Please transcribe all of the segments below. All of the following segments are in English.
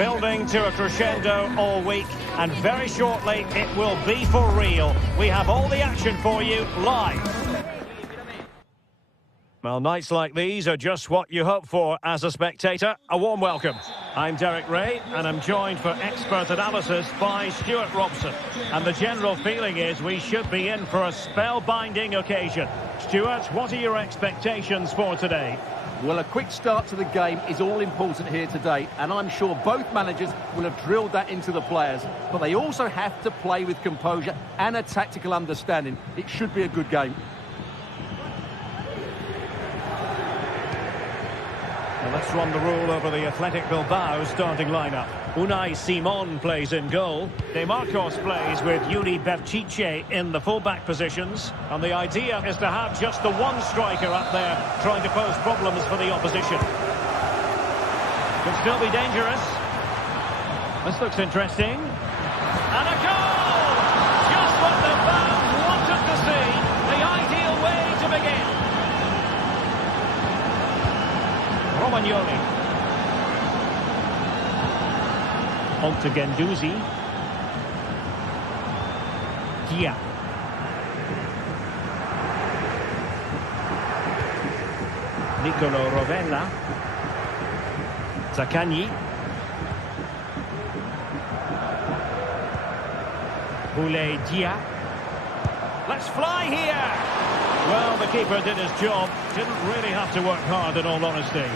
building to a crescendo all week, and very shortly it will be for real. We have all the action for you live. Well, nights like these are just what you hope for as a spectator. A warm welcome. I'm Derek Ray, and I'm joined for expert analysis by Stuart Robson. And the general feeling is we should be in for a spellbinding occasion. Stuart, what are your expectations for today? Well, a quick start to the game is all important here today, and I'm sure both managers will have drilled that into the players. But they also have to play with composure and a tactical understanding. It should be a good game. Well, let's run the rule over the Athletic Bilbao starting lineup. Unai Simon plays in goal. De Marcos plays with Yuri Berchiche in the full-back positions. And the idea is to have just the one striker up there trying to pose problems for the opposition. Could still be dangerous. This looks interesting. And a goal! Just what the fans wanted to see. The ideal way to begin. Romagnoli. On to Guendouzi. Dia. Nicolo Rovella. Zaccagni. Boulay Dia. Let's fly here! Well, the keeper did his job. Didn't really have to work hard, in all honesty.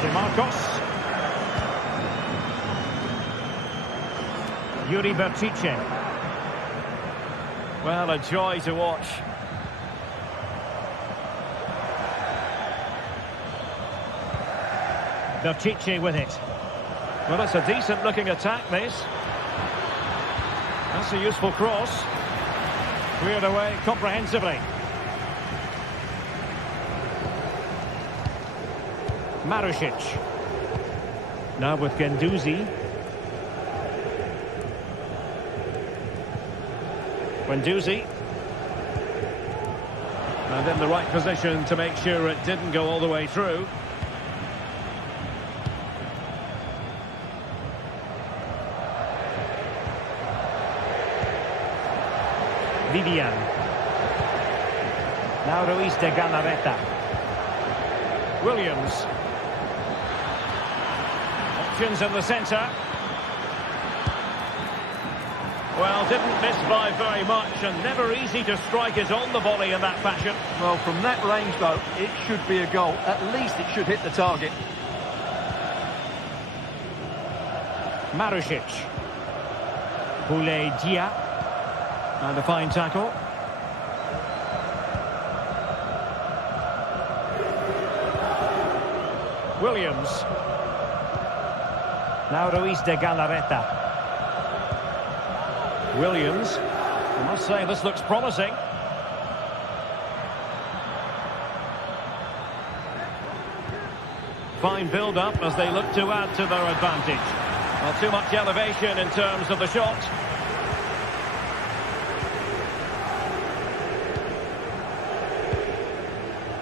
De Marcos. Yuri Berchiche. Well, a joy to watch. Berchiche with it. Well, it's a decent-looking attack, this. That's a useful cross. Cleared away comprehensively. Marusic. Now with Guendouzi. Guendouzi. And in the right position to make sure it didn't go all the way through. Vivian. Now Ruiz de Galarreta. Williams. Options in the centre. Well, didn't miss by very much, and never easy to strike it on the volley in that fashion. Well, from that range, though, it should be a goal. At least it should hit the target. Marusic. Boulay Dia. And a fine tackle. Williams. Now Ruiz de Galarreta. Williams. I must say this looks promising. Fine build-up as they look to add to their advantage. Well, too much elevation in terms of the shot.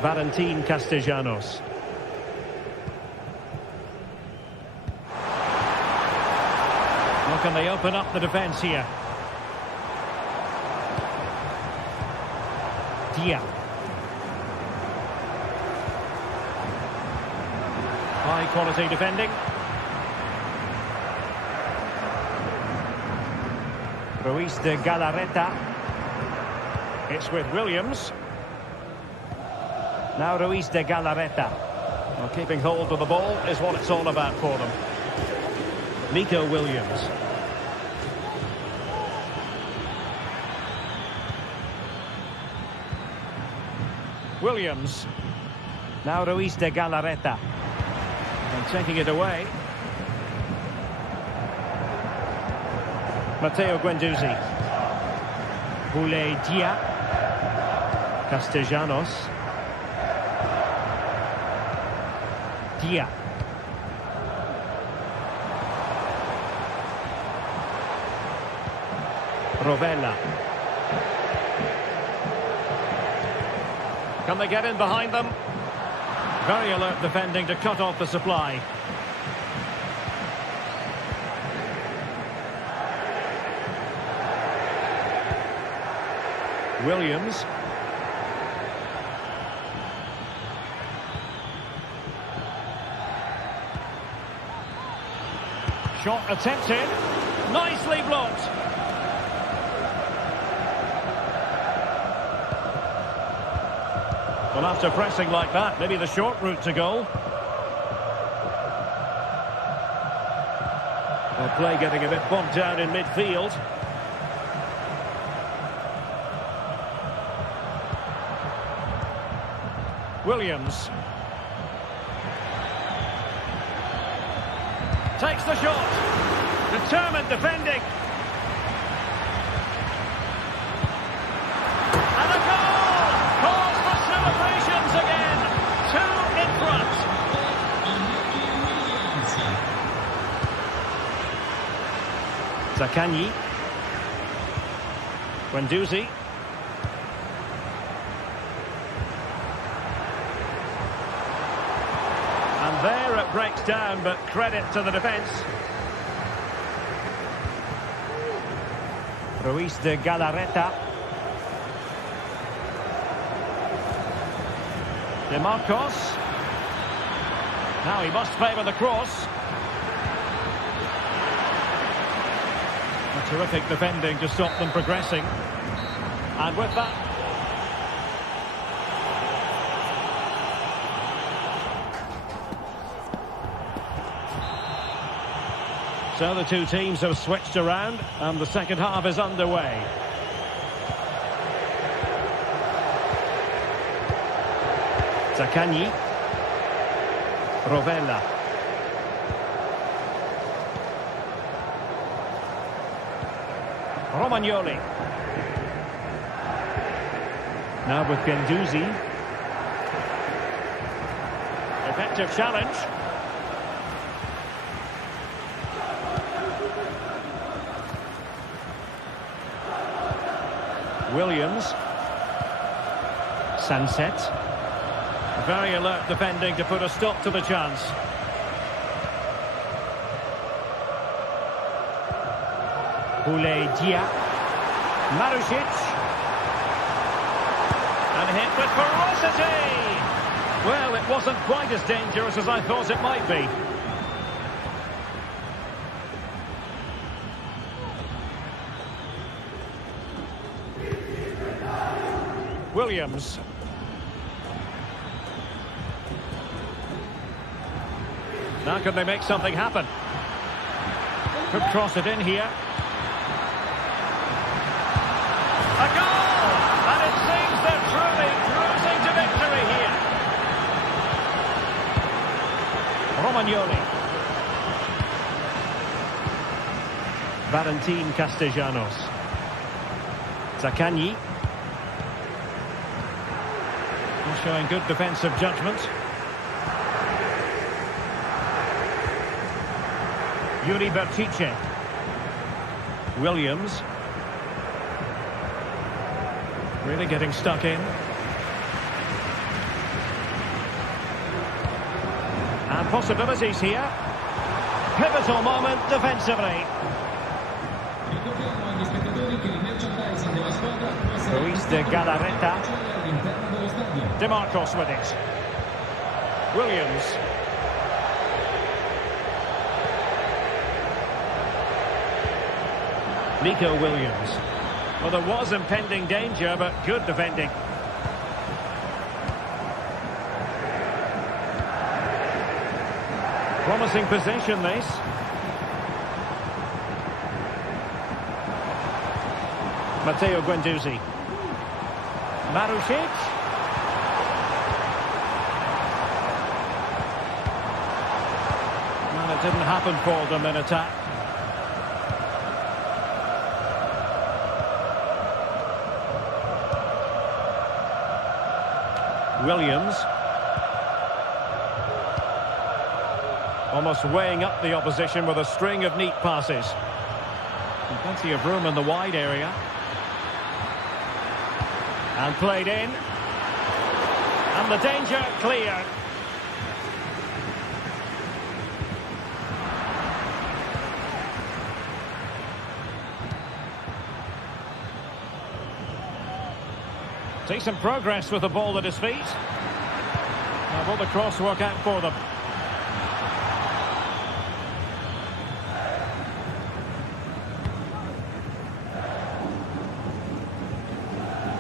Valentin Castellanos. Well, can they open up the defence here? Dia. High quality defending. Ruiz de Galarreta. It's with Williams. Now Ruiz de Galarreta. Well, keeping hold of the ball is what it's all about for them. Nico Williams. Williams. Now Ruiz de Galarreta. And taking it away. Matteo Guendouzi. Boulay Dia. Castellanos. Dia. Rovella. Can they get in behind them? Very alert defending to cut off the supply. Williams. Shot attempted. Nicely blocked. Well, after pressing like that, maybe the short route to goal. Well, play getting a bit bogged down in midfield. Williams. Takes the shot. Determined defending. And a goal! Calls for celebrations again. 2 in front. Zaccagni. Guendouzi. And there it breaks down, but credit to the defence. Ruiz de Galarreta. De Marcos. Now he must favour the cross. A terrific defending to stop them progressing. And with that... So the two teams have switched around and the second half is underway. Zaccagni. Rovella. Romagnoli. Now with Guendouzi. Effective challenge. Williams. Sunset. Very alert defending to put a stop to the chance. Boulay Dia. Marusic. And hit with ferocity. Well, it wasn't quite as dangerous as I thought it might be. Williams. Now can they make something happen? Could cross it in here. A goal! And it seems they're truly cruising to victory here. Romagnoli. Valentin Castellanos. Zaccagni. Showing good defensive judgment. Yuri Bertice. Williams. Really getting stuck in. And possibilities here. Pivotal moment defensively. Ruiz de Galarreta. De Marcos with it. Williams. Nico Williams. Well, there was impending danger, but good defending. Promising position, this. Matteo Guendouzi. Marusic. Well, it didn't happen for them in attack. Williams. Almost weighing up the opposition with a string of neat passes. And plenty of room in the wide area. And played in. And the danger cleared. Decent progress with the ball at his feet. Now, will the cross work out for them?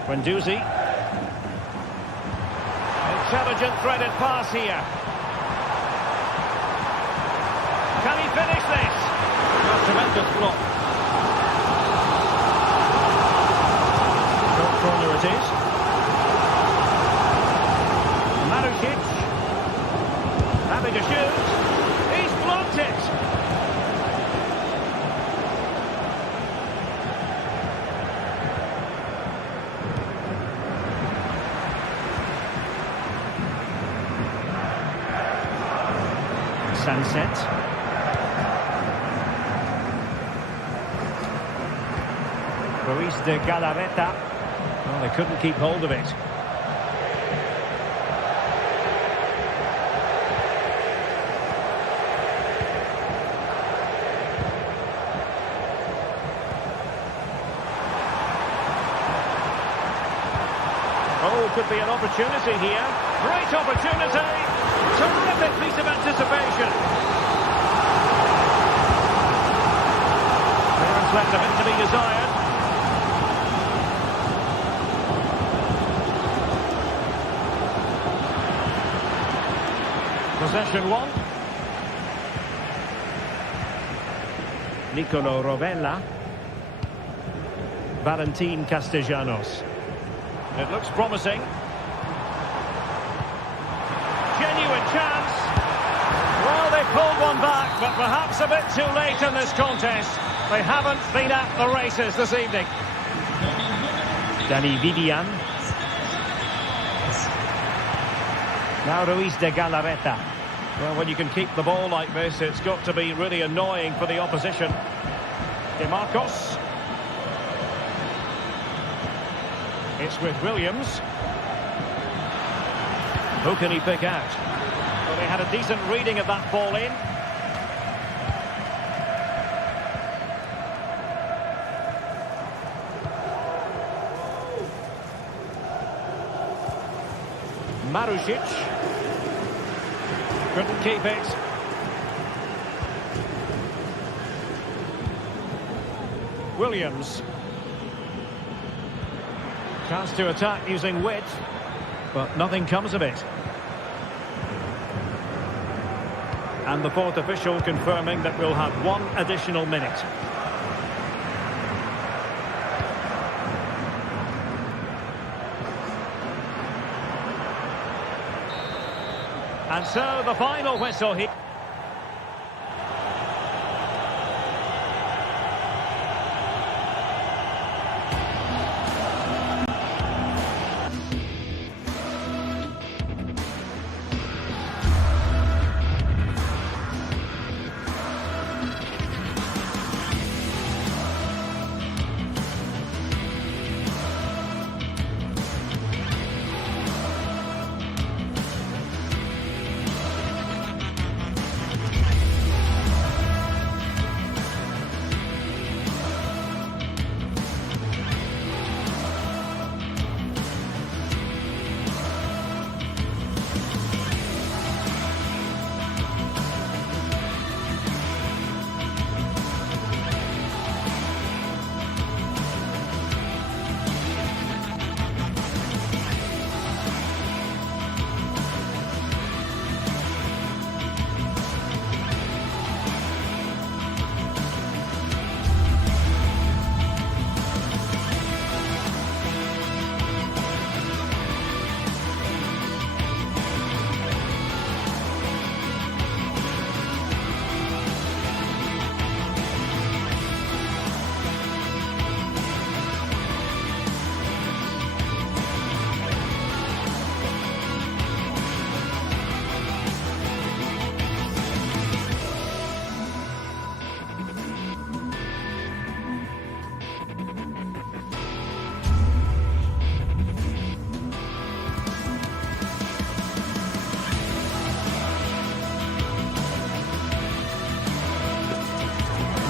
Guendouzi. Intelligent threaded pass here. Can he finish this? A tremendous block. Short corner it is. Marusic. Having to shoot. He's blocked it. Sunset. Ruiz de Galarreta. Well, they couldn't keep hold of it. Oh, could be an opportunity here. Great opportunity. Terrific piece of anticipation. Clearance left a bit to be desired. Possession one. Nicolo Rovella. Valentin Castellanos. It looks promising. Genuine chance. Well, they pulled one back, but perhaps a bit too late in this contest. They haven't been at the races this evening. Dani Vivian. Now Ruiz de Galarreta. Well, when you can keep the ball like this, it's got to be really annoying for the opposition. De Marcos. It's with Williams. Who can he pick out? Well, they had a decent reading of that ball in. Marusic. Couldn't keep it. Williams. Chance to attack using width, but nothing comes of it. And the fourth official confirming that we'll have one additional minute. And so the final whistle here.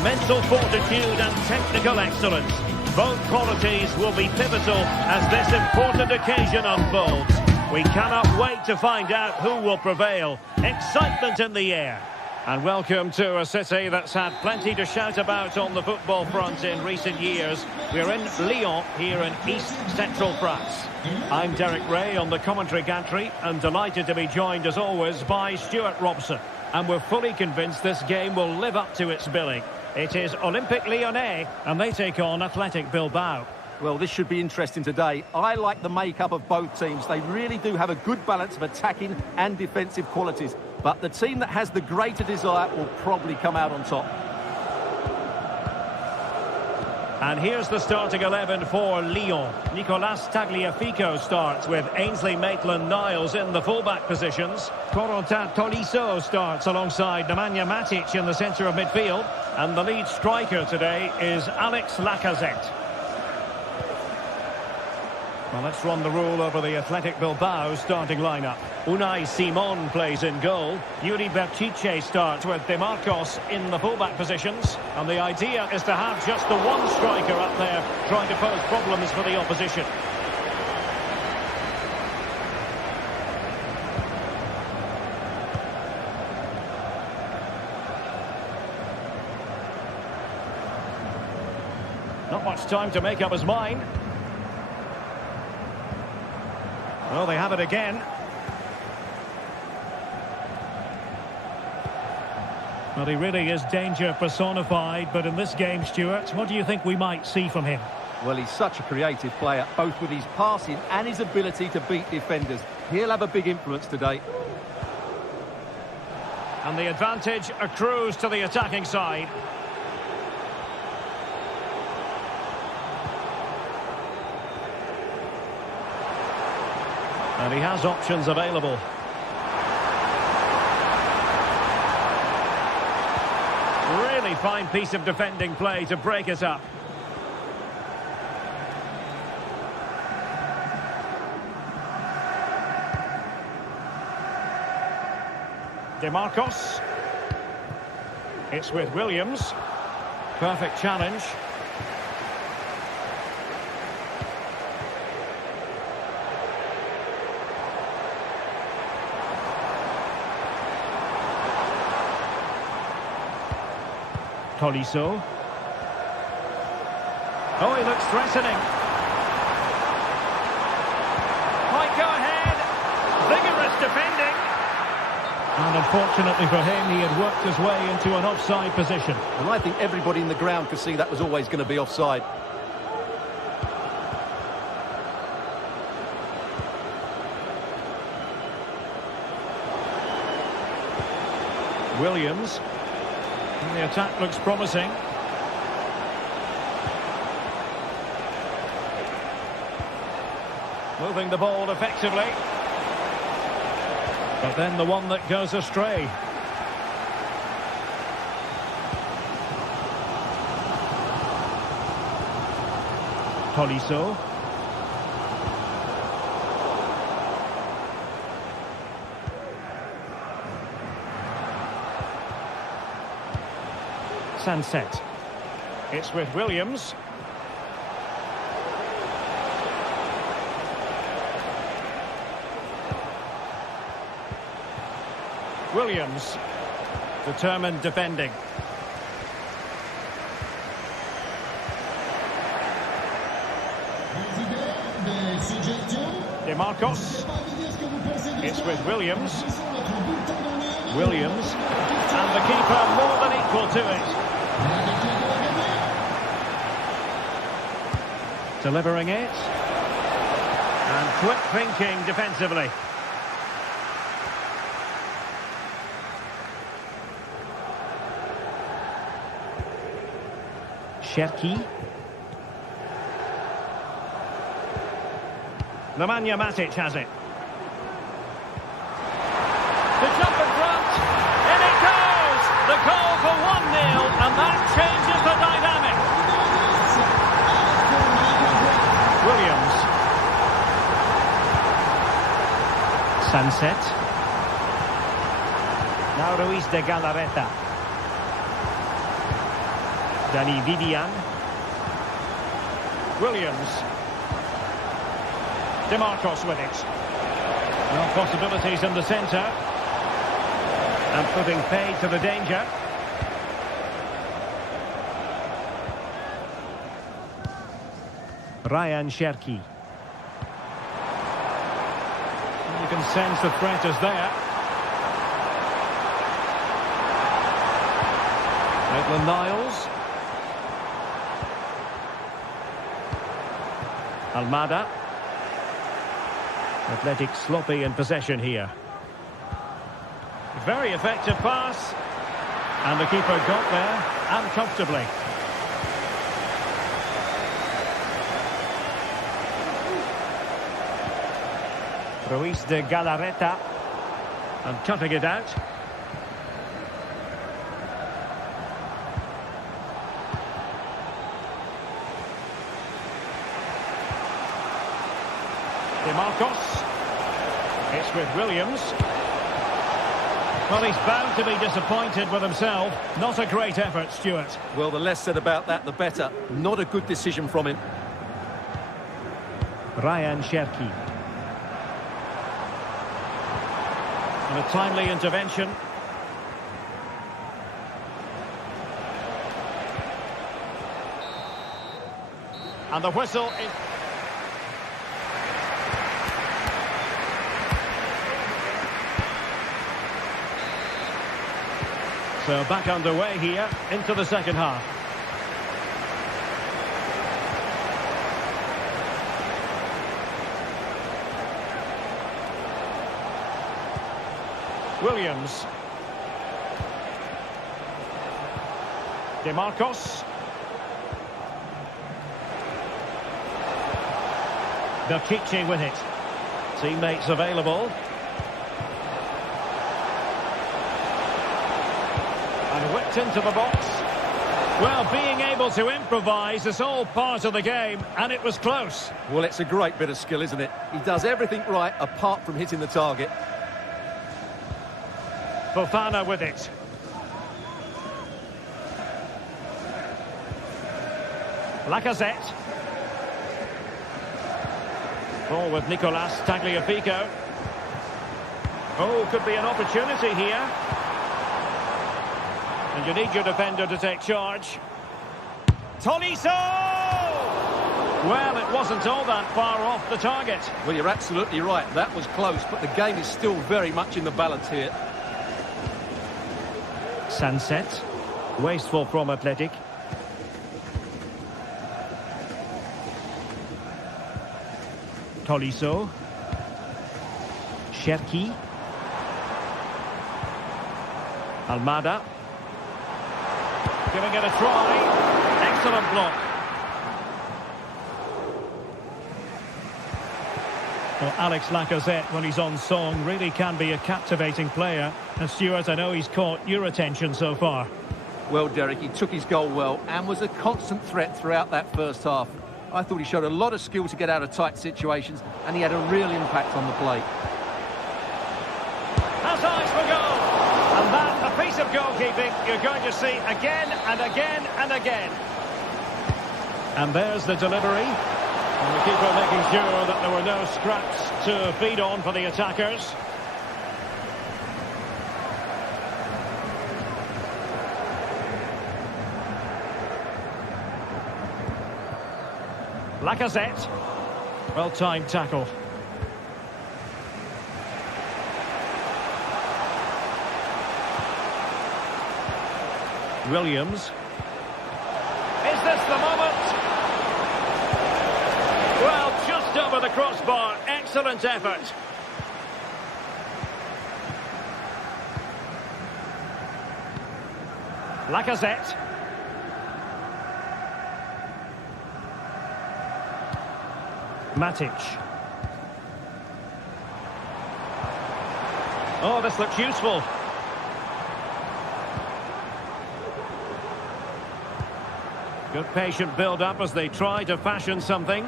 Mental fortitude and technical excellence. Both qualities will be pivotal as this important occasion unfolds. We cannot wait to find out who will prevail. Excitement in the air. And welcome to a city that's had plenty to shout about on the football front in recent years. We're in Lyon, here in East Central France. I'm Derek Ray on the commentary gantry and delighted to be joined as always by Stuart Robson. And we're fully convinced this game will live up to its billing. It is Olympique Lyonnais and they take on Athletic Bilbao. Well, this should be interesting today. I like the makeup of both teams. They really do have a good balance of attacking and defensive qualities. But the team that has the greater desire will probably come out on top. And here's the starting 11 for Lyon. Nicolas Tagliafico starts with Ainsley Maitland-Niles in the fullback positions. Corentin Tolisso starts alongside Nemanja Matic in the centre of midfield. And the lead striker today is Alex Lacazette. Well, let's run the rule over the Athletic Bilbao starting lineup. Unai Simon plays in goal. Yuri Berchiche starts with De Marcos in the fullback positions. And the idea is to have just the one striker up there trying to pose problems for the opposition. Not much time to make up his mind. Well, they have it again. Well, he really is danger personified, but in this game, Stuart, what do you think we might see from him? Well, he's such a creative player, both with his passing and his ability to beat defenders. He'll have a big influence today. And the advantage accrues to the attacking side. And he has options available. Really fine piece of defending play to break it up. De Marcos. It's with Williams. Perfect challenge. Tolisso. Oh, he looks threatening. Might go ahead. Vigorous defending. And unfortunately for him, he had worked his way into an offside position. And I think everybody in the ground could see that was always going to be offside. Williams. And the attack looks promising. Moving the ball effectively. But then the one that goes astray. Tolisso. Sunset. It's with Williams. Williams. Determined defending. De Marcos. It's with Williams. Williams. And the keeper more than equal to it. Delivering it. And quick thinking defensively. Cherki. Nemanja Matic has it. The jump in front. In it goes! The goal for 1-0, and that changes the dynamic. Williams. Sunset. Now Ruiz de Galarreta. Dani Vivian. Williams. DeMarcos with it. No possibilities in the centre. And putting paid to the danger. Ryan Cherki. You can sense the threat is there. Maitland-Niles. Almada. Athletic sloppy in possession here. Very effective pass. And the keeper got there, and comfortably. Ruiz de Galarreta. And cutting it out. DeMarcos. It's with Williams. Well, he's bound to be disappointed with himself. Not a great effort, Stuart. Well, the less said about that, the better. Not a good decision from him. Ryan Cherki. And a timely intervention. And the whistle is... So back underway here into the second half. Williams. DeMarcos. Belchiche with it. Teammates available. And whipped into the box. Well, being able to improvise is all part of the game, and it was close. Well, it's a great bit of skill, isn't it? He does everything right apart from hitting the target. Fofana with it. Lacazette. Ball with Nicolas Tagliafico. Oh, could be an opportunity here. And you need your defender to take charge. Tolisso! Well, it wasn't all that far off the target. Well, you're absolutely right. That was close, but the game is still very much in the balance here. Sunset. Wasteful from Athletic. Tolisso. Cherki. Almada. Giving it a try. Excellent block. Well, Alex Lacazette, when he's on song, really can be a captivating player. And Stuart, I know he's caught your attention so far. Well, Derek, he took his goal well and was a constant threat throughout that first half. I thought he showed a lot of skill to get out of tight situations, and he had a real impact on the plate. Has eyes for goal. And that, a piece of goalkeeping you're going to see again and again and again. And there's the delivery. And the keeper making sure that there were no scraps to feed on for the attackers. Lacazette. Well-timed tackle. Williams. Is this the moment? Well, just over the crossbar. Excellent effort. Lacazette. Matic. Oh, this looks useful. Good patient build-up as they try to fashion something.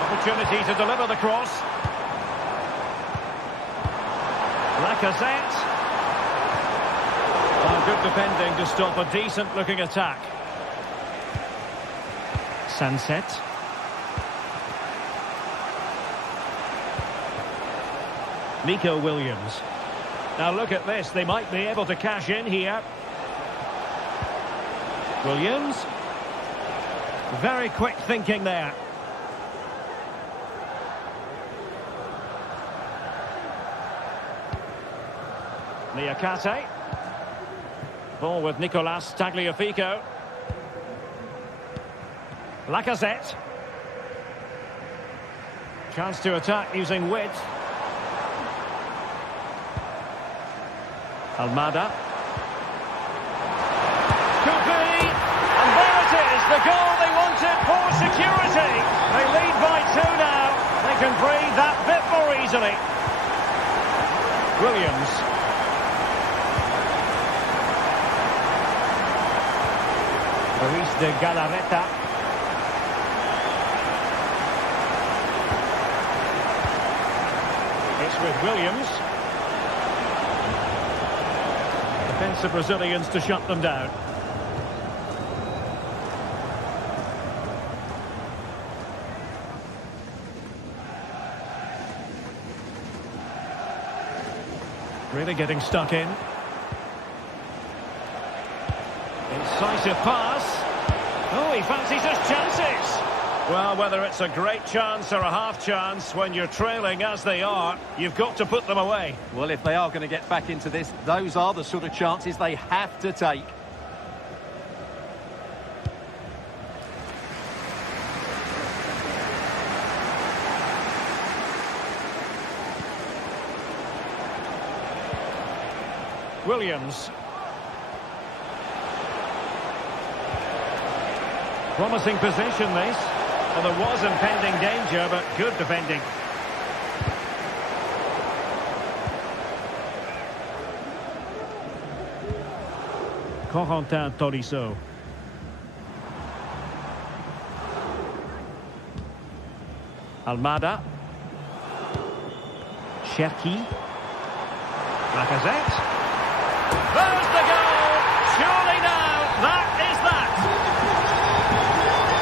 Opportunity to deliver the cross. Lacazette. Oh, good defending to stop a decent-looking attack. Sunset. Nico Williams. Now look at this, they might be able to cash in here. Williams. Very quick thinking there. Niakate. Ball with Nicolas Tagliafico. Lacazette. Chance to attack using width. Almada. Could be. And there it is, the goal they wanted for security. They lead by 2 now. They can breathe that bit more easily. Williams. Luis de Galarreta. It's with Williams. Defensive Brazilians to shut them down. Really getting stuck in. Decisive pass. Oh, he fancies his chances. Well, whether it's a great chance or a half chance, when you're trailing as they are, you've got to put them away. Well, if they are going to get back into this, those are the sort of chances they have to take. Williams. Promising position, this. Well, there was impending danger, but good defending. Corentin Tolisso. Almada. Cherki. Lacazette. There's the goal! Surely now, that is that!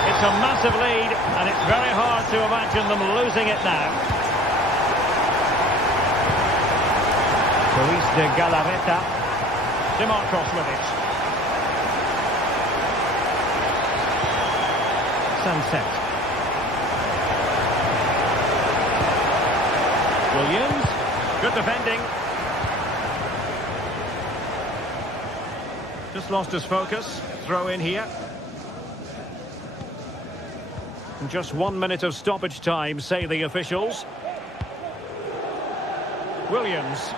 It's a massive lead, and it's very hard to imagine them losing it now. Luis de Galarreta. DeMarcos with it. Sunset. Williams. Good defending. Just lost his focus. Throw in here. And just 1 minute of stoppage time, say the officials. Williams.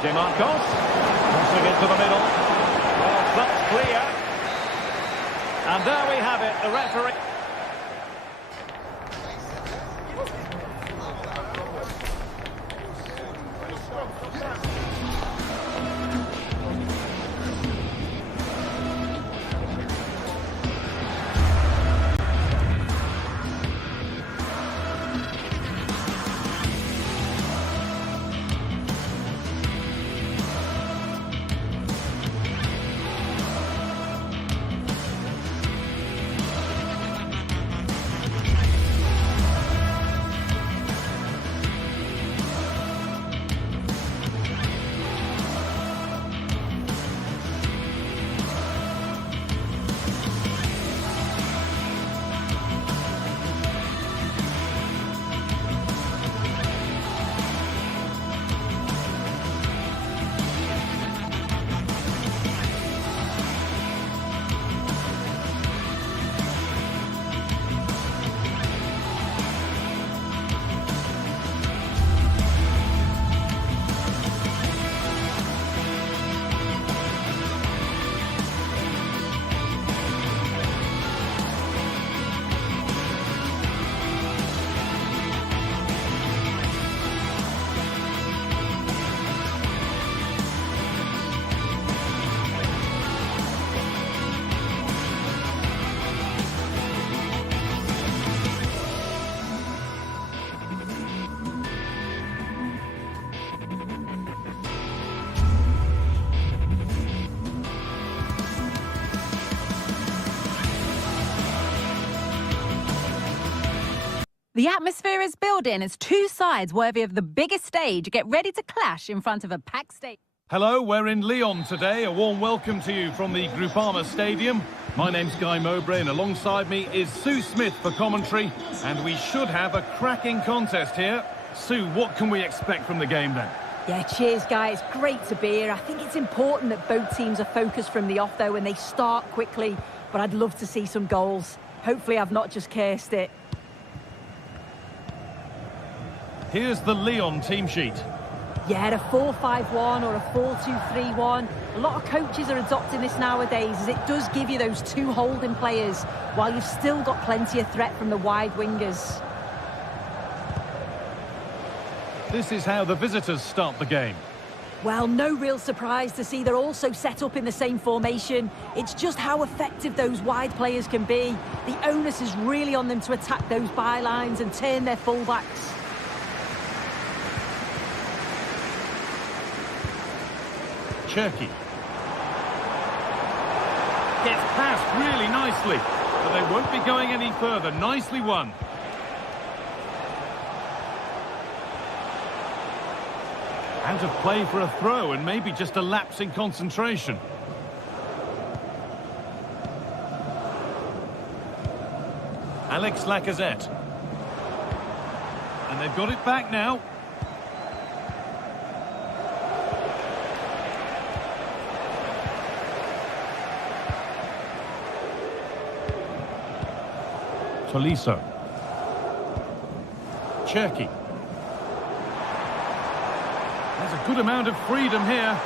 DeMarcos. Crossing into the middle. Well, that's clear. And there we have it, the referee. The atmosphere is building as two sides worthy of the biggest stage get ready to clash in front of a packed stadium. Hello, we're in Lyon today. A warm welcome to you from the Groupama Stadium. My name's Guy Mowbray and alongside me is Sue Smith for commentary. And we should have a cracking contest here. Sue, what can we expect from the game then? Yeah, cheers, Guy. It's great to be here. I think it's important that both teams are focused from the off, though, and they start quickly. But I'd love to see some goals. Hopefully I've not just cursed it. Here's the Lyon team sheet. Yeah, a 4-5-1 or a 4-2-3-1. A lot of coaches are adopting this nowadays as it does give you those two holding players while you've still got plenty of threat from the wide wingers. This is how the visitors start the game. Well, no real surprise to see they're also set up in the same formation. It's just how effective those wide players can be. The onus is really on them to attack those bylines and turn their fullbacks. Cherky. Gets past really nicely, but they won't be going any further. Nicely won. Out of play for a throw and maybe just a lapse in concentration. Alex Lacazette. And they've got it back now. Tolisso. Cherky. There's a good amount of freedom here.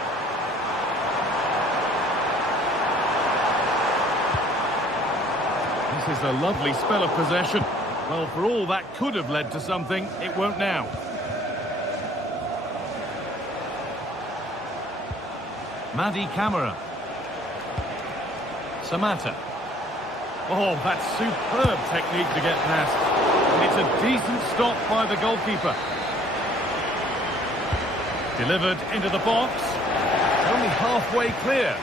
This is a lovely spell of possession. Well, for all that could have led to something, it won't now. Madi Camara. Samatta. Oh, that's superb technique to get past. And it's a decent stop by the goalkeeper. Delivered into the box. Only halfway clear.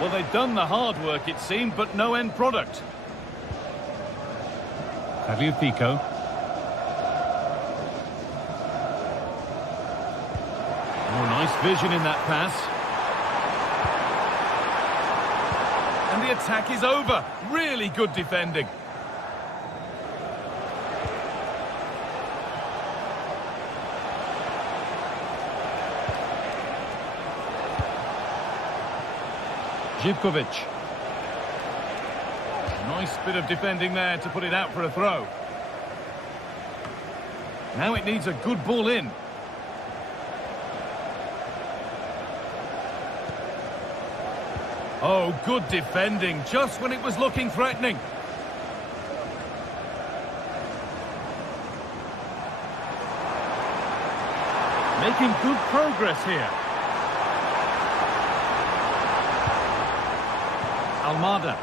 Well, they've done the hard work, it seemed, but no end product. Tagliafico. Oh, nice vision in that pass. And the attack is over. Really good defending. Živkovic. Nice bit of defending there to put it out for a throw. Now it needs a good ball in. Oh, good defending, just when it was looking threatening. Making good progress here. Almada.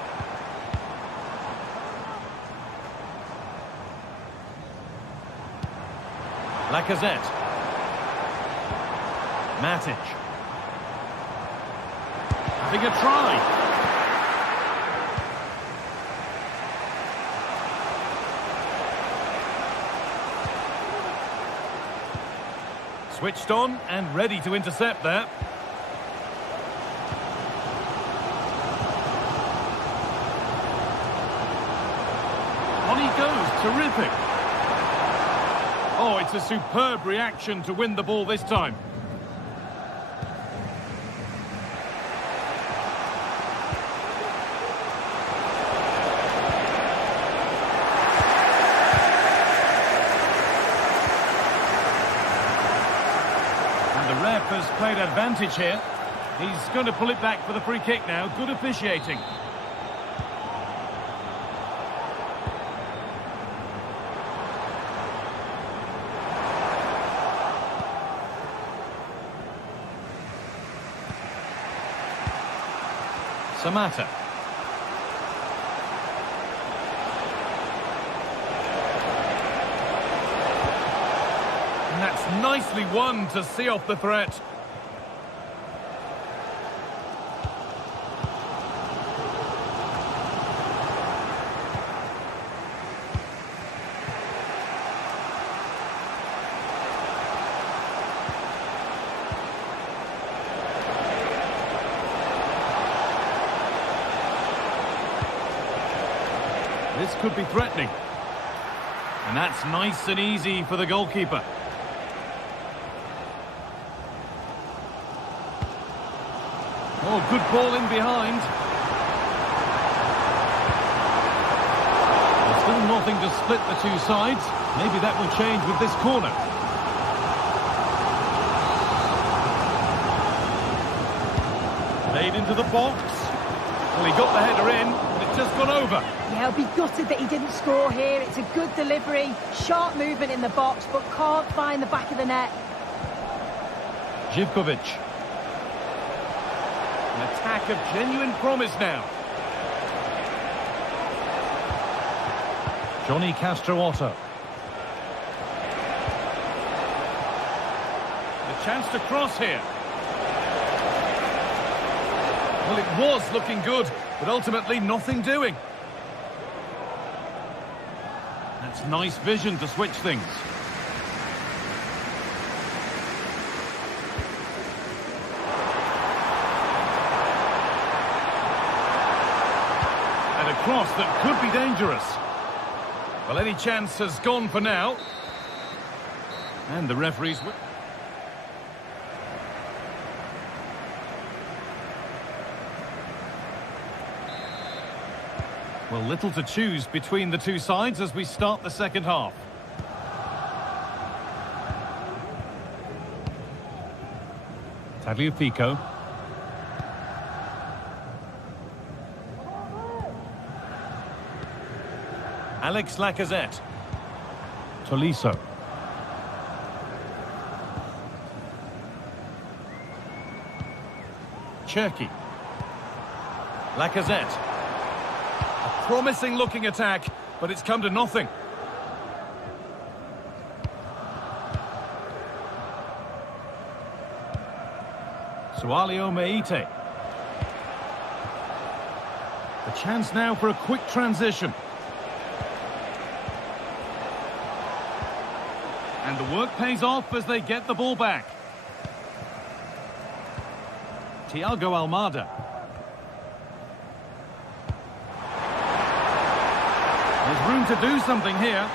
Lacazette. Matic. Having a try. Switched on and ready to intercept there. On he goes, terrific. Oh, it's a superb reaction to win the ball this time. Has played advantage here. He's going to pull it back for the free kick now. Good officiating. Samatta. And that's nicely won to see off the threat. This could be threatening. And that's nice and easy for the goalkeeper. Oh, good ball in behind. There's still nothing to split the two sides. Maybe that will change with this corner. Played into the box. Well, he got the header in, but it's just gone over. Yeah, he'll be gutted that he didn't score here. It's a good delivery, sharp movement in the box, but can't find the back of the net. Živkovic. An attack of genuine promise now. Johnny Castro-Otto. The chance to cross here. Well, it was looking good, but ultimately nothing doing. That's nice vision to switch things. And a cross that could be dangerous. Well, any chance has gone for now. And the referee's... Well, little to choose between the two sides as we start the second half. Tagliafico. Alex Lacazette. Tolisso. Cherki. Lacazette. Promising looking attack, but it's come to nothing. Sualio Meite. A chance now for a quick transition. And the work pays off as they get the ball back. Thiago Almada. There's room to do something here.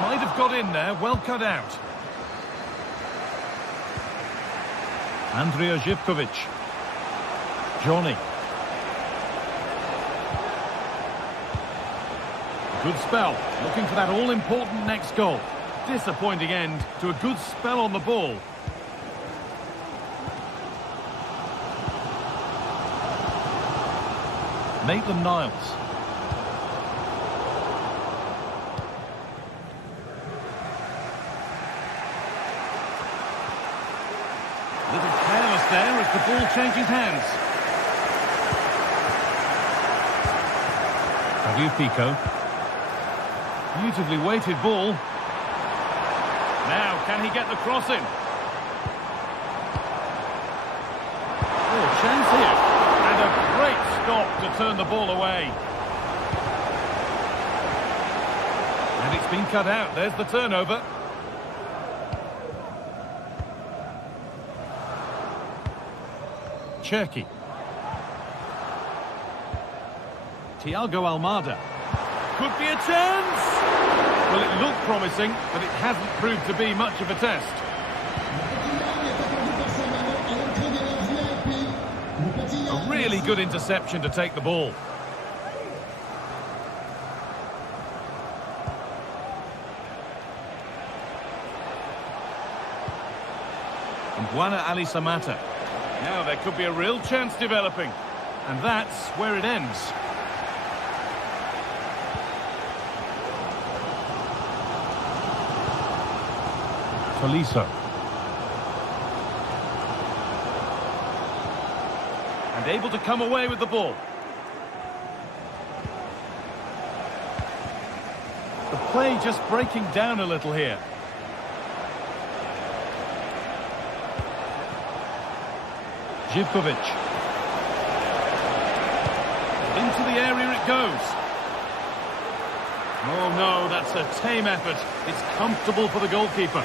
Might have got in there, well cut out. Andrija Živkovic. Johnny. Good spell, looking for that all-important next goal. Disappointing end to a good spell on the ball. Maitland-Niles. Little careless there as the ball changes hands. Tagliafico. Beautifully weighted ball. Now, can he get the cross in? Oh, chance here. And a great stop to turn the ball away. And it's been cut out. There's the turnover. Cherki. Thiago Almada. Could be a chance! Well, it looked promising, but it hasn't proved to be much of a test. A really good interception to take the ball. And Buana Ali Samata. Now there could be a real chance developing. And that's where it ends. Tolisso. And able to come away with the ball. The play just breaking down a little here. Živkovic. Into the area it goes. Oh no, that's a tame effort. It's comfortable for the goalkeeper.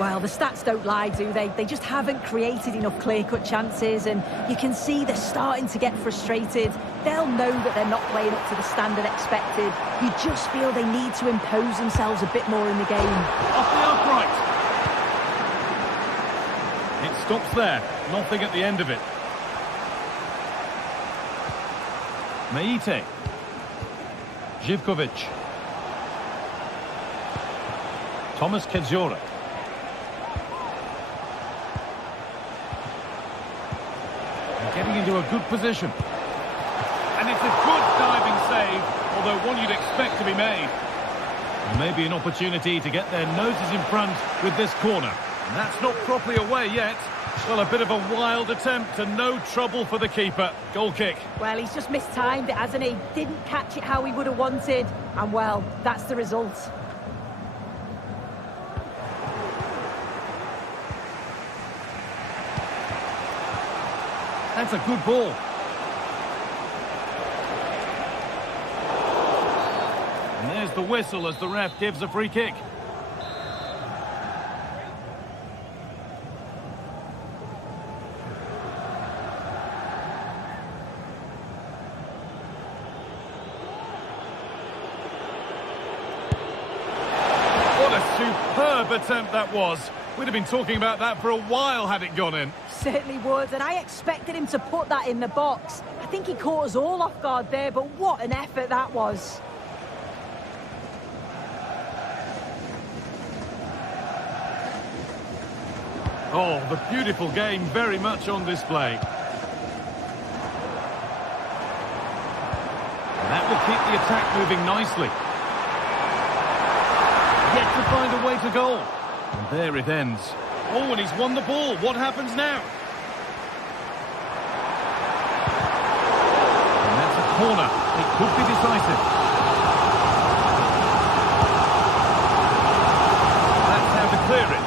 Well, the stats don't lie, do they? They just haven't created enough clear-cut chances, and you can see they're starting to get frustrated. They'll know that they're not playing up to the standard expected. You just feel they need to impose themselves a bit more in the game. Off the upright. It stops there. Nothing at the end of it. Meite. Živkovic. Thomas Kezora. Getting into a good position. And it's a good diving save, although one you'd expect to be made. And maybe an opportunity to get their noses in front with this corner. And that's not properly away yet. Well, a bit of a wild attempt and no trouble for the keeper. Goal kick. Well, he's just mistimed it, hasn't he? Didn't catch it how he would have wanted. And, well, that's the result. That's a good ball. And there's the whistle as the ref gives a free kick. What a superb attempt that was. We'd have been talking about that for a while had it gone in. Certainly would, and I expected him to put that in the box. I think he caught us all off guard there, but what an effort that was. Oh, the beautiful game very much on display. And that will keep the attack moving nicely. Yet to find a way to goal. And there it ends. Oh, and he's won the ball. What happens now? And that's a corner. It could be decisive. That's how to clear it.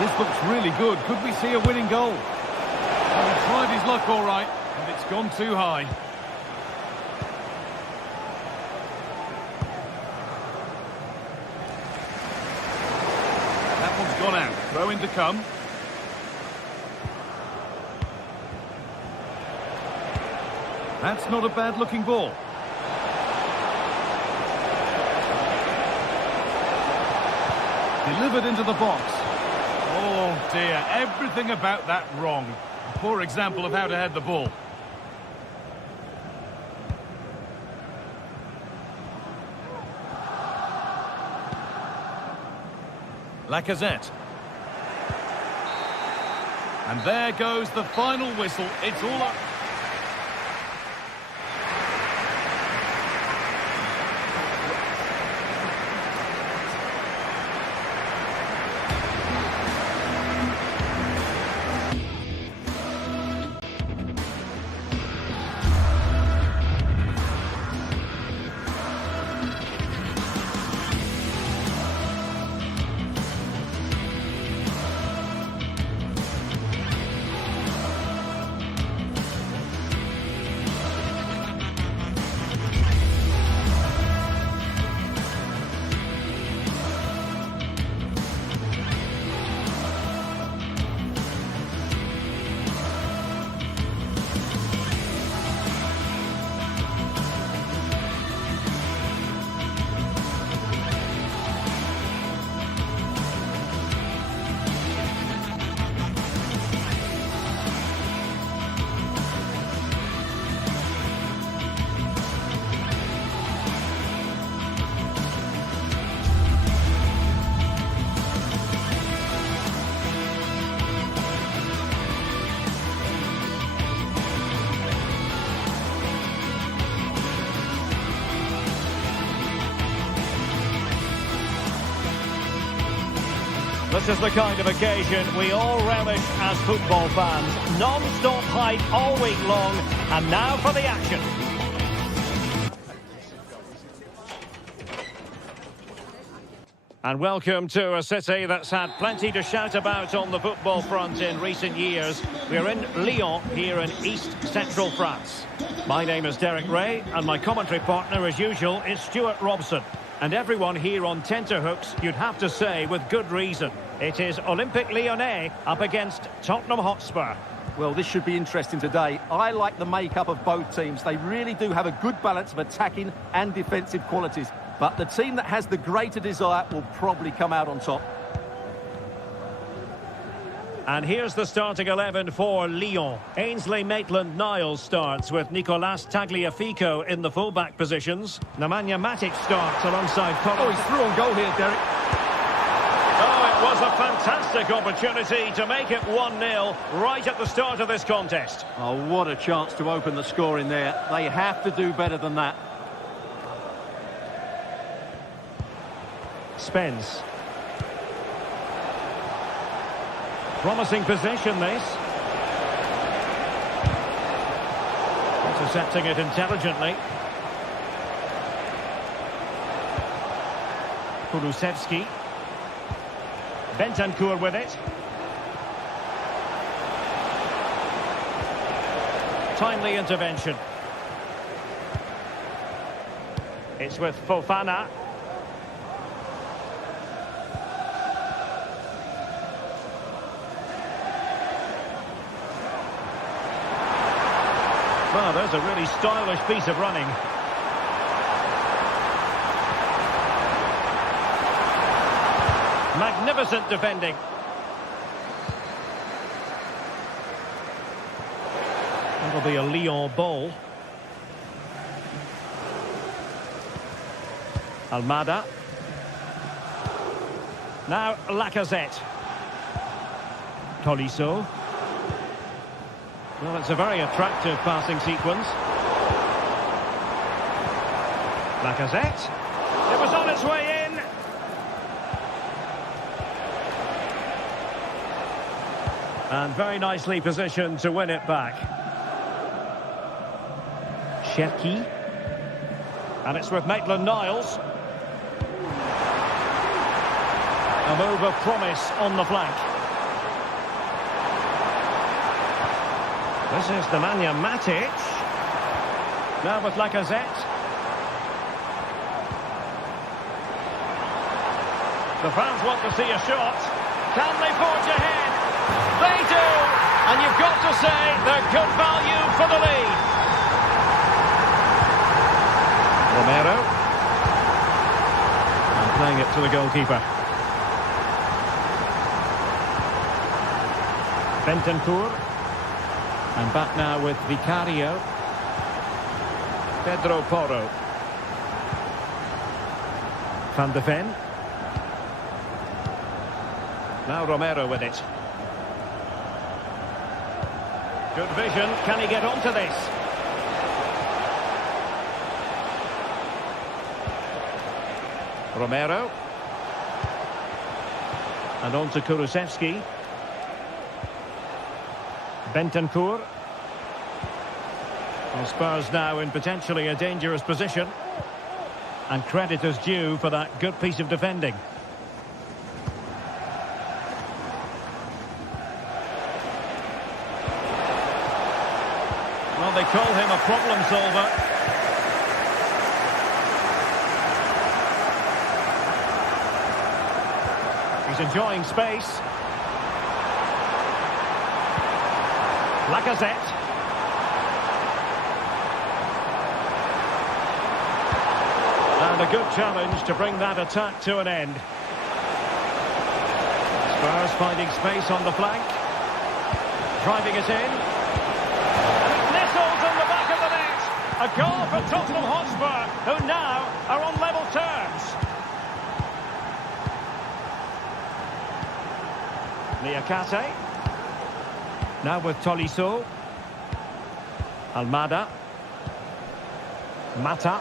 This looks really good. Could we see a winning goal? Well, he tried his luck all right, and it's gone too high. That one's gone out. Throw in to come. That's not a bad-looking ball. Delivered into the box. Oh dear, everything about that wrong. A poor example of how to head the ball. Lacazette. And there goes the final whistle. It's all up. This is the kind of occasion we all relish as football fans. Non-stop hype all week long, and now for the action. And welcome to a city that's had plenty to shout about on the football front in recent years. We're in Lyon, here in east-central France. My name is Derek Ray, and my commentary partner, as usual, is Stuart Robson. And everyone here on tenterhooks, you'd have to say, with good reason. It is Olympique Lyonnais up against Tottenham Hotspur. Well, this should be interesting today. I like the makeup of both teams. They really do have a good balance of attacking and defensive qualities. But the team that has the greater desire will probably come out on top. And here's the starting 11 for Lyon. Ainsley Maitland-Niles starts with Nicolas Tagliafico in the full-back positions. Nemanja Matic starts alongside Colin. Oh, he's through on goal here, Derek. Oh, it was a fantastic opportunity to make it 1-0 right at the start of this contest. Oh, what a chance to open the score in there. They have to do better than that. Spence. Promising possession, this. Intercepting it intelligently. Kulusevski. Bentancur with it. Timely intervention. It's with Fofana. Well, there's a really stylish piece of running. Magnificent defending. That'll be a Lyon ball. Almada. Now Lacazette. Tolisso. Well, it's a very attractive passing sequence. Lacazette. It was on its way in. And very nicely positioned to win it back. Cherki. And it's with Maitland-Niles. A move of promise on the flank. This is Nemanja Matic. Now with Lacazette. The fans want to see a shot. Can they forge ahead? They do! And you've got to say they're good value for the lead. Romero. And playing it to the goalkeeper. Bentancur. And back now with Vicario. Pedro Porro. Van de Ven. Now Romero with it. Good vision. Can he get onto this? Romero. And on to Kulusevski. Bentancur. Well, Spurs now in potentially a dangerous position. And credit is due for that good piece of defending. Well, they call him a problem solver. He's enjoying space. Lacazette. And a good challenge to bring that attack to an end. Spurs finding space on the flank. Driving it in. Nestles in the back of the net. A goal for Tottenham Hotspur, who now are on level terms. Niakate. Now with Tolisso. Almada. Mata.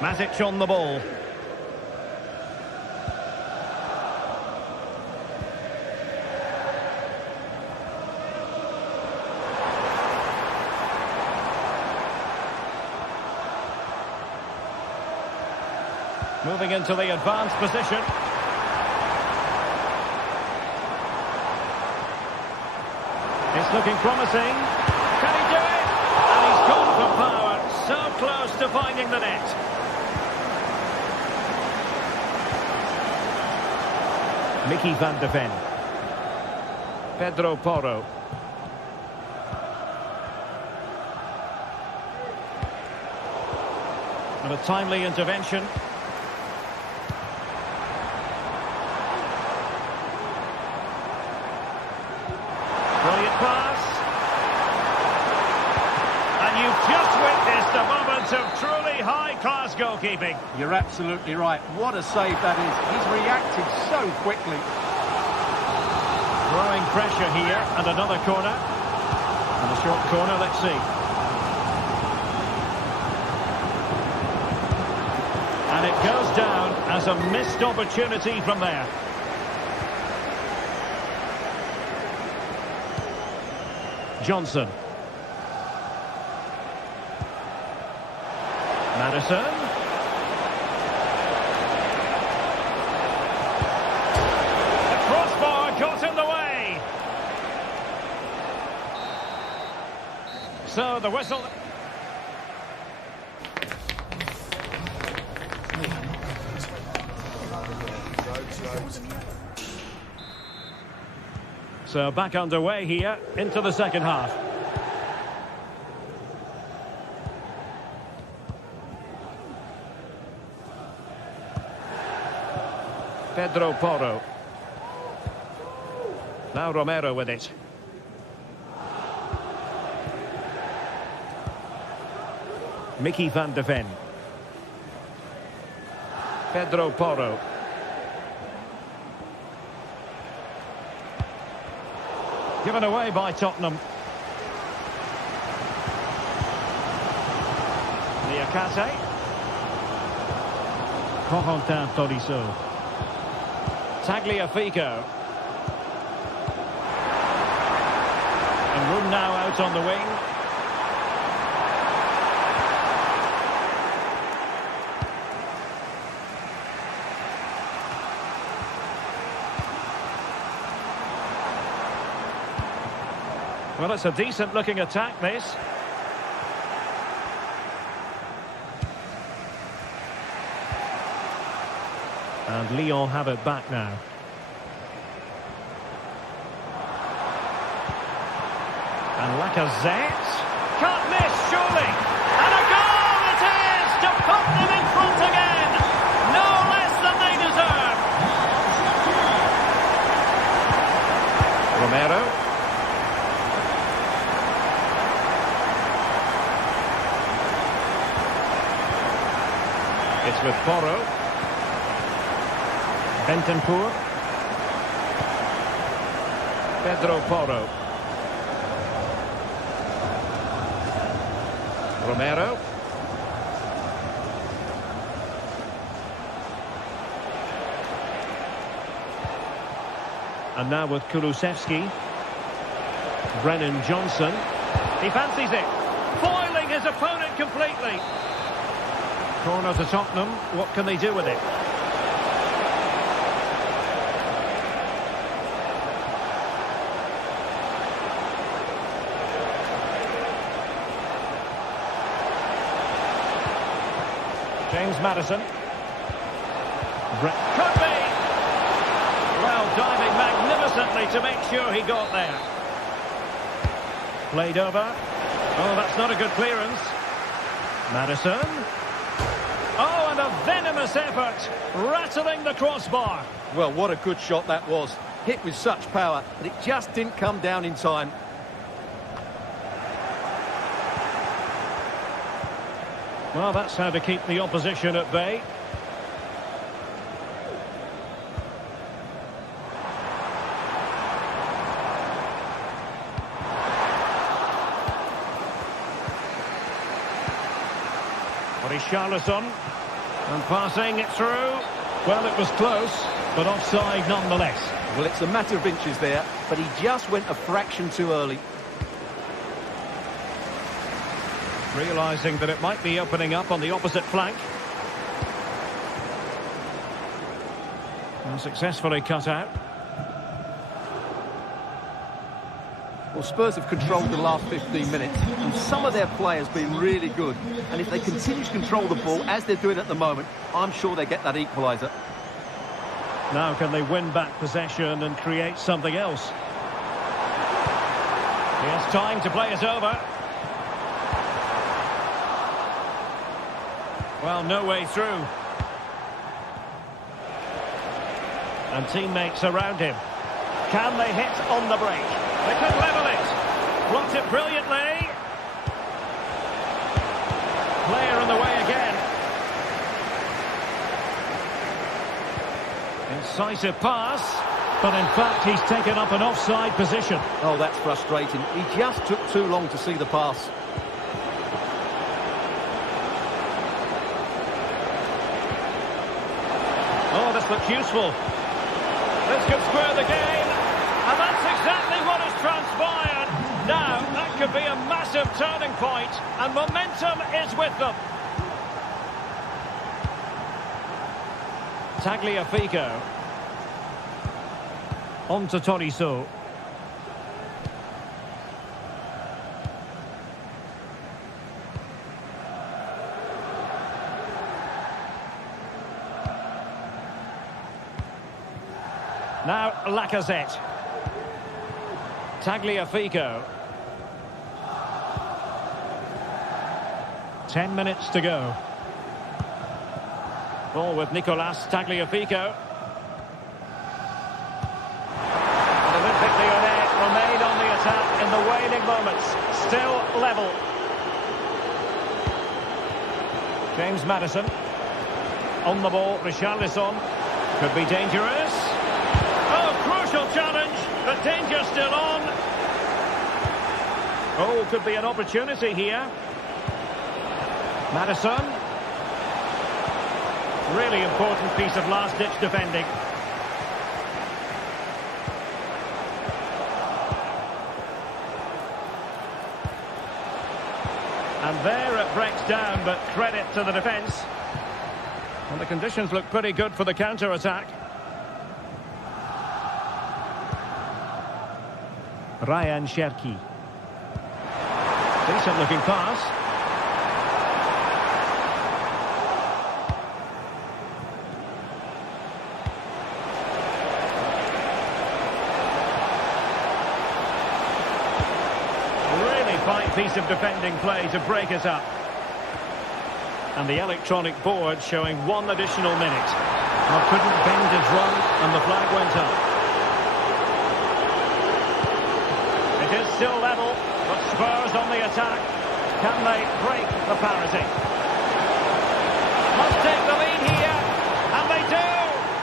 Matic on the ball. Moving into the advanced position. It's looking promising. Can he do it? And he's gone for power. So close to finding the net. Mickey van de Ven. Pedro Porro. And a timely intervention. Brilliant pass. And you've just witnessed a moment of truly high-class goalkeeping. You're absolutely right. What a save that is. He's reacted so quickly. Growing pressure here, and another corner. And a short corner, let's see. And it goes down as a missed opportunity from there. Johnson. Madison. The crossbar got in the way. So the whistle. So back underway here into the second half. Pedro Porro. Now Romero with it. Mickey van de Ven. Pedro Porro. Given away by Tottenham. Niakate. Corentin Tolisso. Tagliafico. And room now out on the wing. Well, it's a decent-looking attack, this. And Lyon have it back now. And Lacazette. Can't miss, surely. And a goal it is to put them in front again. No less than they deserve. Romero. It's with Porro. Bentancur. Pedro Porro. Romero. And now with Kulusevski. Brennan Johnson. He fancies it. Foiling his opponent completely. Corner to Tottenham. What can they do with it? James Madison. Could be! Well, diving magnificently to make sure he got there. Played over. Oh, that's not a good clearance. Madison. Oh, and a venomous effort, rattling the crossbar. Well, what a good shot that was. Hit with such power, but it just didn't come down in time. Well, that's how to keep the opposition at bay. Richarlison, and passing it through. Well, it was close, but offside nonetheless. Well, it's a matter of inches there, but he just went a fraction too early. Realising that it might be opening up on the opposite flank. And successfully cut out. Well, Spurs have controlled the last 15 minutes, and some of their players been really good. And if they continue to control the ball, as they're doing at the moment, I'm sure they get that equaliser. Now can they win back possession and create something else? He has time to play it over. Well, no way through. And teammates around him. Can they hit on the break? They could level it. Blocked it brilliantly. Player in the way again. Decisive pass. But in fact, he's taken up an offside position. Oh, that's frustrating. He just took too long to see the pass. Oh, this looks useful. This could square the game. And that's exactly what has transpired. Now, that could be a massive turning point, and momentum is with them. Tagliafico. On to Tolisso. Now, Lacazette. Tagliafico. 10 minutes to go. Ball with Nicolas Tagliafico. And Olympique Lyonnais remain on the attack in the waning moments. Still level. James Maddison. On the ball, Richarlison. Could be dangerous. Oh, crucial challenge. The danger still on. Oh, could be an opportunity here. Maddison. Really important piece of last-ditch defending. And there it breaks down, but credit to the defence. And the conditions look pretty good for the counter-attack. Ryan Cherki. Decent looking pass. Really fine piece of defending play to break it up. And the electronic board showing 1 additional minute. Now couldn't bend his run, and the flag went up. It is still level, but Spurs on the attack. Can they break the parity? Must take the lead here, and they do!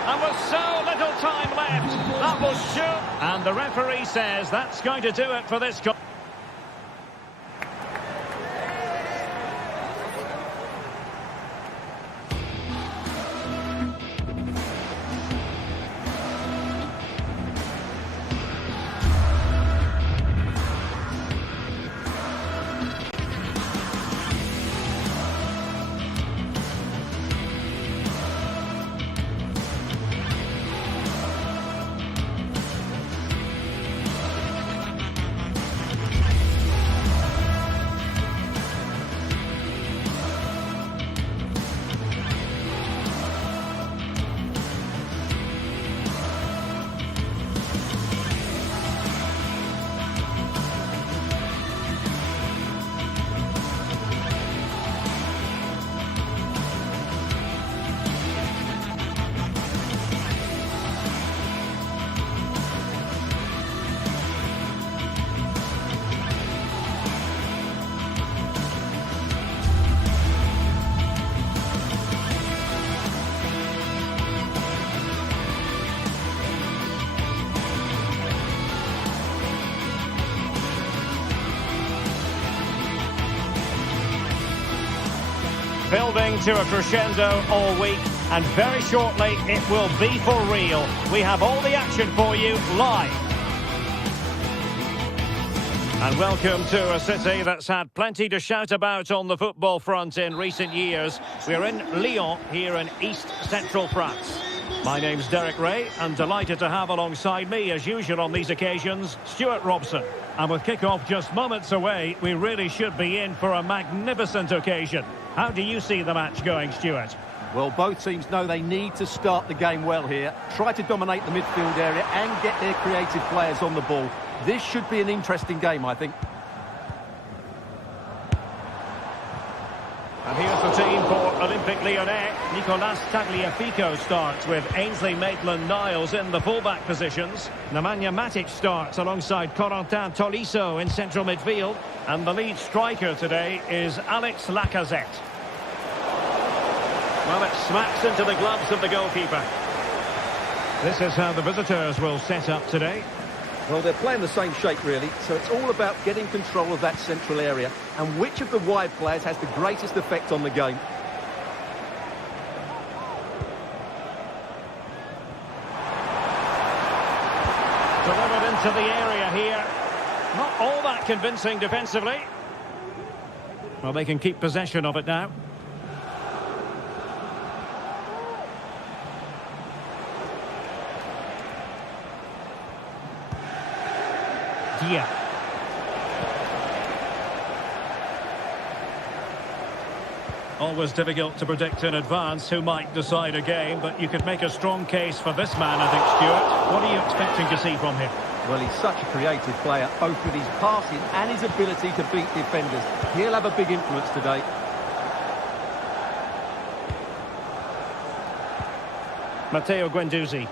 And with so little time left, that will shoot. And the referee says that's going to do it for this goal. Building to a crescendo all week, and very shortly it will be for real. We have all the action for you live. And welcome to a city that's had plenty to shout about on the football front in recent years. We're in Lyon, here in East Central France. My name's Derek Ray, and delighted to have alongside me, as usual on these occasions, Stuart Robson. And with kick-off just moments away, we really should be in for a magnificent occasion. How do you see the match going, Stuart? Well, both teams know they need to start the game well here. Try to dominate the midfield area and get their creative players on the ball. This should be an interesting game, I think. And here's the team for Olympique Lyonnais. Nicolas Tagliafico starts with Ainsley Maitland-Niles in the fullback positions. Nemanja Matic starts alongside Corentin Tolisso in central midfield. And the lead striker today is Alex Lacazette. Well, it smacks into the gloves of the goalkeeper. This is how the visitors will set up today. Well, they're playing the same shape, really, so it's all about getting control of that central area and which of the wide players has the greatest effect on the game. Delivered into the area here. Not all that convincing defensively. Well, they can keep possession of it now. Yeah. Always difficult to predict in advance who might decide a game, but you could make a strong case for this man, I think, Stuart. What are you expecting to see from him? Well, he's such a creative player, both with his passing and his ability to beat defenders. He'll have a big influence today. Matteo Guendouzi.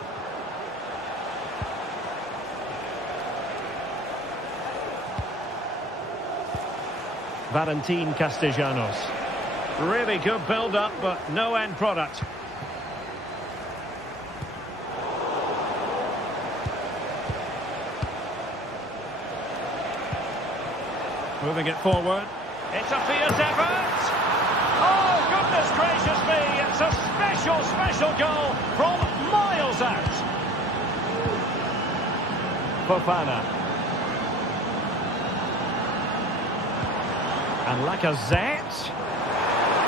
Valentin Castellanos. Really good build-up, but no end product. Moving it forward. It's a fierce effort! Oh, goodness gracious me! It's a special, special goal from miles out. Fofana. And Lacazette.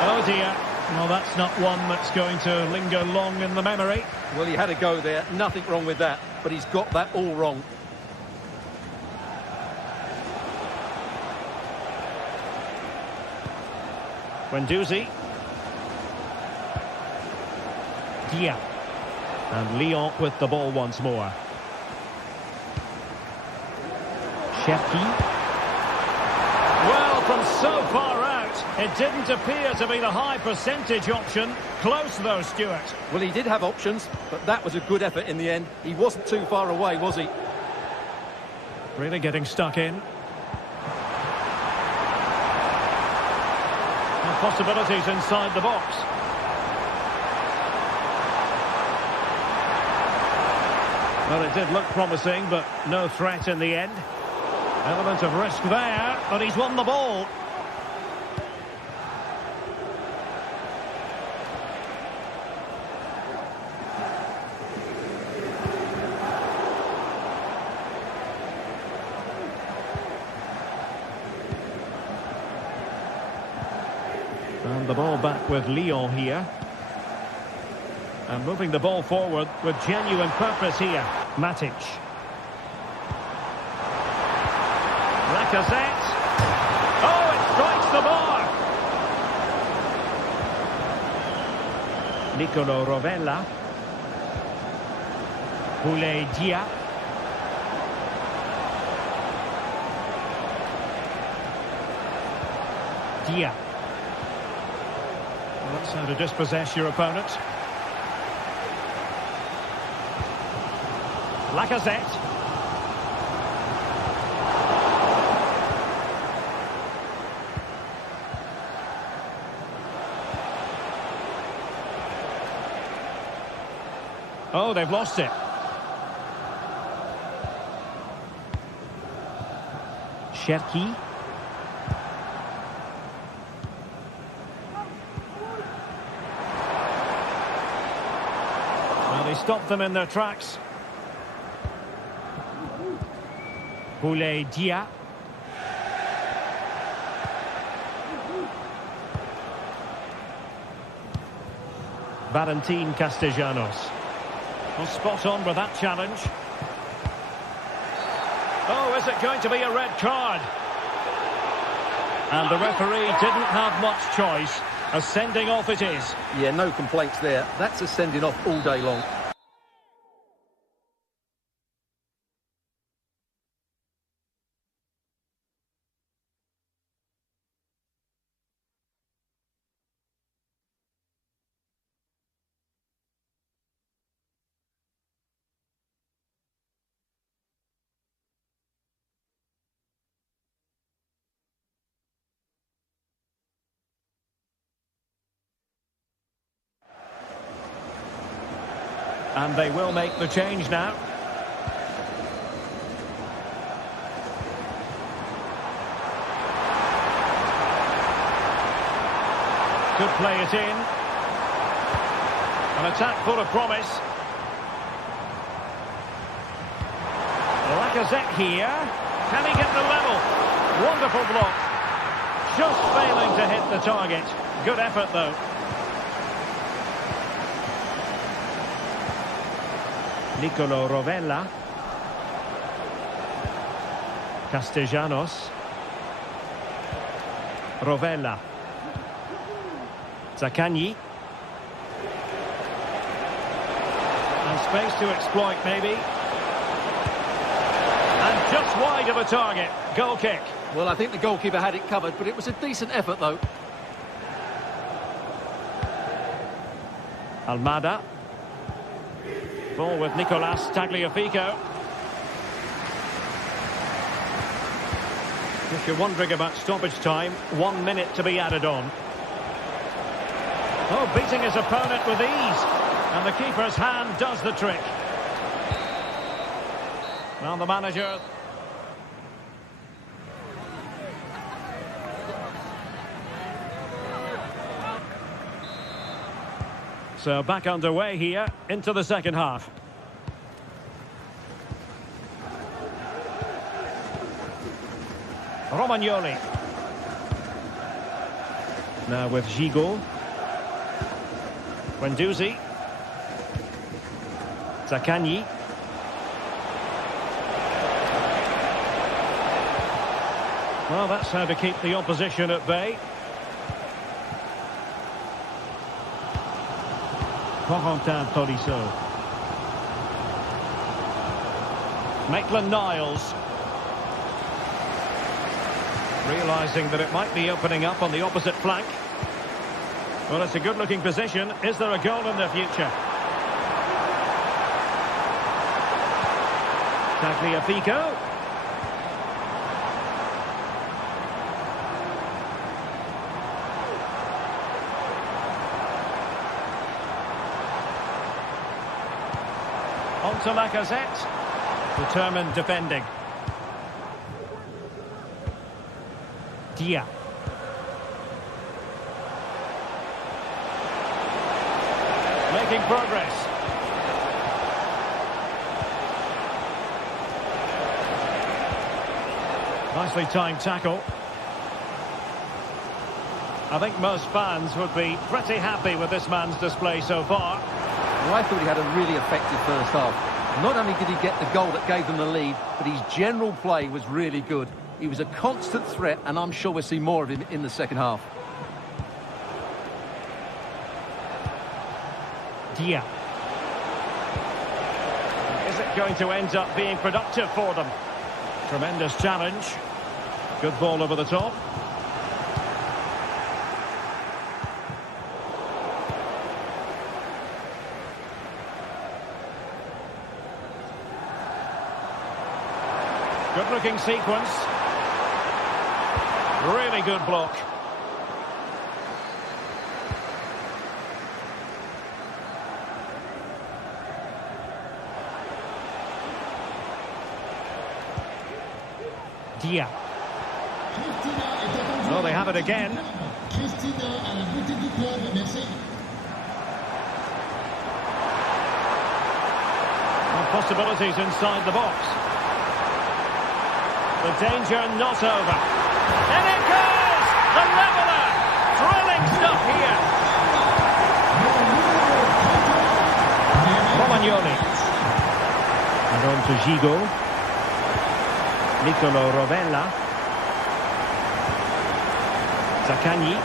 Oh dear. Well, that's not one that's going to linger long in the memory. Well, he had a go there. Nothing wrong with that. But he's got that all wrong. Guendouzi. Dia. And Lyon with the ball once more. Cherki. Well, from so far out, it didn't appear to be the high percentage option. Close though, Stuart. Well, he did have options, but that was a good effort in the end. He wasn't too far away, was he? Really getting stuck in. And possibilities inside the box. Well, it did look promising, but no threat in the end. Element of risk there, but he's won the ball. And the ball back with Lyon here. And moving the ball forward with genuine purpose here. Matic. Lacazette. Oh, it strikes the bar. Nicolo Rovella. Boulaye Dia. Dia. Well, that's how to dispossess your opponent. Lacazette. Oh, they've lost it. Cherki. Well, they stopped them in their tracks. Boulaye Dia. Valentin Castellanos. Well, spot on with that challenge. Oh, is it going to be a red card? And the referee didn't have much choice. A sending off it is. Yeah, no complaints there. That's a sending off all day long. And they will make the change now. Could play it in. An attack full of promise. Lacazette here. Can he get the level? Wonderful block. Just failing to hit the target. Good effort though. Nicolo Rovella. Castellanos. Rovella. Zaccagni. And space to exploit maybe. And just wide of a target. Goal kick. Well, I think the goalkeeper had it covered, but it was a decent effort though. Almada. Ball with Nicolas Tagliafico. If you're wondering about stoppage time, 1 minute to be added on. Oh, beating his opponent with ease. And the keeper's hand does the trick. Well, the manager... So back underway here into the second half. Romagnoli. Now with Gigot. Guendouzi. Zaccagni. Well, that's how to keep the opposition at bay. Corentin Tolisso. Maitland-Niles. Realising that it might be opening up on the opposite flank. Well, it's a good-looking position. Is there a goal in the future? Tagliafico. On to Lacazette. Determined defending. Dia. Making progress. Nicely timed tackle. I think most fans would be pretty happy with this man's display so far. Well, I thought he had a really effective first half. Not only did he get the goal that gave them the lead, but his general play was really good. He was a constant threat, and I'm sure we'll see more of him in the second half. Dia. Is it going to end up being productive for them? Tremendous challenge. Good ball over the top. Good looking sequence. Really good block. Dia. Oh, they have it again. And possibilities inside the box. The danger not over. And it goes! The leveller! Thrilling stuff here. Romagnoli. And on to Gigo. Nicolo Rovella. Zaccagni.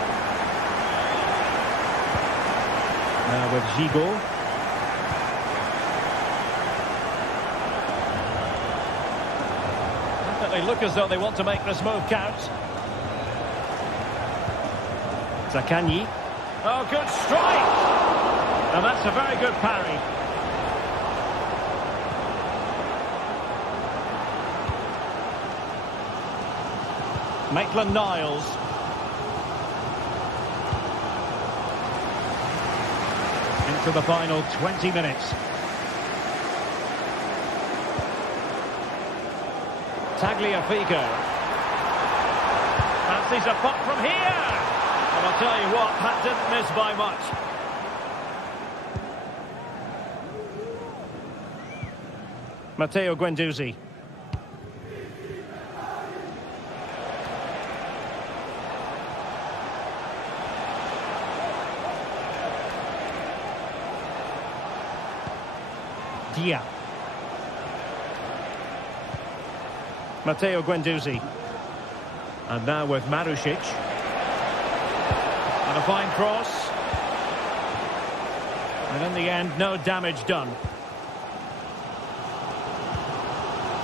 Now with Gigo. They look as though they want to make this move count. Zaccagni. Oh, good strike! And that's a very good parry. Maitland-Niles. Into the final 20 minutes. Tagliafico. Fancies a puck from here. And I'll tell you what, that didn't miss by much. Matteo Guendouzi. Dia. Matteo Guendouzi. And now with Marušić. And a fine cross. And in the end, no damage done.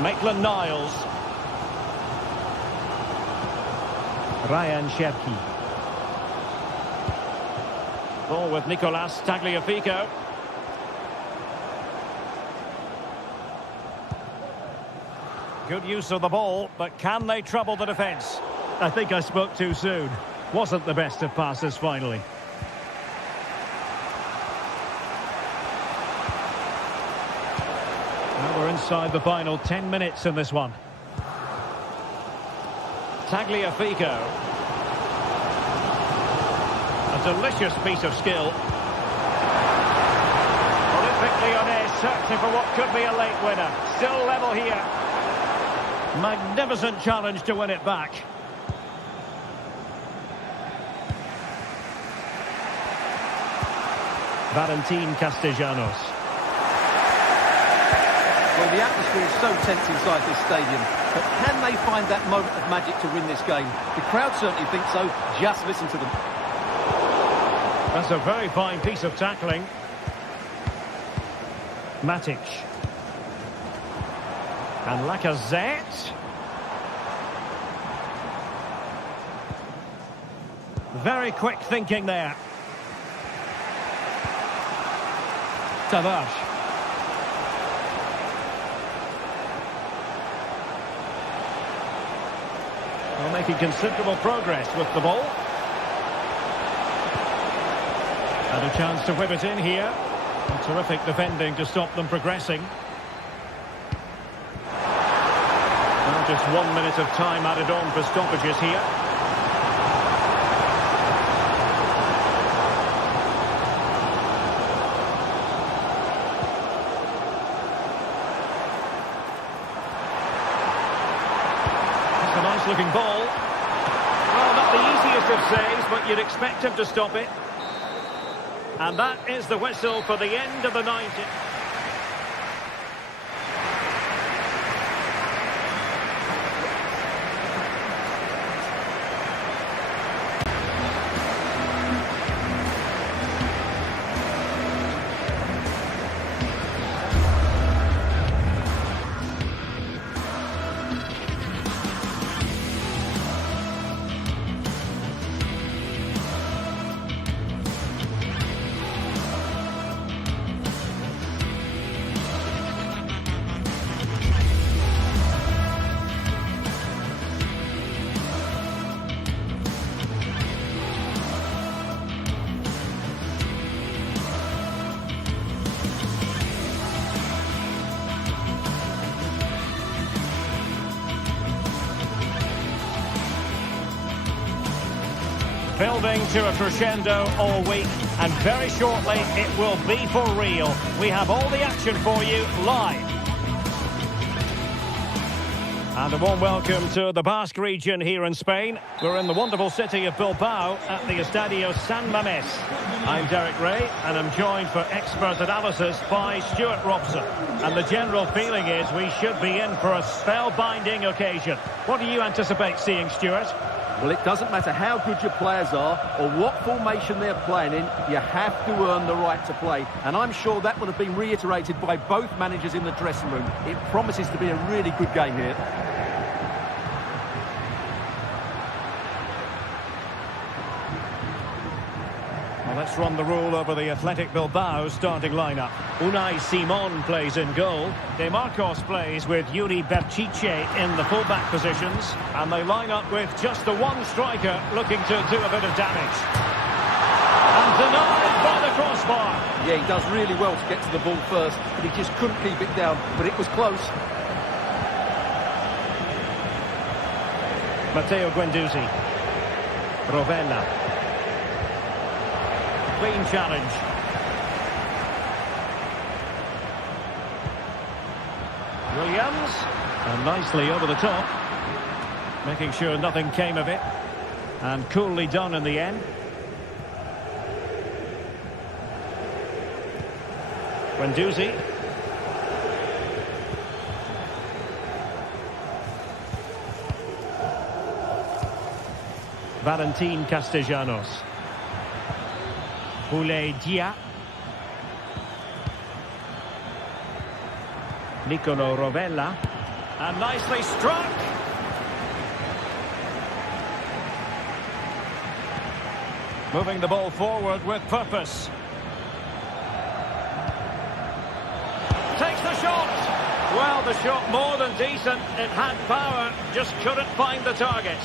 Maitland-Niles. Ryan Cherki. Ball with Nicolas Tagliafico. Good use of the ball, but can they trouble the defence? I think I spoke too soon. Wasn't the best of passes finally. Now we're inside the final 10 minutes in this one. Tagliafico. A delicious piece of skill. Olympique Lyonnais searching for what could be a late winner. Still level here. Magnificent challenge to win it back. Valentin Castellanos. Well, the atmosphere is so tense inside this stadium, but can they find that moment of magic to win this game? The crowd certainly think so. Just listen to them. That's a very fine piece of tackling. Matic. And Lacazette. Very quick thinking there. Tavares. Well, making considerable progress with the ball. And a chance to whip it in here. And terrific defending to stop them progressing. Now just 1 minute of time added on for stoppages here. It's a nice looking ball. Well, not the easiest of saves, but you'd expect him to stop it. And that is the whistle for the end of the 90. Building to a crescendo all week, and very shortly it will be for real. We have all the action for you live. And a warm welcome to the Basque region here in Spain. We're in the wonderful city of Bilbao at the Estadio San Mamés. I'm Derek Ray, and I'm joined for expert analysis by Stuart Robson. And the general feeling is we should be in for a spellbinding occasion. What do you anticipate seeing, Stuart? Well, it doesn't matter how good your players are or what formation they're playing in, you have to earn the right to play. And I'm sure that would have been reiterated by both managers in the dressing room. It promises to be a really good game here. Well, let's run the rule over the Athletic Bilbao starting lineup. Unai Simon plays in goal. De Marcos plays with Yuri Berchiche in the fullback positions. And they line up with just the one striker looking to do a bit of damage. And denied by the crossbar. Yeah, he does really well to get to the ball first, but he just couldn't keep it down. But it was close. Matteo Guendouzi. Rovella. Clean challenge. Williams. And nicely over the top. Making sure nothing came of it. And coolly done in the end. Guendouzi. Valentin Castellanos. Boulaye Dia. Nicolo Rovella. And nicely struck. Moving the ball forward with purpose. Takes the shot. Well, the shot more than decent. It had power, just couldn't find the target.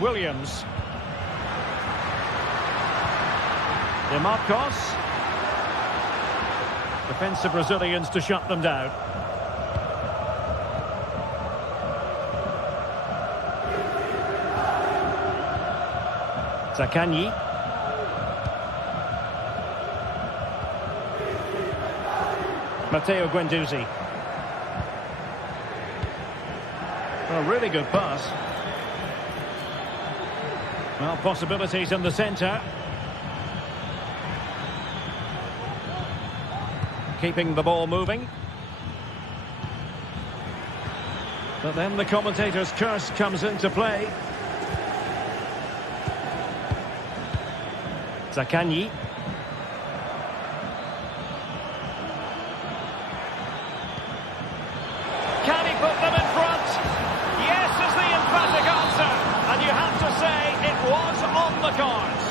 Williams. De Marcos. Defensive Brazilians to shut them down. Zaccagni. Matteo Guendouzi. A really good pass. Well, possibilities in the centre. Keeping the ball moving. But then the commentator's curse comes into play. Zaccagni. Can he put them in front? Yes is the emphatic answer. And you have to say it was on the cards.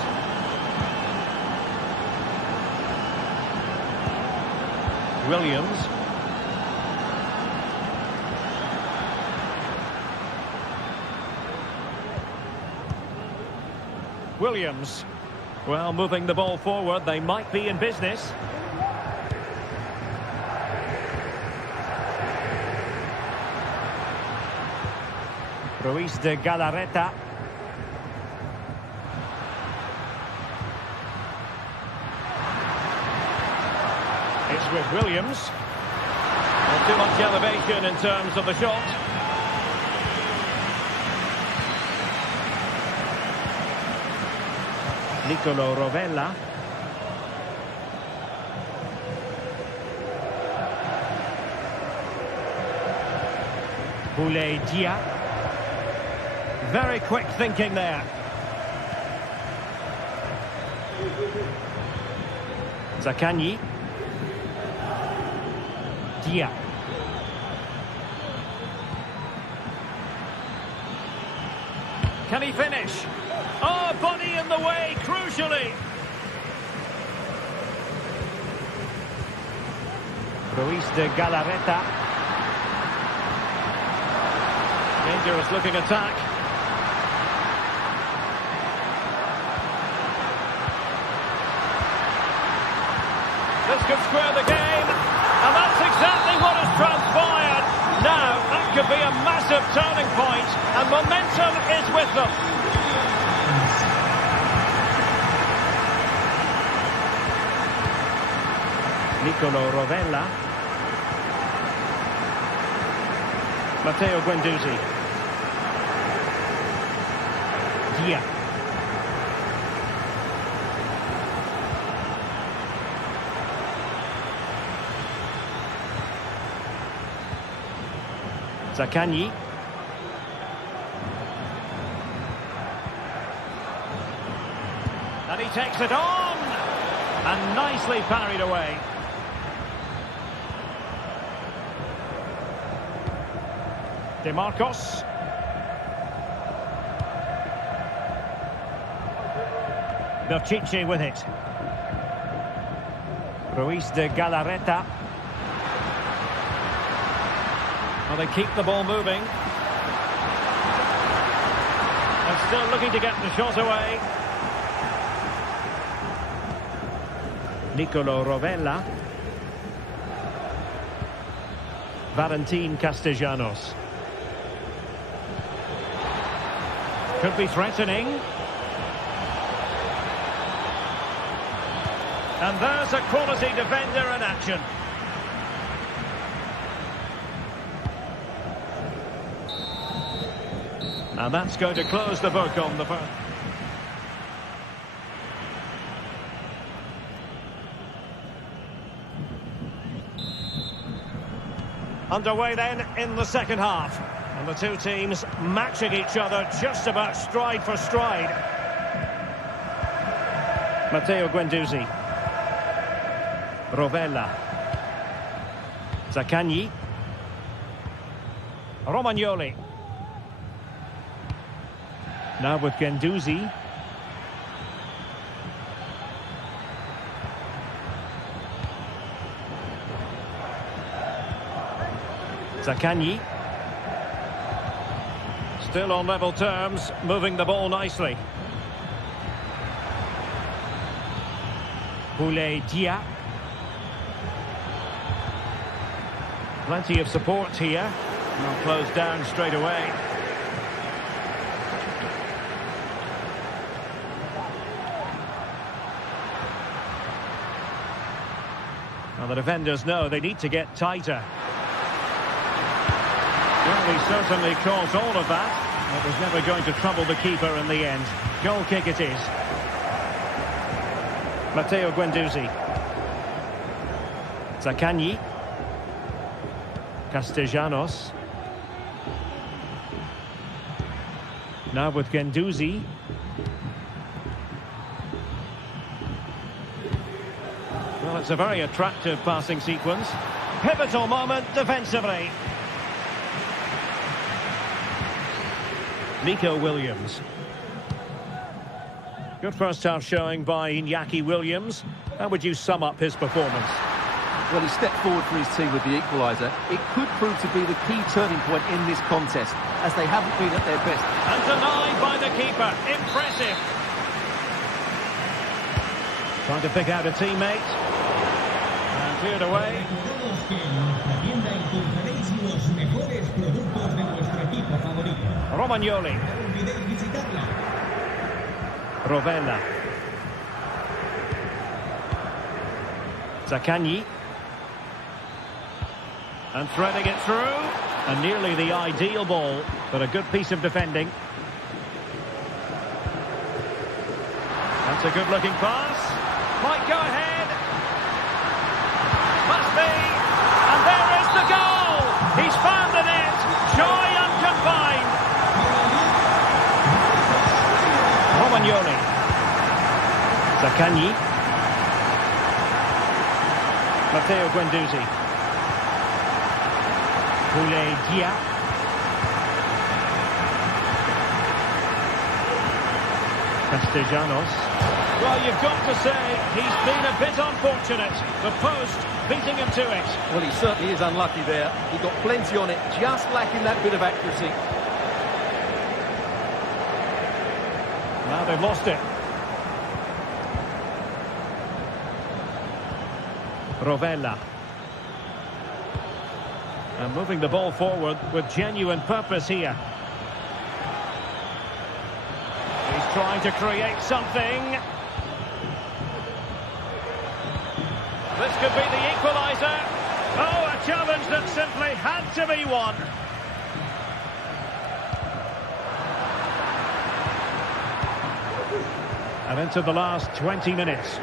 Williams. Williams. Well, moving the ball forward, they might be in business. Ruiz de Galarreta. It's with Williams. Not too much elevation in terms of the shot. Nicolo Rovella. Boulaye Dia. Very quick thinking there. Zaccagni. Dia. Can he finish? Oh, body in the way, crucially. Ruiz de Galarreta. Dangerous looking attack. This could square the game. And that's exactly what has transpired. Now, that could be a massive turning point, and momentum is with them. Nicolo Rovella. Matteo Guendouzi. Dia. Zaccagni. And he takes it on! And nicely parried away. DeMarcos. Berchiche with it. Ruiz de Galarreta. Well, they keep the ball moving. And still looking to get the shot away. Nicolo Rovella. Valentin Castellanos. Could be threatening. And there's a quality defender in action. And that's going to close the book on the first. Underway then in the second half. And the two teams matching each other just about stride for stride. Matteo Guendouzi. Rovella. Zaccagni. Romagnoli. Now with Guendouzi. Zaccagni. Still on level terms, moving the ball nicely. Boulaye Dia. Plenty of support here. Now closed down straight away. Well, the defenders know they need to get tighter. Well, he certainly caused all of that. It was never going to trouble the keeper in the end. Goal kick it is. Matteo Guendouzi. Zaccagni. Castellanos. Now with Guendouzi. Well, it's a very attractive passing sequence. Pivotal moment defensively. Nico Williams. Good first half showing by Iñaki Williams. How would you sum up his performance? Well, he stepped forward for his team with the equaliser. It could prove to be the key turning point in this contest, as they haven't been at their best. And denied by the keeper. Impressive. Trying to pick out a teammate. And cleared away. Romagnoli. Rovella. Zaccagni. And threading it through. And nearly the ideal ball, but a good piece of defending. That's a good-looking pass. Might go ahead. Must be. And there is the goal. He's found the net. Joy unconfined. Romagnoli. Zaccagni. Matteo Guendouzi. Boulaye Dia. Castellanos. Well, you've got to say, he's been a bit unfortunate. The post beating him to it. Well, he certainly is unlucky there. He got plenty on it, just lacking that bit of accuracy. Now they've lost it. Rovella. And moving the ball forward with genuine purpose here. He's trying to create something. This could be the equaliser. Oh, a challenge that simply had to be won. And into the last 20 minutes.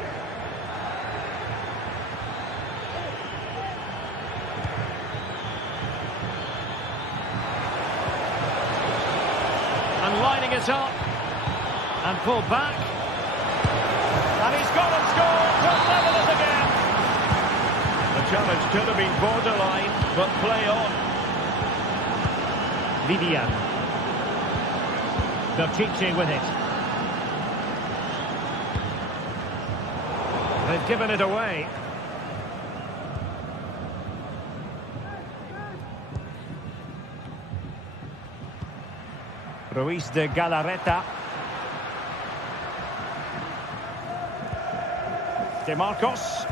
And lining it up. And pulled back. And he's gone and scored to level it again. The challenge could have been borderline, but play on. Vivian. Berchiche with it. They've given it away. Ruiz de Galarreta. De Marcos.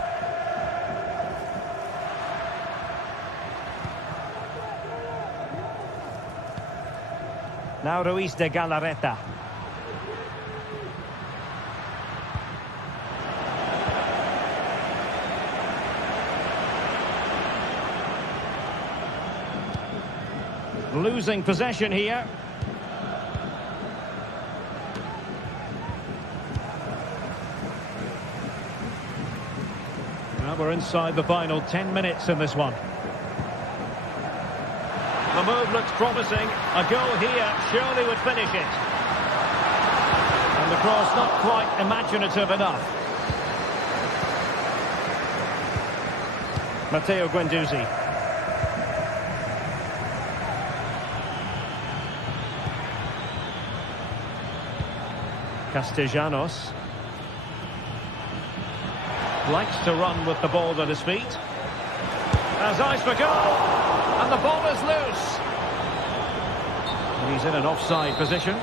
Now Ruiz de Galarreta. Losing possession here. Well, we're inside the final 10 minutes in this one. The move looks promising. A goal here surely would finish it. And the cross not quite imaginative enough. Matteo Guendouzi. Castellanos likes to run with the ball at his feet. Has eyes for goal, and the ball is loose. And he's in an offside position.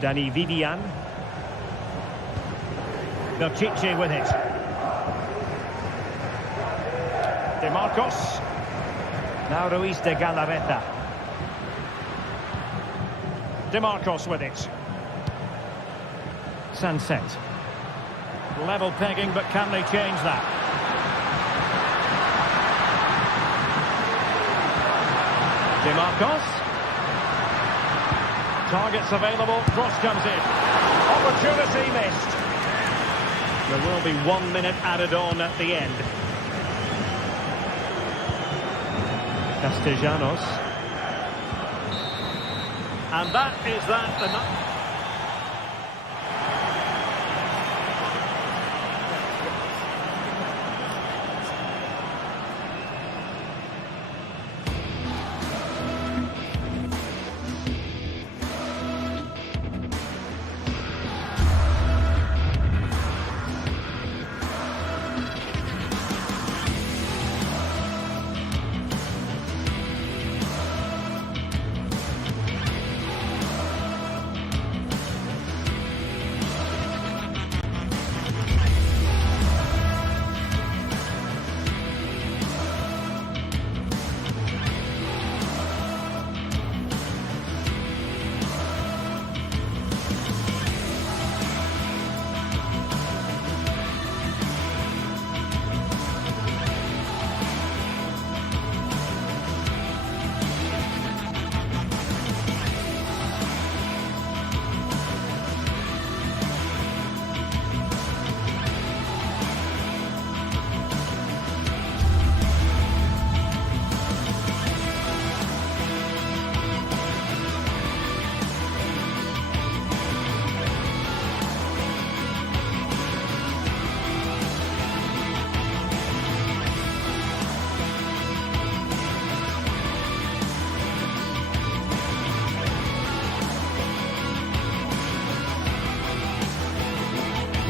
Dani Vivian. Berchiche with it. De Marcos. Now Ruiz de Galarreta. De Marcos with it. Sunset. Level pegging, but can they change that? De Marcos. Targets available. Cross comes in. Opportunity missed. There will be 1 minute added on at the end. Castellanos. And that is that.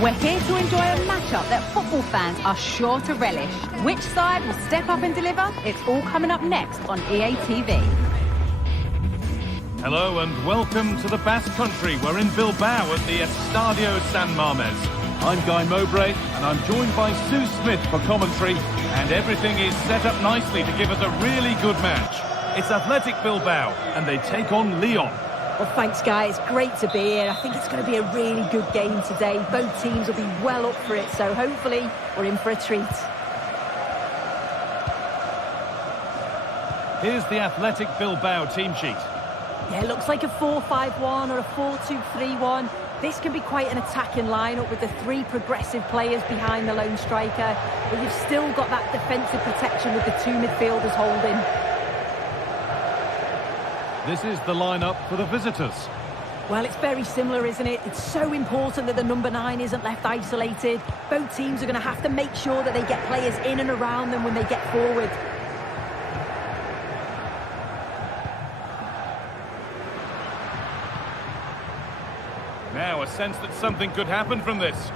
We're here to enjoy a matchup that football fans are sure to relish. Which side will step up and deliver? It's all coming up next on EA TV. Hello and welcome to the Basque Country. We're in Bilbao at the Estadio San Mamés. I'm Guy Mowbray and I'm joined by Sue Smith for commentary, and everything is set up nicely to give us a really good match. It's Athletic Bilbao, and they take on Lyon. Well, thanks, guys. Great to be here. I think it's going to be a really good game today. Both teams will be well up for it, so hopefully we're in for a treat. Here's the Athletic Bilbao team sheet. Yeah, it looks like a 4-5-1 or a 4-2-3-1. This can be quite an attacking lineup with the three progressive players behind the lone striker, but you've still got that defensive protection with the two midfielders holding. This is the lineup for the visitors. Well, it's very similar, isn't it? It's so important that the number 9 isn't left isolated. Both teams are going to have to make sure that they get players in and around them when they get forward. Now a sense that something could happen from this.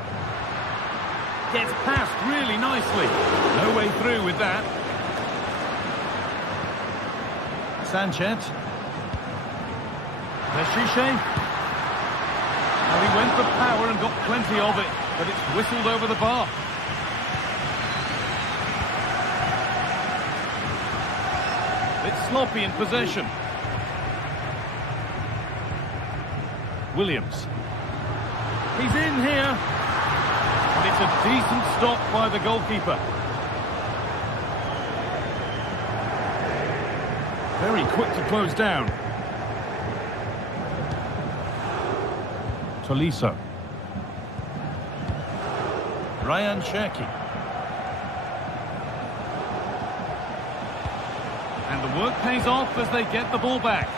Gets past really nicely. No way through with that. Sanchez. Meshiche. Well, he went for power and got plenty of it, but it's whistled over the bar. It's sloppy in possession. Williams. He's in here. And it's a decent stop by the goalkeeper. Very quick to close down. Tolisso. Ryan Cherki. And the work pays off as they get the ball back.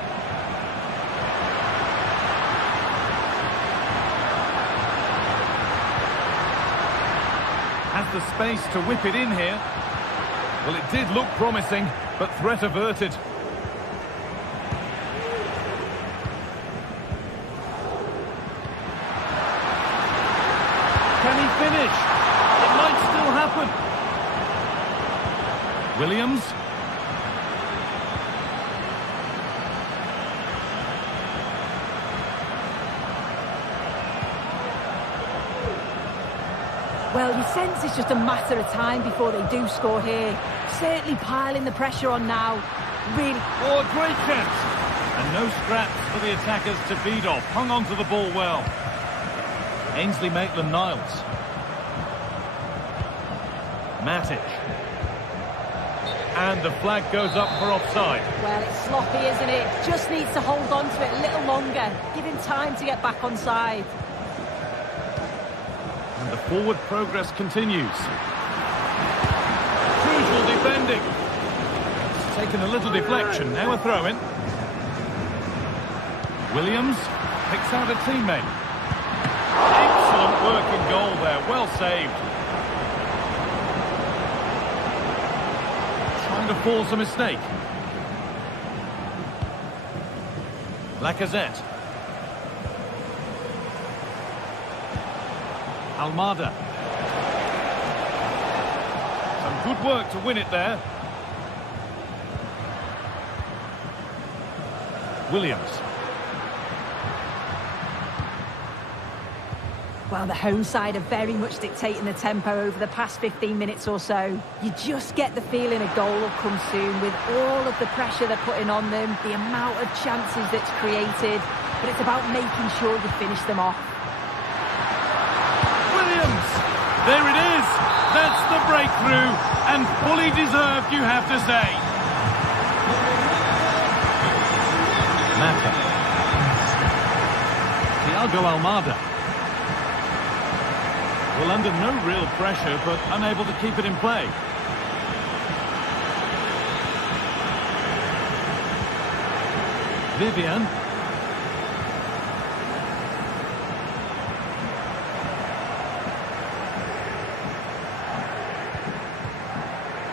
Has the space to whip it in here. Well, it did look promising, but threat averted. Can he finish? It might still happen. Williams. Well, you sense it's just a matter of time before they do score here. Certainly piling the pressure on now. Really. Oh, a great chance. And no scraps for the attackers to feed off. Hung on to the ball well. Ainsley Maitland-Niles. Matic. And the flag goes up for offside. Well, it's sloppy, isn't it? Just needs to hold on to it a little longer. Give him time to get back on side. And the forward progress continues. Crucial defending. It's taken a little deflection. Now a throw-in. Williams picks out a teammate. Excellent work in goal there. Well saved. Trying to force a mistake. Lacazette. Almada. Some good work to win it there. Williams. Well, the home side are very much dictating the tempo over the past 15 minutes or so. You just get the feeling a goal will come soon with all of the pressure they're putting on them, the amount of chances that's created, but it's about making sure you finish them off. Williams! There it is! That's the breakthrough, and fully deserved, you have to say. Mata. Thiago Almada. Well, under no real pressure, but unable to keep it in play. Vivian.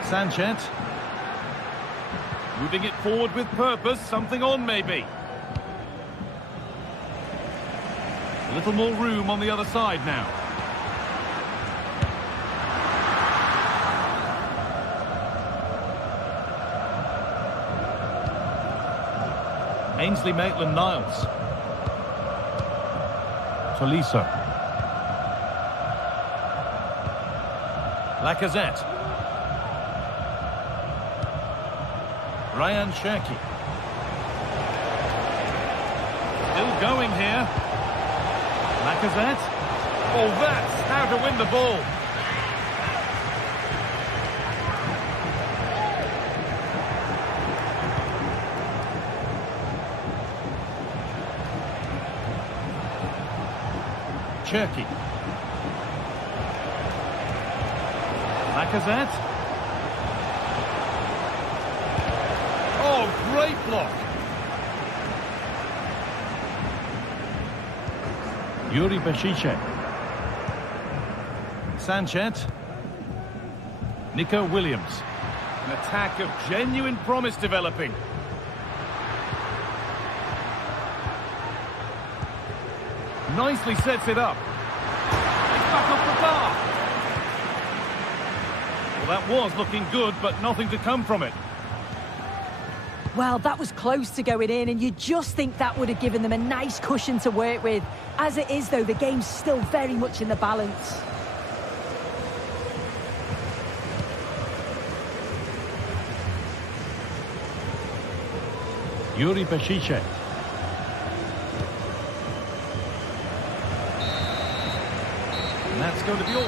Sanchez. Moving it forward with purpose, something on maybe. A little more room on the other side now. Ainsley Maitland-Niles. Tolisso. Lacazette. Ryan Cherki. Still going here. Lacazette. Oh, that's how to win the ball. Cherki. Lacazette. Oh, great block. Yuri Bešiček. Sanchez. Nico Williams. An attack of genuine promise developing. Nicely sets it up. It's back off the bar. Well, that was looking good, but nothing to come from it. Well, that was close to going in, and you just think that would have given them a nice cushion to work with. As it is, though, the game's still very much in the balance. Yuri Bešiček. And that's going to be all.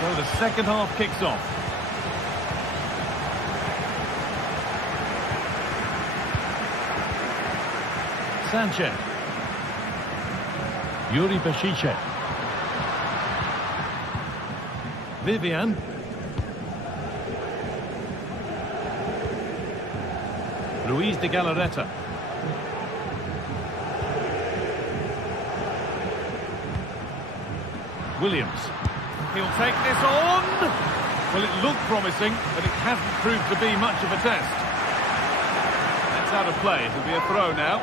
So the second half kicks off. Sanchez. Yuri Bešiček. Vivian. Luis de Galarreta. Williams. He'll take this on. Well, it looked promising, but it hasn't proved to be much of a test. That's out of play. It'll be a throw now.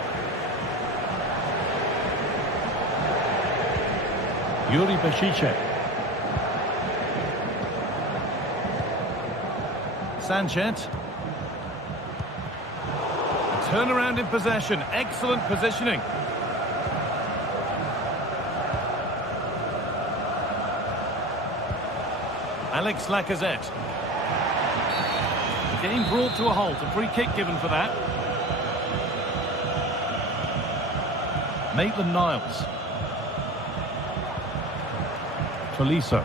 Yuri Bešiček. Sanchez. Turnaround in possession. Excellent positioning. Alex Lacazette. The game brought to a halt. A free kick given for that. Maitland-Niles. Tolisso.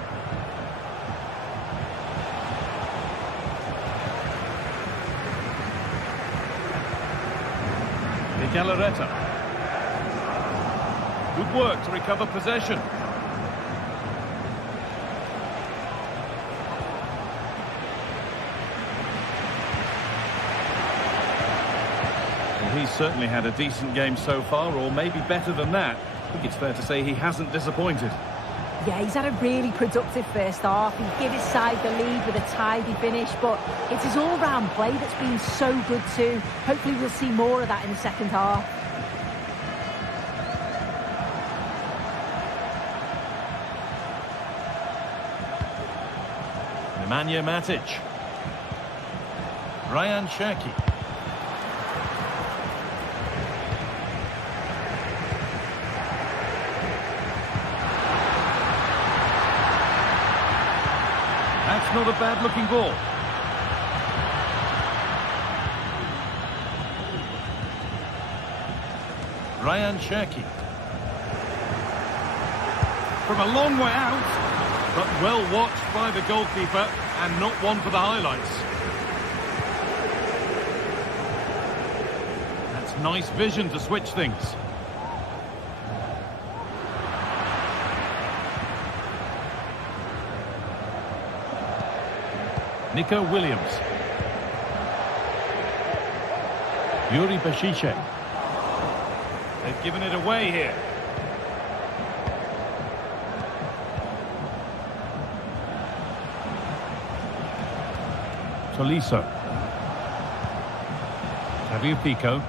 De Galarreta. Good work to recover possession. He's certainly had a decent game so far, or maybe better than that. I think it's fair to say he hasn't disappointed. Yeah, he's had a really productive first half. He gave his side the lead with a tidy finish, but it's his all-round play that's been so good too. Hopefully we'll see more of that in the second half. Nemanja Matic. Ryan Cherki. That's not a bad-looking ball. Ryan Cherki. From a long way out, but well watched by the goalkeeper, and not one for the highlights. That's nice vision to switch things. Nico Williams. Yuri Bešiček. They've given it away here. Tolisso. Fabio Pico.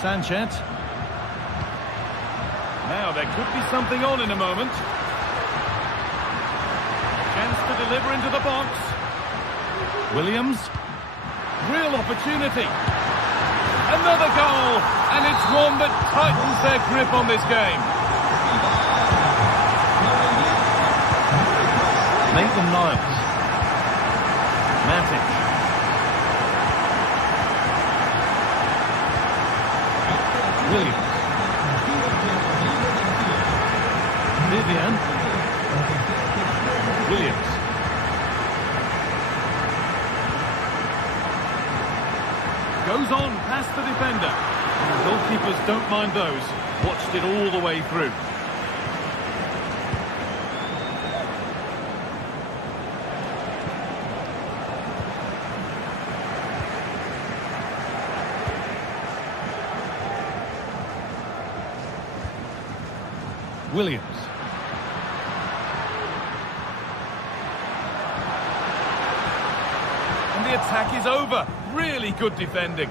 Sanchez. Now, there could be something on in a moment. Chance to deliver into the box. Williams. Real opportunity. Another goal, and it's one that tightens their grip on this game. Maitland-Niles. Matic. Williams. Vivian. Williams. Goes on past the defender. Goalkeepers don't mind those. Watched it all the way through. Williams. And the attack is over. Really good defending.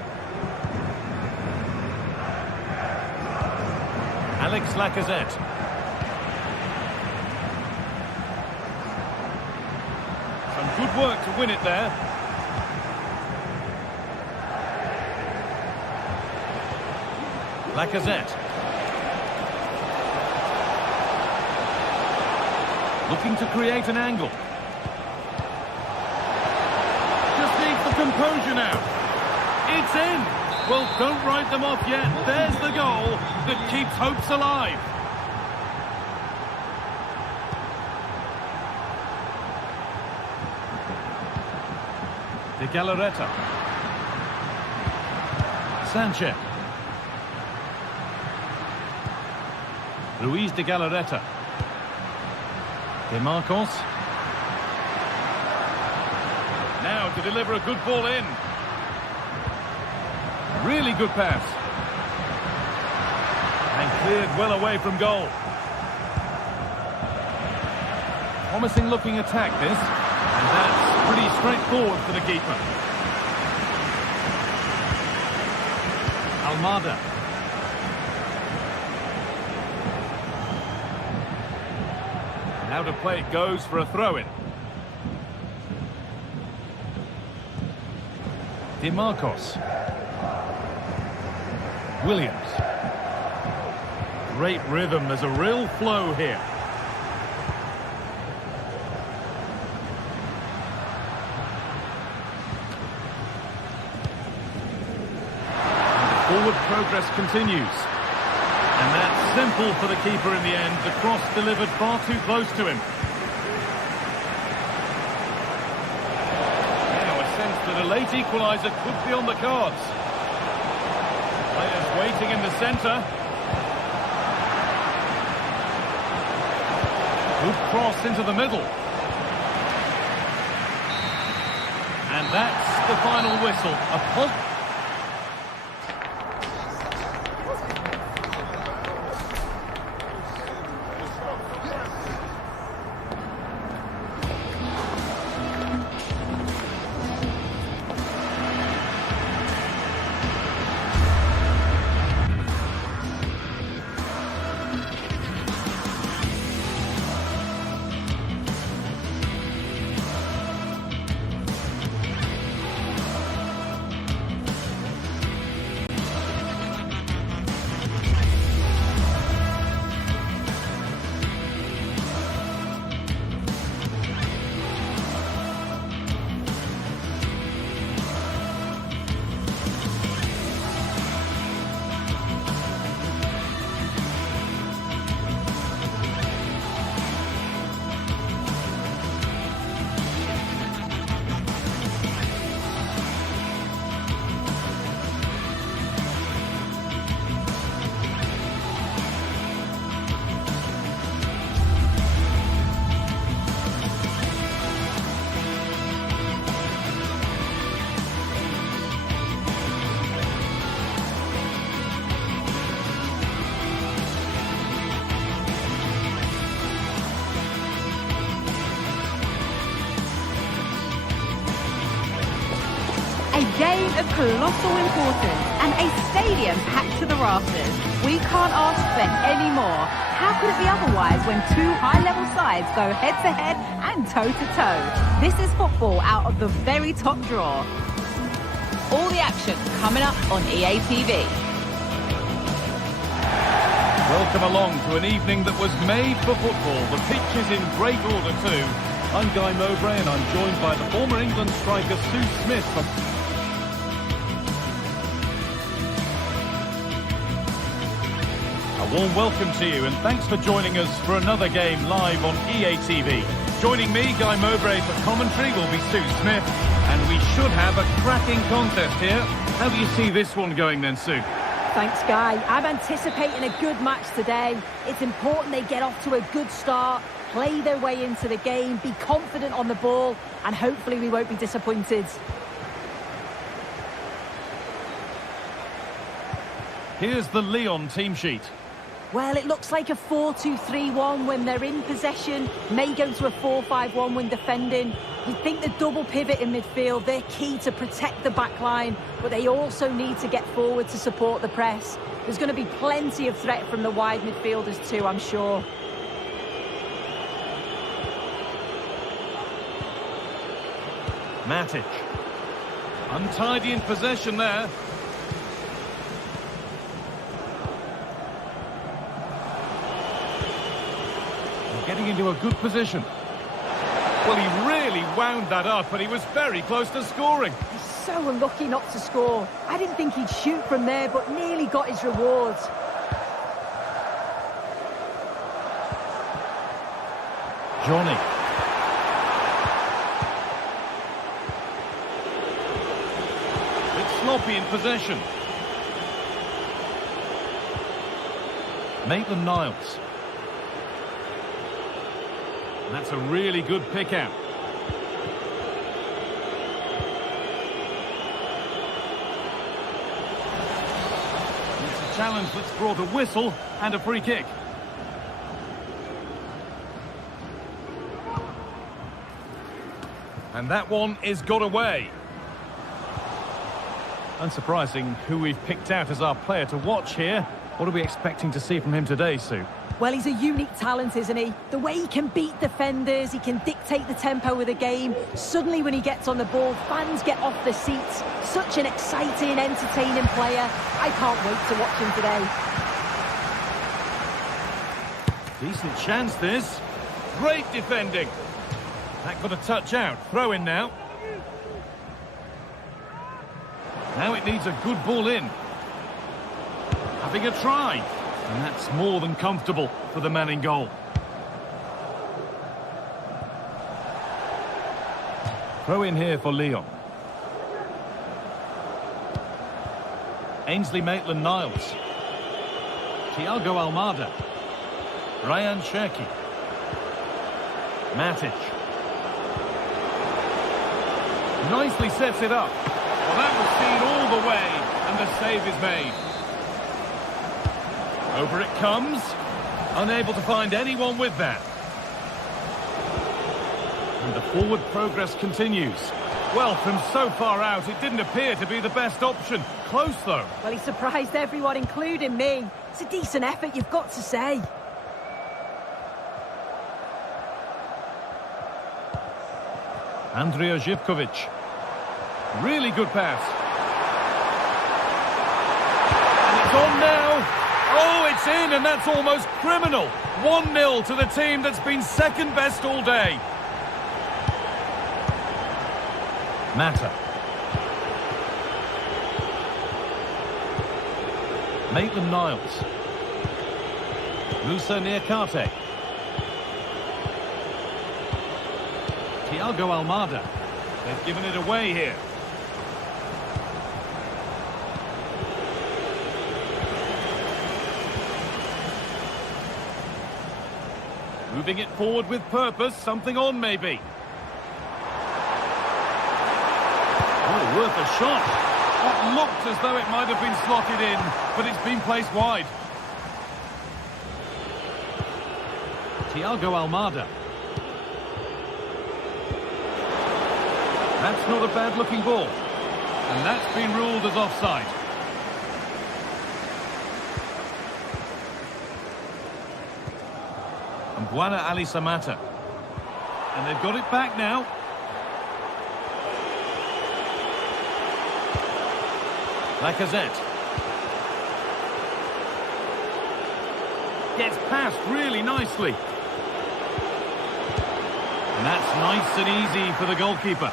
Alex Lacazette. Some good work to win it there. Lacazette. Looking to create an angle. Just needs the composure now. It's in. Well, don't write them off yet. There's the goal that keeps hopes alive. De Galarreta. Sanchez. Luis de Galarreta. De Marcos. Now to deliver a good ball in. Really good pass. And cleared well away from goal. Promising looking attack this. And that's pretty straightforward for the keeper. Almada. And out of play it goes for a throw-in. De Marcos. Williams. Great rhythm, there's a real flow here. Forward progress continues. And that's simple for the keeper in the end. The cross delivered far too close to him. Now a sense that a late equaliser could be on the cards. Players waiting in the centre. Good cross into the middle. And that's the final whistle. A game of colossal importance and a stadium packed to the rafters. We can't ask for any more. How could it be otherwise when two high-level sides go head-to-head and toe-to-toe? This is football out of the very top drawer. All the action coming up on EA TV. Welcome along to an evening that was made for football. The pitch is in great order too. I'm Guy Mowbray and I'm joined by the former England striker Sue Smith. A warm welcome to you and thanks for joining us for another game live on EA TV. Joining me, Guy Mowbray, for commentary will be Sue Smith, and we should have a cracking contest here. How do you see this one going then, Sue? Thanks, Guy. I'm anticipating a good match today. It's important they get off to a good start, play their way into the game, be confident on the ball, and hopefully we won't be disappointed. Here's the Lyon team sheet. Well, it looks like a 4-2-3-1 when they're in possession, may go to a 4-5-1 when defending. We think the double pivot in midfield, they're key to protect the back line, but they also need to get forward to support the press. There's going to be plenty of threat from the wide midfielders too, I'm sure. Matic. Untidy in possession there. Getting into a good position. Well, he really wound that up, and he was very close to scoring. He's so unlucky not to score. I didn't think he'd shoot from there, but nearly got his rewards. Johnny. It's sloppy in possession. Maitland-Niles. That's a really good pick out. It's a challenge that's brought a whistle and a free kick. And that one is got away. Unsurprising who we've picked out as our player to watch here. What are we expecting to see from him today, Sue? Well, he's a unique talent, isn't he? The way he can beat defenders, he can dictate the tempo of the game. Suddenly, when he gets on the ball, fans get off their seats. Such an exciting, entertaining player. I can't wait to watch him today. Decent chance, this. Great defending. That got a touch out. Throw in now. Now it needs a good ball in. Having a try. And that's more than comfortable for the man in goal. Throw in here for Lyon. Ainsley Maitland-Niles. Thiago Almada. Ryan Cherki. Matic. Nicely sets it up. Well, that was seen all the way, and the save is made. Over it comes. Unable to find anyone with that. And the forward progress continues. Well, from so far out, it didn't appear to be the best option. Close, though. Well, he surprised everyone, including me. It's a decent effort, you've got to say. Andrija Živković. Really good pass. And it's on now. Oh, it's in, and that's almost criminal. 1-0 to the team that's been second best all day. Mata. Maitland-Niles. Musa Niakate. Thiago Almada. They've given it away here. Moving it forward with purpose, something on maybe. Oh, worth a shot. That looked as though it might have been slotted in, but it's been placed wide. Thiago Almada. That's not a bad-looking ball. And that's been ruled as offside. And Buana Ali Samata. And they've got it back now. Lacazette. Gets past really nicely. And that's nice and easy for the goalkeeper.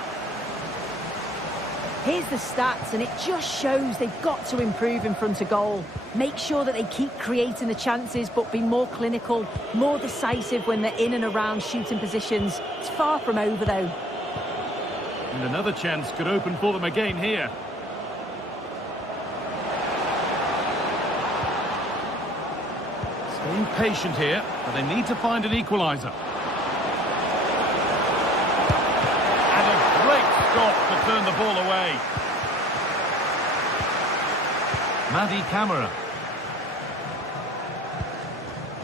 Here's the stats, and it just shows they've got to improve in front of goal. Make sure that they keep creating the chances, but be more clinical, more decisive when they're in and around shooting positions. It's far from over, though. And another chance could open for them again here. Staying patient here, but they need to find an equaliser. And a great stop to turn the ball away. Madi Camara.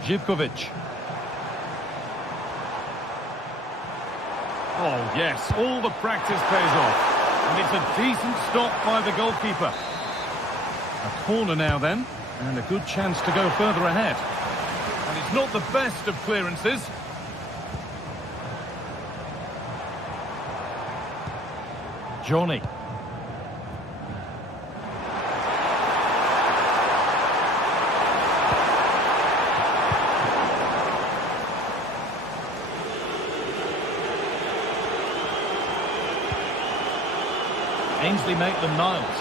Živković. Oh, yes, all the practice pays off. And it's a decent stop by the goalkeeper. A corner now then, and a good chance to go further ahead. And it's not the best of clearances. Johnny. Ainsley Maitland-Niles.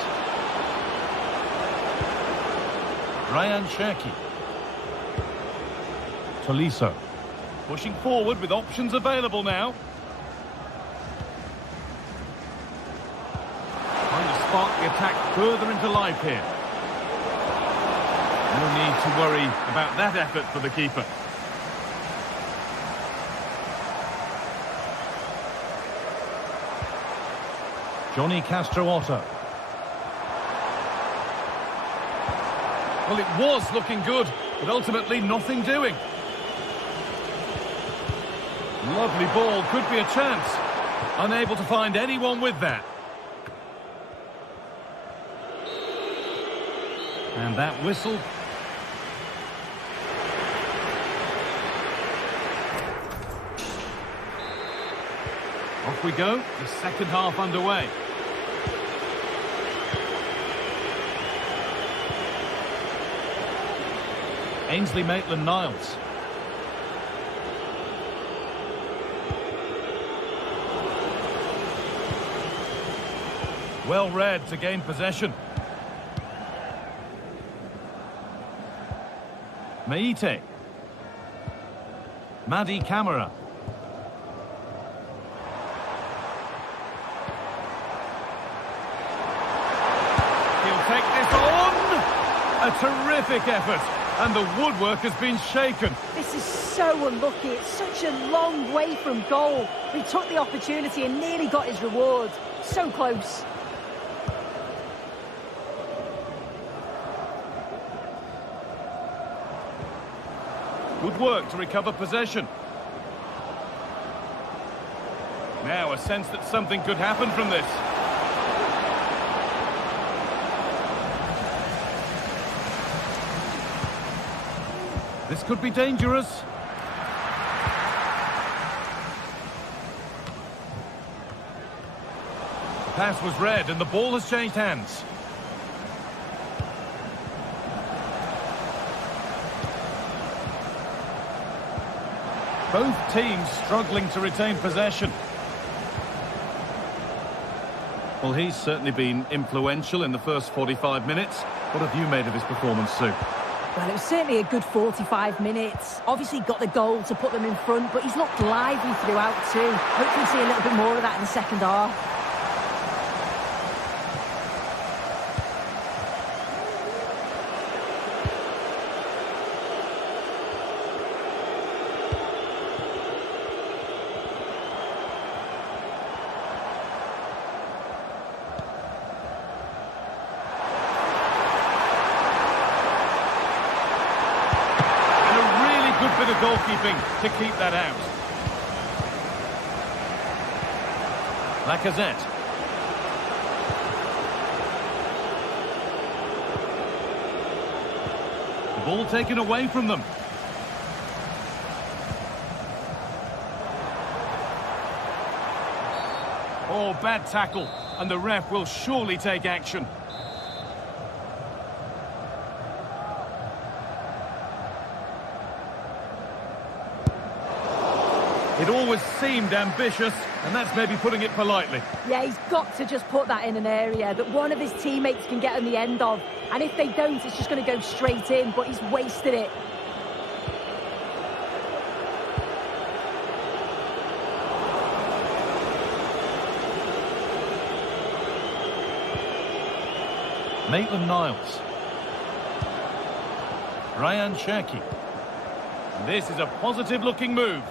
Ryan Cherki. Tolisso. Pushing forward with options available now. Trying to spark the attack further into life here. No need to worry about that effort for the keeper. Johnny Castro-Otto. Well, it was looking good, but ultimately nothing doing. Lovely ball, could be a chance. Unable to find anyone with that. And that whistle. Off we go, the second half underway. Ainsley Maitland-Niles. Well read to gain possession. Meite. Madi Camara. He'll take this on. A terrific effort. And the woodwork has been shaken. This is so unlucky. It's such a long way from goal. He took the opportunity and nearly got his reward. So close. Good work to recover possession. Now a sense that something could happen from this. This could be dangerous. The pass was read and the ball has changed hands. Both teams struggling to retain possession. Well, he's certainly been influential in the first 45 minutes. What have you made of his performance, Sue? Well, it was certainly a good 45 minutes. Obviously got the goal to put them in front, but he's looked lively throughout too. Hopefully see a little bit more of that in the second half. Bit of goalkeeping to keep that out. Lacazette. The ball taken away from them. Oh, bad tackle, and the ref will surely take action. It always seemed ambitious, and that's maybe putting it politely. Yeah, he's got to just put that in an area that one of his teammates can get on the end of. And if they don't, it's just going to go straight in, but he's wasted it. Maitland-Niles. Ryan Cherki. This is a positive-looking move.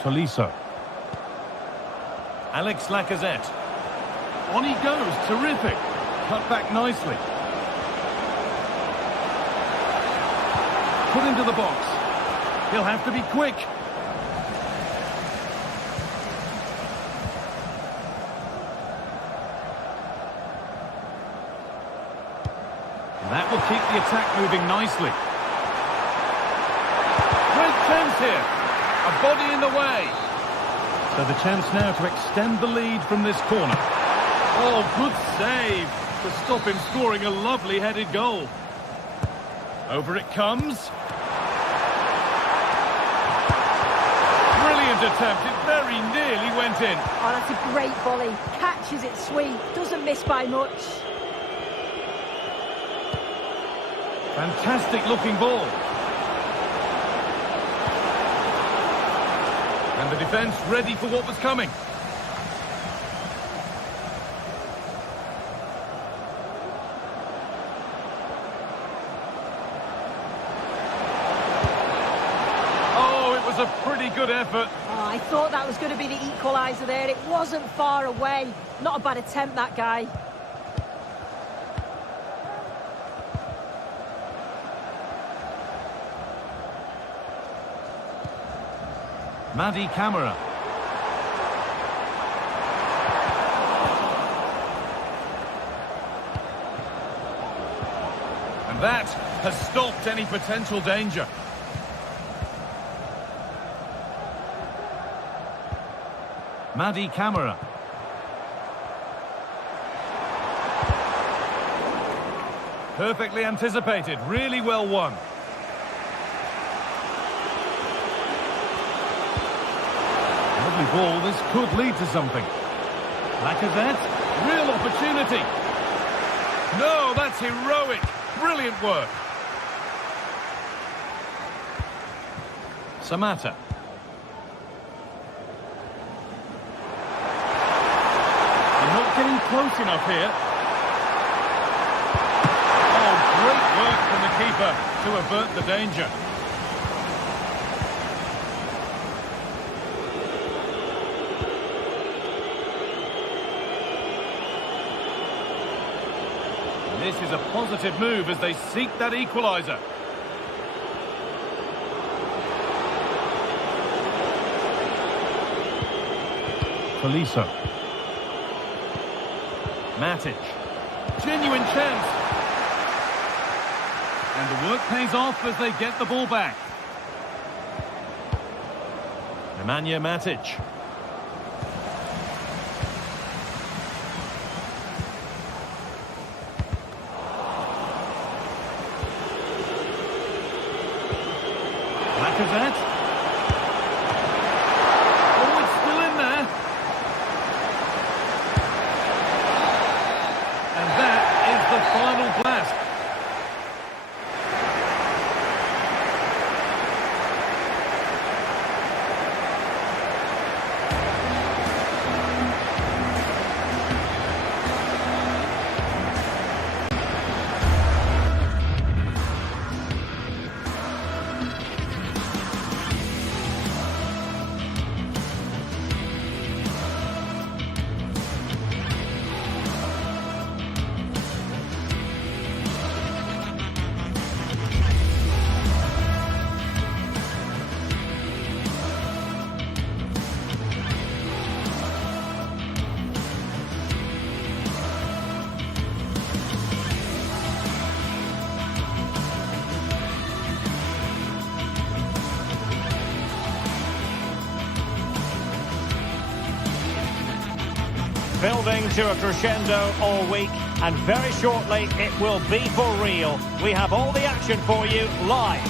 Tolisso. Alex Lacazette. On he goes, terrific. Cut back nicely. Put into the box. He'll have to be quick. That will keep the attack moving nicely. Great chance here. A body in the way. So the chance now to extend the lead from this corner. Oh, good save to stop him scoring a lovely headed goal. Over it comes. Brilliant attempt. It very nearly went in. Oh, that's a great volley. Catches it sweet. Doesn't miss by much. Fantastic looking ball. And the defence ready for what was coming. Oh, it was a pretty good effort. Oh, I thought that was going to be the equaliser there. It wasn't far away. Not a bad attempt, that guy. Madi Camara. And that has stopped any potential danger. Madi Camara. Perfectly anticipated, really well won. Ball, this could lead to something. Lacazette, real opportunity. No, that's heroic. Brilliant work. Samatta. They're not getting close enough here. Oh, great work from the keeper to avert the danger. This is a positive move as they seek that equaliser. Tolisso. Matic. Genuine chance. And the work pays off as they get the ball back. Nemanja Matic. Lacazette. Oh, it's still in there. And that is the final blast. Building to a crescendo all week, and very shortly it will be for real. We have all the action for you live.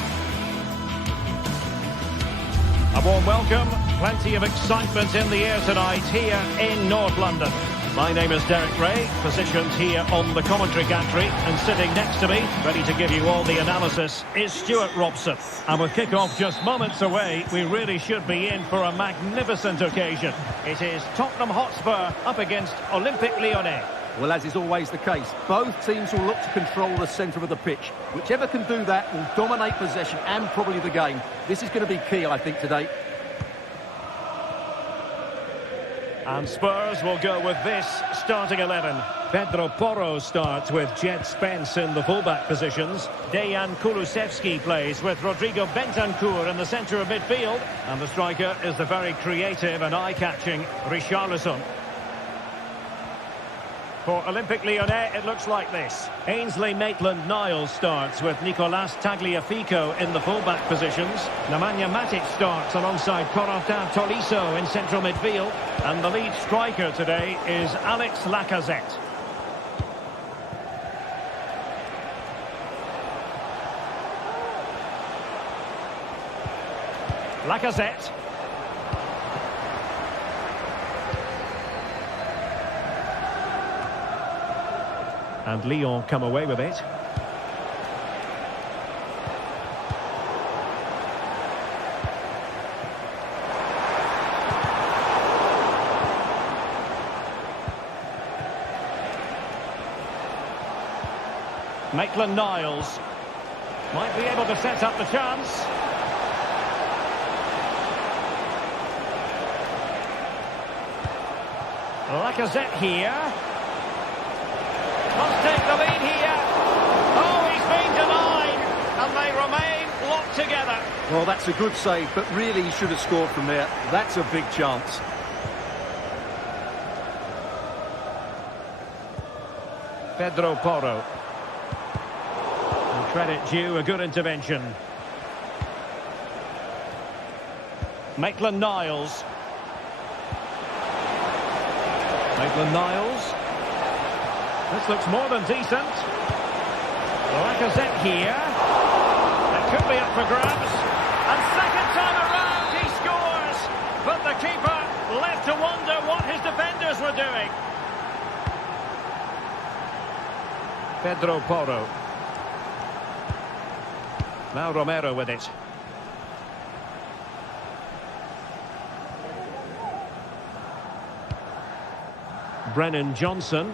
A warm welcome, plenty of excitement in the air tonight here in North London. My name is Derek Ray, positioned here on the commentary gantry, and sitting next to me, ready to give you all the analysis, is Stuart Robson. And with kick-off just moments away, we really should be in for a magnificent occasion. It is Tottenham Hotspur up against Olympique Lyonnais. Well, as is always the case, both teams will look to control the centre of the pitch. Whichever can do that will dominate possession and probably the game. This is going to be key, I think, today. And Spurs will go with this starting 11. Pedro Porro starts with Jed Spence in the fullback positions. Dejan Kulusevski plays with Rodrigo Bentancur in the centre of midfield. And the striker is the very creative and eye-catching Richarlison. For Olympique Lyonnais, it looks like this. Ainsley Maitland-Niles starts with Nicolas Tagliafico in the fullback positions. Nemanja Matic starts alongside Corentin Tolisso in central midfield. And the lead striker today is Alex Lacazette. Lacazette. And Lyon come away with it. Maitland-Niles might be able to set up the chance. Lacazette here. Must take the lead here. Oh, he's been denied. And they remain locked together. Well, that's a good save, but really he should have scored from there. That's a big chance. Pedro Porro. And credit due, a good intervention. Maitland-Niles. Maitland-Niles. This looks more than decent. Lacazette here. It could be up for grabs. And second time around, he scores. But the keeper left to wonder what his defenders were doing. Pedro Porro. Now Romero with it. Brennan Johnson.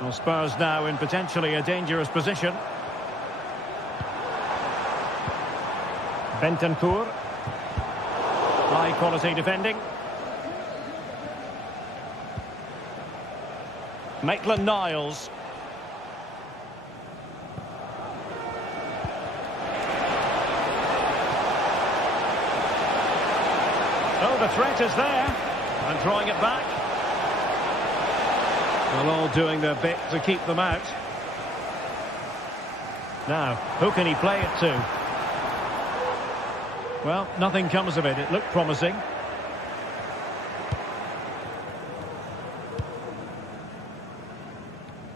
Well, Spurs now in potentially a dangerous position. Bentancur. High quality defending. Maitland-Niles. Oh, the threat is there. And drawing it back. Well, all doing their bit to keep them out. Now, who can he play it to? Well, nothing comes of it. It looked promising.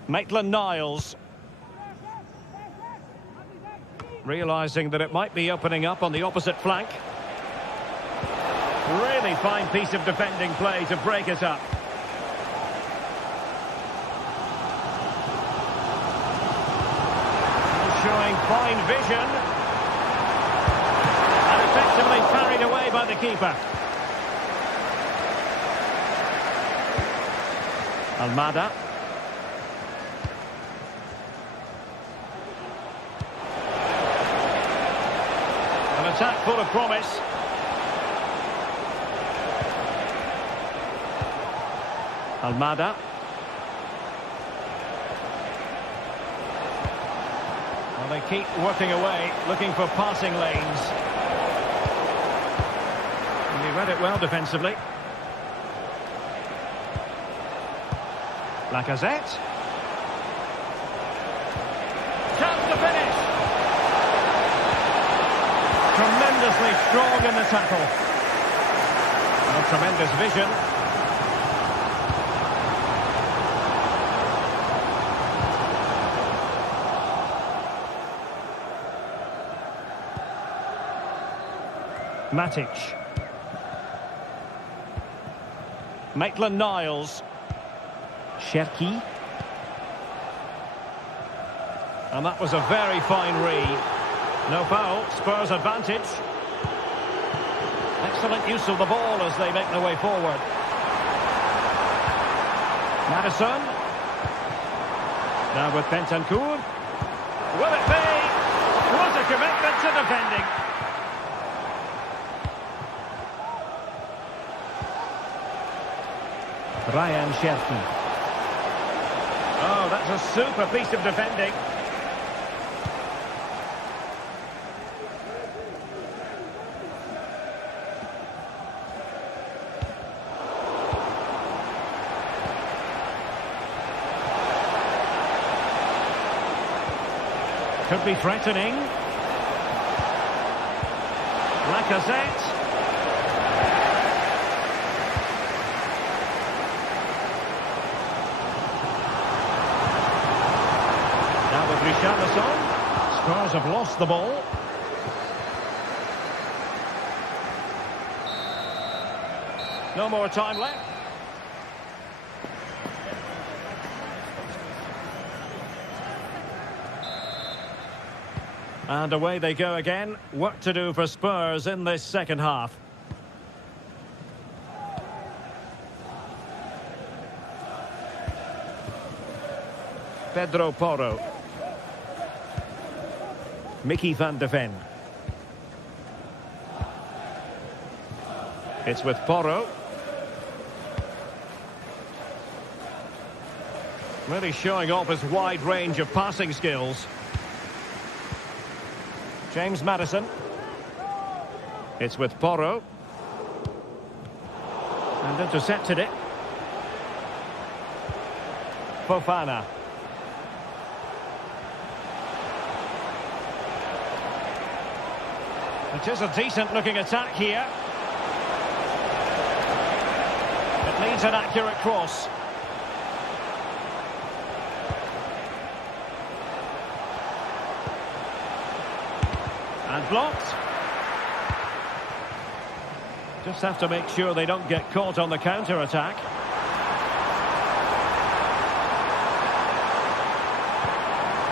Maitland-Niles. Realising that it might be opening up on the opposite flank. Really fine piece of defending play to break it up. Showing fine vision. And effectively carried away by the keeper. Almada. An attack full of promise. Almada. Well, they keep working away, looking for passing lanes. And he read it well defensively. Lacazette. Chance to finish. Tremendously strong in the tackle. Well, tremendous vision. Matic. Maitland-Niles. Cherki. And that was a very fine read. No foul, Spurs advantage. Excellent use of the ball as they make their way forward. Madison. Now with Bentancur. Will it be? What a commitment to defending. Ryan Cherki. Oh, that's a super piece of defending. Could be threatening. Lacazette. Now with Richarlison. Spurs have lost the ball. No more time left. And away they go again. Work to do for Spurs in this second half. Pedro Porro. Mickey van de Ven. It's with Porro. Really showing off his wide range of passing skills. James Maddison. It's with Porro. And intercepted it. Fofana. It is a decent looking attack here. It needs an accurate cross. And blocked. Just have to make sure they don't get caught on the counter-attack.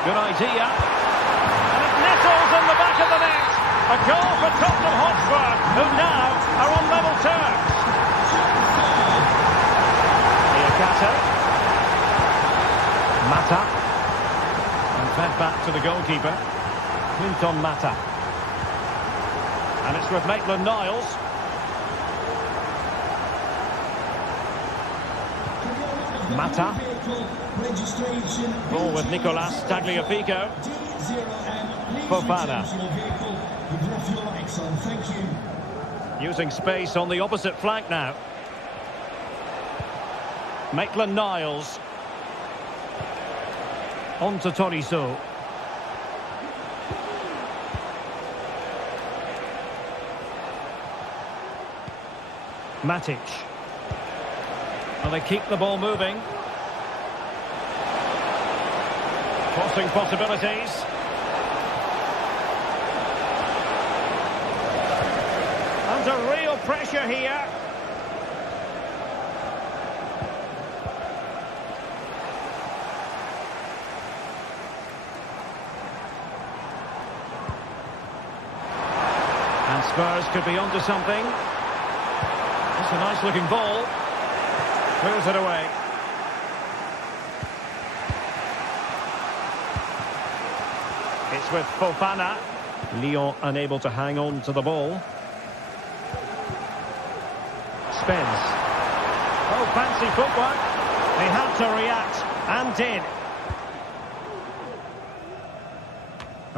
Good idea. And it nettles in the back of the net. A goal for Tottenham Hotspur, who now are on level terms. Iacate. Mata. And fed back to the goalkeeper. Clinton Mata. And it's with Maitland-Niles. Mata. Ball with Nicolas Tagliafico. Fofana. Using space on the opposite flank now. Maitland-Niles. On to Tolisso. Matic. Well, they keep the ball moving. Crossing possibilities. Under real pressure here. And Spurs could be onto something. It's a nice looking ball. Clears it away. It's with Fofana. Lyon unable to hang on to the ball. Spence. Oh, fancy footwork. They had to react and did.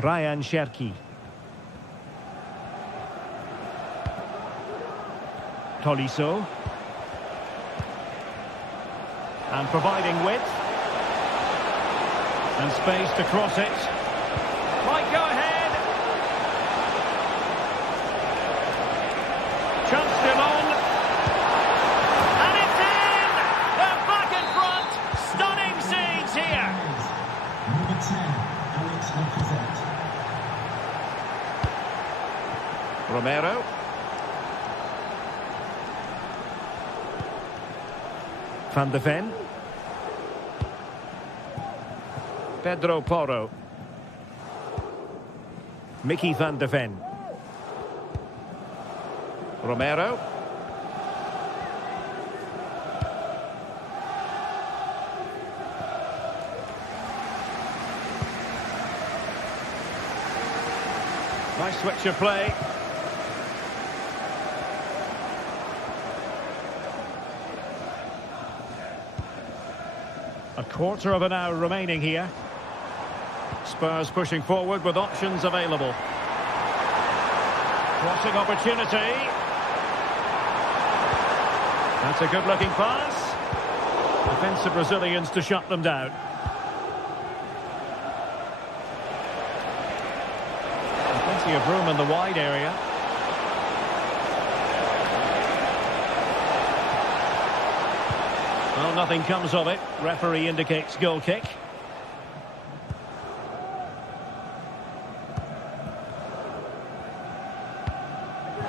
Ryan Cherki. Tolisso. And providing width. And space to cross it. Might go ahead. Chanced him on. And it's in! They're back in front. Stunning scenes here. Number 10, Alex Lacazette. Romero. Van de Ven. Pedro Porro. Mickey Van de Ven. Romero. Nice switch of play. A quarter of an hour remaining here. Spurs pushing forward with options available. Crossing opportunity. That's a good-looking pass. Defensive Brazilians to shut them down. Plenty of room in the wide area. Well, nothing comes of it. Referee indicates goal kick.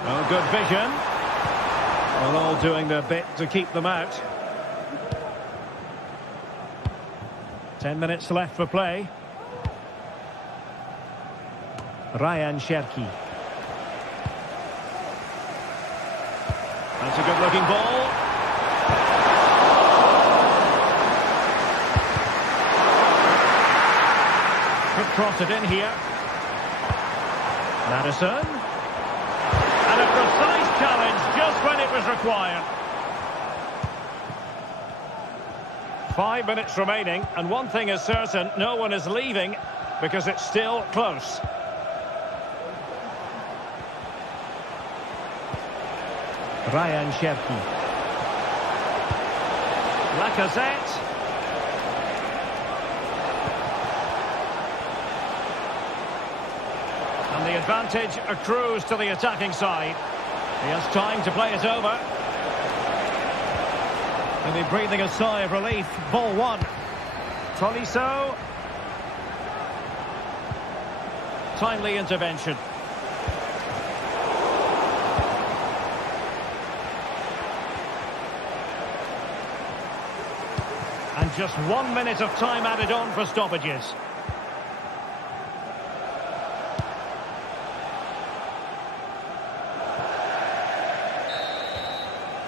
Oh, good vision. Well, all doing their bit to keep them out. 10 minutes left for play. Ryan Cherki. That's a good-looking ball. Could cross it in here. Madison. And a precise challenge just when it was required. 5 minutes remaining, and one thing is certain, no one is leaving because it's still close. Ryan Cherki. Lacazette. And the advantage accrues to the attacking side. He has time to play it over. And they're breathing a sigh of relief. Ball one. Tolisso. Timely intervention. And just 1 minute of time added on for stoppages.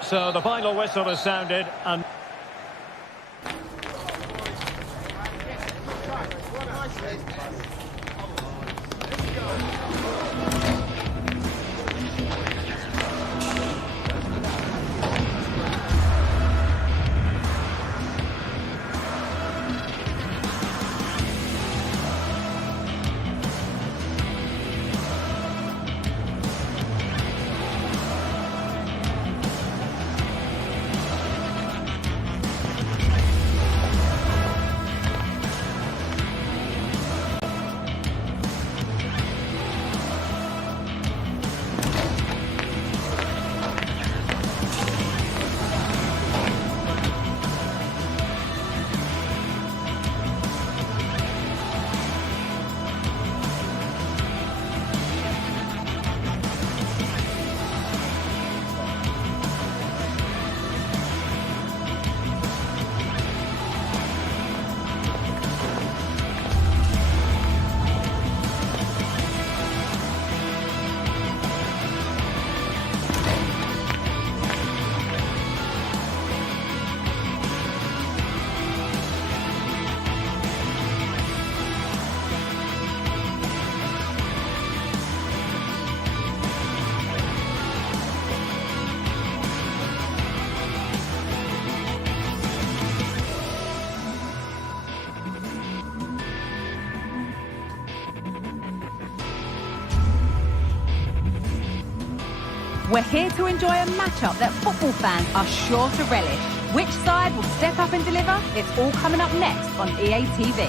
So the final whistle has sounded and... We're here to enjoy a matchup that football fans are sure to relish. Which side will step up and deliver? It's all coming up next on EA TV.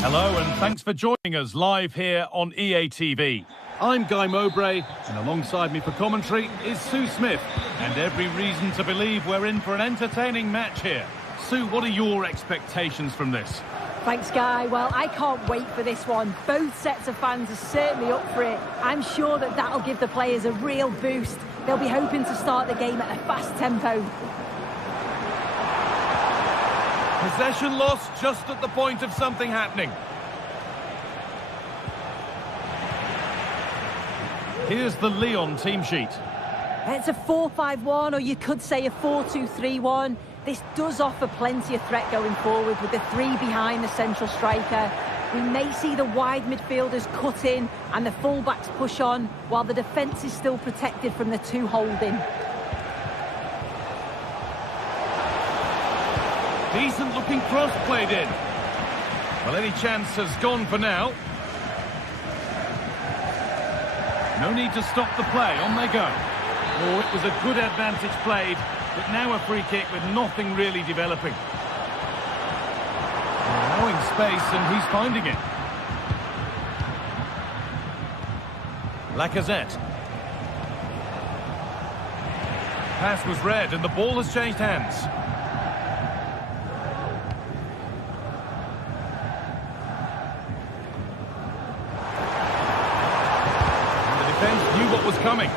Hello and thanks for joining us live here on EA TV. I'm Guy Mowbray, and alongside me for commentary is Sue Smith. And every reason to believe we're in for an entertaining match here. Sue, what are your expectations from this? Thanks, Guy. Well, I can't wait for this one. Both sets of fans are certainly up for it. I'm sure that that'll give the players a real boost. They'll be hoping to start the game at a fast tempo. Possession lost just at the point of something happening. Here's the Lyon team sheet. It's a 4-5-1, or you could say a 4-2-3-1. This does offer plenty of threat going forward with the three behind the central striker. We may see the wide midfielders cut in and the fullbacks push on, while the defence is still protected from the two holding. Decent looking cross played in. Well, any chance has gone for now. No need to stop the play, on they go. Oh, it was a good advantage played, but now a free kick with nothing really developing. Allowing space and he's finding it. Lacazette. Pass was read and the ball has changed hands. And the defence knew what was coming.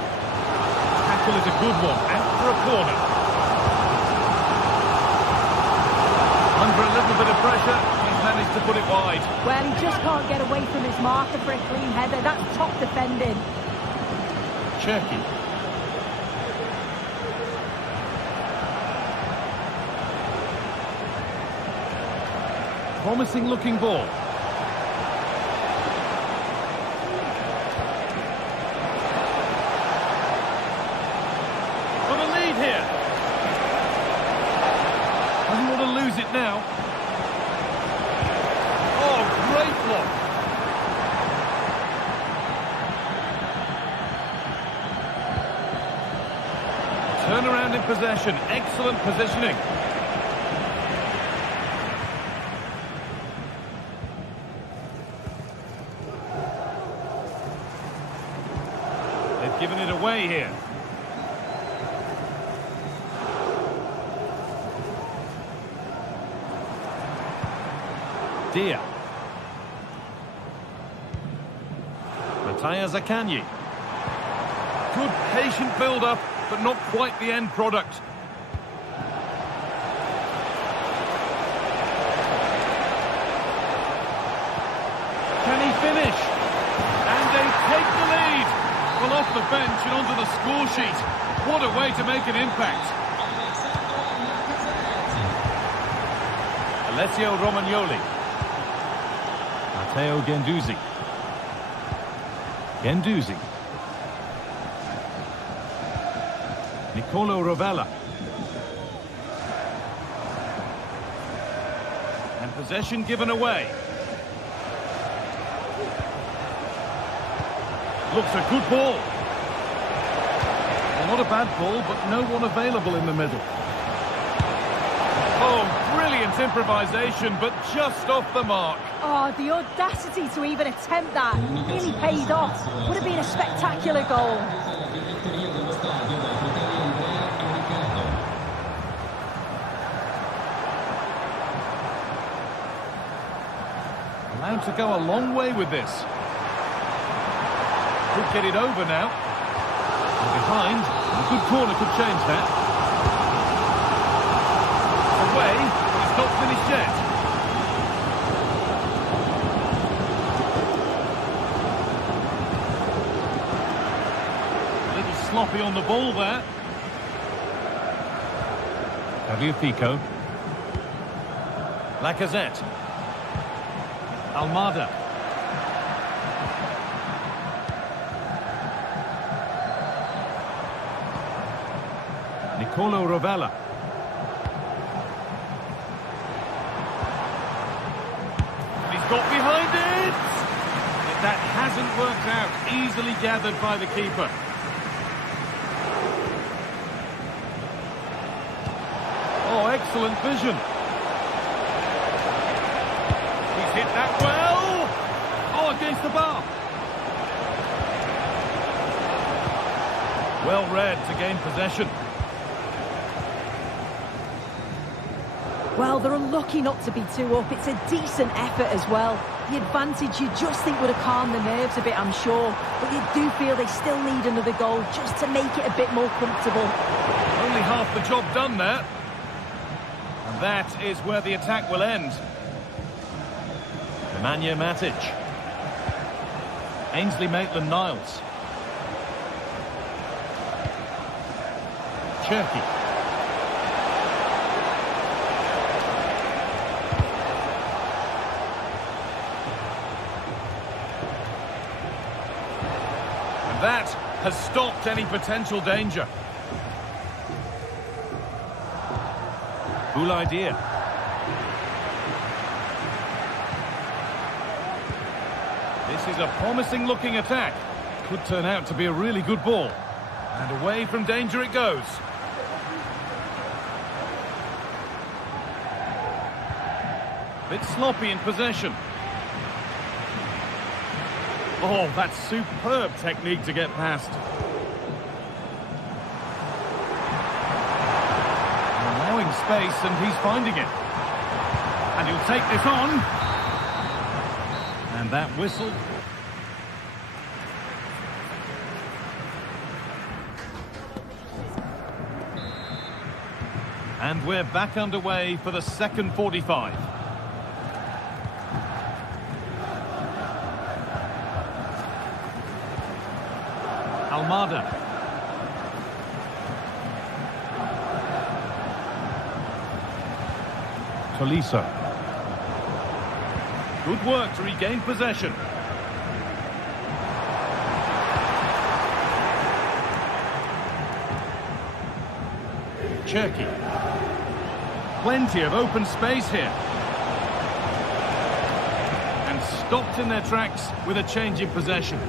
Tackle is a good one, after a corner. Under a little bit of pressure, he's managed to put it wide. Well, he just can't get away from his marker for a clean header. That's top defending. Cherky. Promising looking ball. Got a lead here. Doesn't want to lose it now. Oh, great block. Turn around in possession. Excellent positioning. They've given it away here. Dia. Mattia Zaccagni. Good patient build-up, but not quite the end product. Can he finish? And they take the lead. Well, off the bench and onto the score sheet. What a way to make an impact. Alessio Romagnoli. Matteo Guendouzi. Guendouzi. Nicolo Rovella. And possession given away. Looks a good ball. Well, not a bad ball, but no one available in the middle. Oh, brilliant improvisation, but just off the mark. Oh, the audacity to even attempt that really paid off. Would have been a spectacular goal. Allowed to go a long way with this. Could get it over now. And behind, a good corner could change that. Away, but it's not finished yet. A little sloppy on the ball there. Tagliafico. Lacazette. Almada. Nicolo Rovella. He's got behind it! But that hasn't worked out. Easily gathered by the keeper. Oh, excellent vision. He's hit that well. Oh, against the bar. Well read to gain possession. Well, they're unlucky not to be 2 up. It's a decent effort as well. The advantage you just think would have calmed the nerves a bit, I'm sure. But you do feel they still need another goal just to make it a bit more comfortable. Only half the job done there. And that is where the attack will end. Nemanja Matic. Ainsley Maitland-Niles. Cherky. And that has stopped any potential danger. Cool idea. This is a promising looking attack. Could turn out to be a really good ball. And away from danger it goes. Bit sloppy in possession. Oh, that's superb technique to get past. Allowing space, and he's finding it. And he'll take this on. And that whistle. And we're back underway for the second 45. Almada. Tolisso. Good work to regain possession. Cherky. Plenty of open space here. And stopped in their tracks with a change in possession.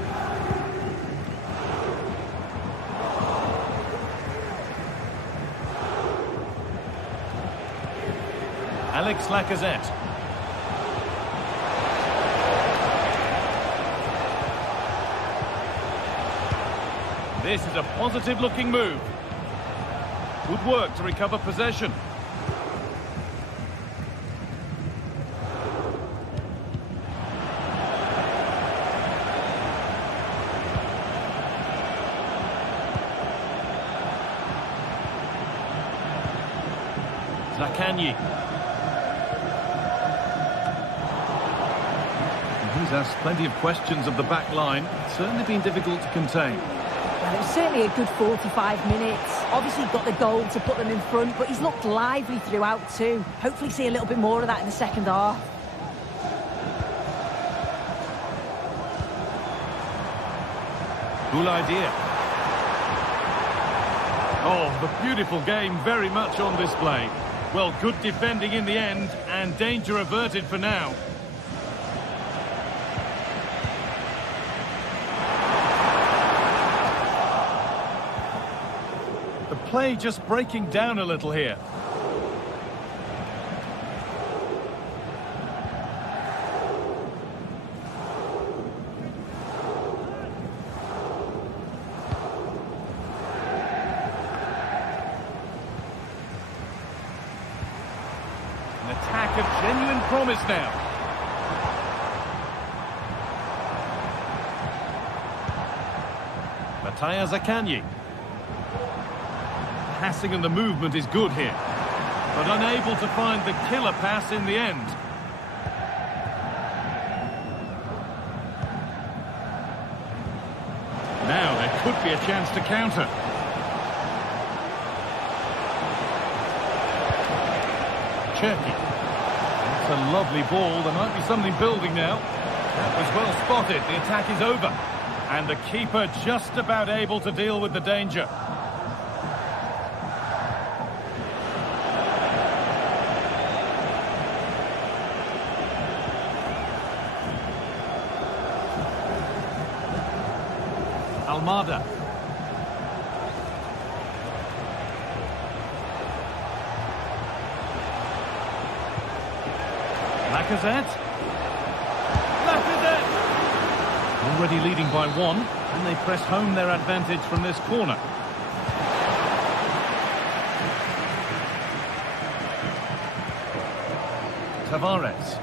Alex Lacazette. This is a positive-looking move. Good work to recover possession. Zakanyi. He's asked plenty of questions of the back line. It's certainly been difficult to contain. Well, it was certainly a good 45 minutes. Obviously got the goal to put them in front, but he's looked lively throughout too. Hopefully see a little bit more of that in the second half. Cool idea. Oh, the beautiful game very much on display. Well, good defending in the end, and danger averted for now. The play just breaking down a little here. An attack of genuine promise now. Mattia Zakanyi. Passing and the movement is good here, but unable to find the killer pass in the end. Now there could be a chance to counter. Cherky. It's a lovely ball. There might be something building now. That was well spotted. The attack is over. And the keeper just about able to deal with the danger. Almada. Lacazette. Already leading by 1, and they press home their advantage from this corner. Tavares.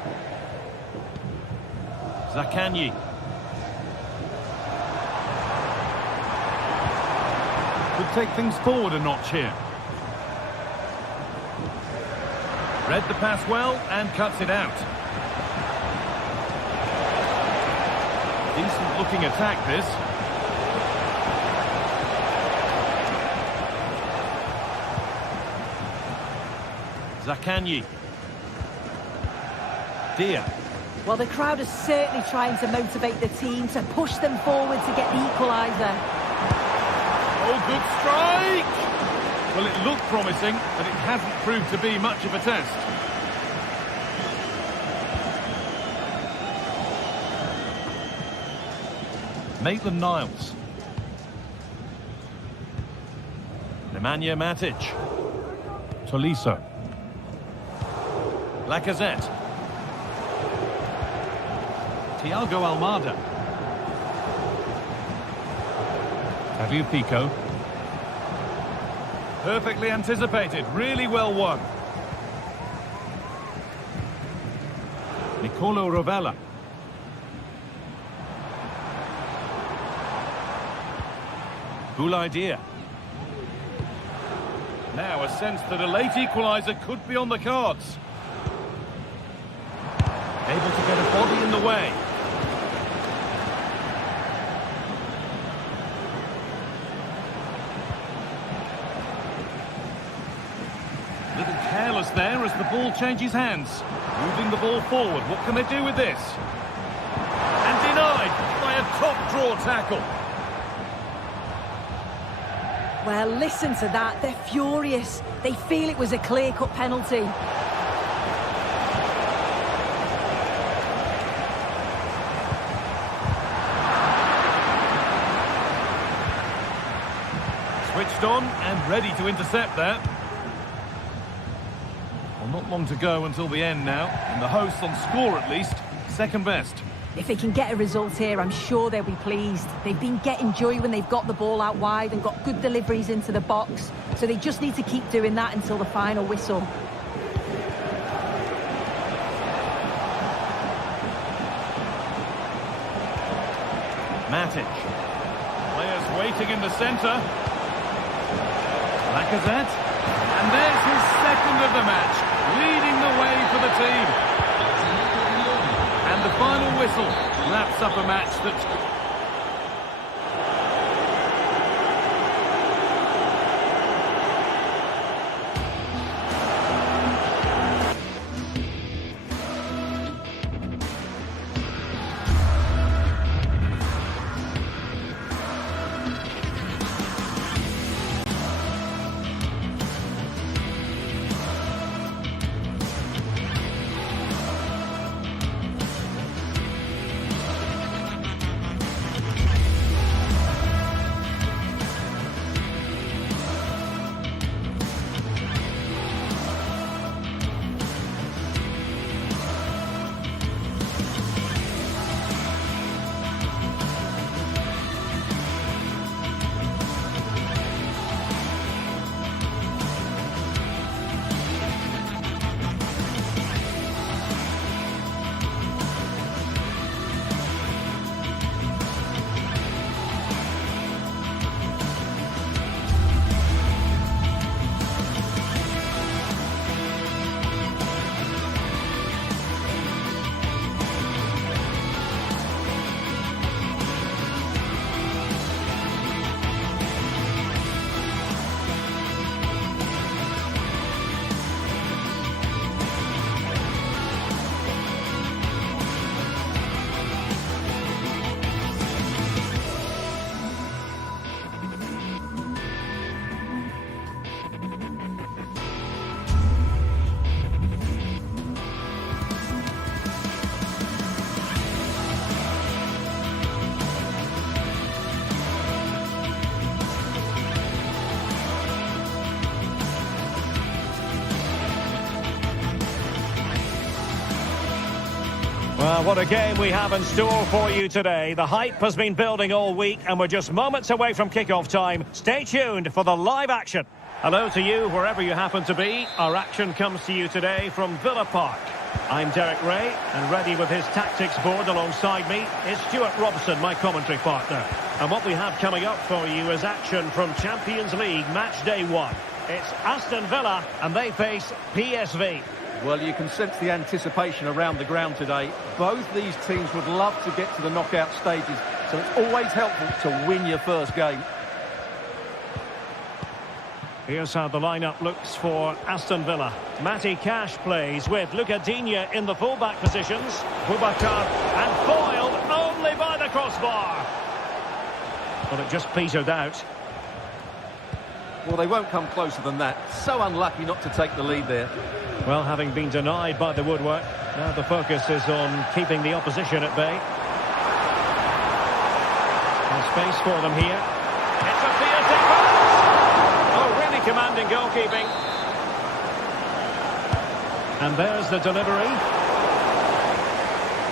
Zakanyi. Could take things forward a notch here. Read the pass well and cuts it out. Decent looking attack this. Zakanyi. Dia. Well, the crowd is certainly trying to motivate the team to push them forward to get the equaliser. Oh, good strike! Well, it looked promising, but it hasn't proved to be much of a test. Maitland-Niles. Nemanja Matic. Tolisso. Lacazette. Thiago Almada. Tavu Pico. Perfectly anticipated, really well won. Nicolo Rovella. Boulaïdia. Now a sense that a late equaliser could be on the cards. Able to get a body in the way. Little careless there as the ball changes hands. Moving the ball forward. What can they do with this? And denied by a top draw tackle. Well, listen to that. They're furious. They feel it was a clear-cut penalty. Switched on and ready to intercept that. Well, not long to go until the end now. And the hosts on score at least, second best. If they can get a result here, I'm sure they'll be pleased. They've been getting joy when they've got the ball out wide and got good deliveries into the box. So they just need to keep doing that until the final whistle. Matic. Players waiting in the centre. Lacazette. And there's his second of the match, leading the way for the team. And the final whistle wraps up a match that... Well, what a game we have in store for you today. The hype has been building all week and we're just moments away from kickoff time. Stay tuned for the live action. Hello to you wherever you happen to be. Our action comes to you today from Villa Park. I'm Derek Ray, and ready with his tactics board alongside me is Stuart Robson, my commentary partner. And what we have coming up for you is action from Champions League match day 1. It's Aston Villa, and they face PSV. Well, you can sense the anticipation around the ground today. Both these teams would love to get to the knockout stages, so it's always helpful to win your first game. Here's how the lineup looks for Aston Villa. Matty Cash plays with Luca Digne in the fullback positions. Boubacar and foiled only by the crossbar. Well, it just petered out. Well, they won't come closer than that. So unlucky not to take the lead there. Well, having been denied by the woodwork, now the focus is on keeping the opposition at bay. There's space for them here. It's a piercing pass! Oh, really commanding goalkeeping. And there's the delivery.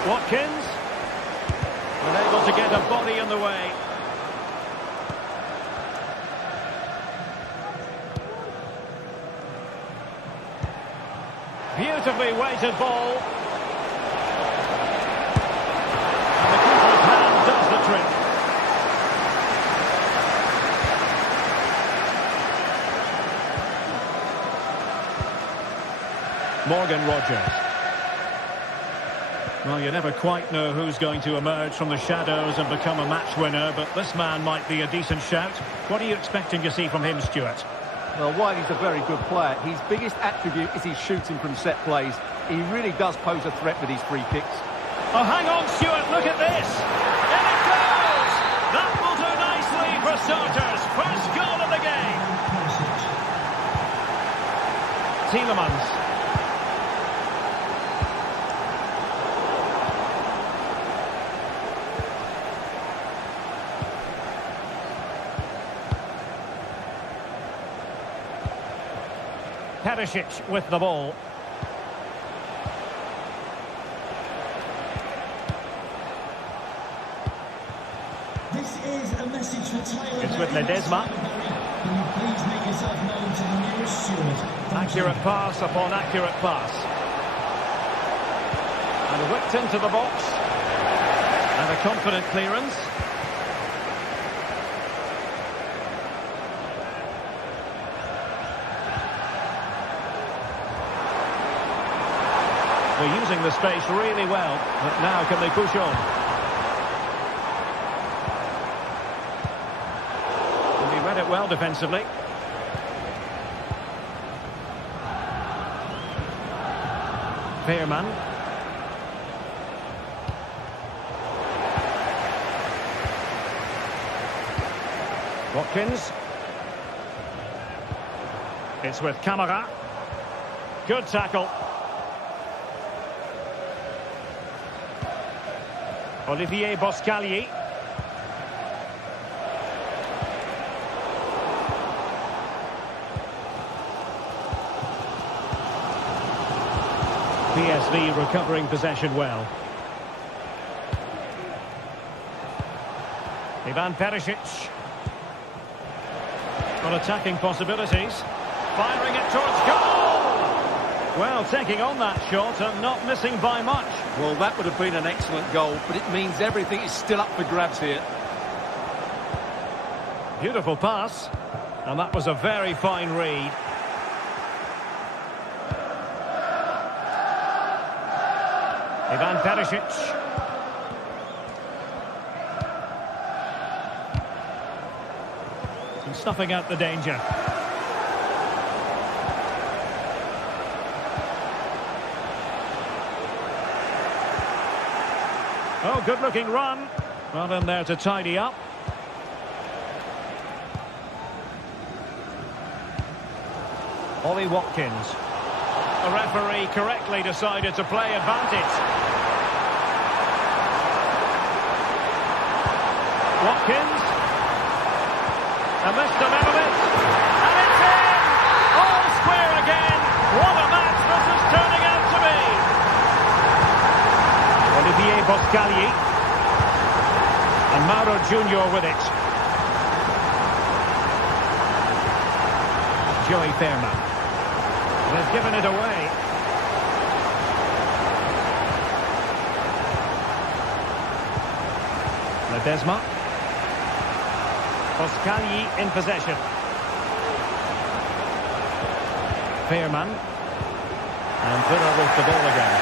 Watkins. Unable to get a body in the way. Beautifully weighted ball. And the keeper's hand does the trick. Morgan Rogers. Well, you never quite know who's going to emerge from the shadows and become a match winner, but this man might be a decent shout. What are you expecting to see from him, Stuart? Well, while he's a very good player, his biggest attribute is his shooting from set plays. He really does pose a threat with his free kicks. Oh, hang on, Stuart, look at this! In it goes! That will do nicely for starters. First goal of the game. Tielemans. Perisic with the ball. This is a message for Tyler. It's with Ledesma. Can you please make yourself known to the nearest steward? Accurate pass upon accurate pass. And whipped into the box. And a confident clearance. They're using the space really well, but now can they push on? And he read it well defensively. Veerman. Watkins. It's with Camara. Good tackle. Olivier Boscagli. PSV recovering possession well. Ivan Perisic. Got attacking possibilities. Firing it towards goal! Well, taking on that shot and not missing by much. Well, that would have been an excellent goal, but it means everything is still up for grabs here. Beautiful pass. And that was a very fine read. Ivan Perisic. And snuffing out the danger. Oh, good-looking run. Well, in there to tidy up. Ollie Watkins. The referee correctly decided to play advantage. Watkins. And this delivered it. And it's in! All square again. What a match this is turning out to be. Olivier Boscagli. And Mauro Junior with it. Joey Veerman. They've given it away. Ledesma. Oskali in possession. Fairman. And Villa with the ball again.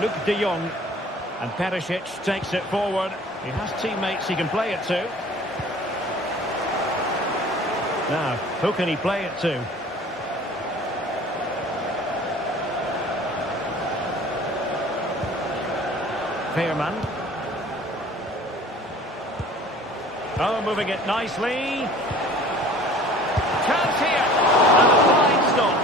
Luke de Jong. And Perisic takes it forward. He has teammates he can play it to. Now, who can he play it to? Fairman. Oh, moving it nicely. Chance here. And a fine stop.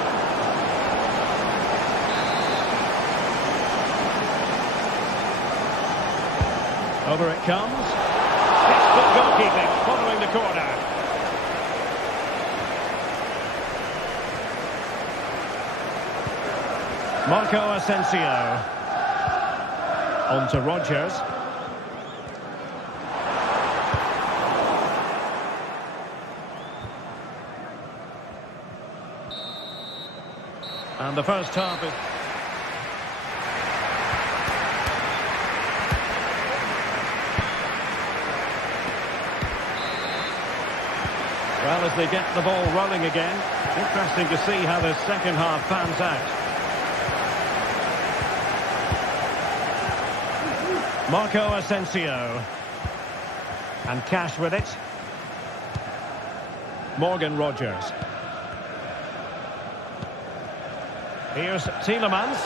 Over it comes. Textbook goalkeeping following the corner. Marco Asensio. On to Rodgers. And the first half is... Well, as they get the ball rolling again, interesting to see how the second half pans out. Marco Asensio. And Cash with it. Morgan Rodgers. Here's Tielemans.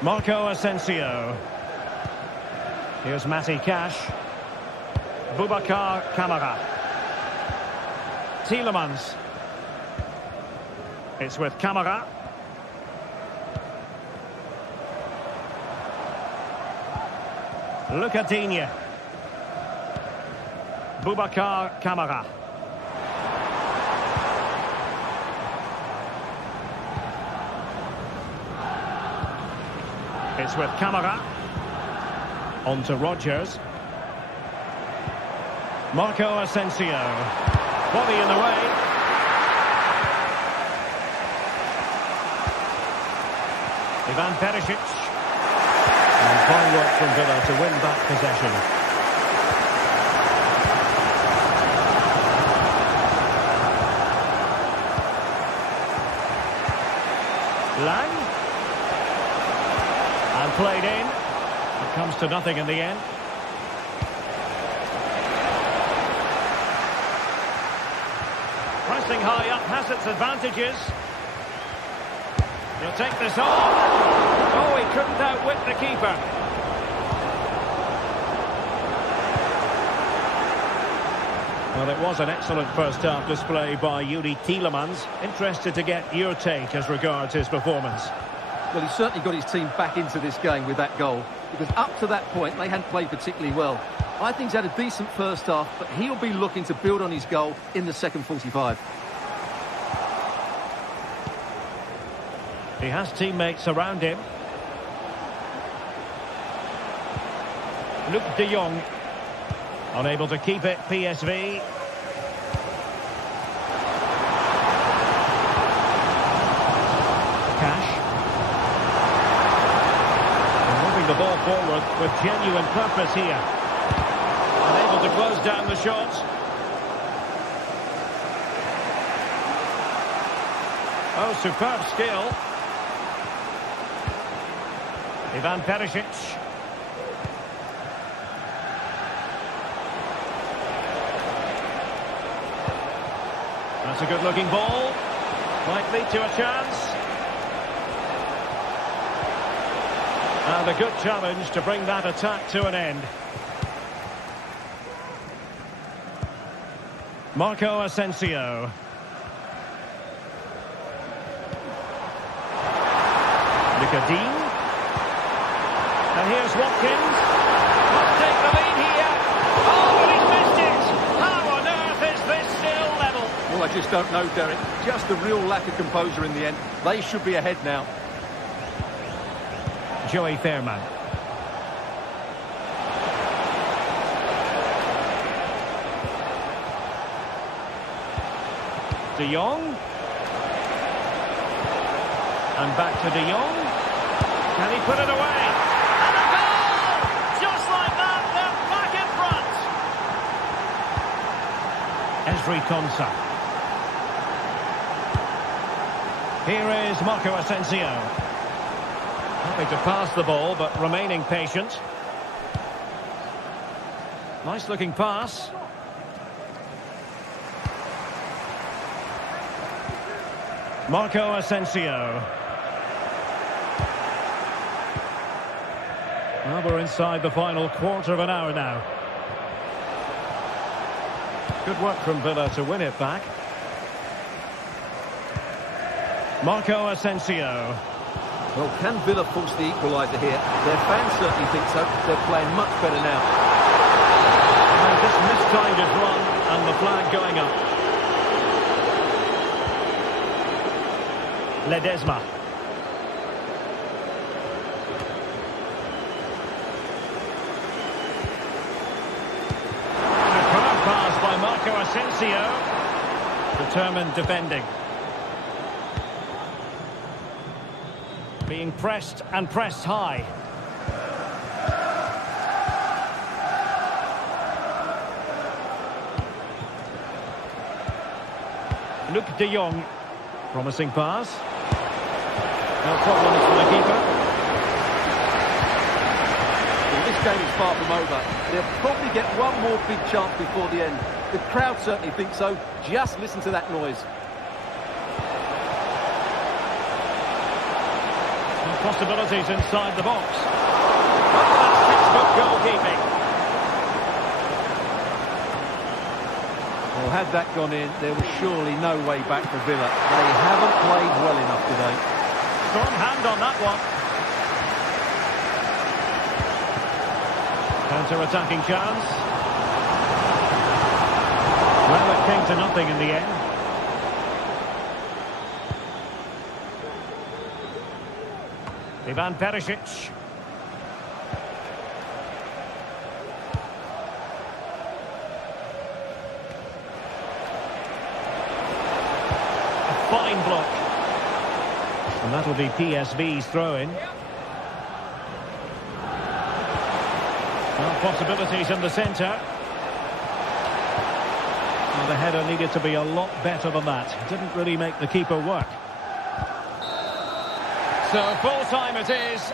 Marco Asensio. Here's Matty Cash. Boubacar Kamara. Tielemans. It's with Kamara. Lucadinha. Boubacar Kamara. It's with Kamara. On to Rodgers. Marco Asensio. Body in the way. Ivan Perisic. And fine work from Villa to win back possession. Lang. And played in. It comes to nothing in the end. Pressing high up has its advantages. He'll take this on. Oh, he couldn't outwit the keeper. Well, it was an excellent first half display by Yuri Tielemans. Interested to get your take as regards his performance. Well, he certainly got his team back into this game with that goal, because up to that point they hadn't played particularly well. I think he's had a decent first half, but he'll be looking to build on his goal in the second 45. He has teammates around him. Luke de Jong. Unable to keep it, PSV. Cash. And moving the ball forward with genuine purpose here. Unable to close down the shot. Oh, superb skill. Ivan Perisic. That's a good-looking ball. Might lead to a chance. And a good challenge to bring that attack to an end. Marco Asensio. Lucadinha. And here's Watkins. Must take the lead here. Oh, but he's missed it. How on earth is this still level? Well, I just don't know, Derek. Just a real lack of composure in the end. They should be ahead now. Joey Fairman. De Jong. And back to De Jong. Can he put it away? And a goal! Just like that, they're back in front. Ezri Konsa. Here is Marco Asensio. Happy to pass the ball, but remaining patient. Nice looking pass. Marco Asensio. Well, we're inside the final quarter of an hour now. Good work from Villa to win it back. Marco Asensio. Well, can Villa force the equaliser here? Their fans certainly think so. They're playing much better now. And just mistimed his run, and the flag going up. Ledesma. Superb pass by Marco Asensio. Determined defending. Being pressed and pressed high. Luc de Jong. Promising pass. No problems for the keeper. Well, this game is far from over. They'll probably get one more big chance before the end. The crowd certainly think so. Just listen to that noise. Possibilities inside the box. Oh, that's textbook goalkeeping. Well, had that gone in, there was surely no way back for Villa. They haven't played well enough today. Strong hand on that one. Counter-attacking chance. Well, it came to nothing in the end. Ivan Perisic. A fine block. And that'll be PSV's throw-in. Well, possibilities in the centre. Well, the header needed to be a lot better than that. Didn't really make the keeper work. So full time it is.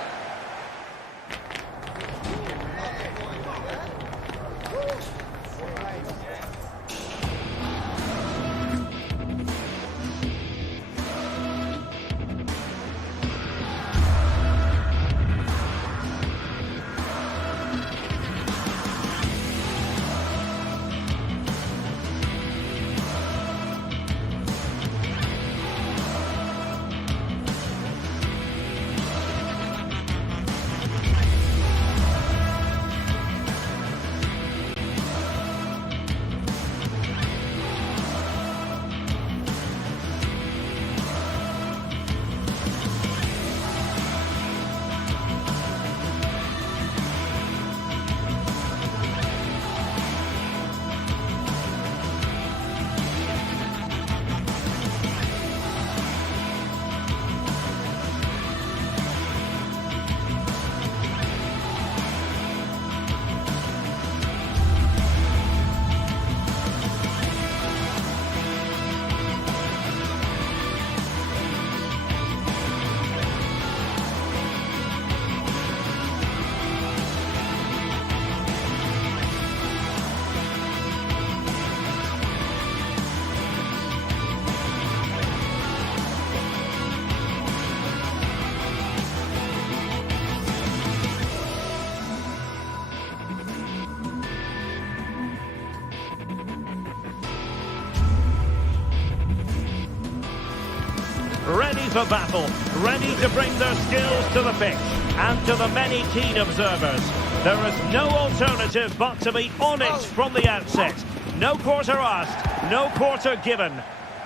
Ready for battle, ready to bring their skills to the pitch, and to the many keen observers. There is no alternative but to be on it from the outset. No quarter asked, no quarter given.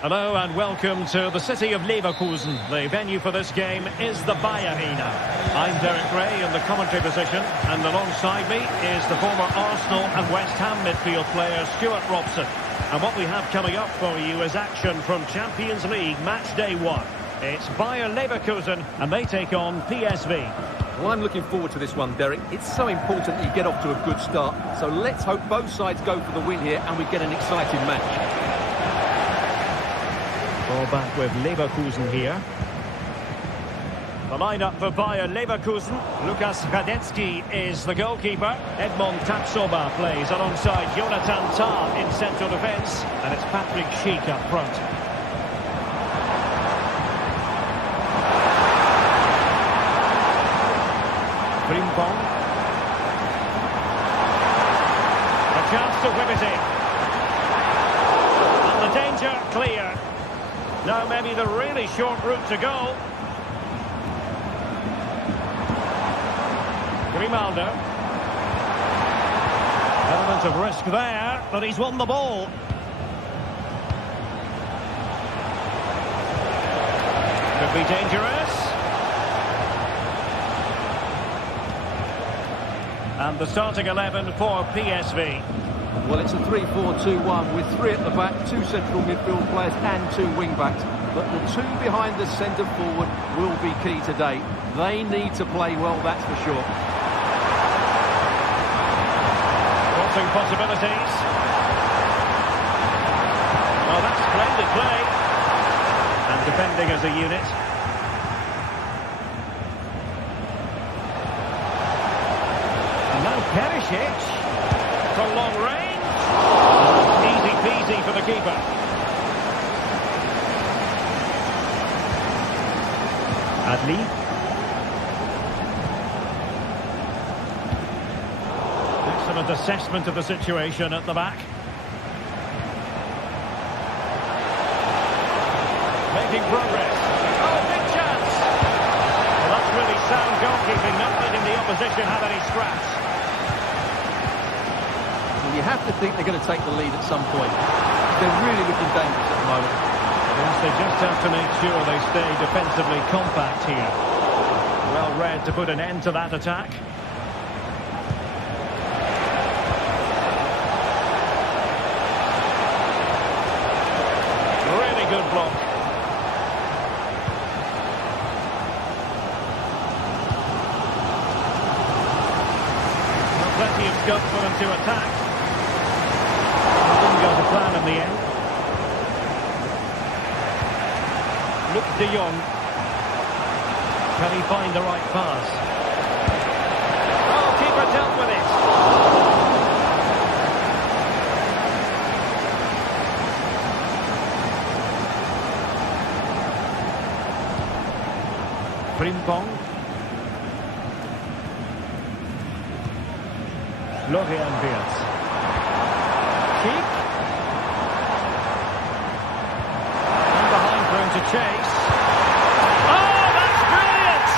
Hello and welcome to the city of Leverkusen. The venue for this game is the Bayarena. I'm Derek Ray in the commentary position, and alongside me is the former Arsenal and West Ham midfield player Stuart Robson. And what we have coming up for you is action from Champions League match day 1. It's Bayer Leverkusen and they take on PSV. Well, I'm looking forward to this one, Derek. It's so important that you get off to a good start. So let's hope both sides go for the win here and we get an exciting match. Ball back with Leverkusen here. The lineup for Bayer Leverkusen. Lukas Radetzky is the goalkeeper. Edmond Tapsoba plays alongside Jonathan Tah in central defence. And it's Patrick Schick up front. Frimpong. A chance to whip it in. And the danger clear. Now maybe the really short route to go. Grimaldo. Element of risk there, but he's won the ball. Could be dangerous. And the starting 11 for PSV. Well, it's a 3-4-2-1 with 3 at the back, 2 central midfield players and 2 wing-backs. But the 2 behind the centre forward will be key today. They need to play well, that's for sure. Crossing possibilities. Well, that's splendid play. And defending as a unit. And now Perisic for long range. Easy peasy for the keeper. Adli. Excellent assessment of the situation at the back. Making progress. Oh, big chance! Well, that's really sound goalkeeping, not letting the opposition have any scraps. Well, you have to think they're going to take the lead at some point. They're really looking dangerous at the moment. Yes, they just have to make sure they stay defensively compact here. Well read to put an end to that attack. Really good block. Well, plenty of scope for them to attack. Didn't go to plan in the end. Luc de Jong. Can he find the right pass? Oh, keeper dealt with it. Frimpong. Florian Wirtz. Schick. To chase. Oh, that's brilliant!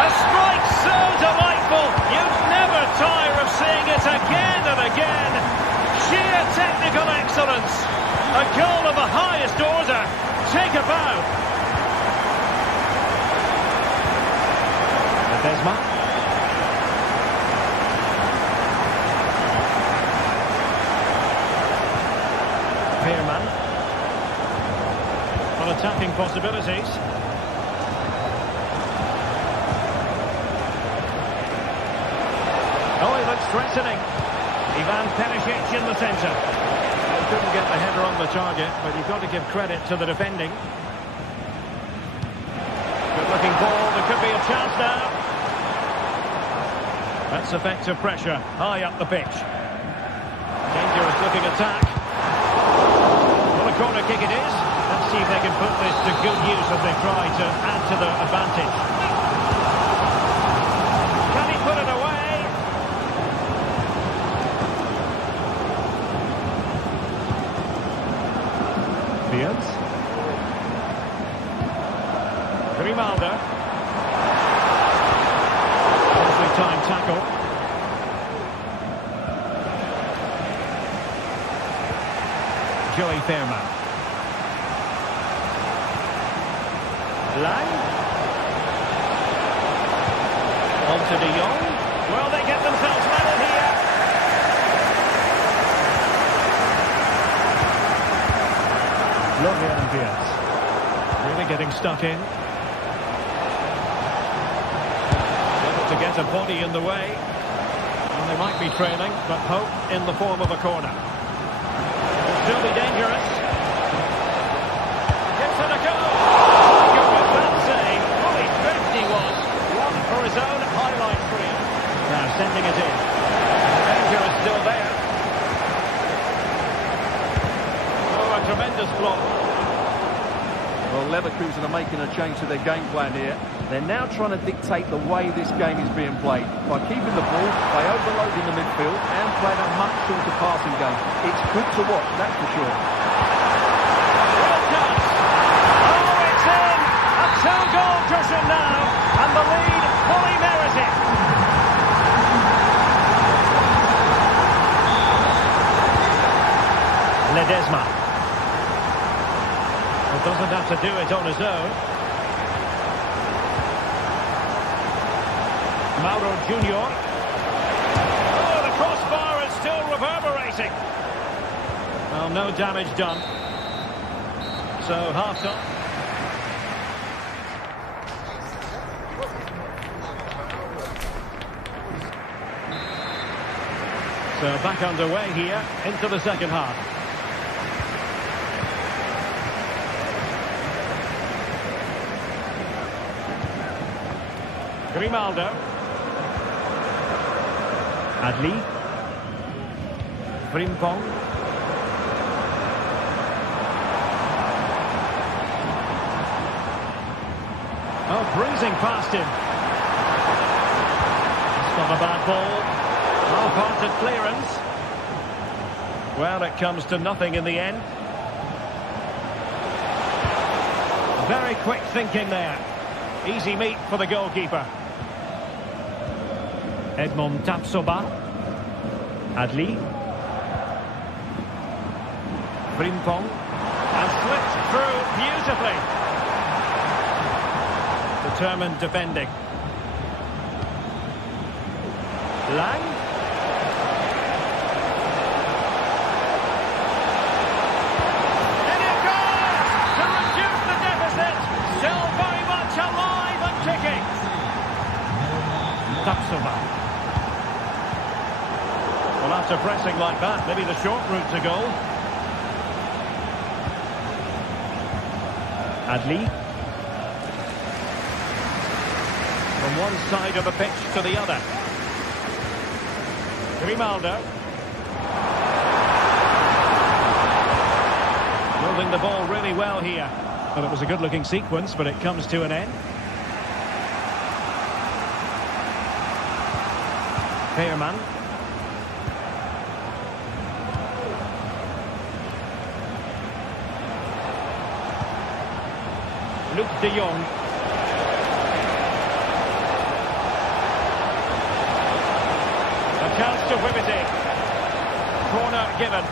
A strike so delightful, you'd never tire of seeing it again and again. Sheer technical excellence. A goal of the highest order. Take a bow. Desma. Pearman. Attacking possibilities. Oh, he looks threatening. Ivan Perisic in the centre. He couldn't get the header on the target, but you've got to give credit to the defending. Good looking ball, there could be a chance now. That's effective pressure, high up the pitch. Dangerous looking attack. What a corner kick it is. Let's see if they can put this to good use as they try to add to their advantage. Can he put it away? Fields. Grimaldo. Nicely timed tackle. Joey Fairman. Lang. On to de Jong. Well, they get themselves level here. Lovely ambience. Really getting stuck in. Able to get a body in the way. And they might be trailing, but hope in the form of a corner. It'll still be dangerous. Gives it a go. Good with that save. Fully 51. One for his own highlight reel. Now sending it in. The danger is still there. Oh, a tremendous block. Well, Leverkusen are making a change to their game plan here. They're now trying to dictate the way this game is being played. By keeping the ball, by overloading the midfield and playing a much shorter passing game. It's good to watch, that's for sure. Well done. Oh, it's in! A two-goal cushion now, and the lead fully merited. Ledesma. Well, doesn't have to do it on his own. Mauro Junior. Oh, the crossbar is still reverberating. Well, no damage done. So, half-time. So, back underway here into the second half. Grimaldo. Adli. Frimpong. Oh, breezing past him. It's not a bad ball. Half-hearted clearance. Well, it comes to nothing in the end. Very quick thinking there. Easy meat for the goalkeeper. Edmond Tapsoba. Adli. Frimpong. And slipped through beautifully. Determined defending. Lang. In it goes! To reduce the deficit. Still very much alive and kicking. Tapsoba. Well, after pressing like that, maybe the short route to goal. Adli. From one side of the pitch to the other. Grimaldo. Moving the ball really well here. Well, it was a good-looking sequence, but it comes to an end. Veerman. Luke de Jong. A chance to whip it in. Corner given.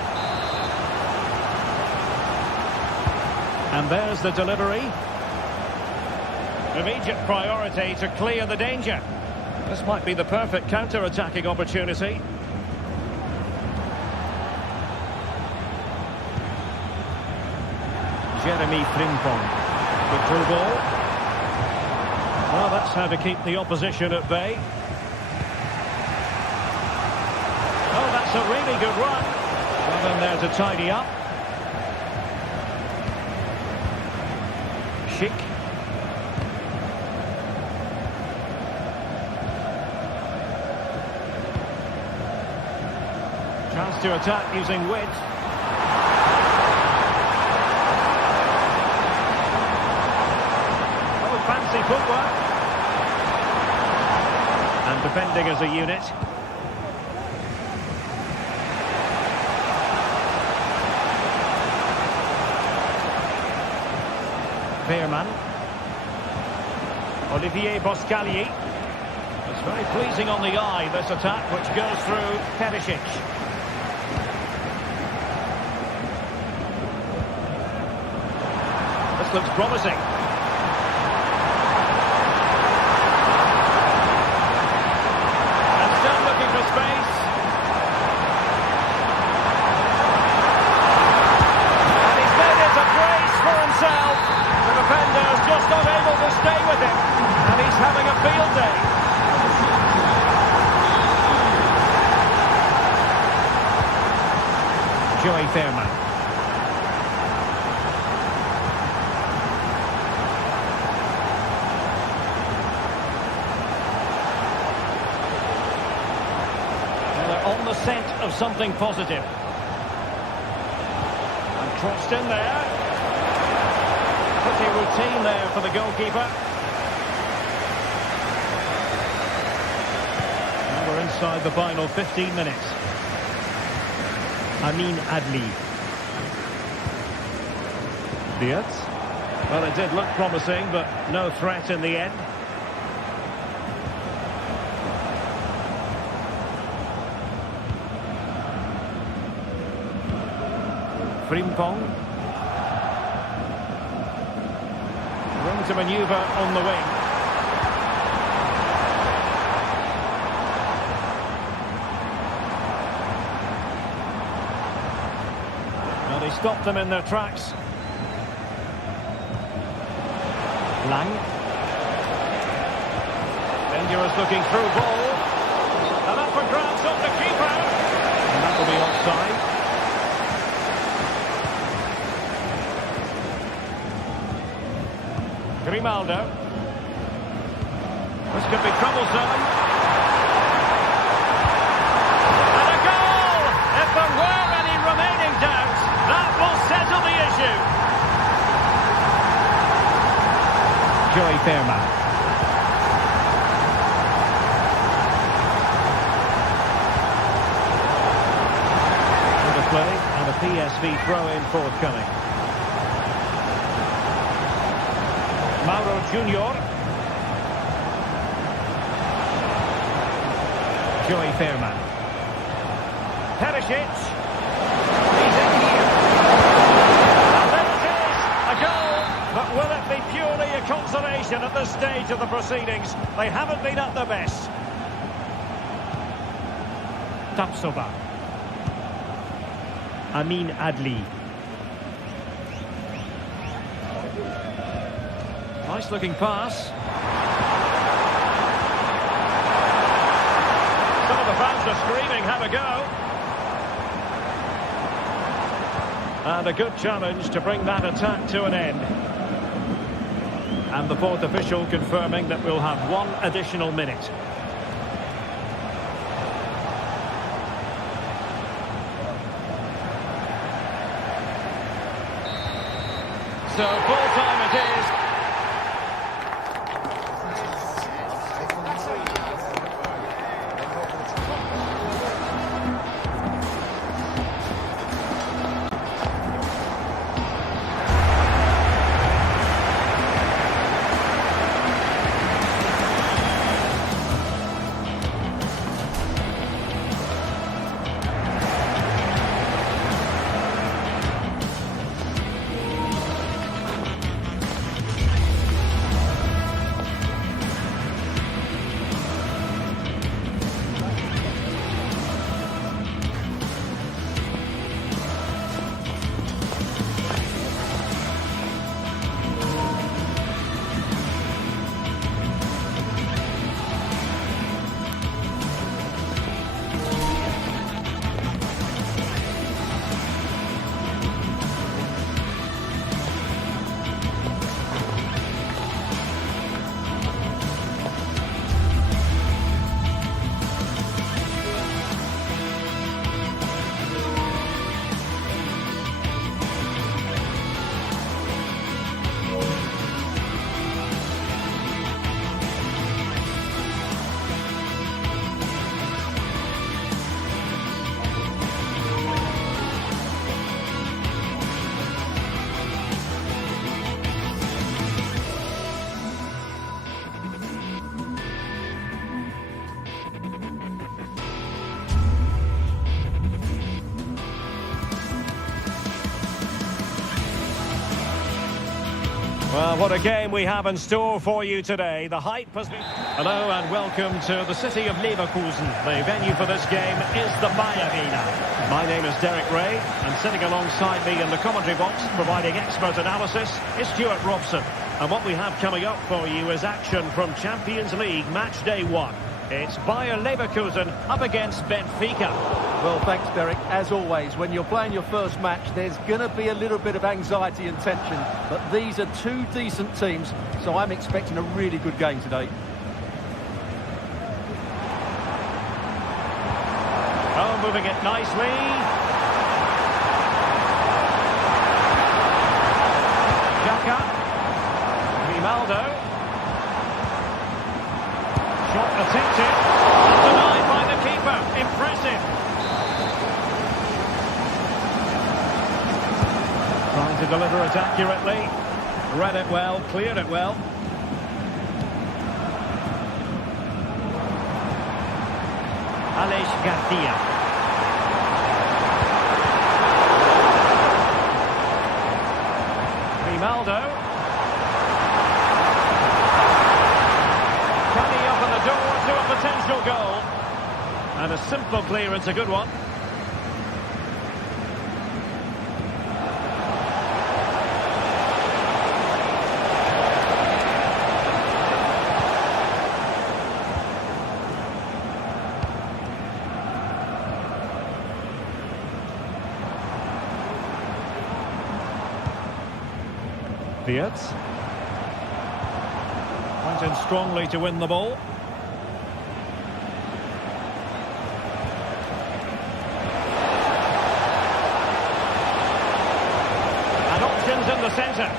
And there's the delivery. Immediate priority to clear the danger. This might be the perfect counter-attacking opportunity. Jeremy Frimpong. Good through ball. Well, that's how to keep the opposition at bay. Oh, that's a really good run. Well done there to tidy up. Schick. Chance to attack using width. Oh, fancy footwork. And defending as a unit. Veerman. Olivier Boscalier. It's very pleasing on the eye, this attack, which goes through Perisic. This looks promising. And still looking for space. And he's made it a great Joey Fairman. Well, they're on the scent of something positive. And crossed in there. Pretty routine there for the goalkeeper. And we're inside the final 15 minutes. Amin Adli. Diaz. Well, it did look promising, but no threat in the end. Frimpong. Room to manoeuvre on the wing. Well, they stopped them in their tracks. Lang. Dangerous looking through ball. And up for grabs off the keeper. And that will be offside. Grimaldo. This could be troublesome. And a goal! If there were any remaining doubts, that will settle the issue. Joey Fairman. And a play and a PSV throw-in forthcoming. Mauro Junior. Joey Fairman. Perisic. He's in here. And there it is. A goal. But will it be purely a consolation at this stage of the proceedings? They haven't been at their best. Tapsoba. Amin Adli. Nice looking pass. Some of the fans are screaming, have a go. And a good challenge to bring that attack to an end. And the fourth official confirming that we'll have one additional minute. So full time it is. Well, what a game we have in store for you today. The hype has been... Hello and welcome to the city of Leverkusen. The venue for this game is the Bayer Arena. My name is Derek Ray, and sitting alongside me in the commentary box, providing expert analysis, is Stuart Robson. And what we have coming up for you is action from Champions League Match Day 1. It's Bayer Leverkusen up against Benfica. Well, thanks, Derek. As always, when you're playing your first match, there's going to be a little bit of anxiety and tension. But these are two decent teams, so I'm expecting a really good game today. Oh, moving it nicely. Xhaka. Grimaldo. Shot attempted. Denied by the keeper. Impressive. Trying to deliver it accurately. Read it well, cleared it well. Alex Garcia. Grimaldo. Can he open the door to a potential goal? And a simple clearance, a good one. Diaz. Went in strongly to win the ball. And options in the centre.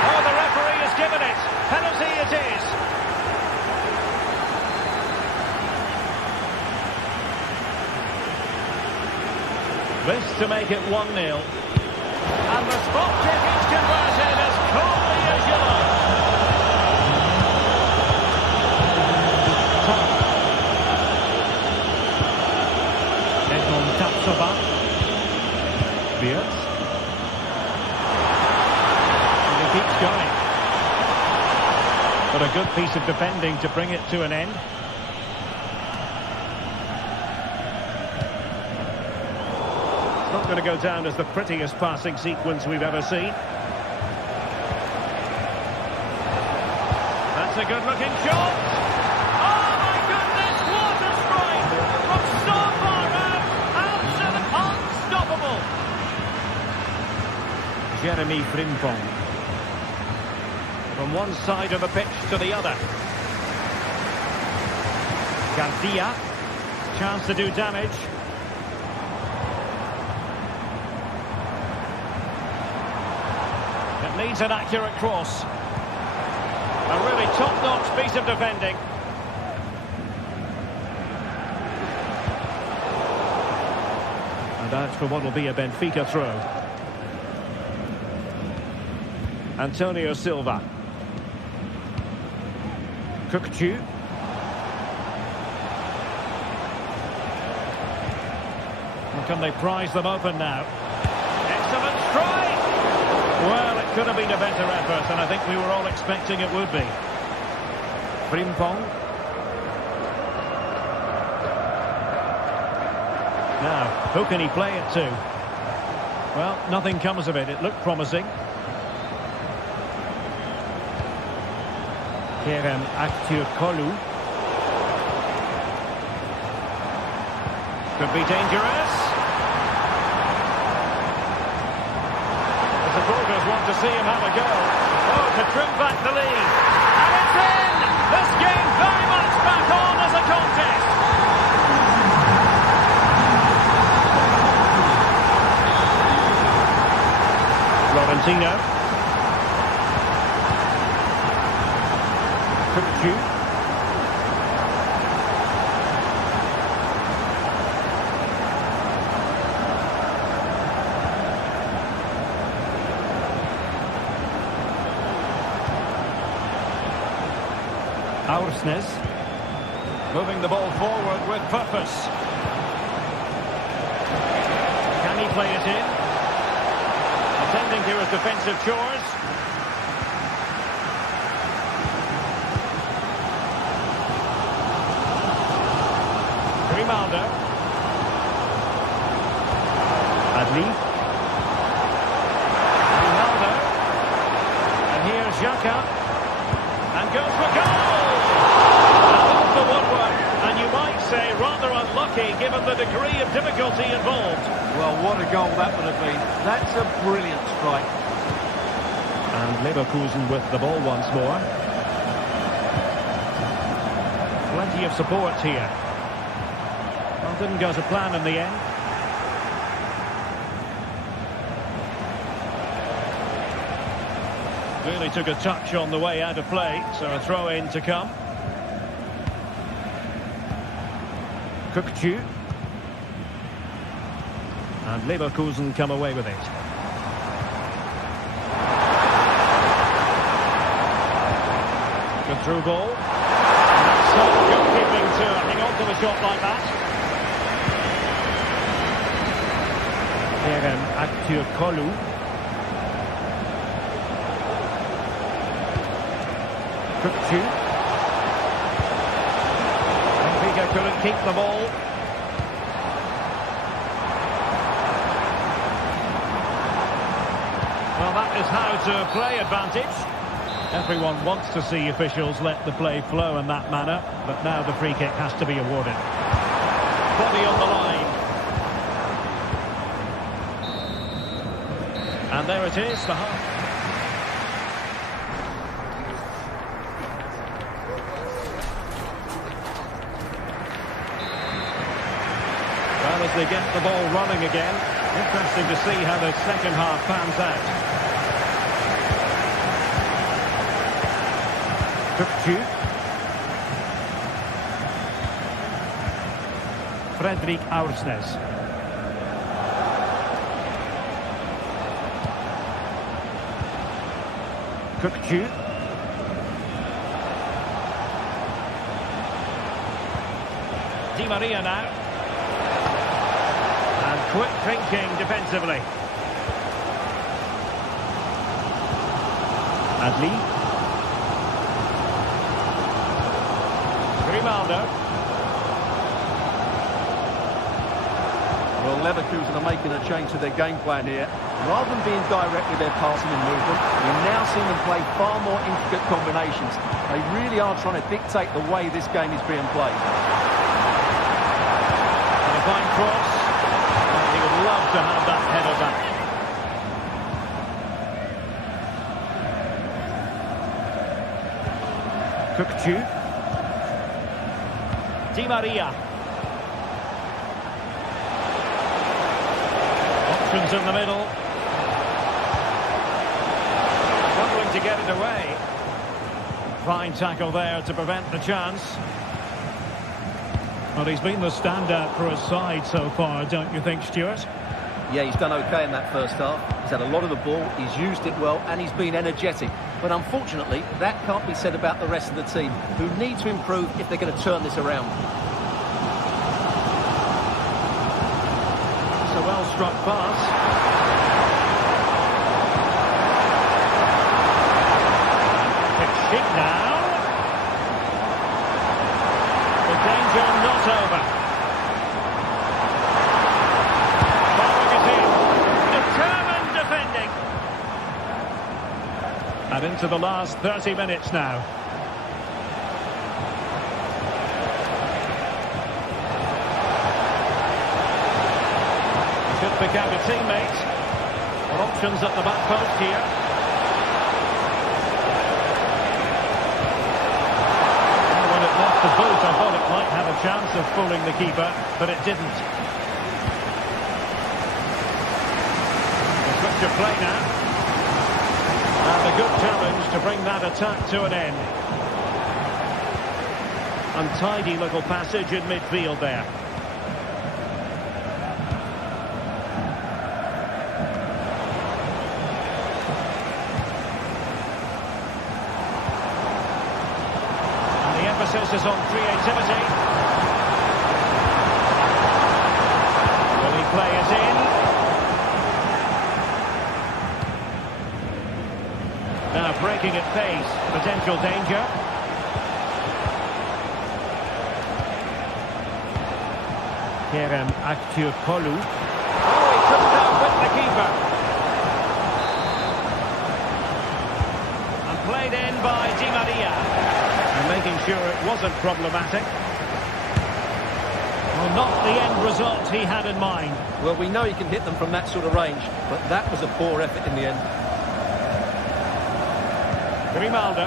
Oh, the referee has given it. Penalty it is. This to make it 1-0. And the spot kick is converted as coolly as you like. Edmond Tapsoba. Diaz. And he keeps going. But a good piece of defending to bring it to an end. Not going to go down as the prettiest passing sequence we've ever seen. That's a good-looking shot. Oh, my goodness, what a strike! From so far out, absolutely unstoppable. Jeremy Frimpong. From one side of the pitch to the other. Garcia. Chance to do damage. Needs an accurate cross. A really top-notch piece of defending. And out for what will be a Benfica throw. Antonio Silva. Kukcu. And can they prize them open now? Excellent strike! Well, it could have been a better effort, and I think we were all expecting it would be. Frimpong. Now, who can he play it to? Well, nothing comes of it. It looked promising. Kerem Aktürkoğlu. Could be dangerous. Supporters want to see him have a go. Oh, to trim back the lead. And it's in! This game very much back on as a contest. Florentino. Kukcu. Aursnes, moving the ball forward with purpose. Can he play it in? Attending to his defensive chores. Grimaldo. Adli. Grimaldo. And here's Xhaka. And goes for goal! difficulty involved. Well, what a goal that would have been. That's a brilliant strike. And Leverkusen with the ball once more. Plenty of support here. Well, didn't go to plan in the end. Really took a touch on the way out of play, so a throw-in to come. Kukçu. And Leverkusen come away with it. Good through ball. So goalkeeping to hang on to the shot like that. Kerem Aktürkoğlu. Kukçu. Benfica couldn't keep the ball. Well, that is how to play advantage. Everyone wants to see officials let the play flow in that manner, but now the free kick has to be awarded. Body on the line. And there it is, the half. Well, as they get the ball running again, interesting to see how the second half pans out. Kukçu. Fredrik Aursnes. Kukçu. Di Maria now. And quick thinking defensively. Adli. Grimaldo. Well, Leverkusen are making a change to their game plan here. Rather than being direct with their passing and movement, we're now seeing them play far more intricate combinations. They really are trying to dictate the way this game is being played. And a fine cross. He would love to have that header back. Kukçu. Di Maria. Options in the middle. Struggling to get it away. Fine tackle there to prevent the chance. Well, he's been the standout for his side so far, don't you think, Stuart? Yeah, he's done okay in that first half. He's had a lot of the ball, he's used it well, and he's been energetic. But unfortunately, that can't be said about the rest of the team, who need to improve if they're going to turn this around. It's a well-struck pass. It's now. The danger not over. Following it in. Determined defending. And into the last 30 minutes now. Could pick out a teammate. Well, options at the back post here. Well, when it left the boot, I thought it might have a chance of fooling the keeper, but it didn't. The switch of play now. And a good challenge to bring that attack to an end. Untidy little passage in midfield there. Emphasis is on creativity. Will he play it in? Now breaking at pace, potential danger. Kerem Aktürkoğlu. Oh, he couldn't outwit the keeper. And played in by Di Maria. And making sure it wasn't problematic. Well, not the end result he had in mind. Well, we know he can hit them from that sort of range, but that was a poor effort in the end. Grimaldo.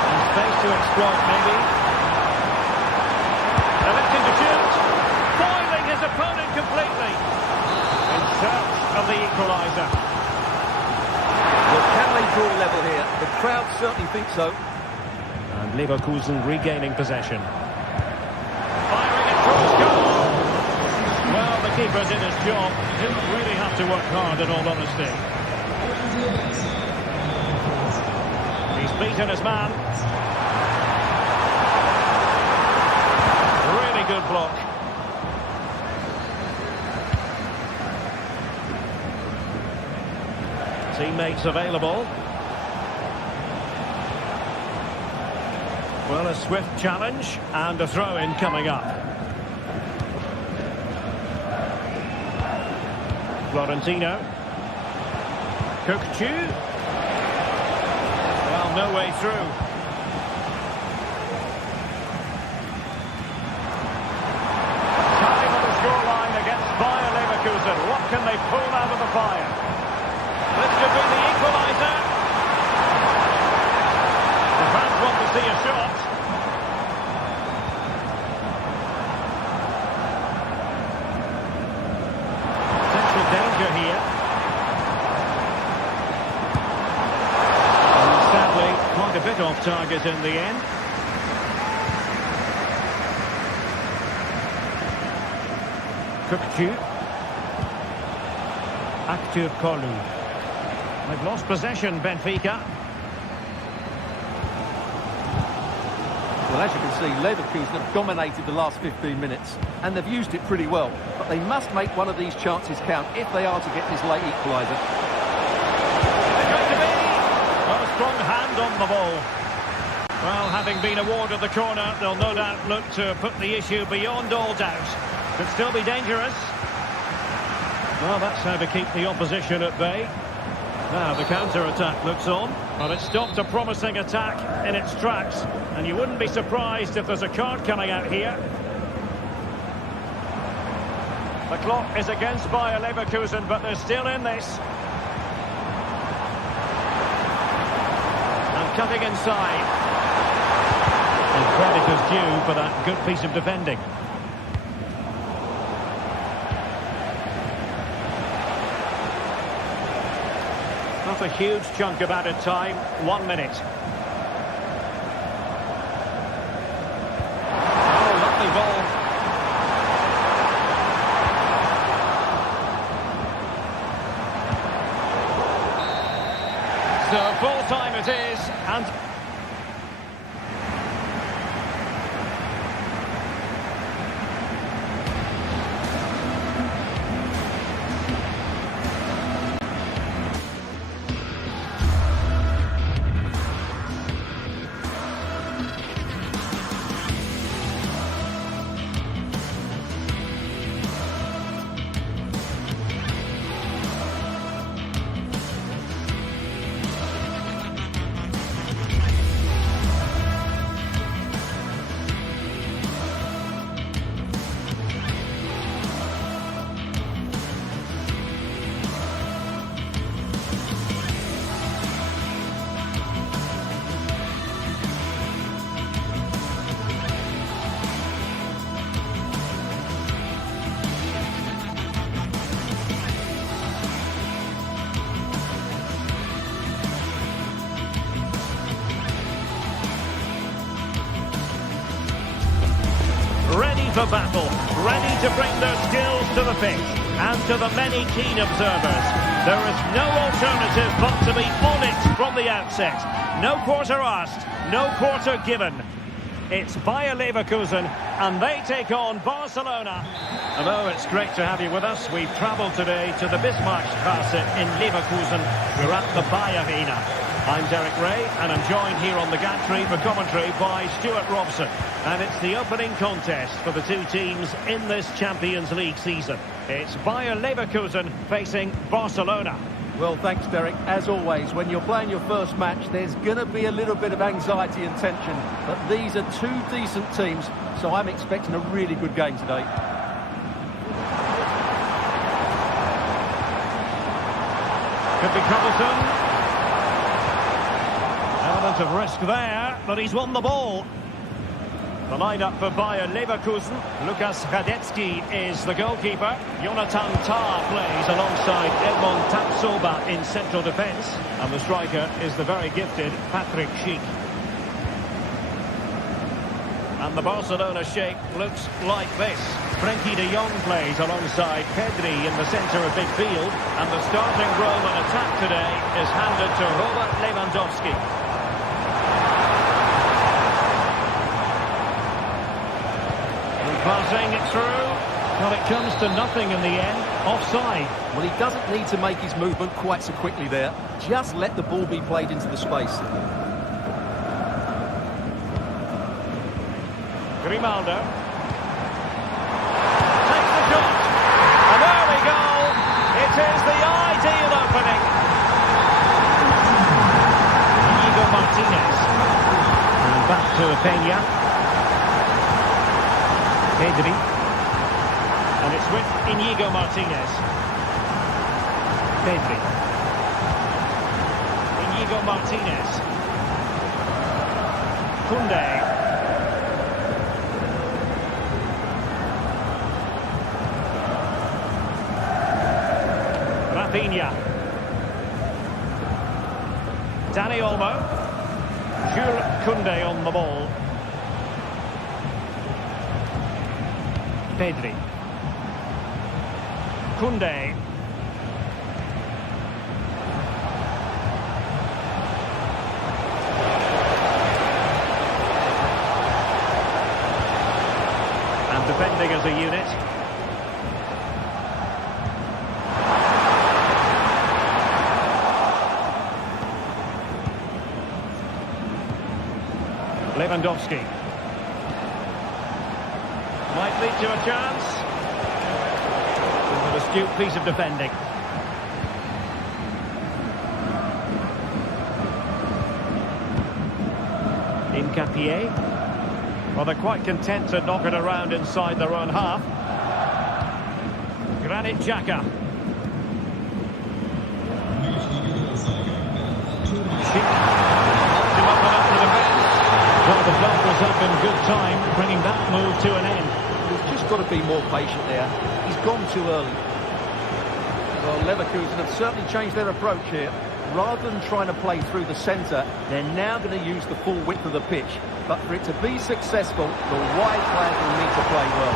And space to exploit, maybe. And lifting to shoot. Foiling his opponent completely. In search of the equaliser. Well, can they draw level here? The crowd certainly think so. And Leverkusen regaining possession. Firing it towards goal. Well, the keeper's in his job. Didn't really have to work hard, in all honesty. He's beaten his man. Really good block. Teammates available. Well, a swift challenge and a throw-in coming up. Florentino. Cook-Chu. Well, no way through. Time on the scoreline against Bayer Leverkusen. What can they pull out of the fire? This could be the equaliser. The fans want to see a shot. Potential danger here. And sadly, quite a bit off target in the end. Cook-Chu. Aktur Kolu. They've lost possession, Benfica. Well, as you can see, Leverkusen have dominated the last 15 minutes, and they've used it pretty well. But they must make one of these chances count if they are to get this late equaliser. It's going to be a strong hand on the ball. Well, having been awarded the corner, they'll no doubt look to put the issue beyond all doubt. Could still be dangerous. Well, that's how to keep the opposition at bay. Now the counter-attack looks on, but it stopped a promising attack in its tracks, and you wouldn't be surprised if there's a card coming out here. The clock is against Bayer Leverkusen, but they're still in this. And cutting inside. And credit is due for that good piece of defending. Not a huge chunk of added time, 1 minute. Oh, lovely ball. So full time it is, and for battle, ready to bring their skills to the pitch, and to the many keen observers, there is no alternative but to be on it from the outset. No quarter asked, no quarter given. It's Bayer Leverkusen, and they take on Barcelona. Hello, it's great to have you with us. We've travelled today to the Bismarckstraße in Leverkusen. We're at the Bayer Arena. I'm Derek Ray, and I'm joined here on the gantry for commentary by Stuart Robson. And it's the opening contest for the two teams in this Champions League season. It's Bayer Leverkusen facing Barcelona. Well, thanks, Derek. As always, when you're playing your first match, there's going to be a little bit of anxiety and tension. But these are two decent teams, so I'm expecting a really good game today. Could be troublesome. Element of risk there, but he's won the ball. The lineup for Bayer Leverkusen. Lukas Radetzky is the goalkeeper. Jonathan Tah plays alongside Edmond Tapsoba in central defence. And the striker is the very gifted Patrick Schick. And the Barcelona shape looks like this. Frenkie de Jong plays alongside Pedri in the centre of midfield. And the starting role in attack today is handed to Robert Lewandowski. Passing it through. Well, it comes to nothing in the end. Offside. Well, he doesn't need to make his movement quite so quickly there. Just let the ball be played into the space. Grimaldo. Takes the shot. And there we go. It is the ideal opening. Inigo Martinez. And back to Peña. Pedri. And it's with Inigo Martinez. Pedri. Inigo Martinez. Koundé. Rafinha. Dani Olmo. Jules Koundé on the ball. Pedri. Koundé. And defending as a unit. Lewandowski. Might lead to a chance. An astute piece of defending. Incapié. Well, they're quite content to knock it around inside their own half. Granit Xhaka. Well, the clock was up in good time, bringing that move to an end. He's just got to be more patient there. He's gone too early. Well, Leverkusen have certainly changed their approach here. Rather than trying to play through the centre, they're now going to use the full width of the pitch. But for it to be successful, the wide players will need to play well.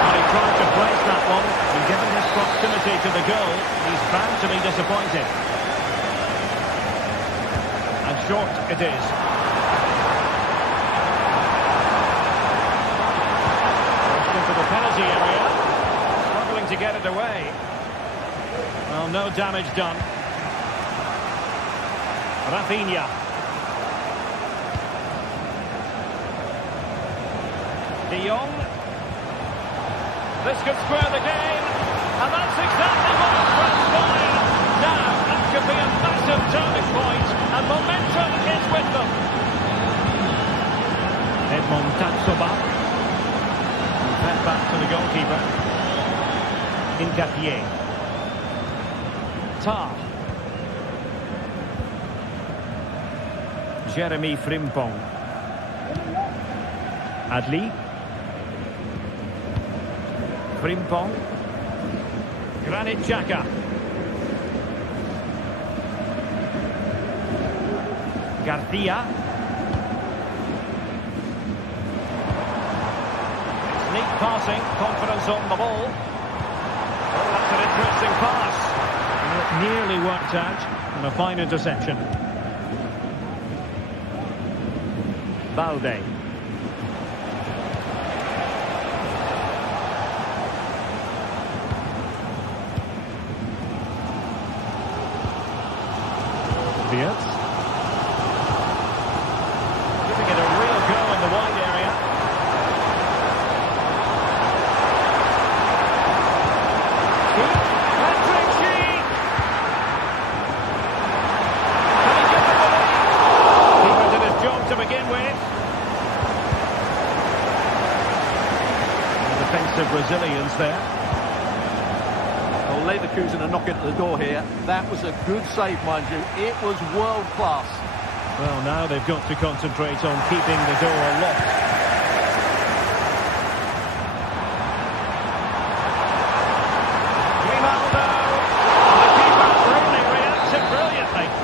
Well, he tried to place that one, and given his proximity to the goal, he's bound to be disappointed. And short it is. Pushed into the penalty area. Struggling to get it away. Well, no damage done. Rafinha. De Jong. This could square the game. And that's exactly what it's transpired. Now, that could be a massive turning point. And momentum is with them. Edmond Tapsoba. Fed back to the goalkeeper. Incapié. Tah. Jeremy Frimpong. Adli. Frimpong. Granit Xhaka. Garcia. It's neat passing, confidence on the ball. Oh, that's an interesting pass. And it nearly worked out, and a fine interception. Balde. Diaz. Giving it a real go in the wide area. chance there. Well, Leverkusen are knocking at the door here. That was a good save, mind you. It was world class. Well, now they've got to concentrate on keeping the door locked.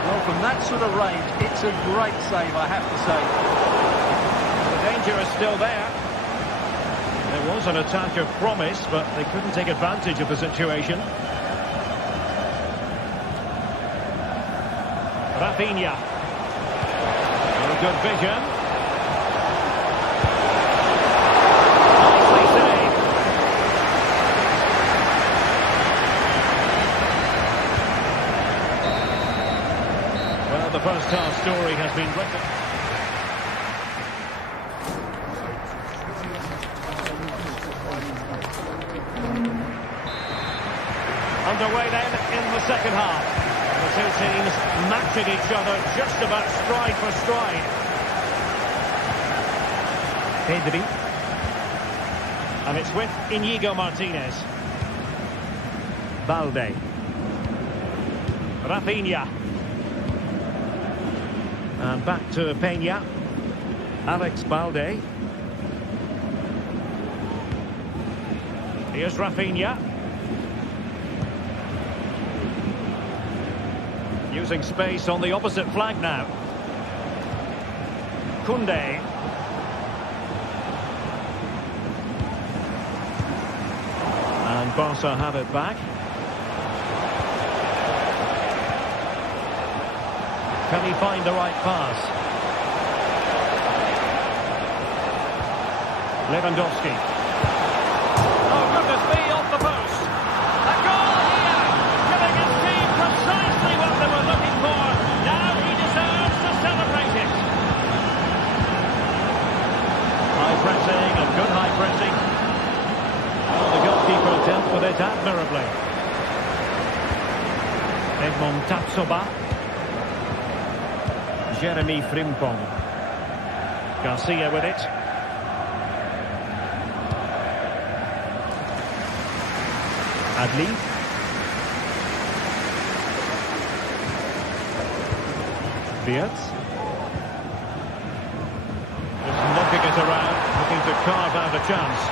Well, from that sort of range, it's a great save, I have to say. The danger is still there. There was an attack of promise, but they couldn't take advantage of the situation. Rafinha. A good vision. Nicely saved. Well, the first half story has been written. Underway then in the second half. The two teams matching each other just about stride for stride. Pedri. And it's with Inigo Martinez. Balde. Rafinha. And back to Peña. Alex Balde. Here's Rafinha. Using space on the opposite flank now. Koundé. And Barca have it back. Can he find the right pass? Lewandowski. Oh, goodness me, off the post. A goal here, giving his team precisely what they were looking for. Now he deserves to celebrate it. High pressing, and good high pressing. Well, the goalkeeper dealt with it admirably. Edmond Tapsoba. Jeremy Frimpong. Garcia with it. Adli. Beats. Just knocking it around, looking to carve out a chance.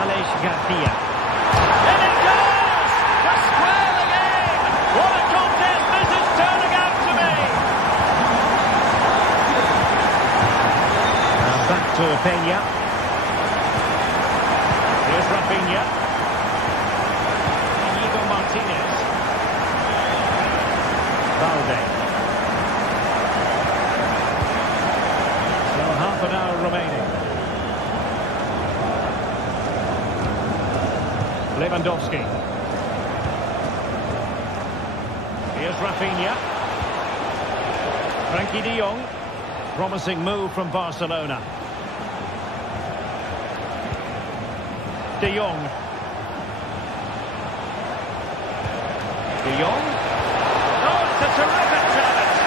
Alex Garcia. And it goes! To square the game! What a contest this is turning out to be! And back to Peña. Here's Rafinha. Inigo Martinez. Balde. So half an hour remaining. Lewandowski. Here's Rafinha. Frankie de Jong. Promising move from Barcelona. De Jong. De Jong. Oh, it's a terrific challenge.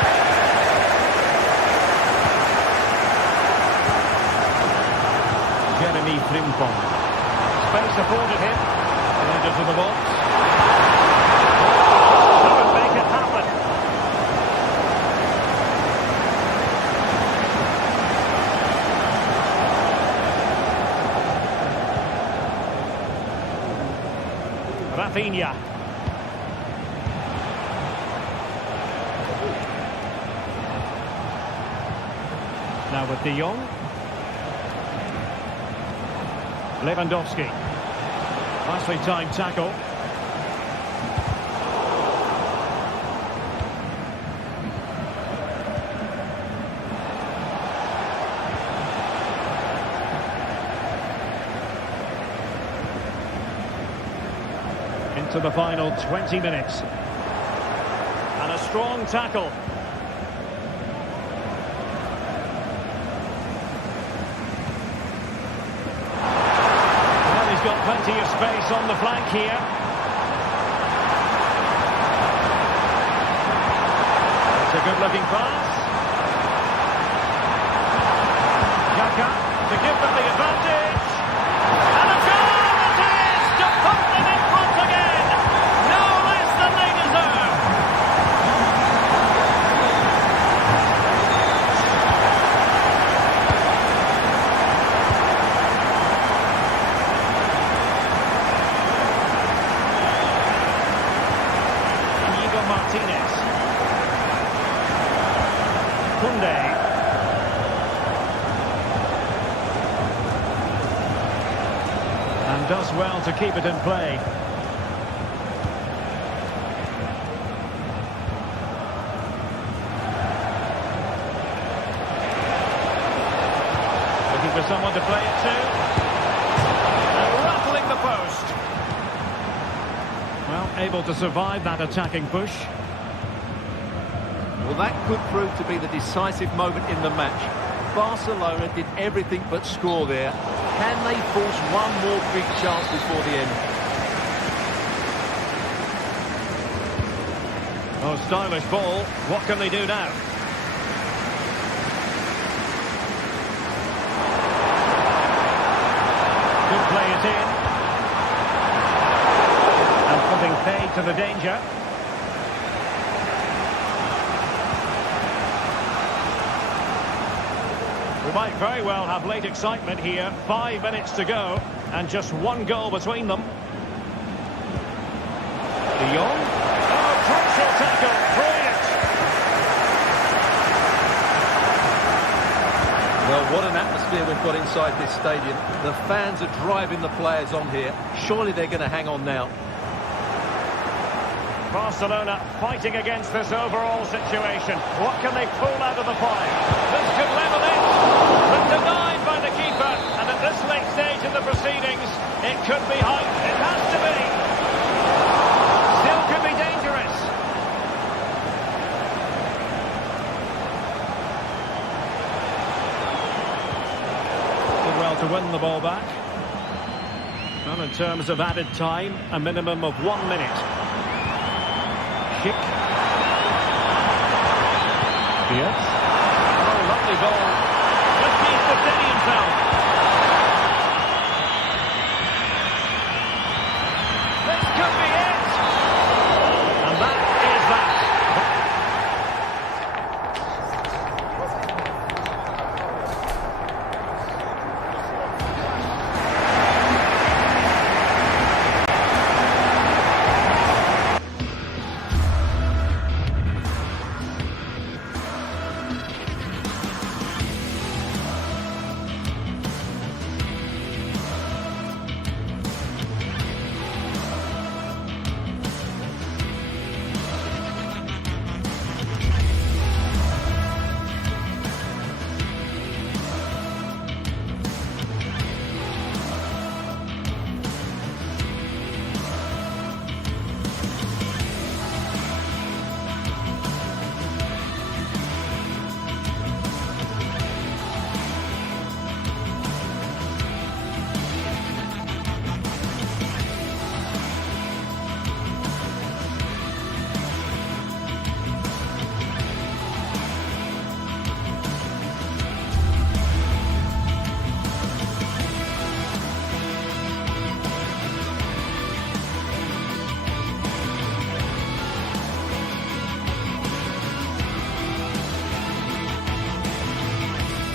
Jeremy Frimpong. Space afforded him. Into the box. Couldn't make it happen. Rafinha. Now with De Jong. Lewandowski. Nicely timed tackle. Into the final 20 minutes. And a strong tackle. He's got plenty of space on the flank here. It's a good-looking pass. to give them the advantage. And a goal it is to put them in front again. No less than they deserve. Martinez. Kunde. And does well to keep it in play. Looking for someone to play it to. And rattling the post. Well, able to survive that attacking push. Well, that could prove to be the decisive moment in the match. Barcelona did everything but score there. Can they force one more big chance before the end? Oh, stylish ball. What can they do now? Could play it in. And putting paid to the danger. We might very well have late excitement here. 5 minutes to go, and just one goal between them. De Jong. Oh, crucial tackle. Brilliant. Well, what an atmosphere we've got inside this stadium. The fans are driving the players on here. Surely they're going to hang on now. Barcelona fighting against this overall situation. What can they pull out of the fire? This could level it. But denied by the keeper. And at this late stage in the proceedings, it could be hype. It has to be. Still could be dangerous. Did well to win the ball back. Well, in terms of added time, a minimum of 1 minute. Kick. Yes. Oh, lovely ball. Just needs to steady himself. This could be it. And that is that.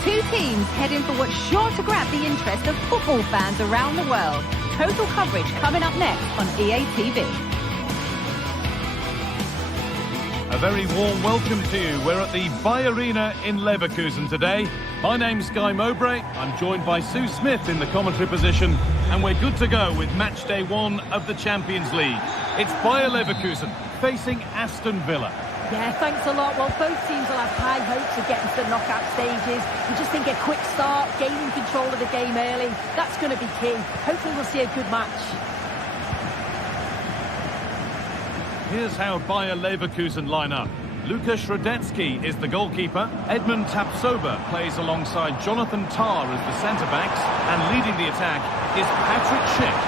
2 teams heading for what's sure to grab the interest of football fans around the world. Total coverage coming up next on EA TV. A very warm welcome to you. We're at the Bay Arena in Leverkusen today. My name's Guy Mowbray. I'm joined by Sue Smith in the commentary position, and we're good to go with match day 1 of the Champions League. It's Bayer Leverkusen facing Aston Villa. Yeah, thanks a lot. Well, both teams will have high hopes of getting to the knockout stages. We just think a quick start, gaining control of the game early, that's going to be key. Hopefully we'll see a good match. Here's how Bayer Leverkusen line up. Lukas Radetzky is the goalkeeper. Edmund Tapsoba plays alongside Jonathan Tah as the centre-backs. And leading the attack is Patrick Schick.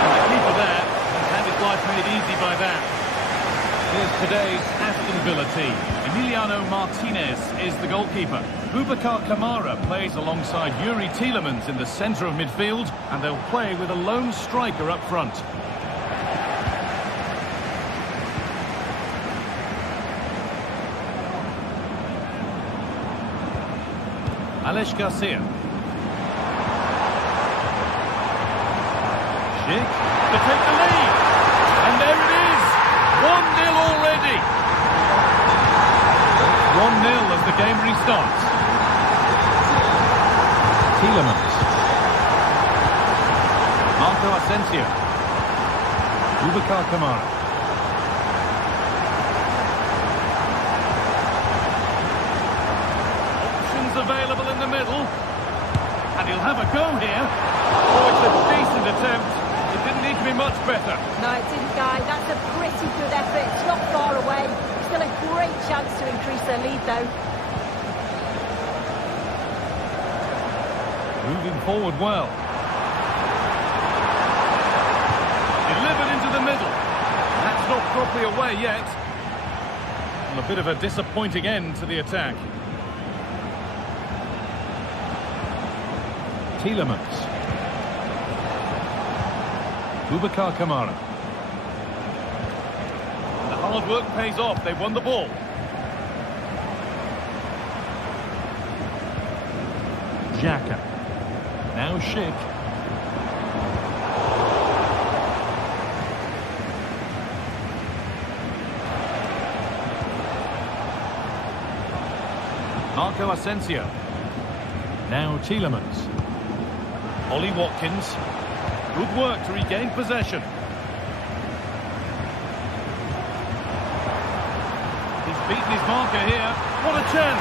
And the keeper there has had his life made easy by that. Here's today's Aston Villa team. Emiliano Martinez is the goalkeeper. Boubacar Kamara plays alongside Yuri Tielemans in the centre of midfield, and they'll play with a lone striker up front. Alex Garcia. Schick to take the lead. And there it is. 1-0 already. 1-0 as the game restarts. Tielemans. Marco Asensio. Boubacar Kamara. Options available in the middle. And he'll have a go here. Oh, it's a decent attempt. It didn't need to be much better. No, it didn't, Guy. That's a pretty good effort. It's not far away. Still a great chance to increase their lead, though. Moving forward well. Delivered into the middle. That's not properly away yet. And a bit of a disappointing end to the attack. Tielemans. Boubacar Kamara. The hard work pays off. They've won the ball. Xhaka. Now Schick. Marco Asensio. Now Tielemans. Ollie Watkins. Good work to regain possession. He's beaten his marker here. What a chance.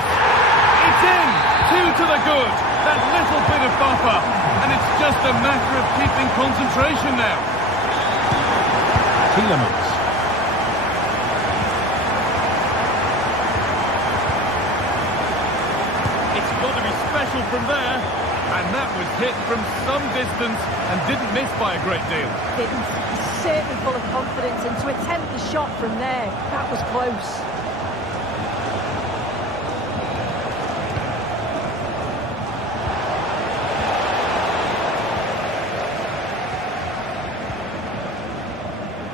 It's in. 2 to the good. That little bit of buffer. And it's just a matter of keeping concentration now. Tielemans. It's got to be special from there. And that was hit from some distance and didn't miss by a great deal. Didn't. He's certainly full of confidence, and to attempt the shot from there, that was close.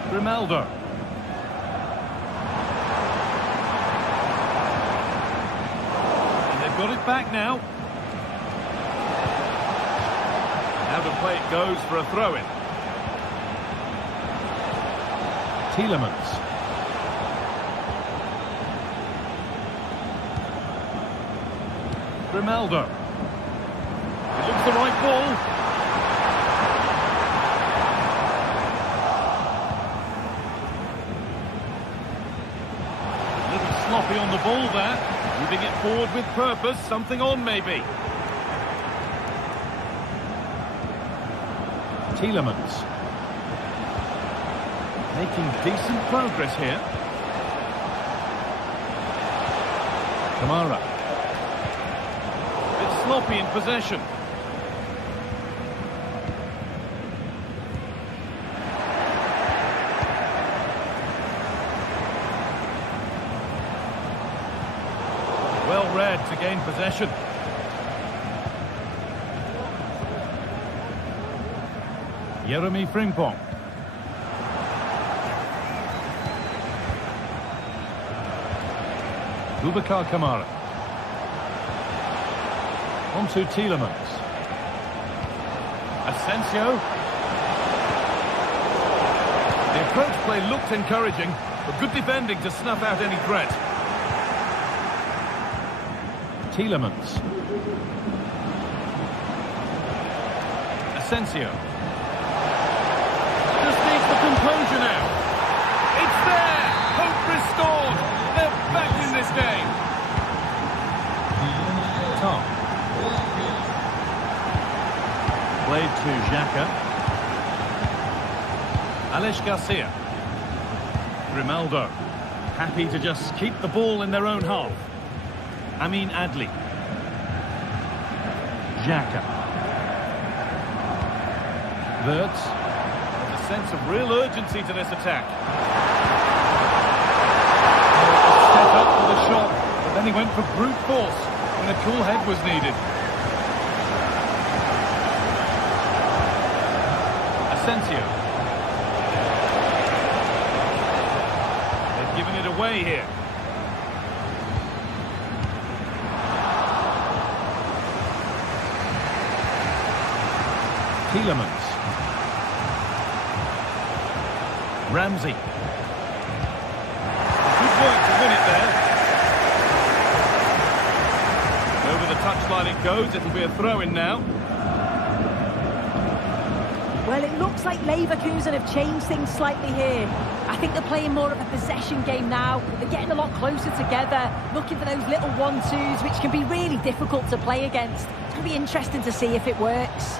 Ronaldo. And they've got it back now. Now the play it goes for a throw-in. Tielemans. Ronaldo. It looks the right ball. A little sloppy on the ball there. Moving it forward with purpose. Something on maybe. Tielemans. Making decent progress here. Kamara. Bit sloppy in possession. Well read to gain possession. Jeremy Frimpong. Boubacar Kamara. On to Tielemans. Asensio. The approach play looked encouraging, but good defending to snuff out any threat. Tielemans. Asensio. Just needs the composure now. It's there! Hope restored! They're back in this game! Tom. Played to Xhaka. Alex Garcia. Ronaldo. Happy to just keep the ball in their own half. Amin Adli. Xhaka. Wirtz. There's a sense of real urgency to this attack. Step up for the shot, but then he went for brute force. when a cool head was needed. Asensio. They've given it away here. Tielemans. Ramsey. Good work to win it there. Over the touchline it goes. It'll be a throw-in now. Well, it looks like Leverkusen have changed things slightly here. I think they're playing more of a possession game now. They're getting a lot closer together, looking for those little 1-2s, which can be really difficult to play against. It's going to be interesting to see if it works.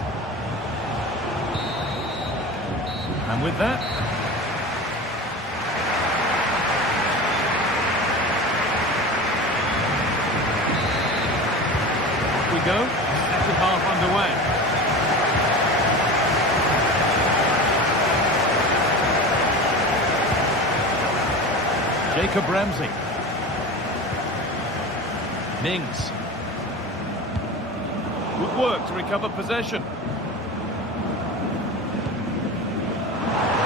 And with that, off we go. Second half underway. Jacob Ramsey. Mings. Good work to recover possession.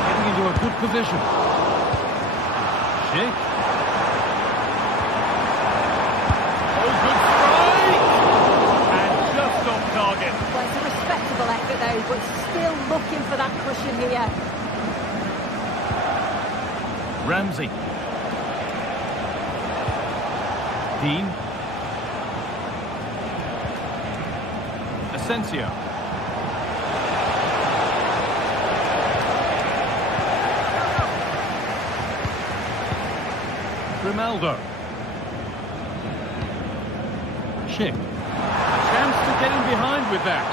Getting into a good position. Schick. Oh, good strike! And just off target. Well, it's a respectable effort though, but still looking for that cushion here. Ramsey. Dean. Asensio. Grimaldo. Schick. Chance to get in behind with that.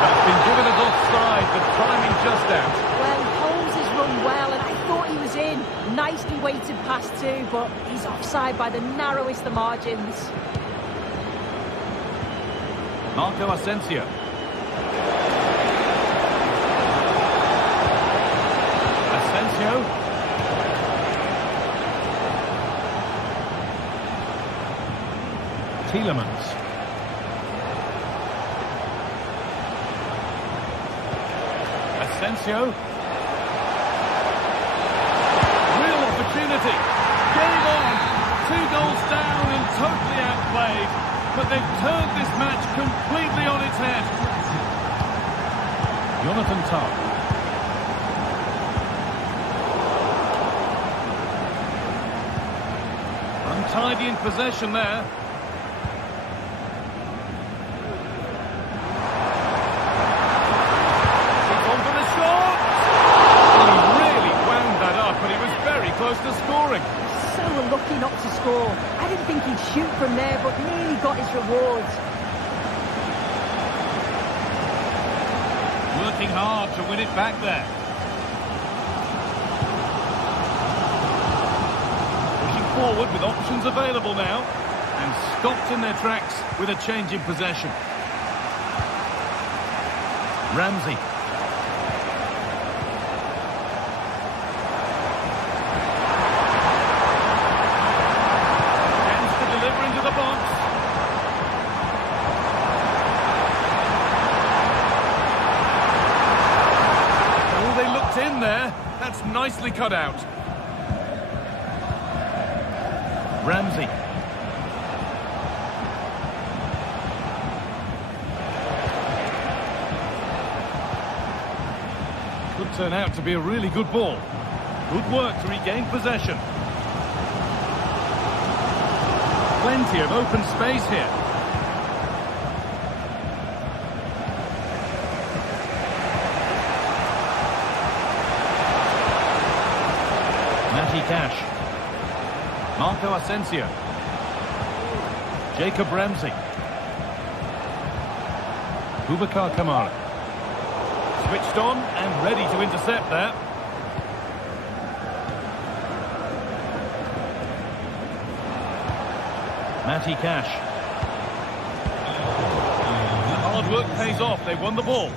That's been given as offside, the timing just out. Well, Holmes has run well, and I thought he was in. Nicely weighted pass too, but he's offside by the narrowest of margins. Marco Asensio. Asensio. Tielemans. Asensio. Real opportunity. Game on. 2 goals down and totally outplayed. But they've turned this match completely on its head. Jonathan Tah. Untidy in possession there. He's on for the shot! He really wound that up, and he was very close to scoring. So unlucky not to score. I didn't think he'd shoot from there, but nearly got his reward. Working hard to win it back there. Pushing forward with options available now. And stopped in their tracks with a change in possession. Ramsey. In there, that's nicely cut out. Ramsey. Could turn out to be a really good ball. Good work to regain possession. Plenty of open space here. Cash. Marco Asensio. Jacob Ramsey. Boubacar Kamara. Switched on and ready to intercept that. Matty Cash. The hard work pays off. They won the ball.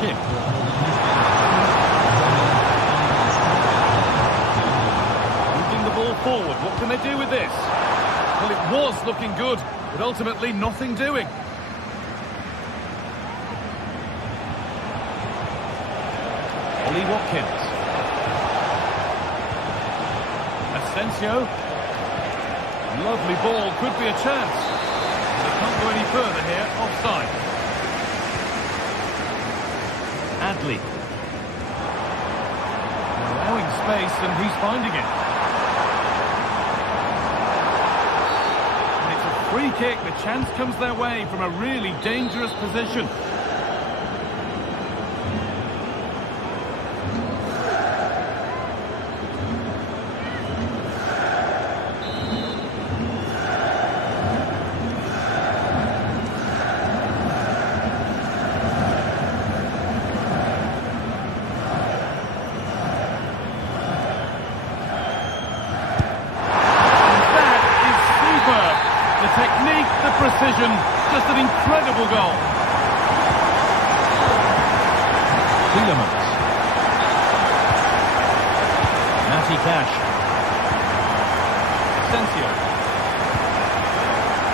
Schick. Ball forward. What can they do with this? Well, it was looking good, but ultimately nothing doing. Ollie Watkins. Asensio. Lovely ball, could be a chance. They can't go any further here, offside. Adley. Allowing space and he's finding it. And it's a free kick, the chance comes their way from a really dangerous position. Precision, just an incredible goal. Tielemans. Matty Cash. Asensio.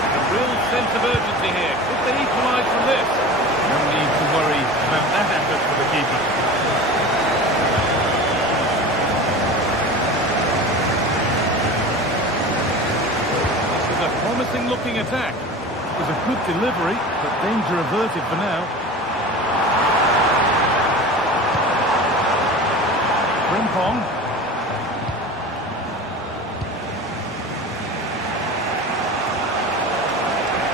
A real sense of urgency here. Could they equalise from this? No need to worry about that effort for the keeper. It's a promising looking attack. It was a good delivery, but danger averted for now. Frimpong.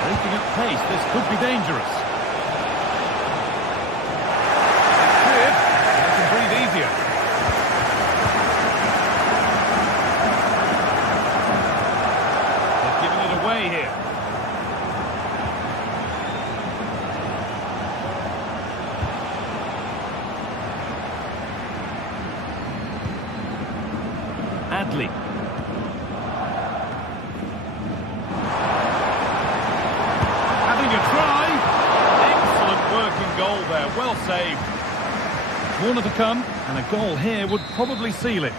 Breaking up pace, this could be dangerous. It's cleared, and they can breathe easier. They're giving it away here. Adley. Having a try. Excellent working goal there. Well saved. Corner to come, and a goal here would probably seal it.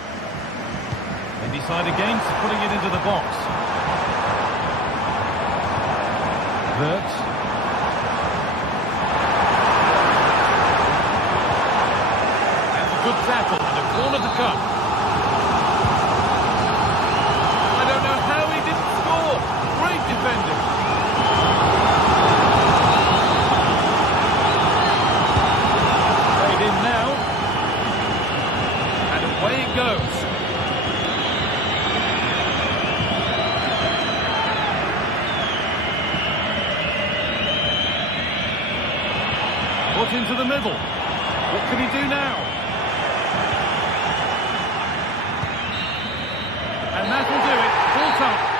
They decide against putting it into the box. Wirtz. And a good tackle, and a corner to come. Defending. Played in now. And away it goes. Put into the middle. What can he do now? And that will do it. Full time.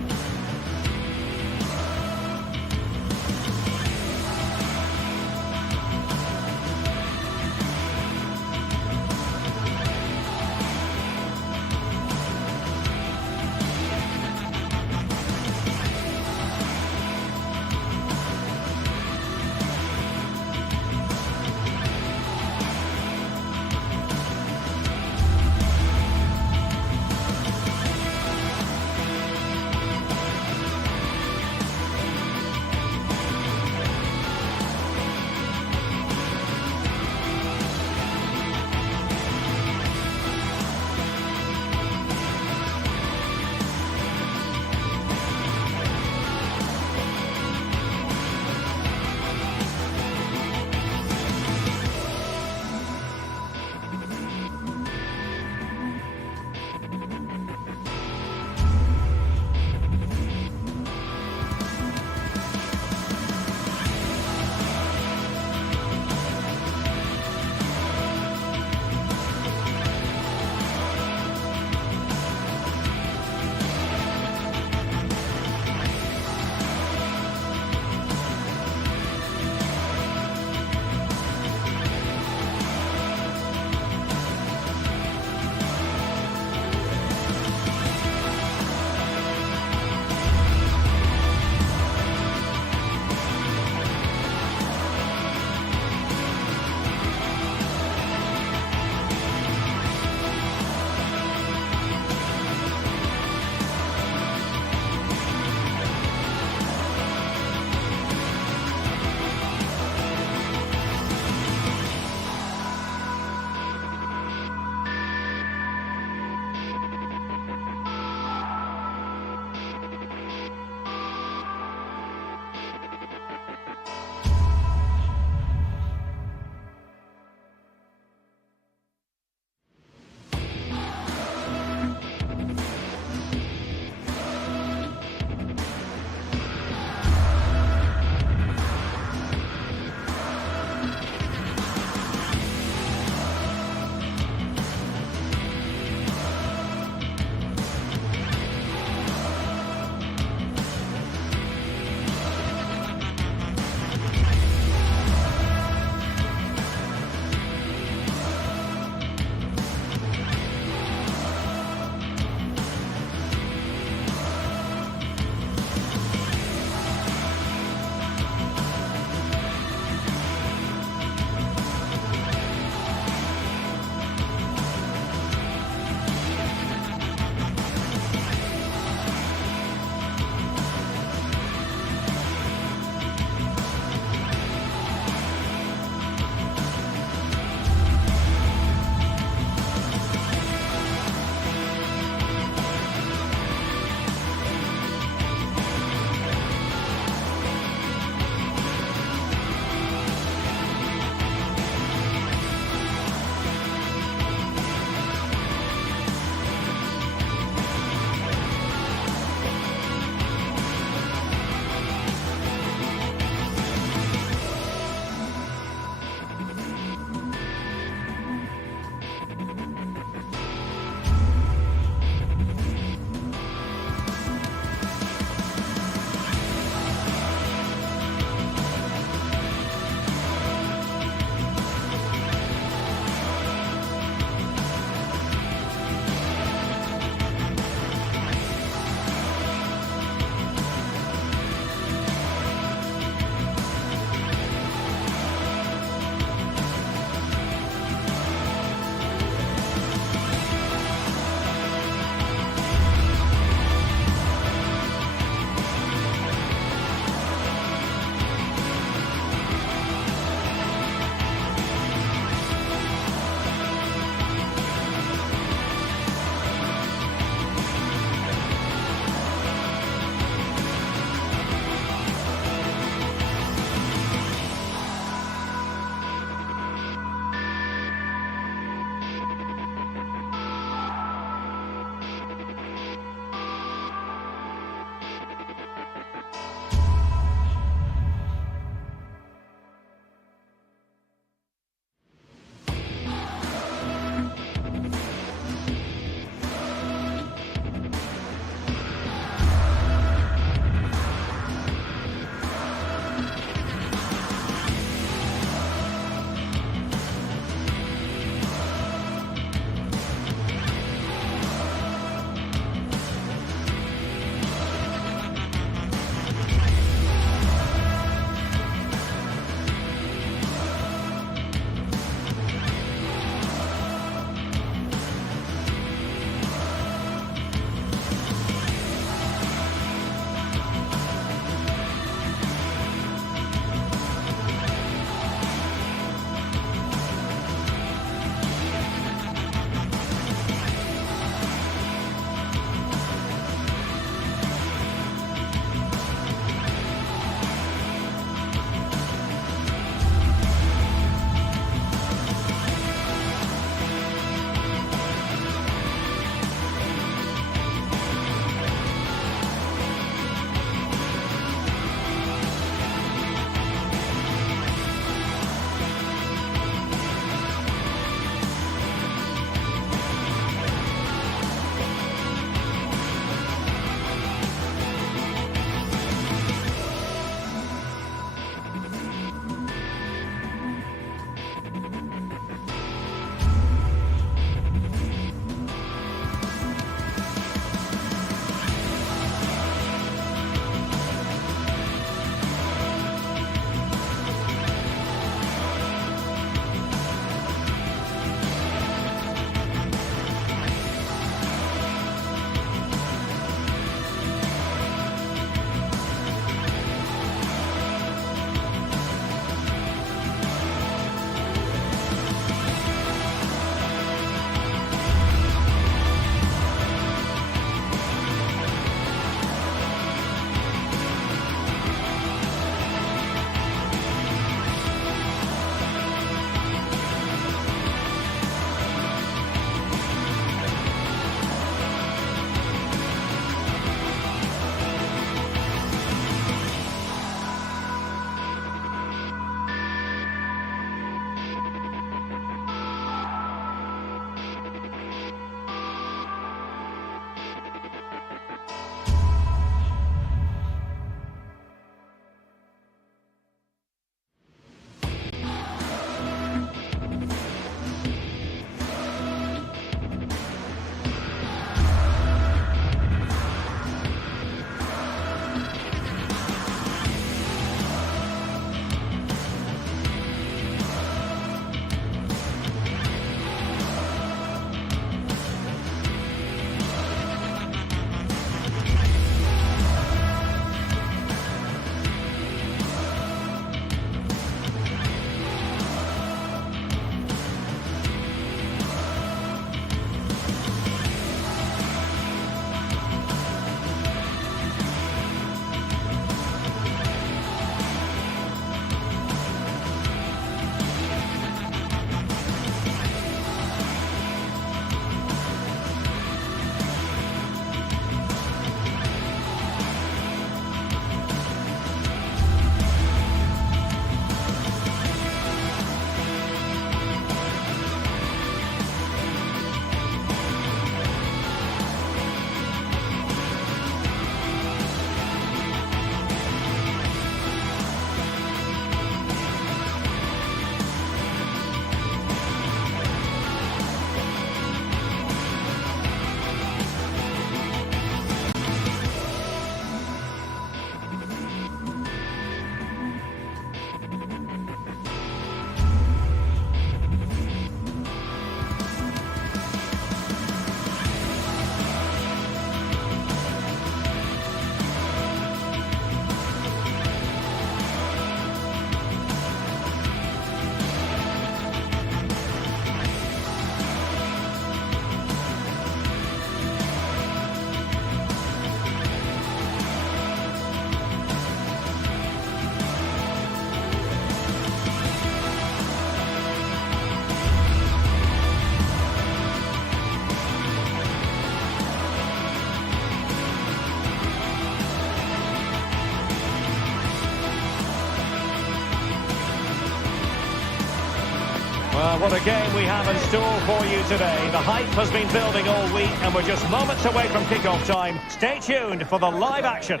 Well, what a game we have in store for you today. The hype has been building all week, and we're just moments away from kickoff time. Stay tuned for the live action.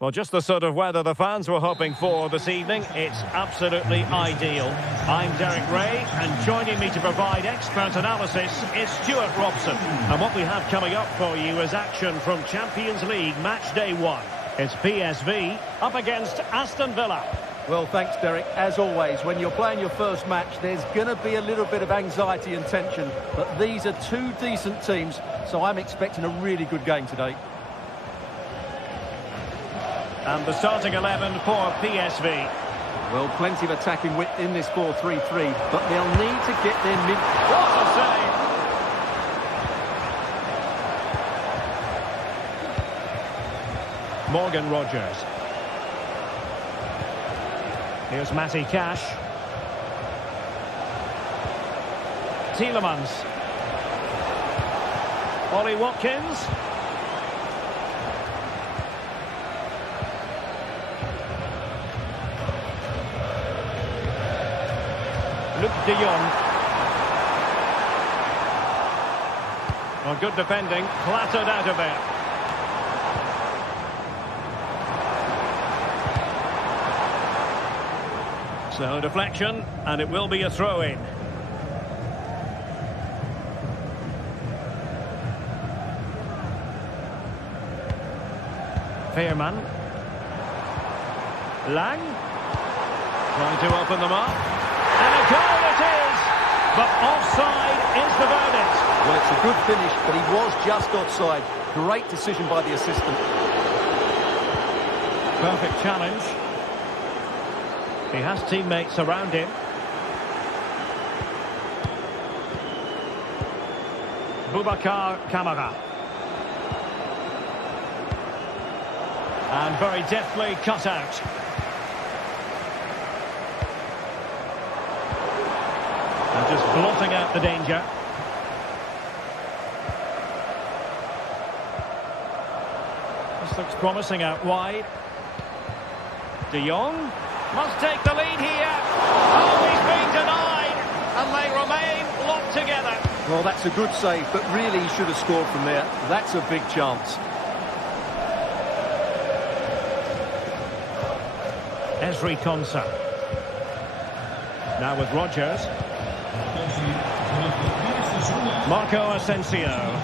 Well, just the sort of weather the fans were hoping for this evening. It's absolutely ideal. I'm Derek Ray, and joining me to provide expert analysis is Stuart Robson. And what we have coming up for you is action from Champions League Match Day 1. It's PSV up against Aston Villa. Well, thanks, Derek. As always, when you're playing your first match, there's going to be a little bit of anxiety and tension. But these are two decent teams, so I'm expecting a really good game today. And the starting 11 for PSV. Well, plenty of attacking width in this 4-3-3, but they'll need to get their mid... What a save! Morgan Rogers. Here's Matty Cash. Tielemans. Ollie Watkins. Luke de Jong. Well, good defending, clattered out of there. So deflection, and it will be a throw-in. Veerman. Lang. Trying to open them up. And a goal it is! But offside is the verdict. Well, it's a good finish, but he was just offside. Great decision by the assistant. Perfect challenge. He has teammates around him. Boubacar Kamara. And very deftly cut out. And just blotting out the danger. This looks promising out wide. De Jong must take the lead here. Oh, he's been denied. And they remain locked together. Well, that's a good save, but really he should have scored from there. That's a big chance. Ezri Konsa. Now with Rogers. Marco Asensio.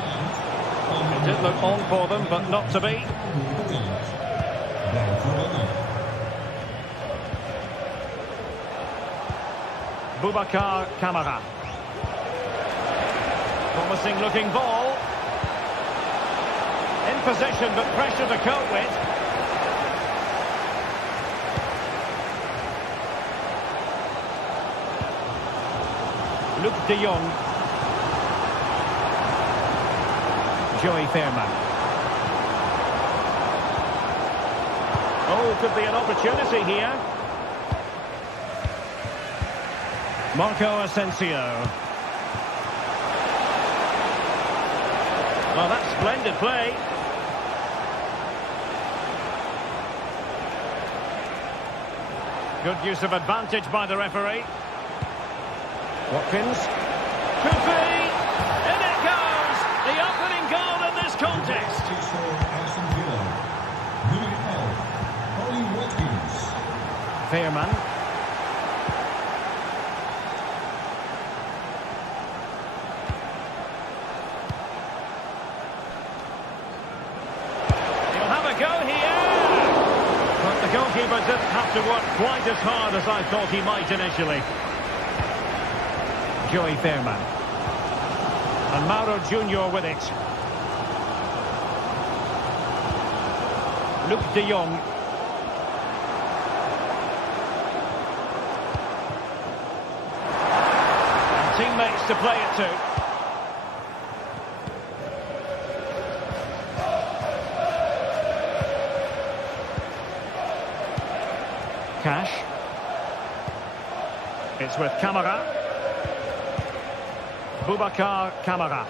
It did look on for them, but not to be. Boubacar Kamara. Promising looking ball. In position, but pressure to cope with. Luke de Jong. Joey Veerman. Oh, could be an opportunity here. Marco Asensio. Well, that's splendid play. Good use of advantage by the referee. Watkins. Could be. In it goes. The opening goal in this contest. Veerman. He'll have a go here. But the goalkeeper didn't have to work quite as hard as I thought he might initially. Joey Veerman. And Mauro Junior with it. Luke de Jong. And teammates to play it to. Cash. It's with Kamara. Boubacar Kamara.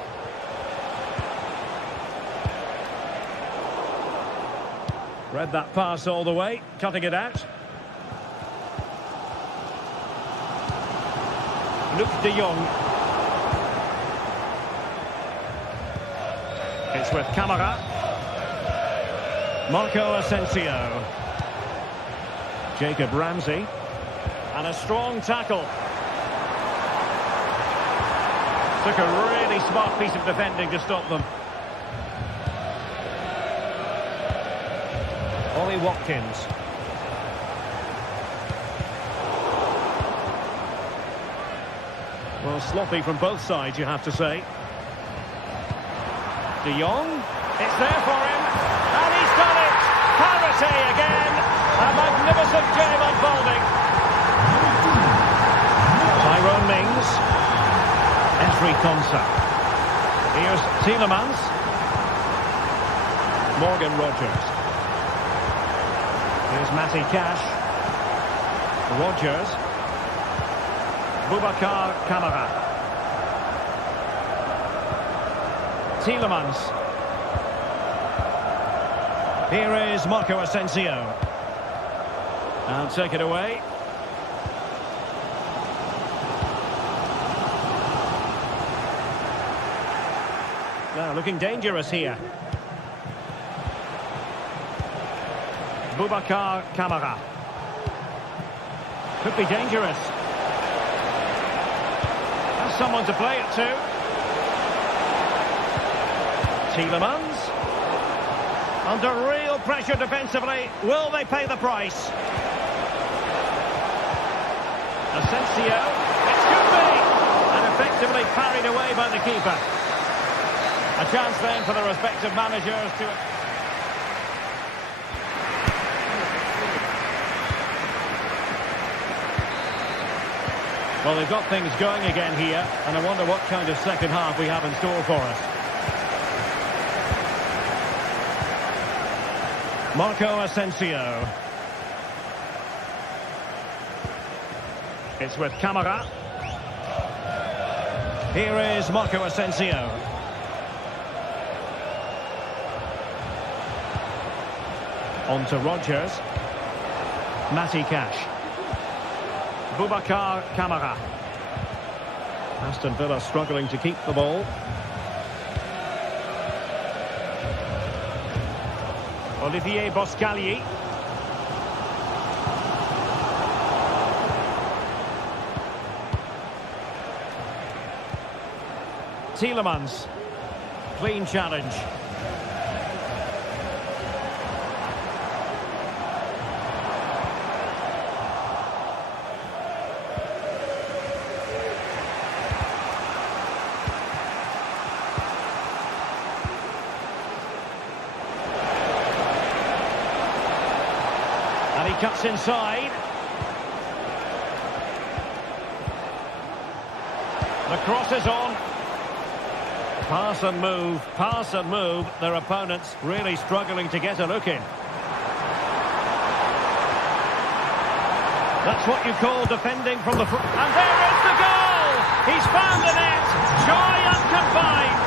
Read that pass all the way, cutting it out. Luc de Jong. It's with Camara. Marco Asensio. Jacob Ramsey. And a strong tackle. Took a really smart piece of defending to stop them. Ollie Watkins. Well, sloppy from both sides, you have to say. De Jong. It's there for him. And he's done it! Parity again! A magnificent game unfolding. Tyrone Mings. Esri Konsa. Here's Tielemans. Morgan Rogers. Here's Matty Cash. Rogers. Boubacar Kamara. Tielemans. Here is Marco Asensio. And take it away. Now looking dangerous here. Boubacar Kamara. Could be dangerous. Has someone to play it to. Tielemans. Under real pressure defensively. Will they pay the price? Asensio. It should be. And effectively parried away by the keeper. A chance then for the respective managers to... Well, they've got things going again here, and I wonder what kind of second half we have in store for us. Marco Asensio. It's with Camara. Here is Marco Asensio. On to Rogers. Matty Cash. Boubacar Kamara. Aston Villa struggling to keep the ball. Olivier Boscagli. Tielemans. Clean challenge. And he cuts inside. The cross is on. Pass and move, pass and move. Their opponents really struggling to get a look in. That's what you call defending from the front. And there is the goal! He's found the net! Joy unconfined!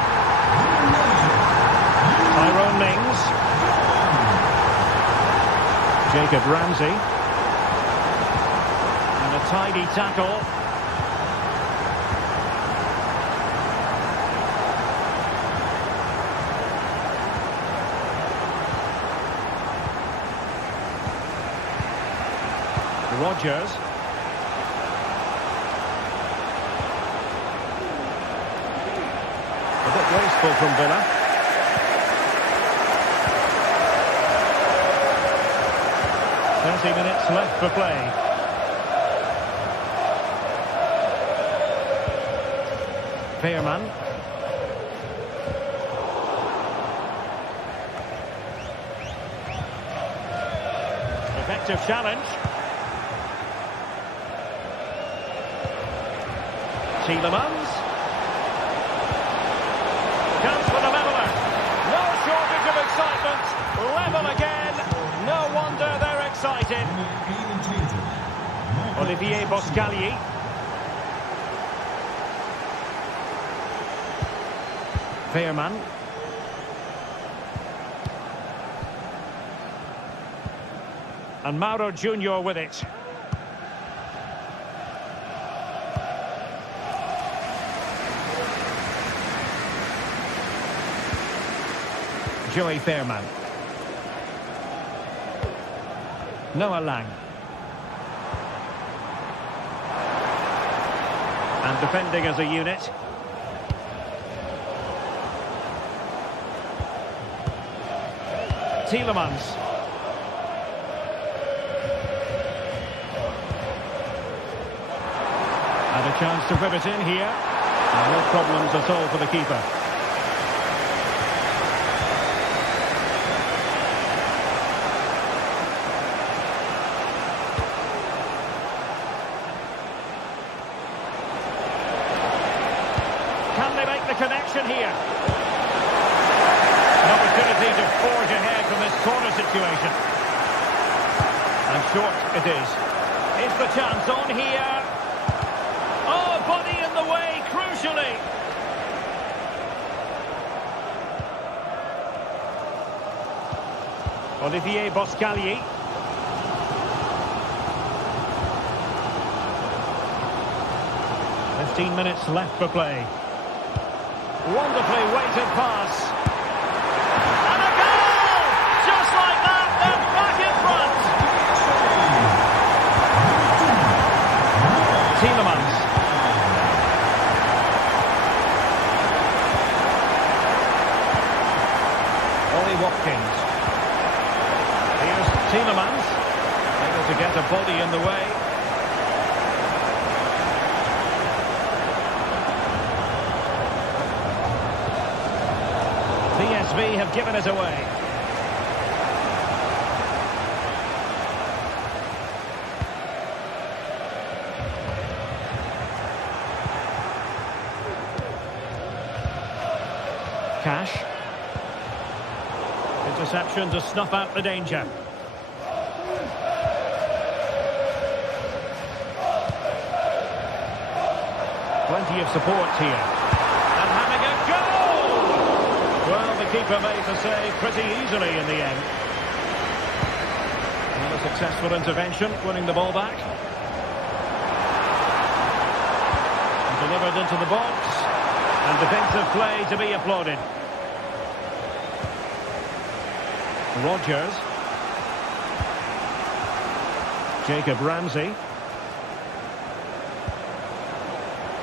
Tyrone Mings. Jacob Ramsey. And a tidy tackle. Rogers. A bit wasteful from Villa. Minutes left for play. Veerman. Effective challenge. Tielemans. Chance for the leveller. No shortage of excitement. Level again. No wonder they're excited. Olivier Boscagli. Veerman. And Mauro Junior with it. Joey Fairman. Noah Lang. And defending as a unit. Tielemans. And a chance to rip it in here. And no problems at all for the keeper. Can they make the connection here? An opportunity to forge ahead from this corner situation. And short it is. Is the chance on here? Oh, body in the way, crucially. Olivier Boscalier. "15 minutes left for play. Wonderfully weighted pass. And a goal! Just like that, they're back in front. Tielemans. Ollie Watkins. Here's Tielemans. Able to get a body in the way. PSV have given it away. Cash. Interception to snuff out the danger. Plenty of support here. And having a goal! Well, the keeper made the save pretty easily in the end. And a successful intervention, winning the ball back. And delivered into the box. And defensive play to be applauded. Rodgers. Jacob Ramsey.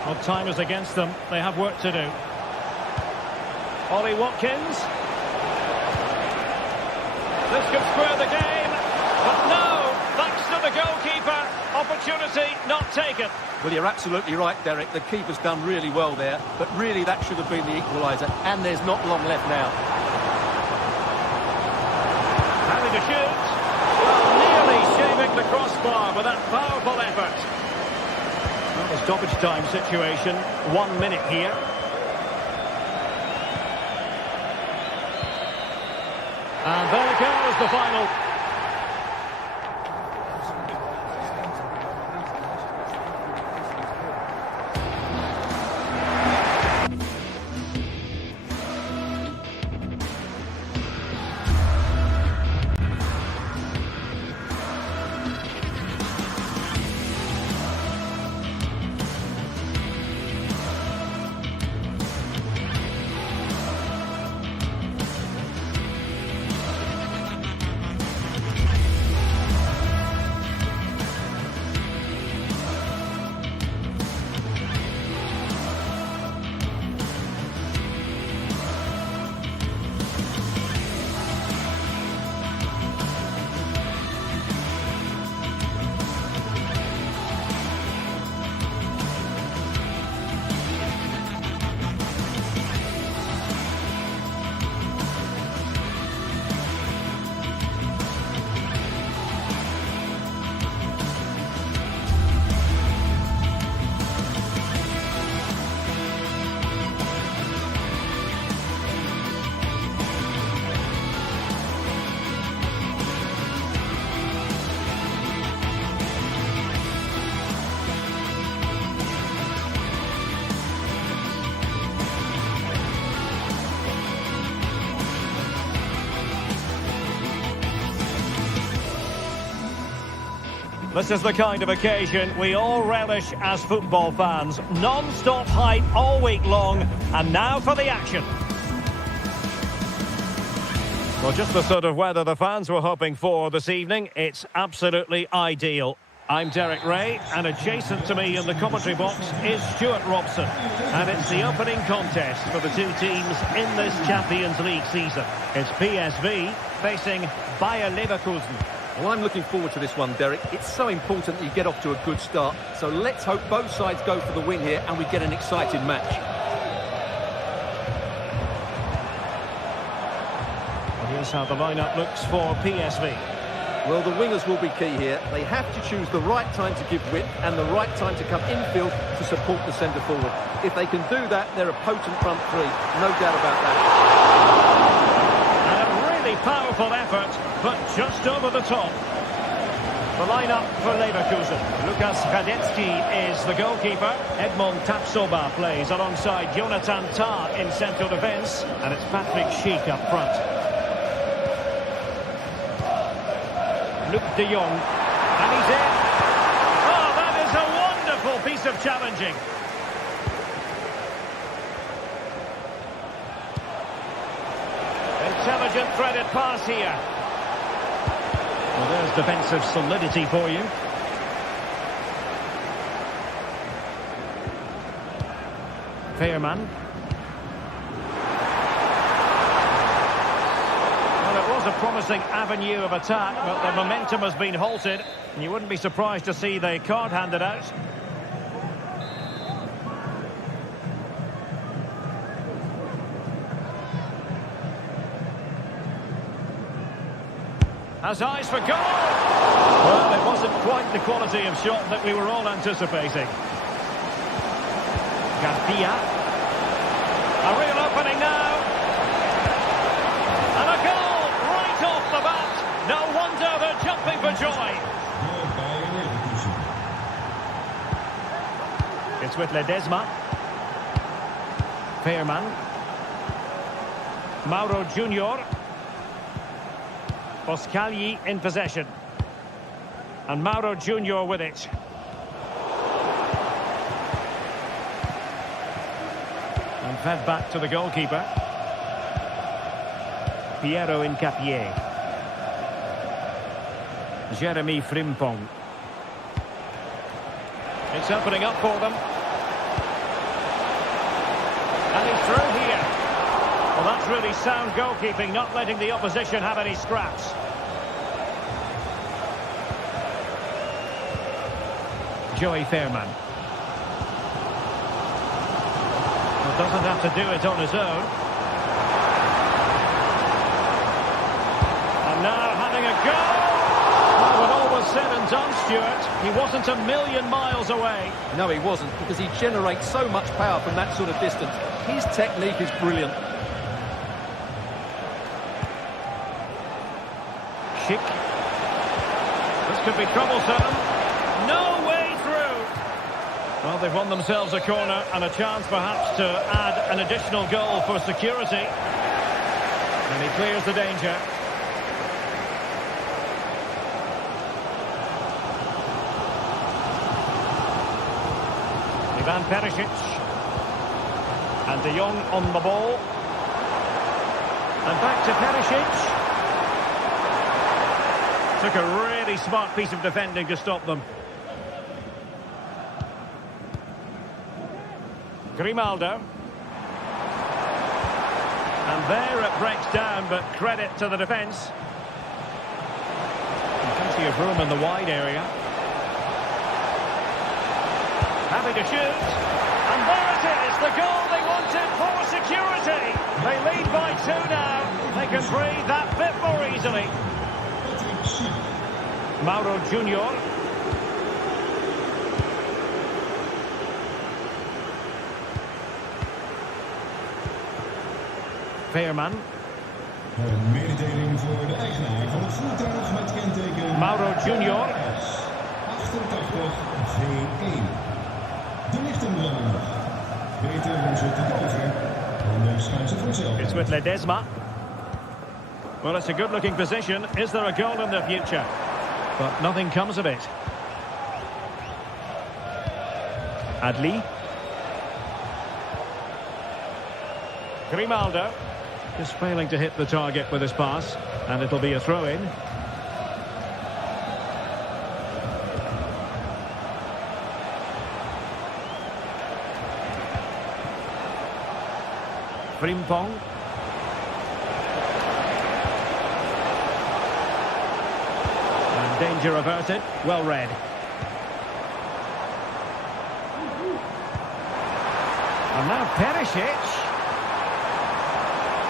Well, time is against them. They have work to do. Ollie Watkins. This could spur the game. But no, thanks to the goalkeeper. Opportunity not taken. Well, you're absolutely right, Derek. The keeper's done really well there. But really, that should have been the equaliser. And there's not long left now. Having to shoot. Well, nearly shaving the crossbar with that powerful effort. Well, the stoppage time situation. 1 minute here. And there goes the final. This is the kind of occasion we all relish as football fans. Non-stop hype all week long, and now for the action. Well, just the sort of weather the fans were hoping for this evening. It's absolutely ideal. I'm Derek Ray, and adjacent to me in the commentary box is Stuart Robson. And it's the opening contest for the two teams in this Champions League season. It's PSV facing Bayer Leverkusen. Well, I'm looking forward to this one, Derek. It's so important that you get off to a good start. So let's hope both sides go for the win here and we get an exciting match. Well, here's how the lineup looks for PSV. Well, the wingers will be key here. They have to choose the right time to give width and the right time to come infield to support the centre forward. If they can do that, they're a potent front three. No doubt about that. And a really powerful effort, but just over the top. The lineup for Leverkusen. Lukas Radetzky is the goalkeeper. Edmond Tapsoba plays alongside Jonathan Tah in central defence. And it's Patrick Schick up front. Luc de Jong, and he's in. Oh, that is a wonderful piece of challenging. Intelligent threaded pass here. Well, there's defensive solidity for you. Veerman. A promising avenue of attack, but the momentum has been halted. You wouldn't be surprised to see the card handed out. Has eyes for goal. Well, it wasn't quite the quality of shot that we were all anticipating. Garcia. A real opening now. And a goal! Off the bat. No wonder they're jumping for joy. It's with Ledesma. Veerman. Mauro Junior. Boscagli in possession. And Mauro Junior with it. And fed back to the goalkeeper. Piero Incapié. Jeremy Frimpong. It's opening up for them. And he's through here. Well, that's really sound goalkeeping, not letting the opposition have any scraps. Joey Veerman. Well, doesn't have to do it on his own. Now having a go. Well, when all was said and done, Stuart, he wasn't a million miles away. No, he wasn't, because he generates so much power from that sort of distance. His technique is brilliant. Schick. This could be troublesome. No way through. Well, they've won themselves a corner and a chance perhaps to add an additional goal for security. And he clears the danger. Ivan Perisic. And De Jong on the ball. And back to Perisic. Took a really smart piece of defending to stop them. Grimaldo. And there it breaks down, but credit to the defence. Plenty of room in the wide area. Having to shoot, and there it is, the goal they wanted for security. They lead by 2 now. They can breathe that bit more easily. Mauro Junior. Veerman. Een mededeling voor de eigenaar van het voertuig met kenteken Mauro Junior. 88 V1. De lichten branden nog. Beter om ze te doven, anders gaan ze vanzelf. It's with Ledesma. Well, it's a good-looking position. Is there a goal in the future? But nothing comes of it. Adli. Grimaldo. Just failing to hit the target with his pass, and it'll be a throw-in. Frimpong. And danger averted. Well read. And now Perisic.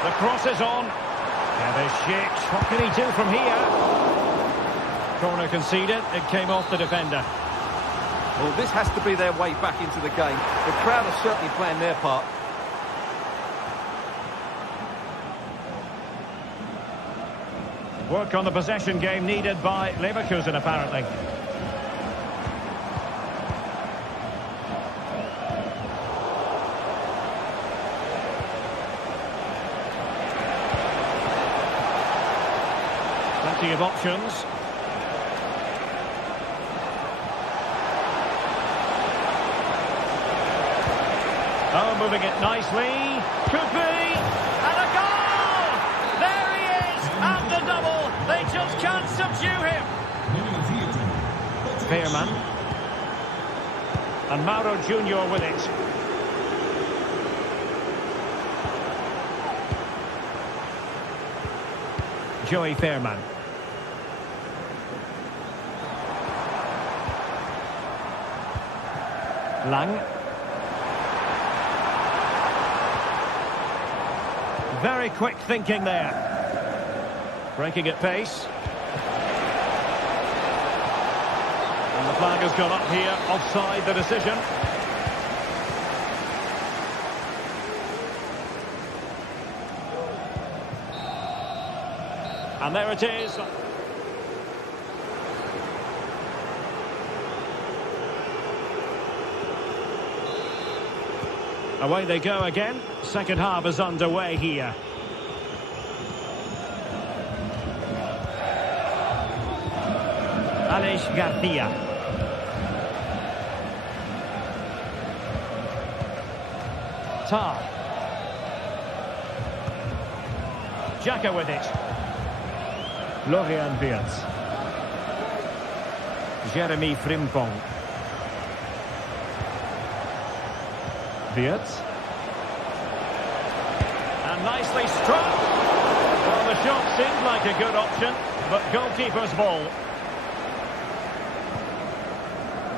The cross is on. Perisic. What can he do from here? Corner conceded. It came off the defender. Well, this has to be their way back into the game. The crowd are certainly playing their part. Work on the possession game needed by Leverkusen, apparently. Plenty of options. Oh, moving it nicely. Could be. And a goal! There he is! And the double! They just can't subdue him! Veerman. And Mauro Junior with it. Joey Veerman. Lang. Very quick thinking there. Breaking at pace. And the flag has gone up here, offside the decision. And there it is. Away they go again. Second half is underway here. Alex Garcia. Tar. Xhaka with it. Florian Wirtz. Jeremy Frimpong. Wirtz. And nicely struck. Well, the shot seemed like a good option, but goalkeeper's ball.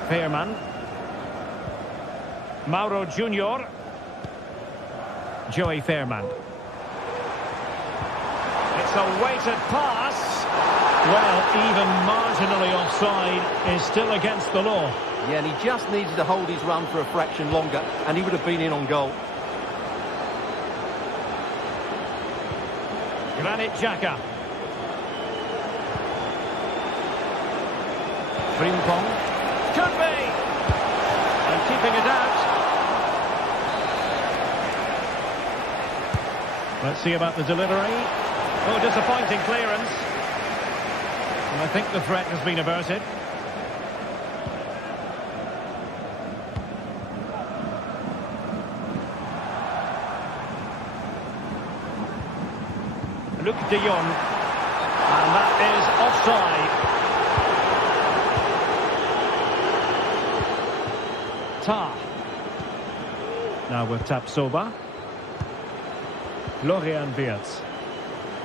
Veerman. Mauro Junior. Joey Veerman. It's a weighted pass. Well, even marginally offside is still against the law. Yeah, and he just needed to hold his run for a fraction longer, and he would have been in on goal. Granit Xhaka. Frimpong. Could be! And keeping it out. Let's see about the delivery. Oh, disappointing clearance. And I think the threat has been averted. Luc de Jong. And that is offside. Tar. Now with Tapsoba. Florian Wirtz.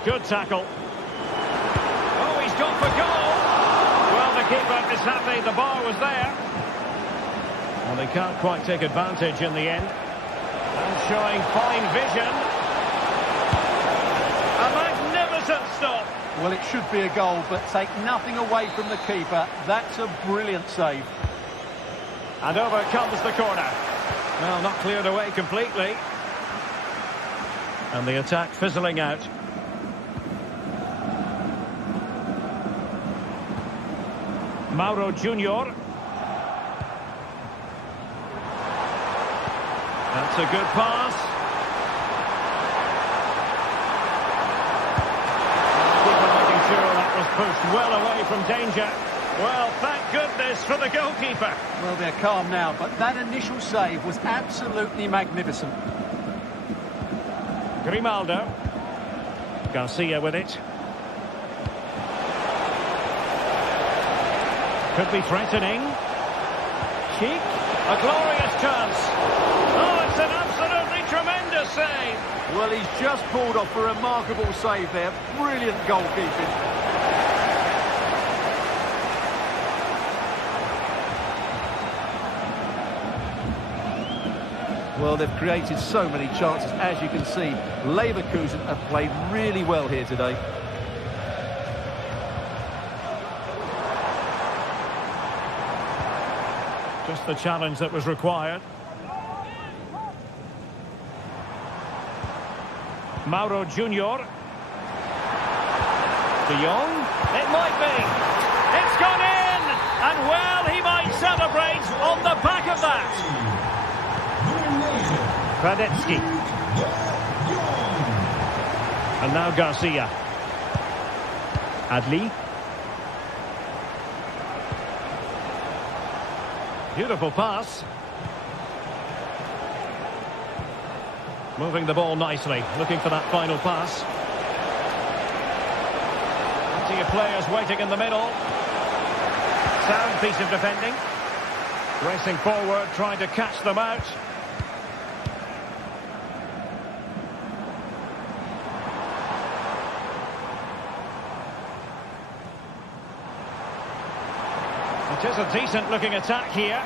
Good tackle. Oh, he's gone for goal. Well, the keeper is happy the bar was there. Well, they can't quite take advantage in the end. And showing fine vision. A magnificent stop. Well, it should be a goal, but take nothing away from the keeper. That's a brilliant save. And over comes the corner. Well, not cleared away completely. And the attack fizzling out. Mauro Junior. That's a good pass. Keeper making sure that was pushed well away from danger. Well, thank goodness for the goalkeeper. Well, they're calm now, but that initial save was absolutely magnificent. Grimaldo. Garcia with it. Could be threatening. Cheek. A glorious chance. Oh, it's an absolutely tremendous save. Well, he's just pulled off a remarkable save there. Brilliant goalkeeping. Well, they've created so many chances, as you can see. Leverkusen have played really well here today. Just the challenge that was required. Mauro Junior. De Jong. It might be. It's gone in! And well, he might celebrate on the back of that. Radetsky. And now Garcia. Adli. Beautiful pass. Moving the ball nicely, looking for that final pass. Plenty of players waiting in the middle. Sound piece of defending. Racing forward, trying to catch them out. It is a decent-looking attack here.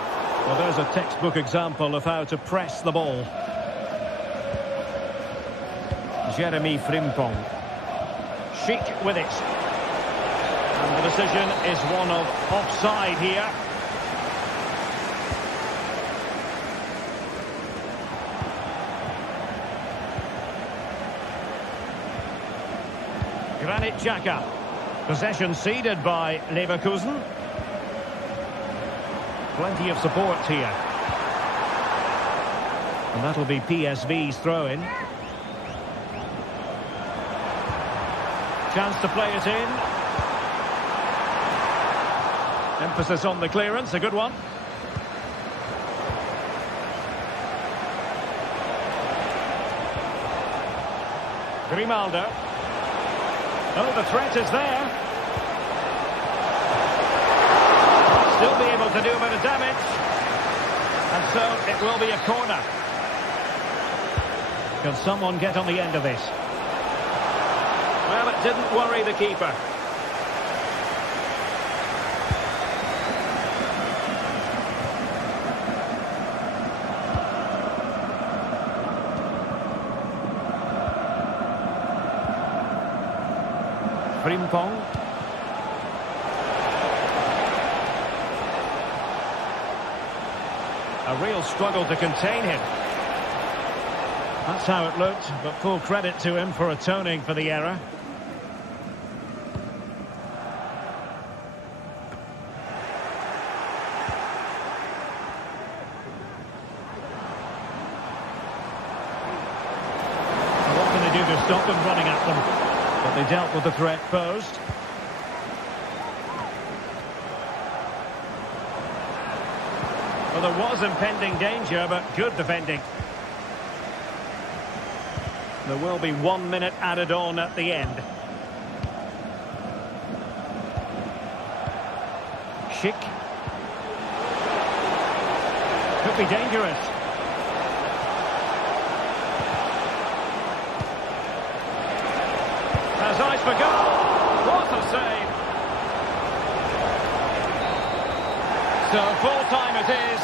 Well, there's a textbook example of how to press the ball. Jeremy Frimpong. Schick with it. And the decision is one of offside here. Granit Xhaka. Possession ceded by Leverkusen. Plenty of support here. And that'll be PSV's throw-in. Chance to play it in. Emphasis on the clearance, a good one. Grimaldo. Oh, the threat is there. Still be able to do a bit of damage. And so it will be a corner. Can someone get on the end of this? Well, it didn't worry the keeper. Frimpong. A real struggle to contain him. That's how it looked, but full credit to him for atoning for the error. What can they do to stop them running at them? But they dealt with the threat posed. Well, there was impending danger, but good defending. There will be 1 minute added on at the end. Schick. Could be dangerous. Has eyes for goal. What a save. So full time it is.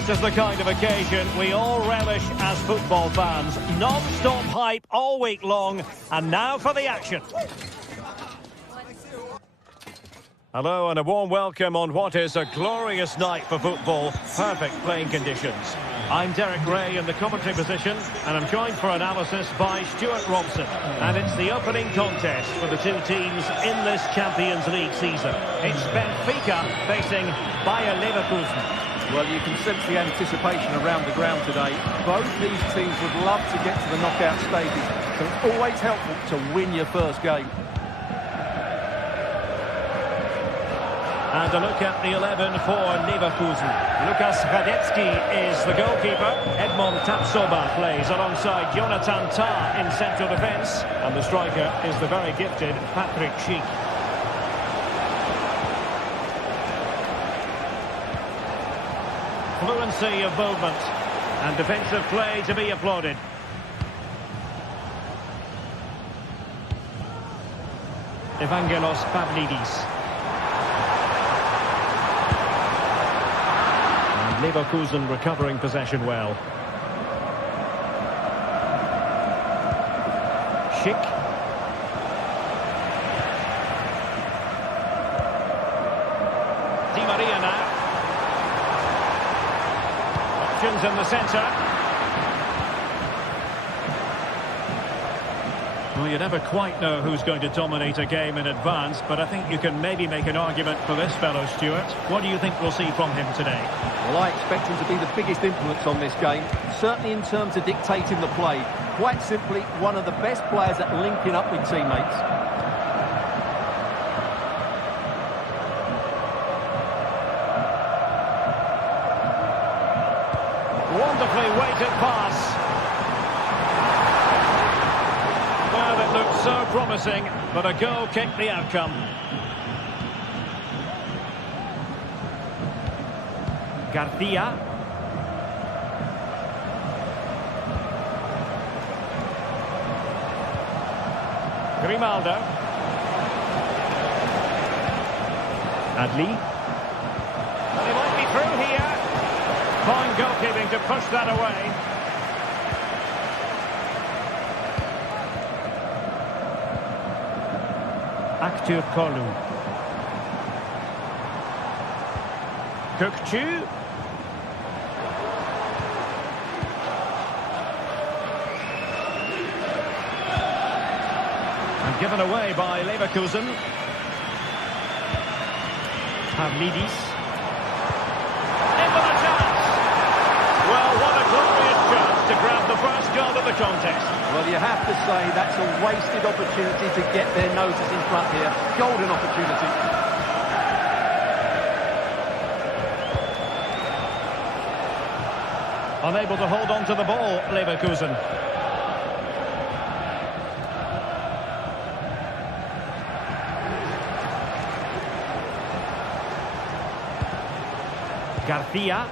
This is the kind of occasion we all relish as football fans. Non-stop hype all week long, and now for the action. Hello and a warm welcome on what is a glorious night for football. Perfect playing conditions. I'm Derek Ray in the commentary position, and I'm joined for analysis by Stuart Robson. And it's the opening contest for the two teams in this Champions League season. It's Benfica facing Bayer Leverkusen. Well, you can sense the anticipation around the ground today. Both these teams would love to get to the knockout stages, so it's always helpful to win your first game. And a look at the 11 for Leverkusen. Lukas Radecki is the goalkeeper. Edmond Tapsoba plays alongside Jonathan Tah in central defence. And the striker is the very gifted Patrick Schick. Fluency of movement and defensive play to be applauded. Evangelos Pavlidis. And Leverkusen recovering possession well. Schick. Di Maria now. Options in the centre. Well, you never quite know who's going to dominate a game in advance, but I think you can maybe make an argument for this fellow, Stuart. What do you think we'll see from him today? Well, I expect him to be the biggest influence on this game, certainly in terms of dictating the play. Quite simply, one of the best players at linking up with teammates. Wonderfully weighted pass. Well, it looked so promising, but a goal kicked the outcome. Garcia. Grimaldo. Adli. Well, he might be through here. Fine goalkeeping to push that away. Aktur Kolu. Kökçü. And given away by Leverkusen. Pavlidis. Well, what a glorious chance to grab the first goal of the contest. Well, you have to say that's a wasted opportunity to get their noses in front here. Golden opportunity. Unable to hold on to the ball, Leverkusen. Garcia.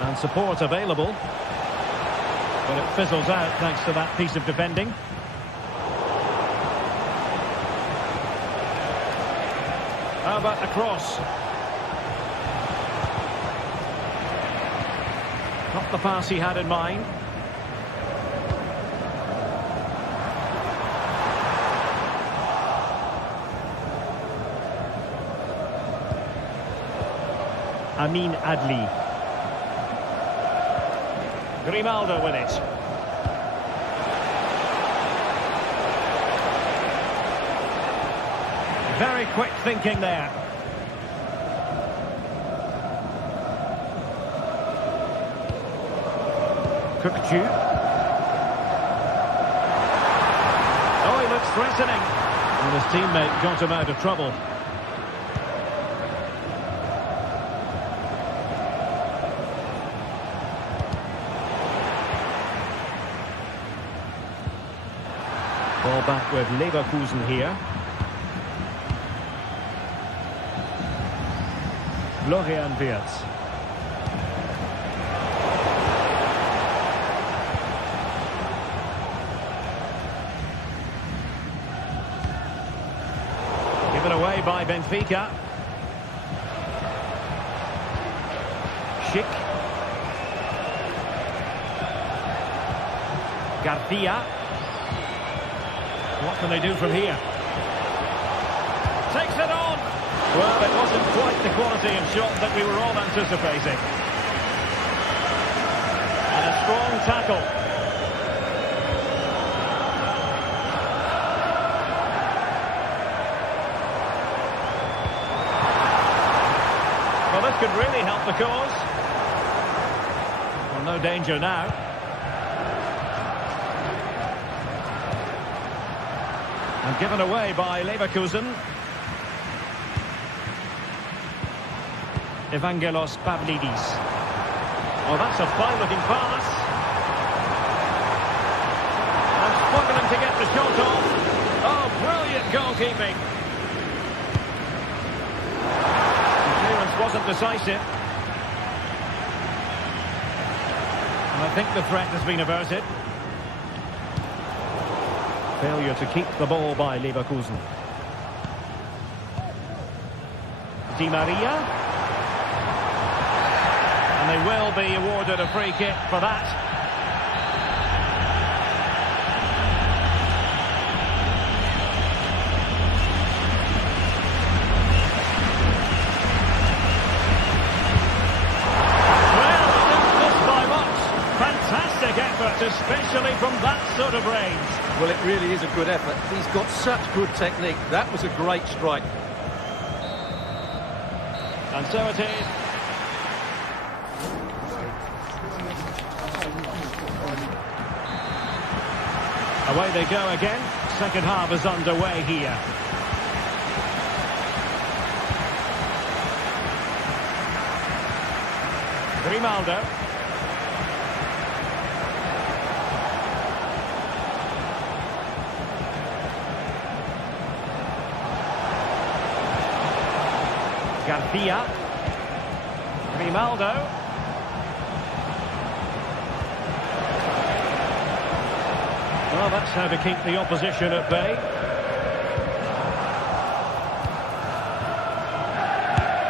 And support available. But it fizzles out thanks to that piece of defending. How about a cross? Not the pass he had in mind. Amin Adli. Grimaldo with it. Very quick thinking there. Kökçü. Oh, he looks threatening. And his teammate got him out of trouble. Ball back with Leverkusen here. Florian Wirtz. Given away by Benfica. Schick. Garcia. What can they do from here? Takes it on! Well, it wasn't quite the quality of shot that we were all anticipating. And a strong tackle. Well, this could really help the cause. Well, no danger now. And given away by Leverkusen. Evangelos Pavlidis. Oh, that's a fine-looking pass. And struggling to get the shot off. Oh, brilliant goalkeeping. The clearance wasn't decisive. And I think the threat has been averted. Failure to keep the ball by Leverkusen. Di Maria. And they will be awarded a free kick for that. Well, just missed by much. Fantastic effort, especially from that sort of range. Well, it really is a good effort. He's got such good technique. That was a great strike. And so it is. Away they go again. Second half is underway here. Grimaldo. Garcia. Grimaldo. Well, that's how to keep the opposition at bay.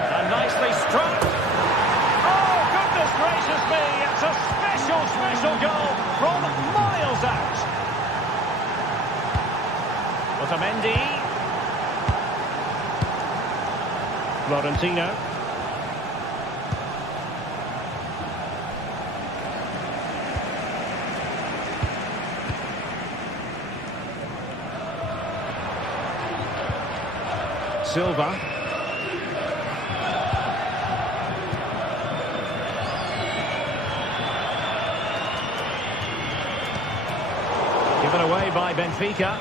And nicely struck. Oh, goodness gracious me! It's a special goal from miles out. Otamendi. Florentino. Silva. Given away by Benfica.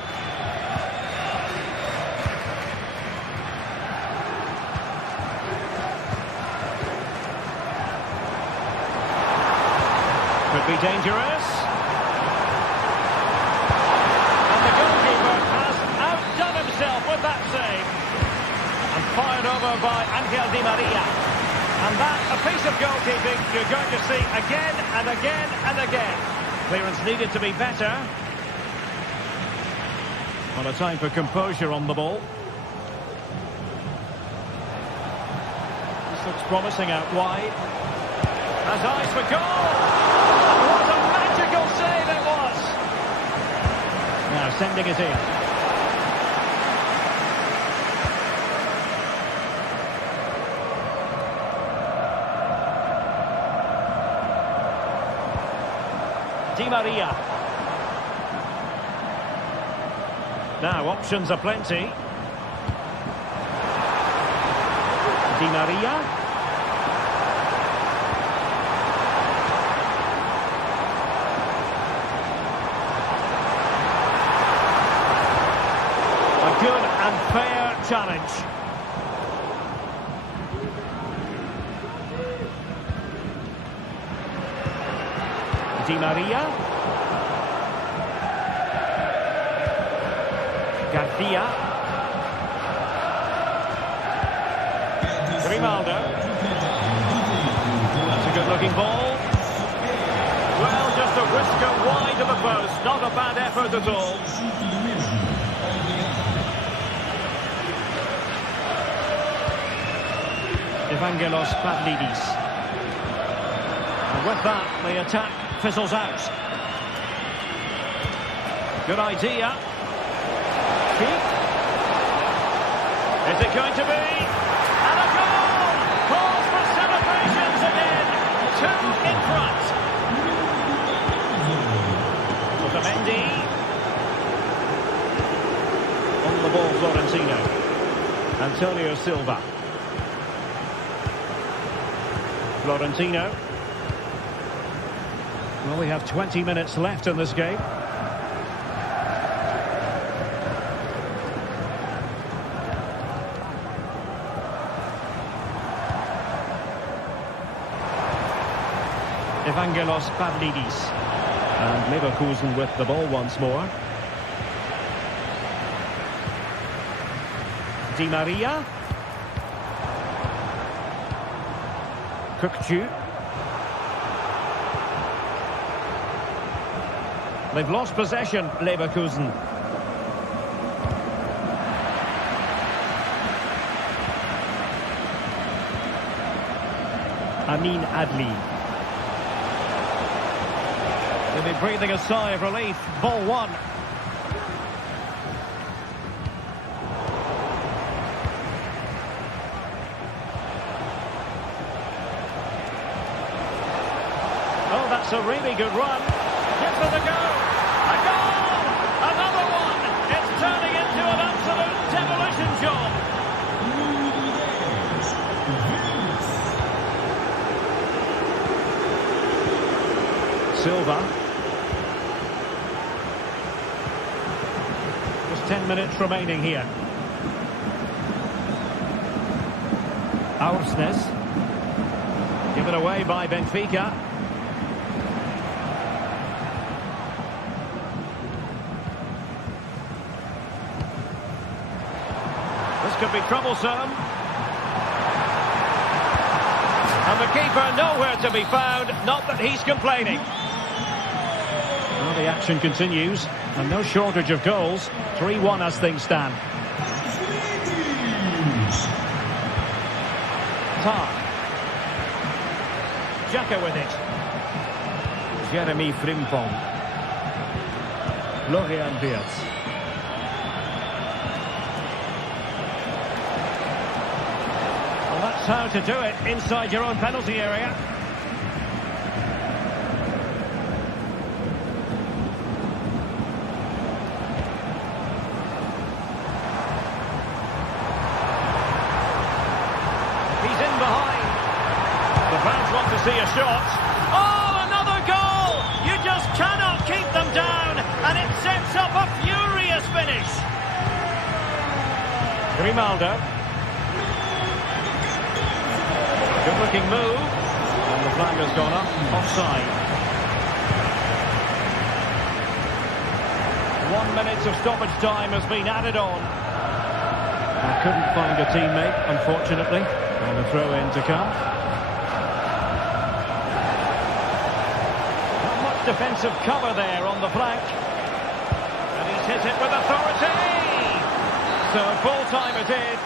Could be dangerous. And the goalkeeper has outdone himself with that save. And fired over by Angel Di Maria. And that, a piece of goalkeeping you're going to see again and again and again. Clearance needed to be better. Well, a time for composure on the ball. This looks promising out wide. Has eyes for goal! What a magical save it was! Now sending it in. Di Maria. Now, options are plenty. Di Maria. A good and fair challenge. Di Maria. Garcia. Grimaldo. That's a good-looking ball. Well, just a whisker wide of the post. Not a bad effort at all. Evangelos Pavlidis. And with that, the attack fizzles out. Good idea. Keep. Is it going to be? And a goal! Calls for celebrations again. 2 in front. Otamendi. On the ball, Florentino. Antonio Silva. Florentino. Well, we have 20 minutes left in this game. Evangelos Pavlidis. And Leverkusen with the ball once more. Di Maria. Kukcu. They've lost possession, Leverkusen. Amin Adli. They'll be breathing a sigh of relief. Ball 1. Oh, that's a really good run. Give for the goal. A goal! Another one! It's turning into an absolute demolition job. Silva. Just 10 minutes remaining here. Aursnes. Given away by Benfica. Could be troublesome. And the keeper nowhere to be found, not that he's complaining. Well, the action continues, and no shortage of goals. 3-1 as things stand. Tar. Xhaka with it. Jeremy Frimpong. Florian Wirtz. That's how to do it inside your own penalty area. He's in behind. The fans want to see a shot. Oh, another goal! You just cannot keep them down, and it sets up a furious finish. Grimaldo. Good-looking move, and the flag has gone up, offside. 1 minute of stoppage time has been added on. I couldn't find a teammate, unfortunately, and a throw-in to come. Not much defensive cover there on the flank. And he's hit it with authority! So full time it is.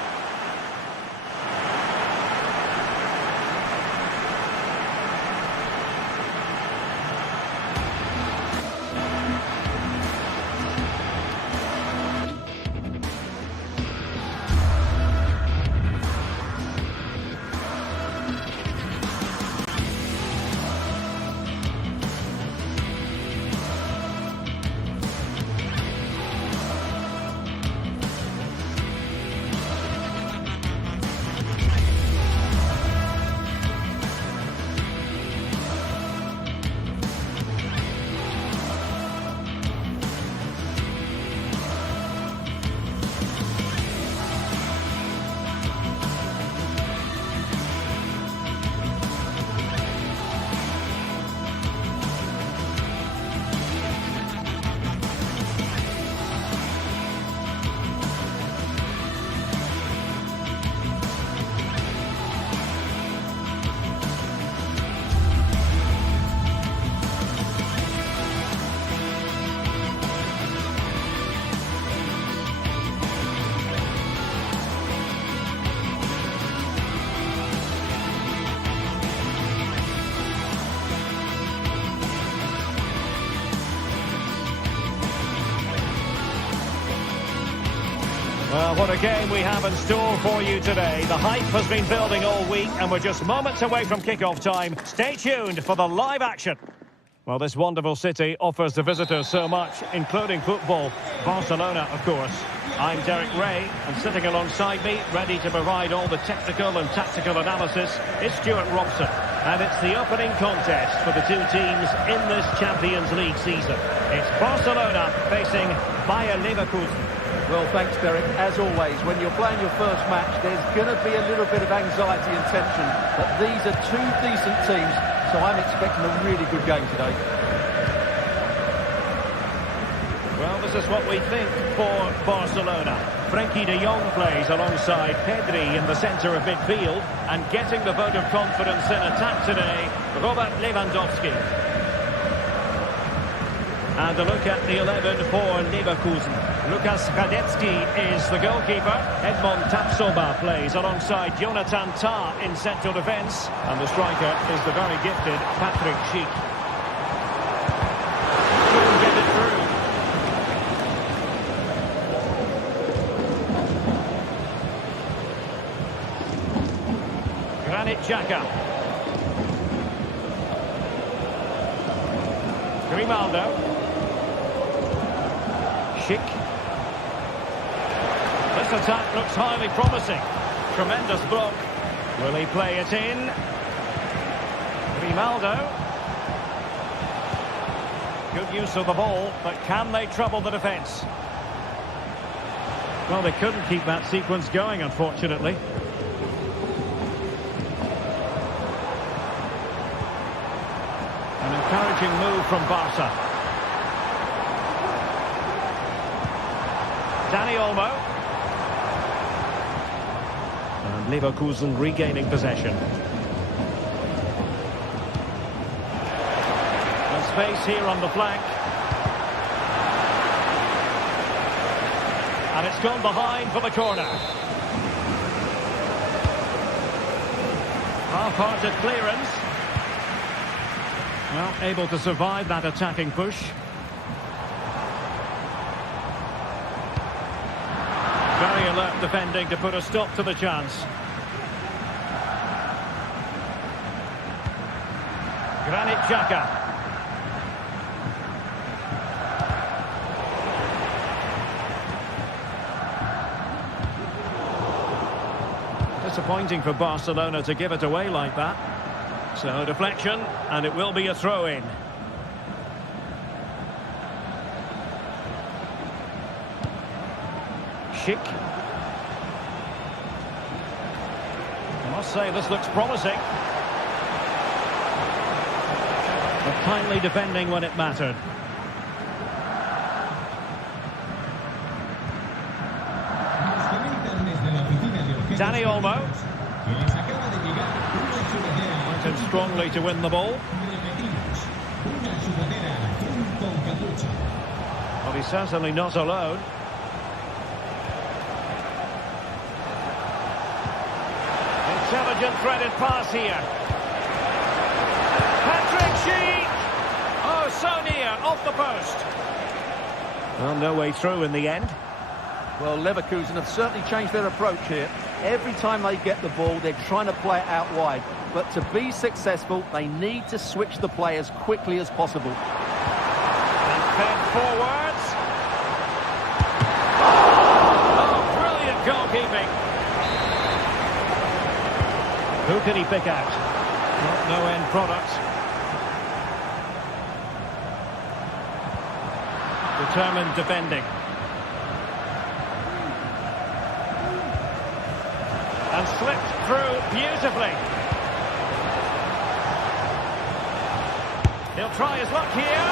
Well, what a game we have in store for you today. The hype has been building all week, and we're just moments away from kickoff time. Stay tuned for the live action. Well, this wonderful city offers the visitors so much, including football. Barcelona, of course. I'm Derek Ray, and sitting alongside me, ready to provide all the technical and tactical analysis, is Stuart Robson. And it's the opening contest for the two teams in this Champions League season. It's Barcelona facing Bayer Leverkusen. Well, thanks, Derek. As always, when you're playing your first match, there's going to be a little bit of anxiety and tension. But these are two decent teams, so I'm expecting a really good game today. Well, this is what we think for Barcelona. Frenkie de Jong plays alongside Pedri in the centre of midfield. And getting the vote of confidence in attack today, Robert Lewandowski. And a look at the 11 for Leverkusen. Lukas Radetzky is the goalkeeper. Edmond Tapsoba plays alongside Jonathan Tah in central defence. And the striker is the very gifted Patrick Schick. Couldn't get it through. Granit Xhaka. Grimaldo. Schick. This attack looks highly promising. Tremendous block. Will he play it in? Grimaldo. Good use of the ball, but can they trouble the defence? Well, they couldn't keep that sequence going, unfortunately. An encouraging move from Barca. Dani Olmo. And Leverkusen regaining possession. And space here on the flank. And it's gone behind for the corner. Half-hearted clearance. Well, able to survive that attacking push. Very alert defending to put a stop to the chance. Granit Xhaka. Disappointing for Barcelona to give it away like that. So deflection, and it will be a throw-in. Schick. I must say this looks promising. But kindly defending when it mattered. Dani Olmo. Went in strongly to win the ball. Well, he's certainly not alone. Intelligent threaded pass here. Patrick Schick! Oh, so near, off the post. Well, no way through in the end. Well, Leverkusen have certainly changed their approach here. Every time they get the ball, they're trying to play it out wide. But to be successful, they need to switch the play as quickly as possible. And fed forwards. Oh, brilliant goalkeeping. Who can he pick out? Not no end product. Determined defending. And slipped through beautifully. He'll try his luck here.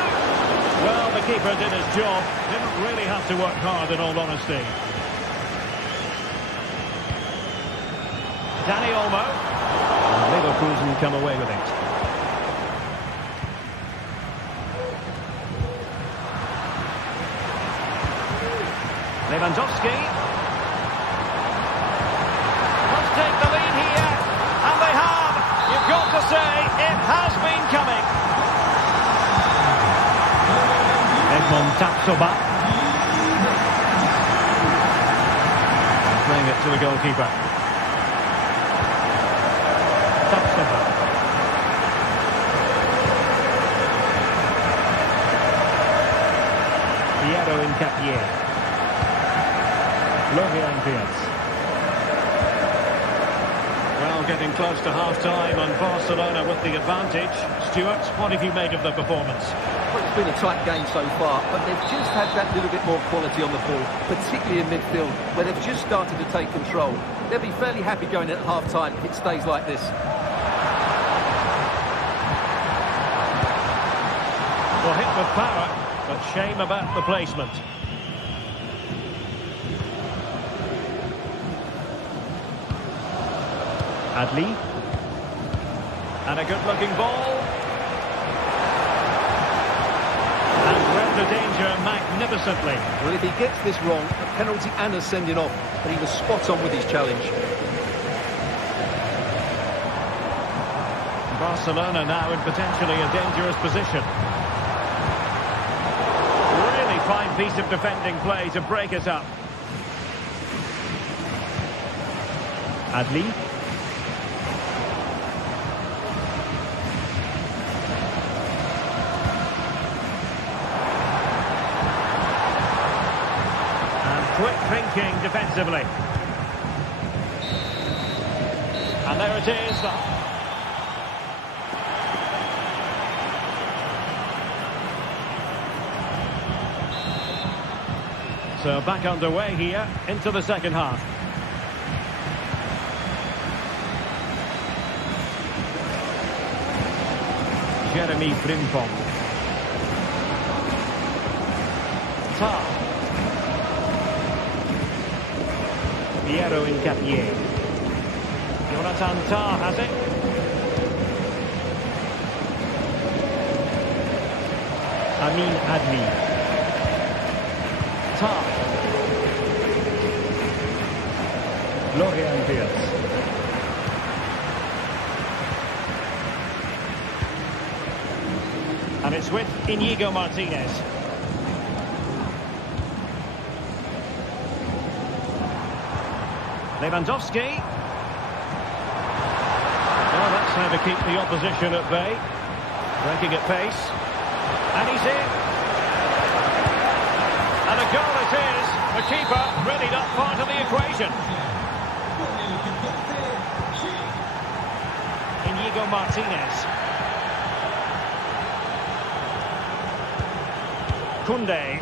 Well, the keeper did his job. Didn't really have to work hard, in all honesty. Dani Olmo. And Leverkusen come away with it. Lewandowski. Must take the lead here. And they have. You've got to say, it has been coming. Edmond Tapsoba. to the goalkeeper. Piero in Capier. Well, getting close to half-time and Barcelona with the advantage. Stuart, what have you made of the performance? Well, it's been a tight game so far, but they've just had that little bit more quality on the ball, particularly in midfield, where they've just started to take control. They'll be fairly happy going in at half-time if it stays like this. Well, hit with power, but shame about the placement. Adli. And a good-looking ball. And read the danger magnificently. Well, if he gets this wrong, a penalty and a sending off, but he was spot on with his challenge. Barcelona now in potentially a dangerous position. Really fine piece of defending play to break it up. Adli. Quick thinking defensively. And there it is. So back underway here into the second half. Jeremy Frimpong. Tar. Piero in Capier. Jonathan Tah has it. Amin Adli. Tah. Florian Wirtz. And it's with Inigo Martinez. Lewandowski. Well, that's how to keep the opposition at bay. Breaking at pace. And he's in. And a goal it is. The keeper really not part of the equation. Inigo Martinez. Koundé.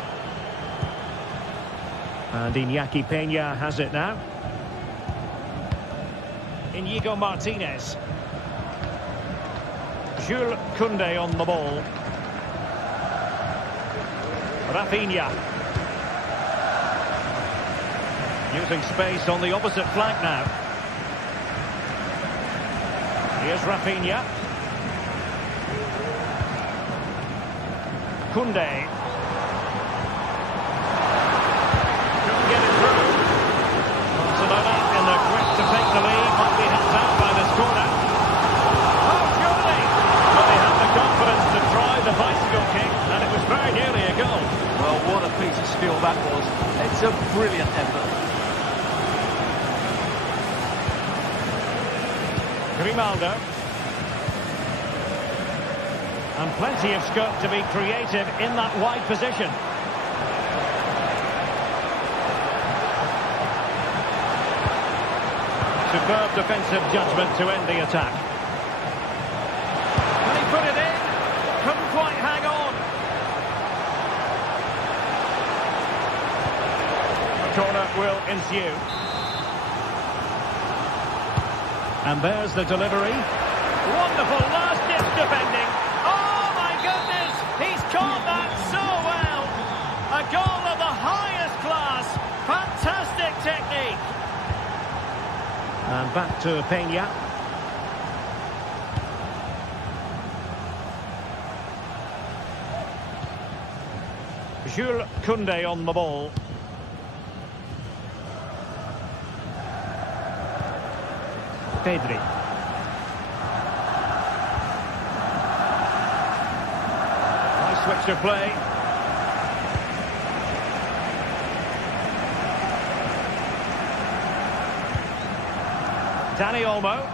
And Iñaki Peña has it now. Inigo Martinez. Jules Koundé on the ball. Rafinha. Using space on the opposite flank now. Here's Rafinha. Koundé. Couldn't get it through. Barcelona in the grip to take the lead. Might be helped out by this corner. Oh, surely! But they had the confidence to try the bicycle kick, and it was very nearly a goal. Well, what a piece of skill that was. It's a brilliant effort. Grimaldo. And plenty of scope to be creative in that wide position. Superb defensive judgment to end the attack. And he put it in. Couldn't quite hang on. A corner will ensue. And there's the delivery. Wonderful last-ditch defending. Oh, my goodness! He's caught that so well. A goal of the highest class. Fantastic technique. And back to Peña. Jules Koundé on the ball. Pedri. Nice switch of play. Dani Olmo.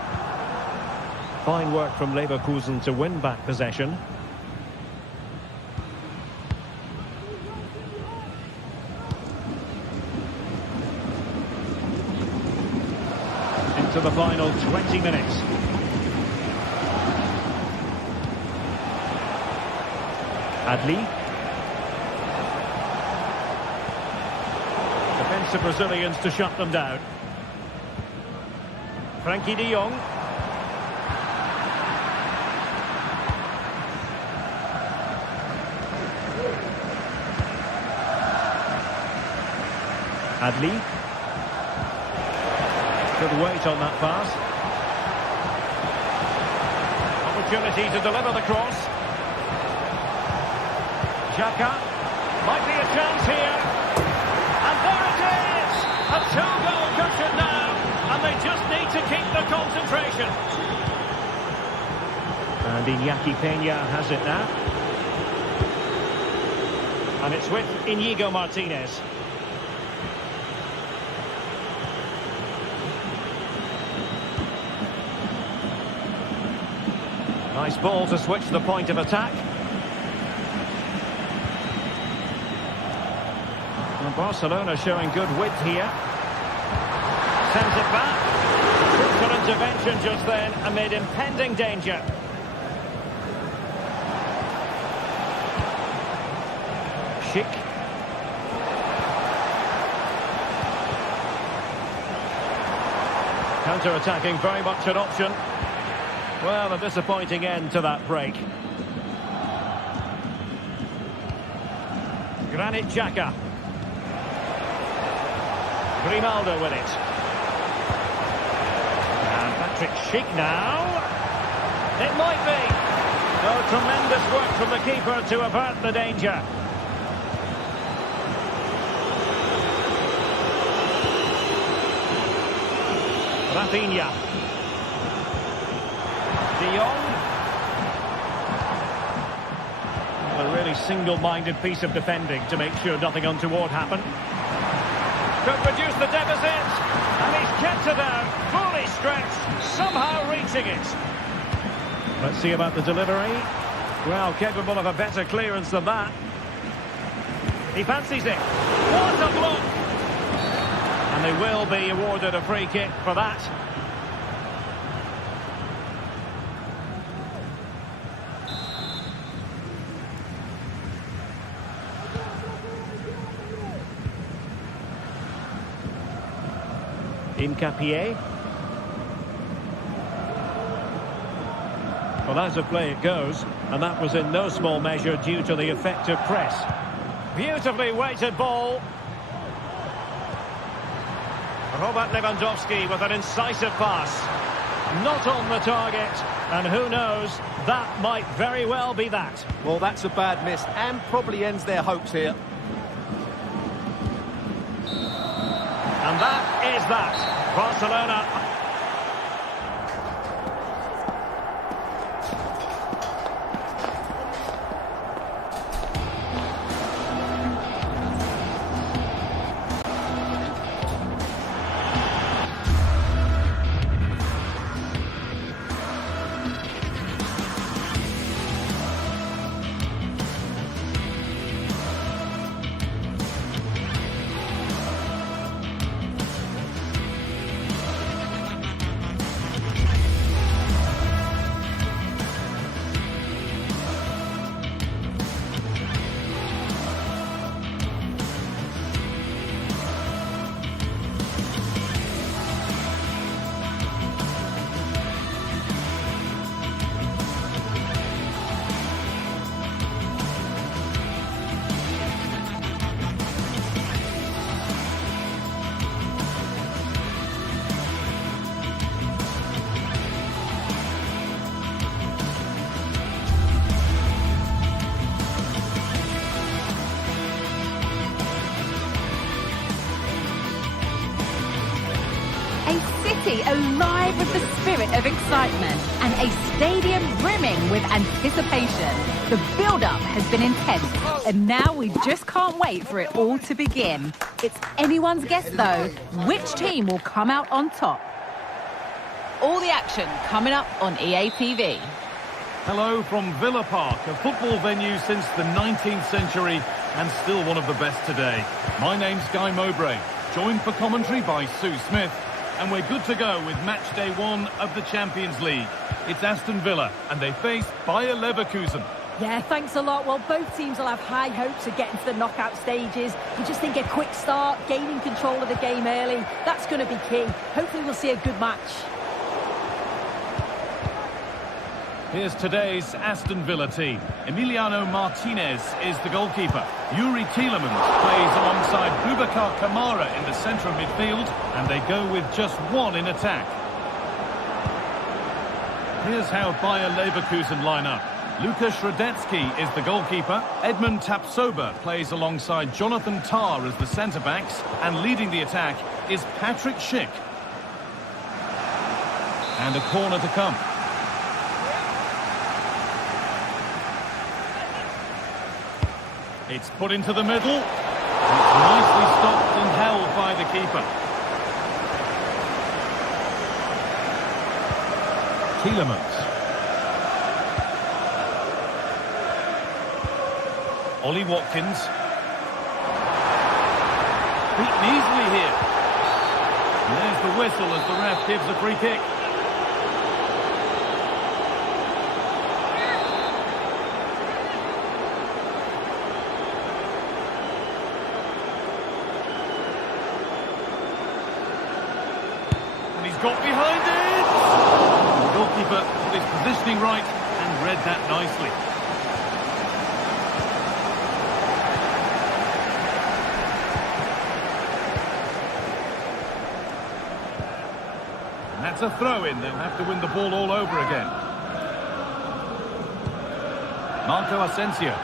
Fine work from Leverkusen to win back possession. Into the final 20 minutes. Adli. Defensive Brazilians to shut them down. Frankie de Jong. Adli. Good weight on that pass. Opportunity to deliver the cross. Xhaka. Might be a chance here. And there it is! A two-goal cushion now. And they just need to keep the concentration. And Iñaki Peña has it now. And it's with Íñigo Martínez. Nice ball to switch the point of attack. And Barcelona showing good width here. Sends it back. Crucial intervention just then amid impending danger. Schick. Counter-attacking, very much an option. Well, a disappointing end to that break. Granit Xhaka. Grimaldo with it. And Patrick Schick now. It might be. Oh, tremendous work from the keeper to avert the danger. Rafinha. De Jong. A really single-minded piece of defending to make sure nothing untoward happened. Could reduce the deficit. And he's kept it down. Fully stretched. Somehow reaching it. Let's see about the delivery. Well, capable of a better clearance than that. He fancies it. What a block! And they will be awarded a free kick for that. Incapié. Well, as of play it goes, and that was in no small measure due to the effective press. Beautifully weighted ball. Robert Lewandowski with an incisive pass. Not on the target, and who knows, that might very well be that. Well, that's a bad miss, and probably ends their hopes here. And that is that. Barcelona. Alive with the spirit of excitement and a stadium brimming with anticipation. The build-up has been intense, and now we just can't wait for it all to begin. It's anyone's guess, though, which team will come out on top. All the action coming up on EA TV. Hello from Villa Park, a football venue since the 19th century and still one of the best today. My name's Guy Mowbray, joined for commentary by Sue Smith, and we're good to go with match day 1 of the Champions League. It's Aston Villa and they face Bayer Leverkusen. Yeah, thanks a lot. Well, both teams will have high hopes of getting to the knockout stages. You just think a quick start, gaining control of the game early, that's going to be key. Hopefully we'll see a good match. Here's today's Aston Villa team. Emiliano Martinez is the goalkeeper. Yuri Tielemans plays alongside Boubacar Kamara in the centre of midfield, and they go with just one in attack. Here's how Bayer Leverkusen line up. Luka Środecki is the goalkeeper. Edmund Tapsoba plays alongside Jonathan Tah as the centre-backs, and leading the attack is Patrick Schick. And a corner to come. It's put into the middle. It's nicely stopped and held by the keeper. Tielemans. Ollie Watkins. Beaten easily here. And there's the whistle as the ref gives a free kick. Got behind it! The goalkeeper put his positioning right and read that nicely. And that's a throw-in. They'll have to win the ball all over again. Marco Asensio.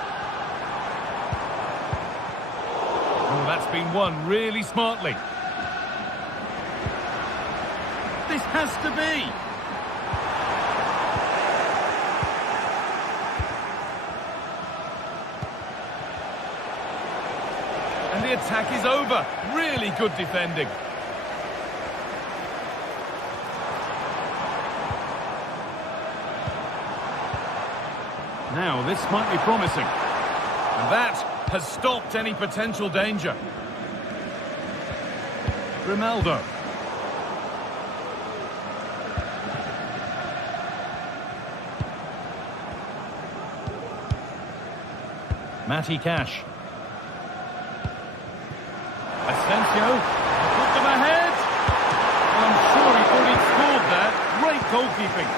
Oh, that's been won really smartly. This has to be. And the attack is over. Really good defending. Now, this might be promising. And that has stopped any potential danger. Ronaldo. Matty Cash. Asensio. Put them ahead. Well, I'm sure he thought he'd scored there. Great goalkeeping.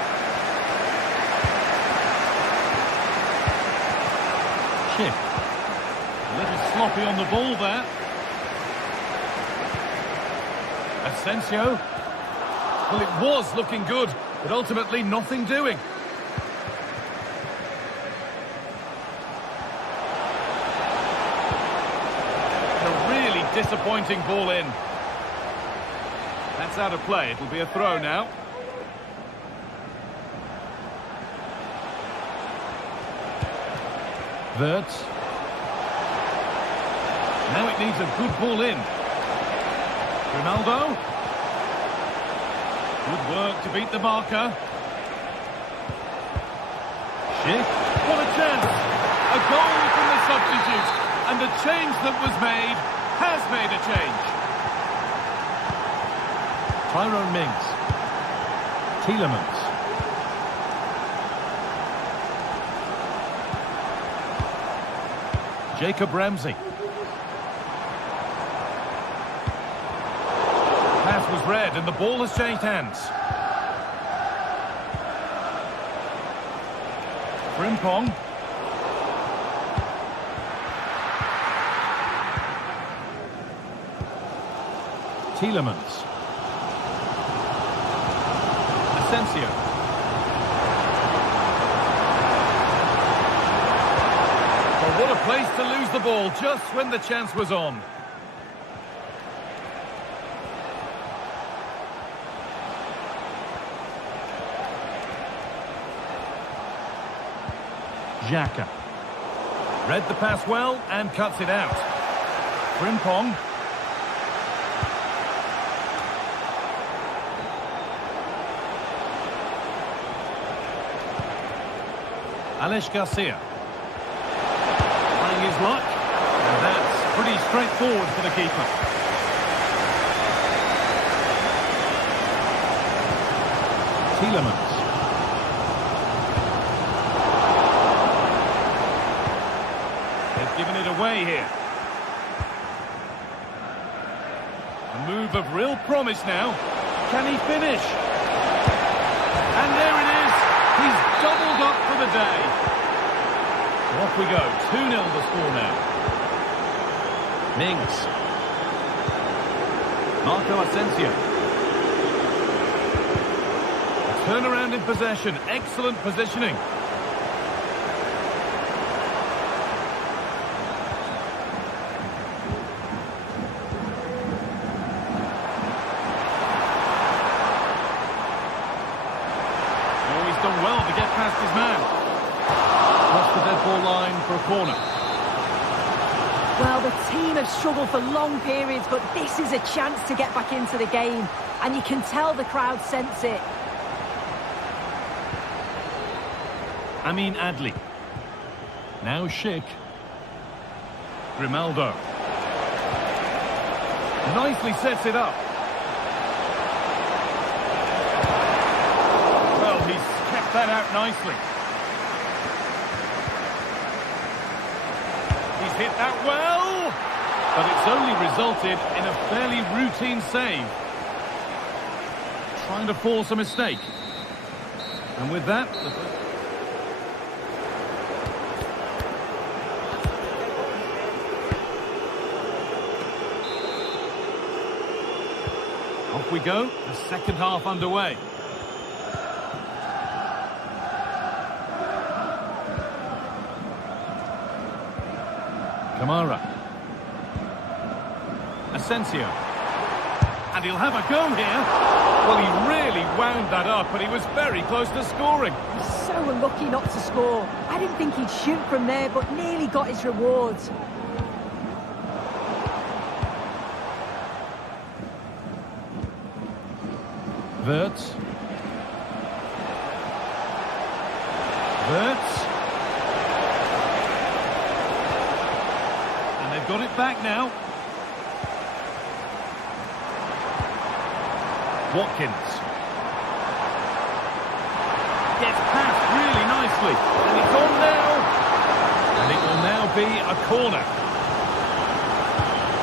Schick. A little sloppy on the ball there. Asensio. Well, it was looking good, but ultimately nothing doing. Disappointing ball in. That's out of play. It'll be a throw now. Wirtz. Now it needs a good ball in. Ronaldo. Good work to beat the marker. Schick. What a chance. A goal from the substitute. And the change that was made has made a change. Tyrone Mings. Tielemans. Jacob Ramsey. Pass was read and the ball has changed hands. Frimpong. Tielemans. Asensio. Well, what a place to lose the ball just when the chance was on. Xhaka. Read the pass well and cuts it out. Frimpong. Alex Garcia. Trying his luck. And that's pretty straightforward for the keeper. Tielemans. They've given it away here. A move of real promise now. Can he finish? And there it is. He's doubled up for the day. So off we go. 2-0 the score now. Mings. Marco Asensio. Turnaround in possession. Excellent positioning. Done well to get past his man. Across the dead ball line for a corner. Well, the team have struggled for long periods, but this is a chance to get back into the game. And you can tell the crowd sense it. Amin Adli. Now Schick. Grimaldo. Nicely sets it up. Well, he's kept that out nicely. He's hit that well, but it's only resulted in a fairly routine save. Trying to force a mistake. And with that... Off we go, the second half underway. Kamara. Asensio. And he'll have a go here. Well, he really wound that up, but he was very close to scoring. He's so unlucky not to score. I didn't think he'd shoot from there, but nearly got his rewards. Wirtz. And they've got it back now. Watkins. Gets past really nicely. And it's on now. And it will now be a corner.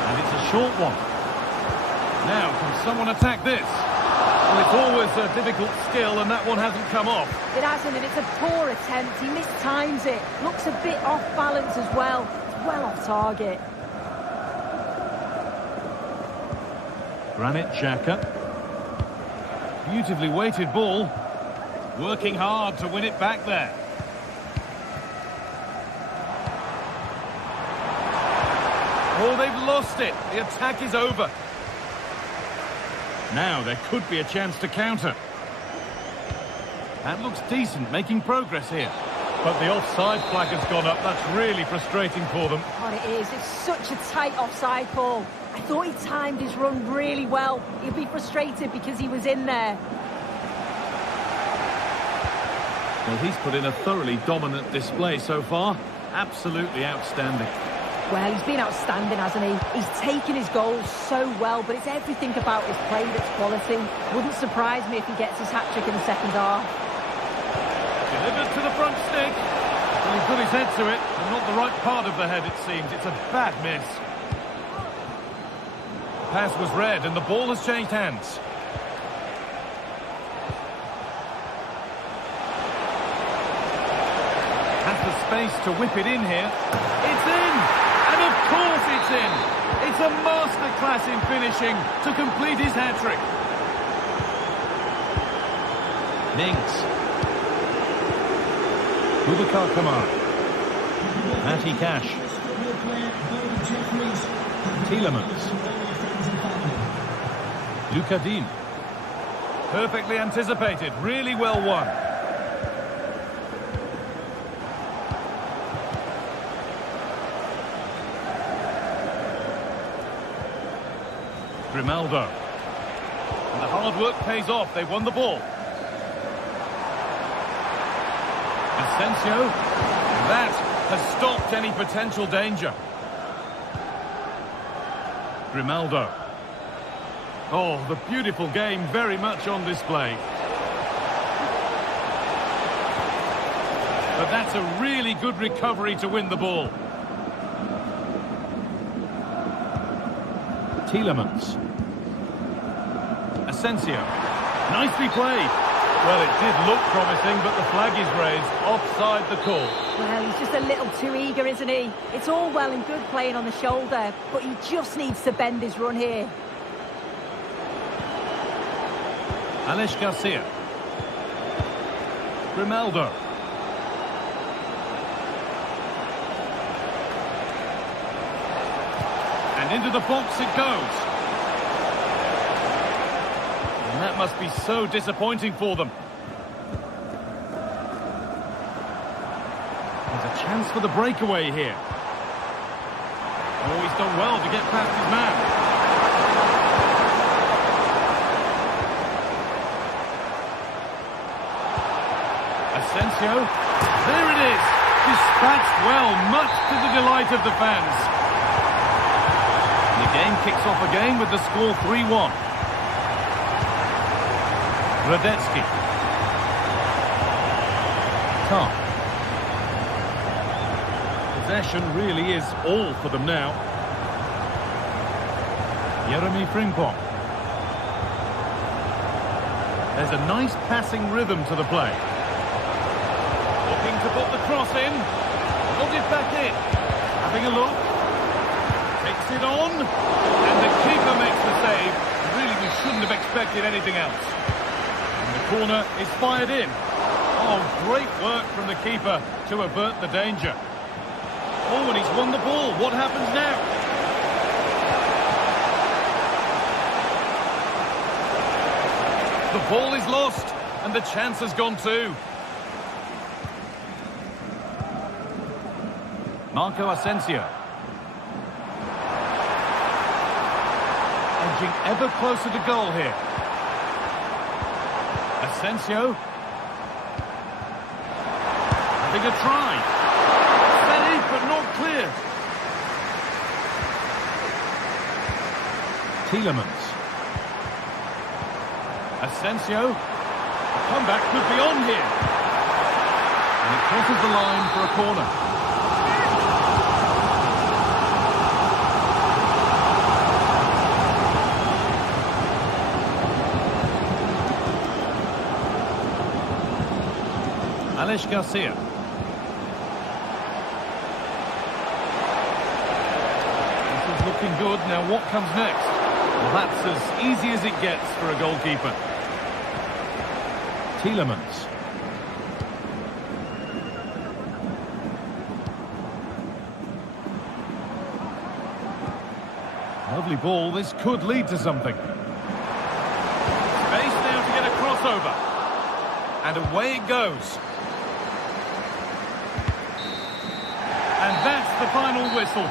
And it's a short one. Now, can someone attack this? Well, it's always a difficult skill, and that one hasn't come off. It hasn't, and it's a poor attempt. He mistimes it. Looks a bit off balance as well. It's well off target. Granit Xhaka. Beautifully weighted ball. Working hard to win it back there. Oh, they've lost it. The attack is over. Now there could be a chance to counter. That looks decent, making progress here. But the offside flag has gone up. That's really frustrating for them. God, it is. It's such a tight offside call. I thought he timed his run really well. He'd be frustrated because he was in there. Well, he's put in a thoroughly dominant display so far. Absolutely outstanding. Well, he's been outstanding, hasn't he? He's taken his goals so well, but it's everything about his play that's quality. Wouldn't surprise me if he gets his hat-trick in the second half. Delivers to the front stick. Well, he put his head to it, and not the right part of the head, it seems. It's a bad miss. The pass was read, and the ball has changed hands. Has the space to whip it in here. It's in! And of course it's in! It's a masterclass in finishing to complete his hat-trick. Mings. Boubacar Kamara. Matty Cash. Tielemans. Luka Dean. Perfectly anticipated, really well won. Grimaldo. And the hard work pays off. They've won the ball. Asensio. That has stopped any potential danger. Grimaldo. Oh, the beautiful game very much on display. But that's a really good recovery to win the ball. Tielemans. Asensio. Nicely played. Well, it did look promising, but the flag is raised offside the call. Well, he's just a little too eager, isn't he? It's all well and good playing on the shoulder, but he just needs to bend his run here. Alex Garcia. Grimaldo. And into the box it goes. And that must be so disappointing for them. There's a chance for the breakaway here. Oh, he's done well to get past his man. Asensio. There it is. Dispatched well, much to the delight of the fans. And the game kicks off again with the score 3-1. Radetzky. Tom. Possession really is all for them now. Jeremy Frimpong. There's a nice passing rhythm to the play. Looking to put the cross in. Got it back in. Having a look. Takes it on. And the keeper makes the save. Really, we shouldn't have expected anything else. And the corner is fired in. Oh, great work from the keeper to avert the danger. Oh, and he's won the ball. What happens now? The ball is lost, and the chance has gone too. Marco Asensio. Edging ever closer to goal here. Asensio. Having a try. Saved, but not clear. Tielemans. Asensio. The comeback could be on here. And it crosses the line for a corner. Alex Garcia. This is looking good. Now what comes next? Well, that's as easy as it gets for a goalkeeper. Tielemans. Lovely ball. This could lead to something. Space now to get a crossover. And away it goes. And that's the final whistle.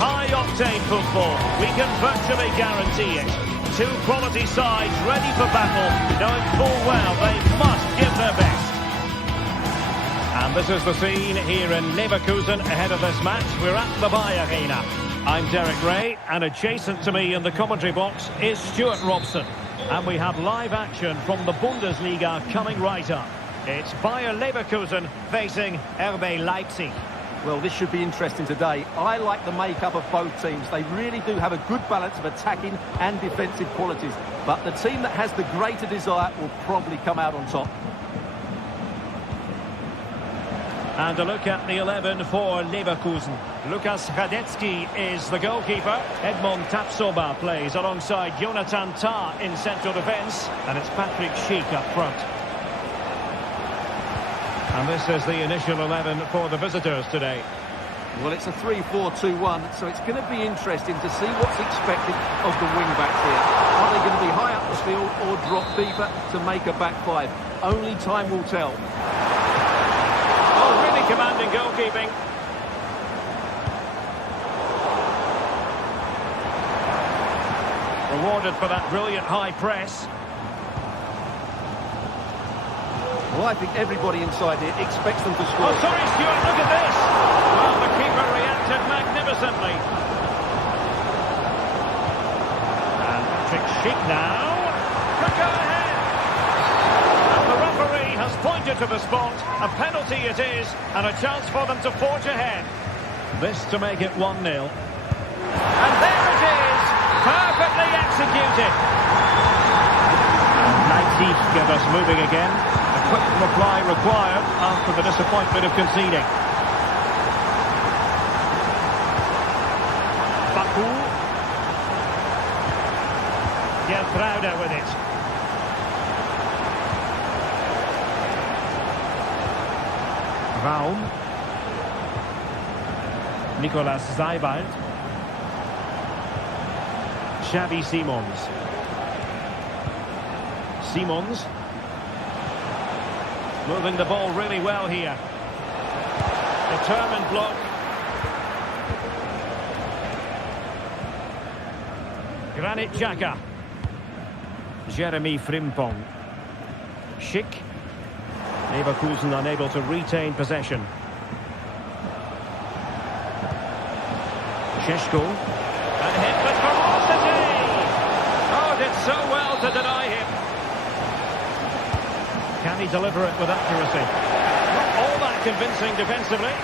High-octane football, we can virtually guarantee it. Two quality sides ready for battle, knowing full well they must give their best. And And this is the scene here in Leverkusen ahead of this match. We're at the Bayer Arena. I'm Derek Ray, and adjacent to me in the commentary box is Stuart Robson. And we have live action from the Bundesliga coming right up. It's Bayer Leverkusen facing RB Leipzig. Well, this should be interesting today. I like the makeup of both teams. They really do have a good balance of attacking and defensive qualities. But the team that has the greater desire will probably come out on top. And a look at the 11 for Leverkusen. Lukas Radetzky is the goalkeeper. Edmond Tapsoba plays alongside Jonathan Tah in central defence. And it's Patrick Schick up front. And this is the initial 11 for the visitors today. Well, it's a 3-4-2-1, so it's going to be interesting to see what's expected of the wing-backs here. Are they going to be high up the field or drop deeper to make a back five? Only time will tell. Oh, really commanding goalkeeping. Rewarded for that brilliant high press. Well, I think everybody inside here expects them to score. Oh, sorry, Stuart, look at this. Well, the keeper reacted magnificently. And Patrick Schick now. Quick go ahead. And the referee has pointed to the spot. A penalty it is, and a chance for them to forge ahead. This to make it 1-0. And there it is. Perfectly executed. And Leipzig get us moving again. A quick reply required after the disappointment of conceding. Baku. Gertruida with it. Raum. Nicolas Seiwald. Xavi Simons. Simons. Moving the ball really well here. Determined block. Granit Xhaka. Jeremy Frimpong. Schick. Leverkusen unable to retain possession. Šeško. And hit with ferocity. Oh, did so well to deny him. Can he deliver it with accuracy? Not all that convincing defensively.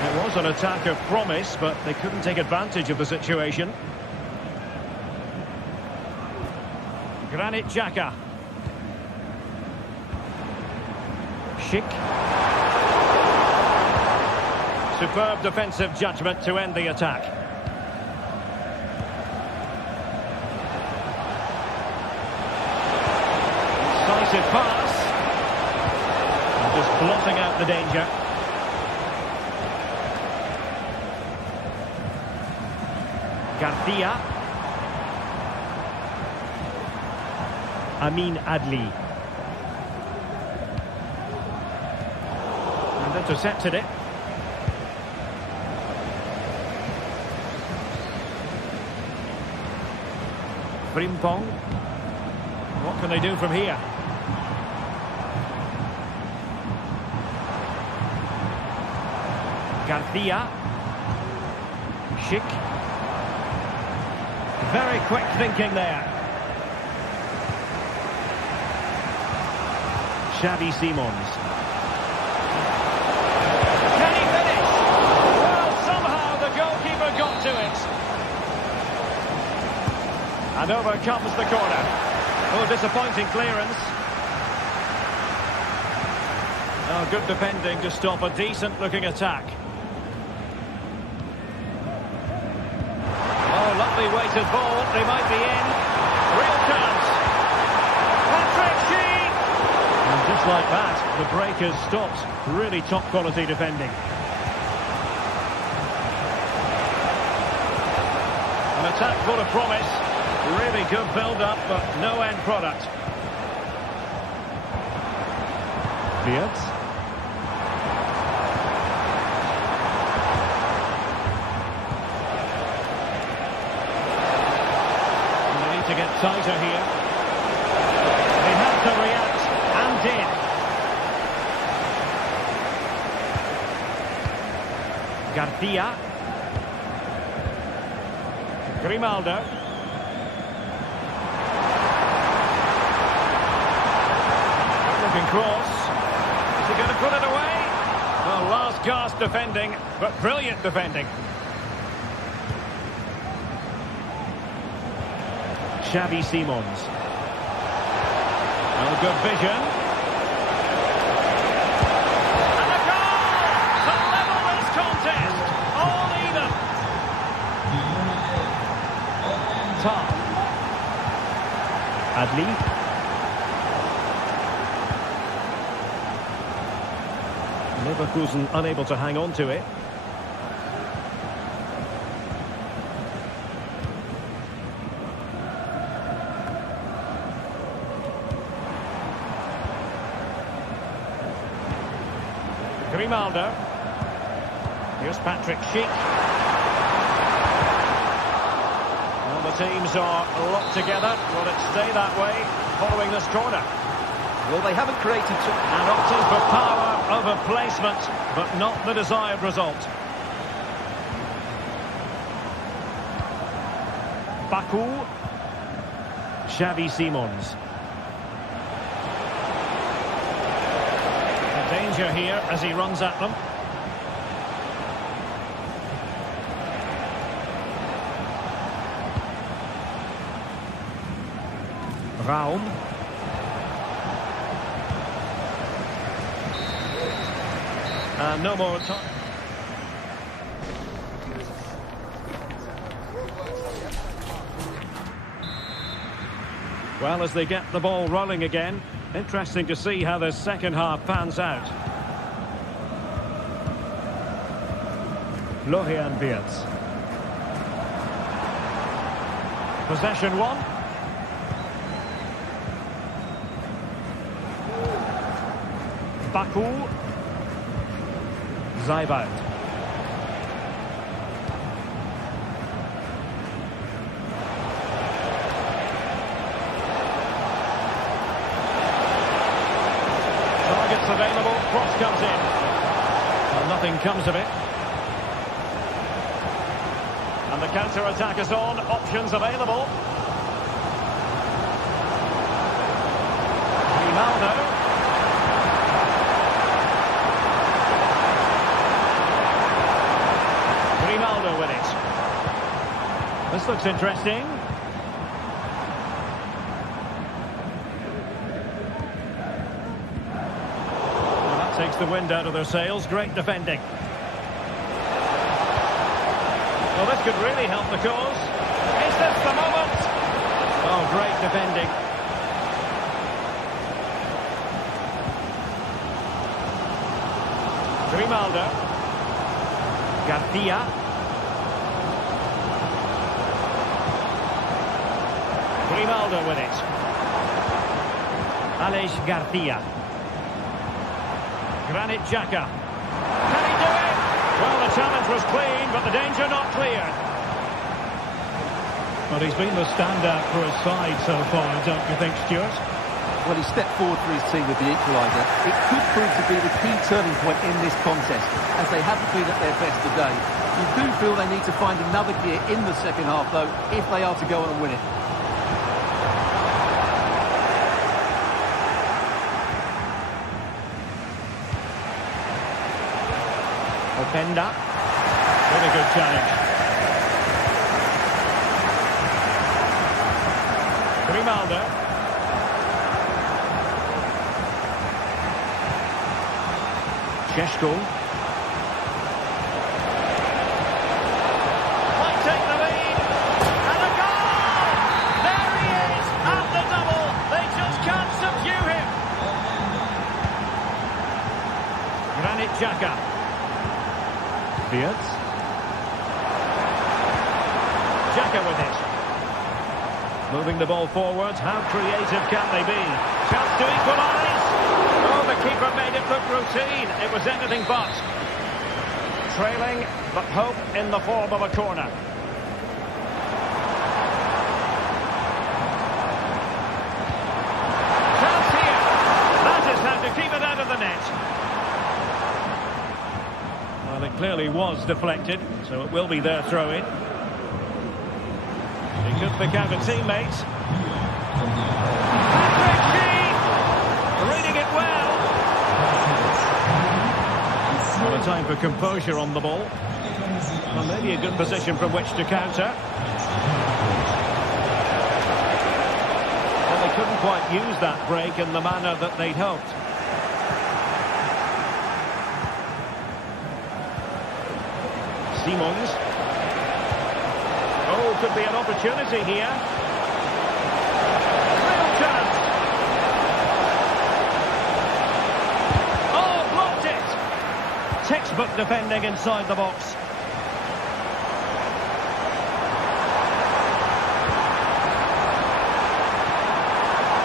It was an attack of promise, but they couldn't take advantage of the situation. Granit Xhaka. Schick. Superb defensive judgment to end the attack. Decisive pass. And just blotting out the danger. Garcia. Amin Adli. And intercepted it. Frimpong. What can they do from here? Garcia. Schick. Very quick thinking there. Xavi Simons. Can he finish? Well, somehow the goalkeeper got to it. And over comes the corner. Oh, disappointing clearance. Oh, good defending to stop a decent-looking attack. Oh, lovely weighted ball. They might be in. Real chance. Patrick Schick! And just like that, the break has stopped. Really top-quality defending. An attack full of promise. Really good build-up, but no end product. Beards. They need to get tighter here. They have to react, and did. Garcia. Grimaldo. Looking cross. Is he going to put it away? Well, last gasp defending, but brilliant defending. Xavi Simons. Oh, good vision. And a goal to level this contest. All even. Top. Adli. Leverkusen unable to hang on to it. Grimaldo. Here's Patrick Schick. Well, the teams are locked together. Will it stay that way following this corner? Well, they haven't created... And opting for power over placement, but not the desired result. Baku. Xavi Simons. Danger here as he runs at them. Raum. And no more time. Well, as they get the ball rolling again, interesting to see how the second half pans out. Florian Wirtz. Possession one. Baku. Zaibald. Targets available, cross comes in. Well, nothing comes of it. And the counter-attack is on, options available. Grimaldo. Grimaldo with it. This looks interesting. Well, that takes the wind out of their sails. Great defending. Well, this could really help the cause. Is this the moment? Oh, great defending. Grimaldo. Garcia. Grimaldo with it. Aleix Garcia. Granit Xhaka. Can he do it? Well, the challenge was clean, but the danger not clear. But he's been the standout for his side so far, don't you think, Stuart? Well, he stepped forward for his team with the equaliser. It could prove to be the key turning point in this contest, as they haven't been at their best today. You do feel they need to find another gear in the second half, though, if they are to go on and win it. Openda. Really good challenge. Grimaldo. Šeško. Might take the lead. And a goal! There he is at the double. They just can't subdue him. Granit Xhaka. Wirtz. Xhaka with it. Moving the ball forwards. How creative can they be? Chance to equalise. Oh, the keeper made it look routine. It was anything but. Trailing, but hope in the form of a corner. Chance here. That is how to keep it out of the net. Well, it clearly was deflected, so it will be their throw-in. It could pick out a teammate. Reading it well. Well, a time for composure on the ball. Well, maybe a good position from which to counter. Well, they couldn't quite use that break in the manner that they'd hoped. Simons. Oh, could be an opportunity here. Real chance. Oh, blocked it. Textbook defending inside the box.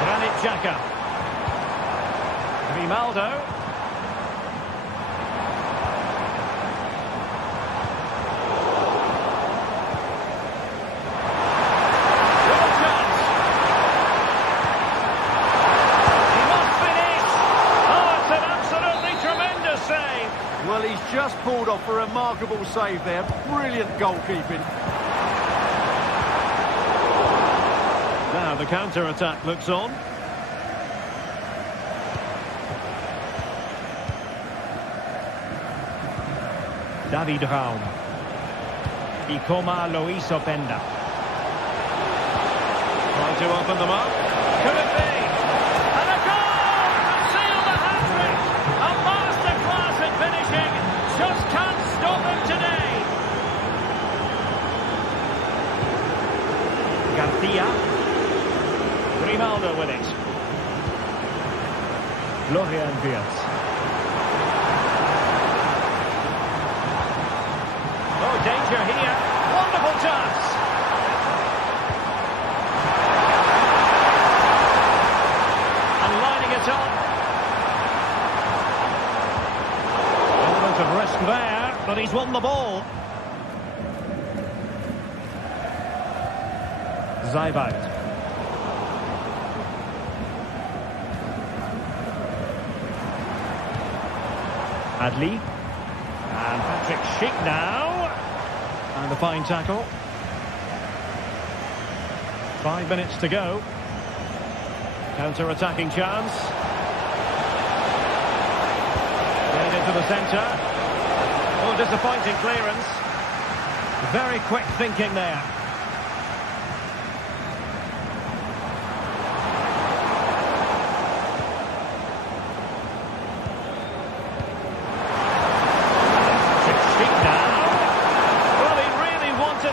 Granit Xhaka. Grimaldo. Well, he's just pulled off a remarkable save there. Brilliant goalkeeping. Now the counter-attack looks on. David Raum. Ikoma Lois Openda. Trying to open them up. Could it be? And a goal to seal the hat-trick! A masterclass in finishing. Just can't stop him today. Garcia. Grimaldo with it. Florian Wirtz. Oh, danger here. Wonderful chance. And lining it up. Element of risk there, but he's won the ball. Zaybaud. Adli. And Patrick Schick now. And a fine tackle. 5 minutes to go. Counter-attacking chance. Played into the centre. Oh, disappointing clearance. Very quick thinking there.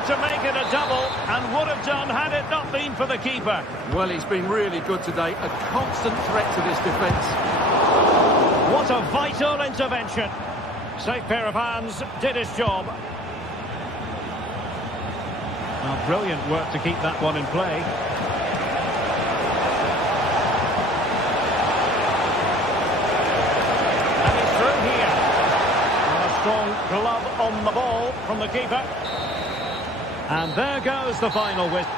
To make it a double, and would have done had it not been for the keeper. Well, he's been really good today, a constant threat to this defence. What a vital intervention. Safe pair of hands, did his job. Well, brilliant work to keep that one in play. And he's through here. And a strong glove on the ball from the keeper. And there goes the final whistle.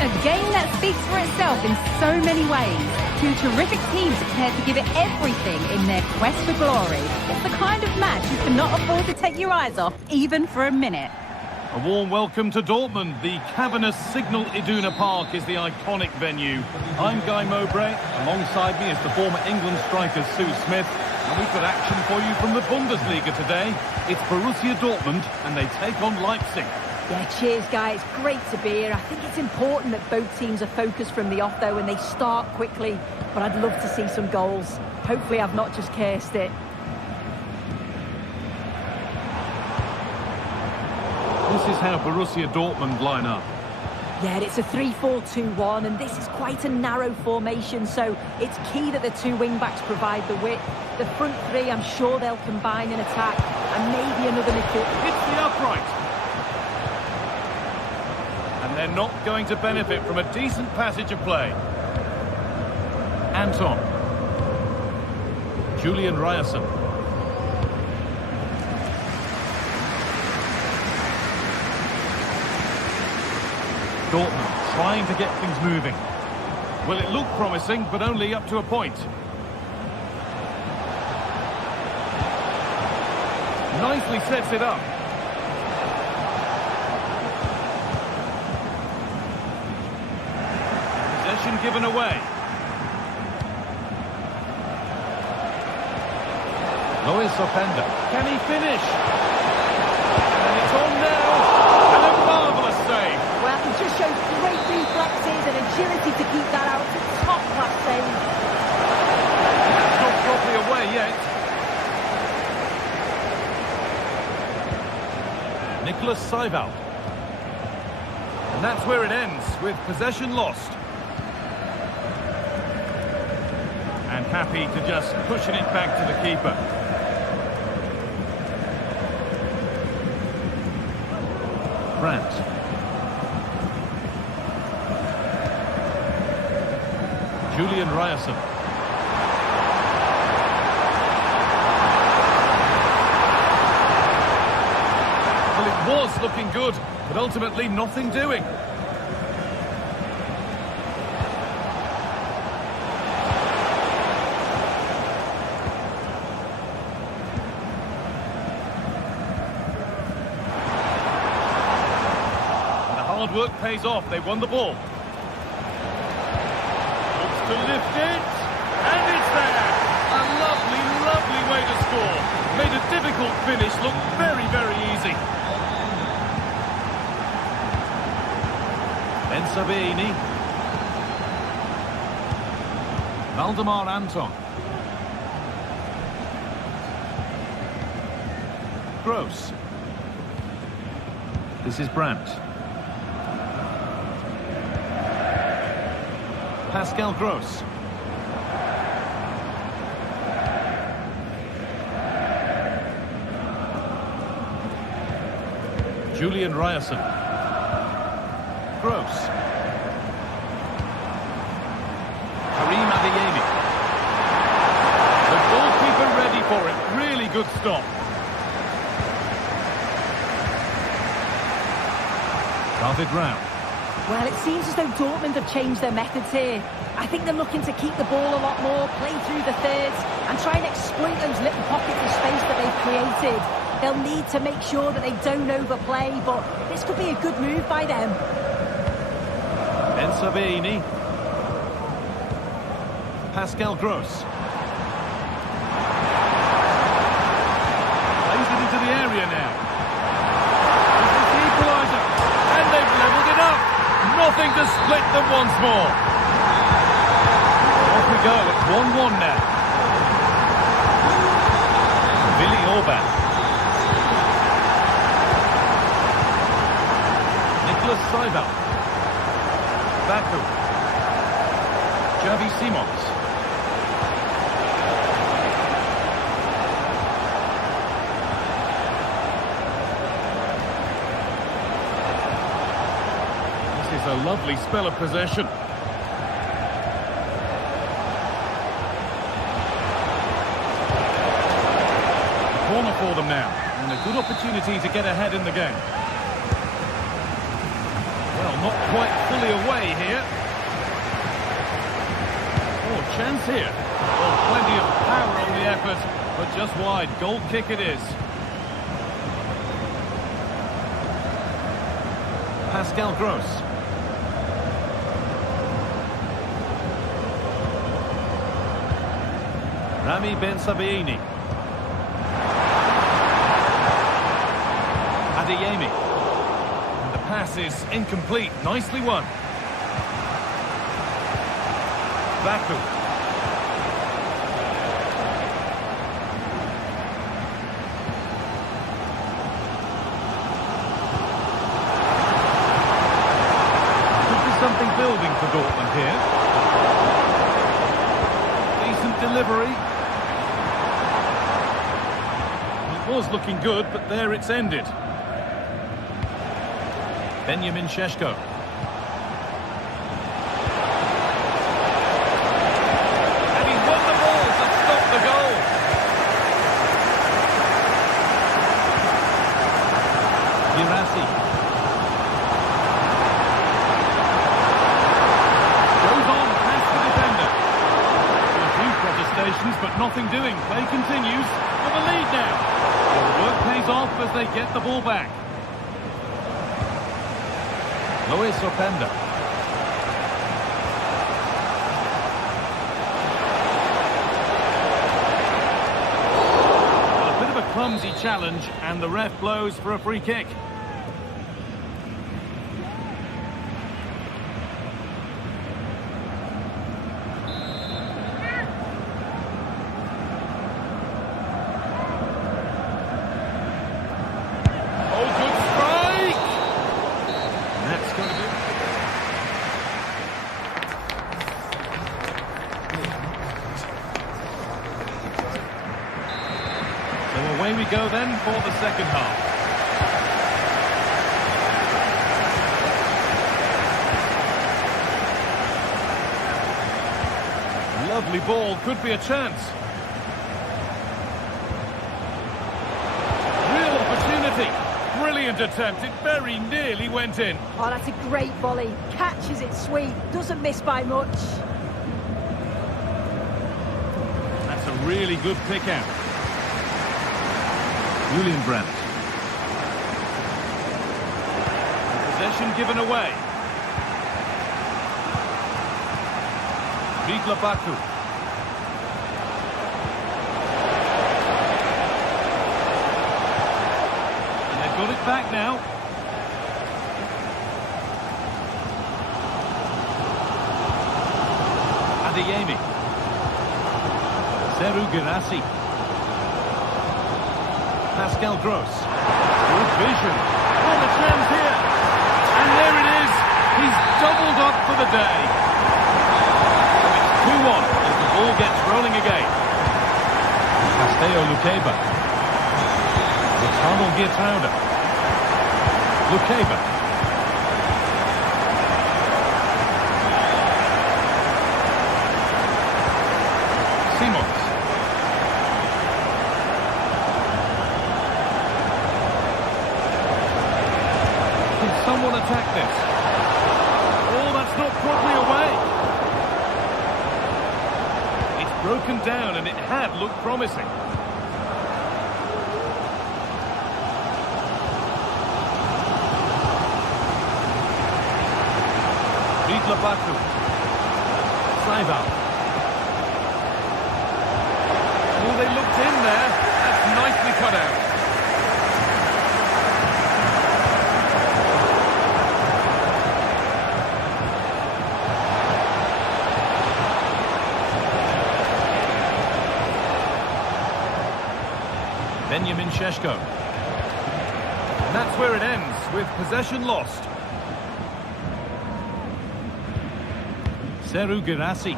A game that speaks for itself in so many ways. Two terrific teams prepared to give it everything in their quest for glory. It's the kind of match you cannot afford to take your eyes off, even for a minute. A warm welcome to Dortmund. The cavernous Signal Iduna Park is the iconic venue. I'm Guy Mowbray. Alongside me is the former England striker Sue Smith. And we've got action for you from the Bundesliga today. It's Borussia Dortmund and they take on Leipzig. Yeah, cheers, guys. It's great to be here. I think it's important that both teams are focused from the off, though, and they start quickly. But I'd love to see some goals. Hopefully I've not just cursed it. This is how Borussia Dortmund line up. Yeah, it's a 3-4-2-1, and this is quite a narrow formation, so it's key that the two wing-backs provide the width. The front three, I'm sure they'll combine in attack, and maybe another midfield. Hits the upright. And they're not going to benefit from a decent passage of play. Anton. Julian Ryerson. Dortmund trying to get things moving. Well, it looked promising, but only up to a point. Nicely sets it up. Possession given away. Lois Openda. Can he finish? And it's on now. And a marvellous save. Well, he just shows great reflexes and agility to keep that out. It's a top-class save. That's not properly away yet. Nicholas Seibel. And that's where it ends, with possession lost. And happy to just pushing it back to the keeper. Brandt. Julian Ryerson. Well, it was looking good, but ultimately nothing doing. Hard work pays off. They won the ball. Looks to lift it. And it's there. A lovely, lovely way to score. Made a difficult finish look very, very easy. Ben Sabini. Valdemar Anton. Gross. This is Brandt. Pascal Gross. Julian Ryerson. Gross. Karim Adeyemi. The goalkeeper ready for it. Really good stop. David Rao. Well, it seems as though Dortmund have changed their methods here. I think they're looking to keep the ball a lot more, play through the thirds, and try and exploit those little pockets of space that they've created. They'll need to make sure that they don't overplay, but this could be a good move by them. Ben Sabini. Pascal Gross. Plays it into the area now. This is the equaliser. And they've levelled it up. Nothing to split them once more. Off we go at 1-1 now. Willi Orban. Nicholas Seibel. Baku. Javi Simons. This is a lovely spell of possession. Corner for them now, and a good opportunity to get ahead in the game. Well, not quite fully away here. Oh, chance here. Well, plenty of power on the effort, but just wide. Goal kick it is. Pascal Gross. Rami Ben Sabaini. Adeyemi. And the pass is incomplete. Nicely won. Baku. Could be something building for Dortmund here. Decent delivery. It was looking good, but there it's ended. Benjamin Šeško. And he won the ball to stop the goal. Girassi. Goes on past the defender. A few protestations, but nothing doing. Play continues. For the lead now. The work pays off as they get the ball back. Luis Openda. A bit of a clumsy challenge, and the ref blows for a free kick. Away we go then for the second half. Lovely ball, could be a chance. Real opportunity. Brilliant attempt, it very nearly went in. Oh, that's a great volley. Catches it sweet, doesn't miss by much. That's a really good pick out. Julian Brandt. Possession given away. Vidla Baku. And they've got it back now. Adeyemi. Seru Girassi. Pascal Gross. Good vision. What a chance here. And there it is. He's doubled up for the day. So it's 2-1 as the ball gets rolling again. Castello Luqueba. Ricardo Geertruida. Luqueba. Simons. Someone attack this. Oh, that's not properly away. It's broken down and it had looked promising. Vidla Baku. Saival. Oh, they looked in there. That's nicely cut out. Benjamin Šeško. And that's where it ends, with possession lost. Seru Girassi.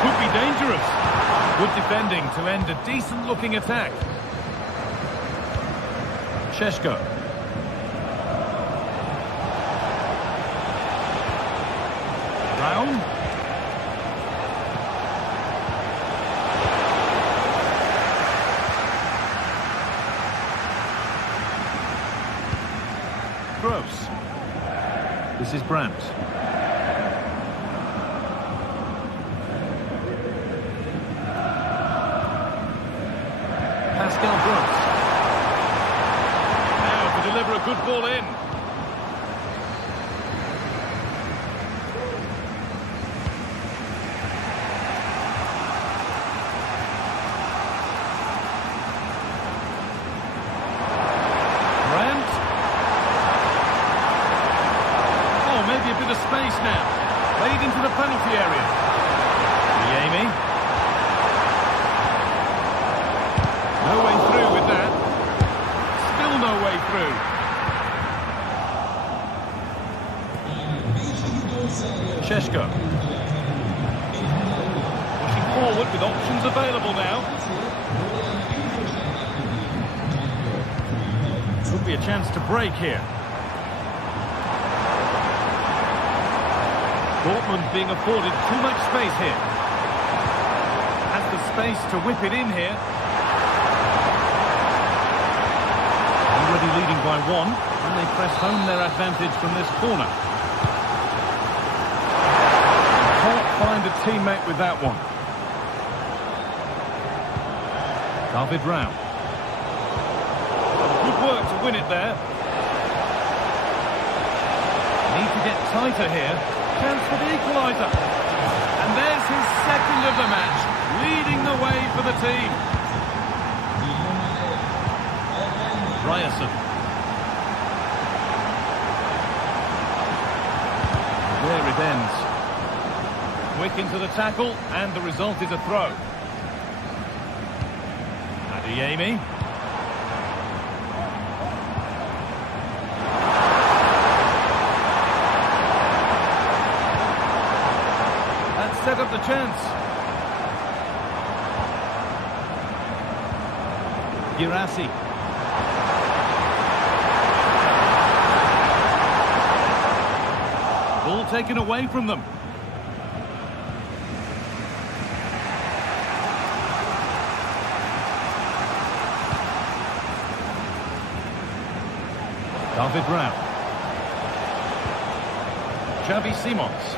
Could be dangerous. Good defending to end a decent-looking attack. Šeško. Brown. Gross. This is Brandt. Pascal good ball in. Maybe a bit of space now. Played into the penalty area. Yemi. No way through with that. Still no way through. Sheshko. Pushing forward with options available now. Could be a chance to break here. Dortmund being afforded too much space here. Has the space to whip it in here. Already leading by one, and they press home their advantage from this corner. Can't find a teammate with that one. David Rao. Good work to win it there. Need to get tighter here. Chance for the equaliser. And there's his second of the match, leading the way for the team. Ryerson. There it ends. Quick into the tackle, and the result is a throw. Adeyemi. Set up the chance. Girassi. Ball taken away from them. David Rao. Xavi Simons.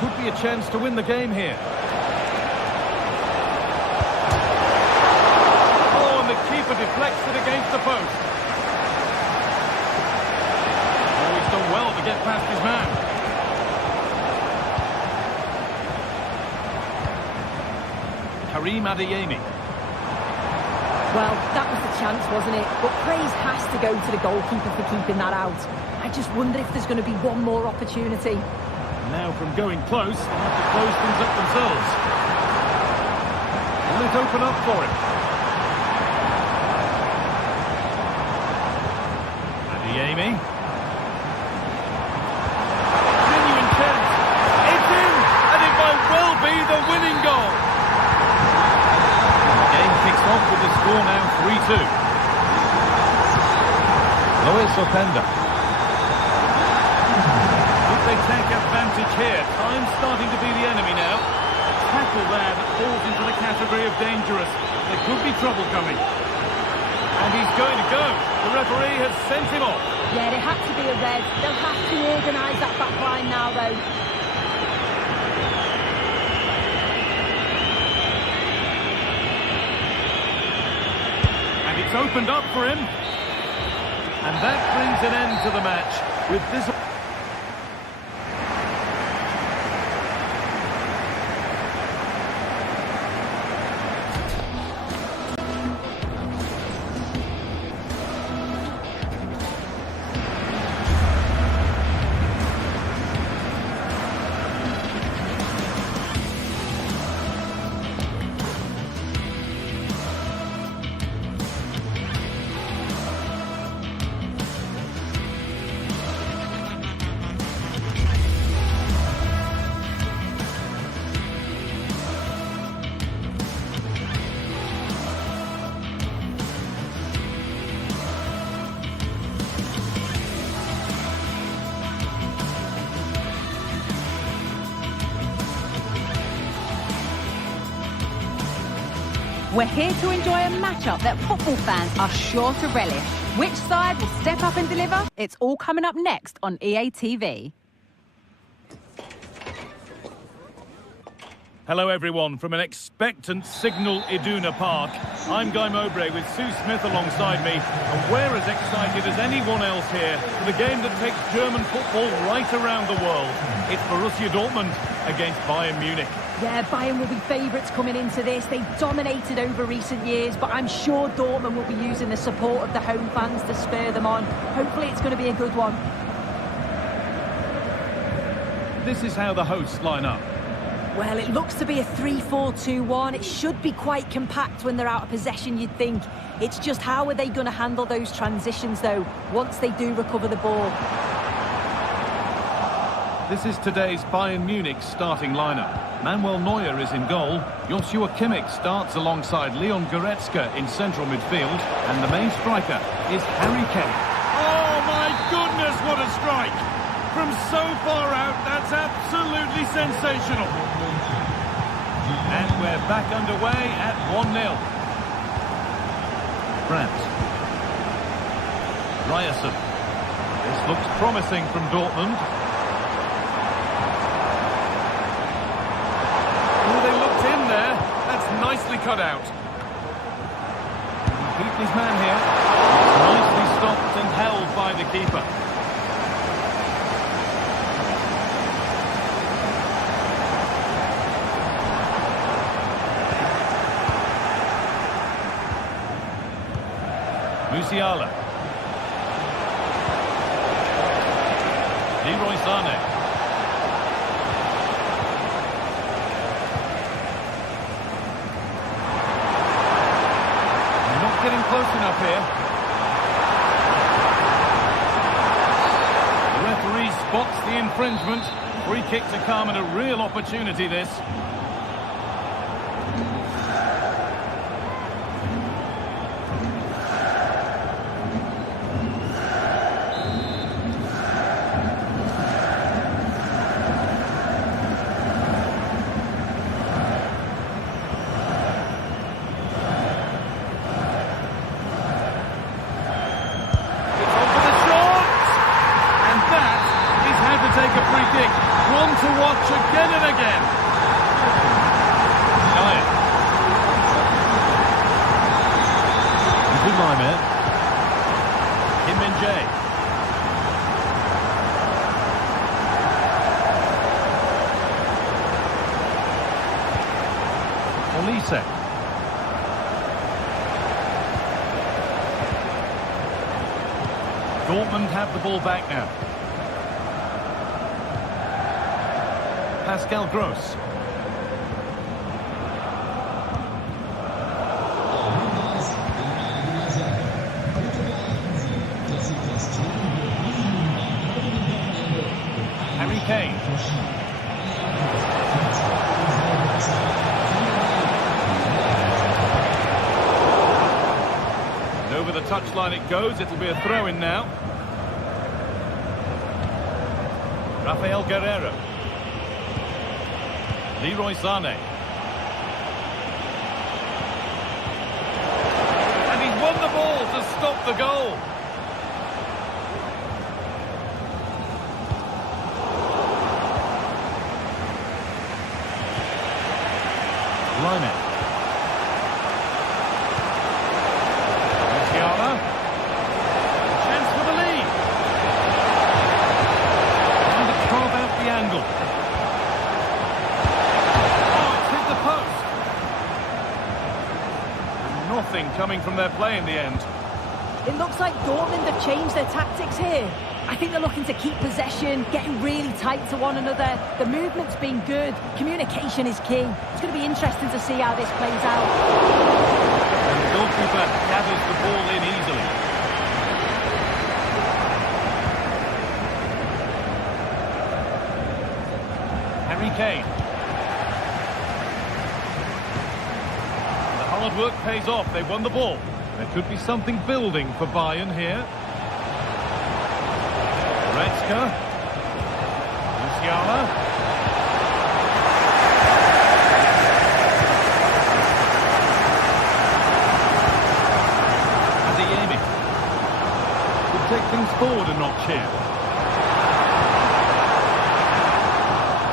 Could be a chance to win the game here. Oh, and the keeper deflects it against the post. Oh, he's done well to get past his man. Karim Adeyemi. Well, that was the chance, wasn't it? But praise has to go to the goalkeeper for keeping that out. I just wonder if there's going to be one more opportunity. Now from going close, they have to close things up themselves. Will it open up for him? Adeyemi. Genuine chance. It's in! And it might well be the winning goal. The game kicks off with the score now 3-2. Luis Openda. They take advantage here. Time's starting to be the enemy now. Tackle there that falls into the category of dangerous. There could be trouble coming. And he's going to go. The referee has sent him off. Yeah, it had to be a red. They'll have to organise that back line now, though. And it's opened up for him. And that brings an end to the match with this. We're here to enjoy a matchup that football fans are sure to relish. Which side will step up and deliver? It's all coming up next on EA TV. Hello everyone from an expectant Signal Iduna Park. I'm Guy Mowbray with Sue Smith alongside me, and we're as excited as anyone else here for the game that takes German football right around the world. It's Borussia Dortmund against Bayern Munich. Yeah, Bayern will be favourites coming into this. They've dominated over recent years, but I'm sure Dortmund will be using the support of the home fans to spur them on. Hopefully it's going to be a good one. This is how the hosts line up. Well, it looks to be a 3-4-2-1. It should be quite compact when they're out of possession, you'd think. It's just how are they going to handle those transitions, though, once they do recover the ball. This is today's Bayern Munich starting lineup. Manuel Neuer is in goal. Joshua Kimmich starts alongside Leon Goretzka in central midfield. And the main striker is Harry Kane. Oh, my goodness, what a strike! From so far out, that's absolutely sensational. And we're back underway at 1-0. Brandt. Ryerson. This looks promising from Dortmund. Oh, they looked in there. That's nicely cut out. Keep his man here. Nicely stopped and held by the keeper. Musiala. Leroy Sané. Not getting close enough here. The referee spots the infringement. Free kick to come, and a real opportunity this. One to watch again and again. Giant. Good line there. Kim Min-jae. Olise. Dortmund have the ball back now. Pascal Gross. Harry Kane. And over the touchline it goes. It'll be a throw-in now. Rafael Guerreiro. Leroy Sané. And he's won the ball to stop the goal. Climax. Musiala. Chance for the lead. Trying to carve out the angle. Nothing coming from their play in the end. It looks like Dortmund have changed their tactics here. I think they're looking to keep possession, getting really tight to one another. The movement's been good. Communication is key. It's going to be interesting to see how this plays out. And the goalkeeper gathers the ball in easily. Harry Kane. Hard work pays off. They've won the ball. There could be something building for Bayern here. Goretzka. Musiala. Adeyemi. Could take things forward a notch here.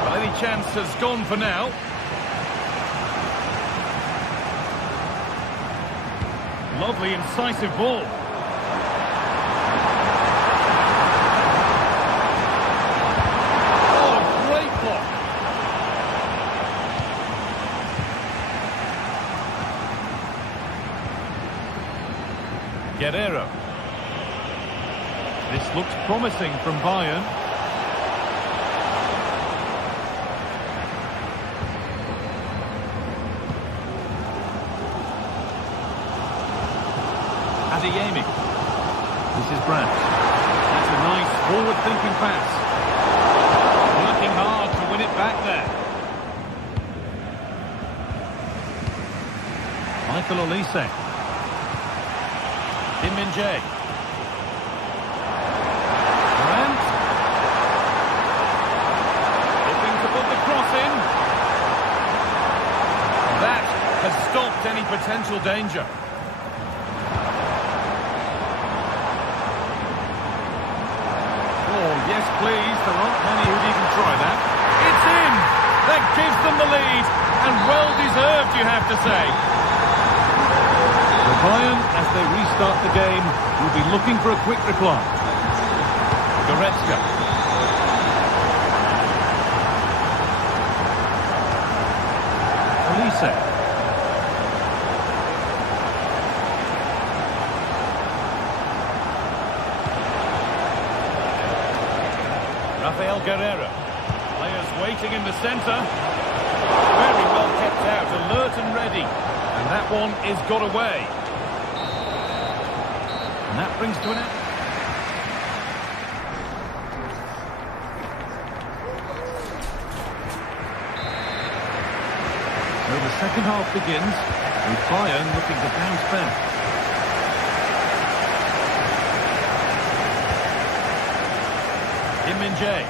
Well, any chance has gone for now. Lovely, incisive ball. Oh, great block. Guerrero. This looks promising from Bayern. Adeyemi. This is Brandt. That's a nice forward-thinking pass. Working hard to win it back there. Michael Olise. Kim Min-jae. Brandt. Looking to put the cross in. That has stopped any potential danger. Yes, please. There aren't many who'd even try that. It's in! That gives them the lead. And well-deserved, you have to say. The Bayern, as they restart the game, will be looking for a quick reply. Goretzka. Olise. Rafael Guerrero. Players waiting in the centre. Very well kept out, alert and ready. And that one is got away. And that brings to an end. So the second half begins with Bayern looking to bounce back. Kim Min-jae.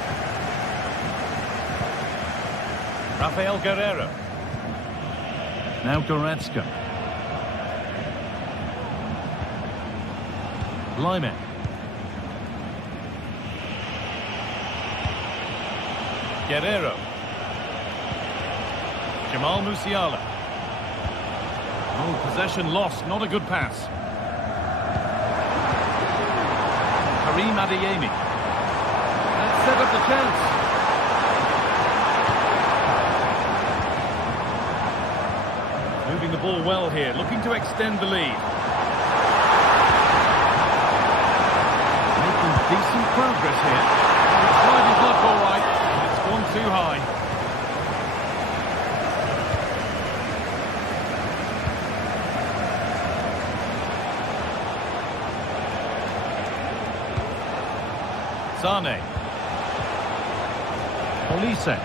Rafael Guerrero. Now Goretzka. Lyman. Guerrero. Jamal Musiala. Oh, possession lost, not a good pass. Karim Adeyemi. Set up the chance. Moving the ball well here, looking to extend the lead. Making decent progress here. He tried his luck all right, but it's gone too high. Sane. Olise.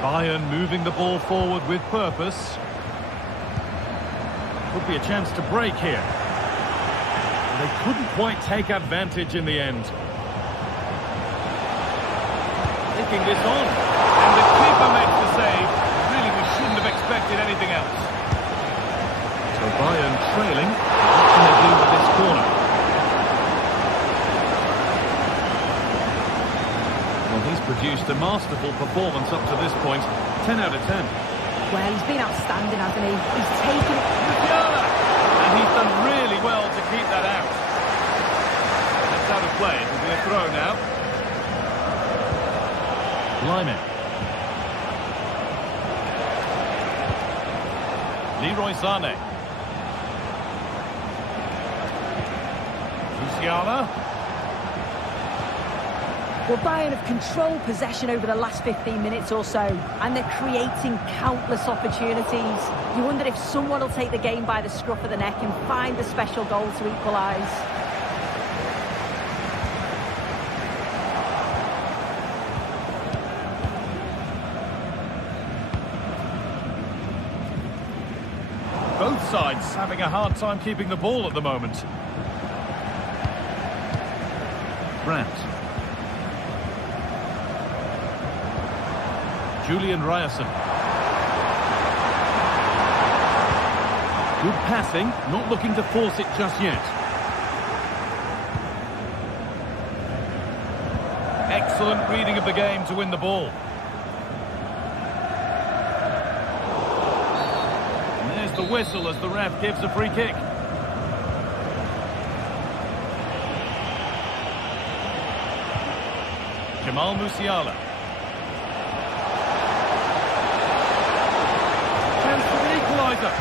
Bayern moving the ball forward with purpose. Could be a chance to break here. They couldn't quite take advantage in the end. Taking this on. And the keeper makes the save. Really, we shouldn't have expected anything else. So Bayern trailing. What can they do with this corner? He's produced a masterful performance up to this point. 10 out of 10. Well, he's been outstanding, hasn't he? He's taken it. Musiala! And he's done really well to keep that out. That's out of play. It will be a throw now. Lyman. Leroy Sane. Musiala. Well, Bayern have controlled possession over the last 15 minutes or so, and they're creating countless opportunities. You wonder if someone will take the game by the scruff of the neck and find the special goal to equalise. Both sides having a hard time keeping the ball at the moment. Brandt. Julian Ryerson. Good passing, not looking to force it just yet. Excellent reading of the game to win the ball. And there's the whistle as the ref gives a free kick. Jamal Musiala. Chance for the equaliser.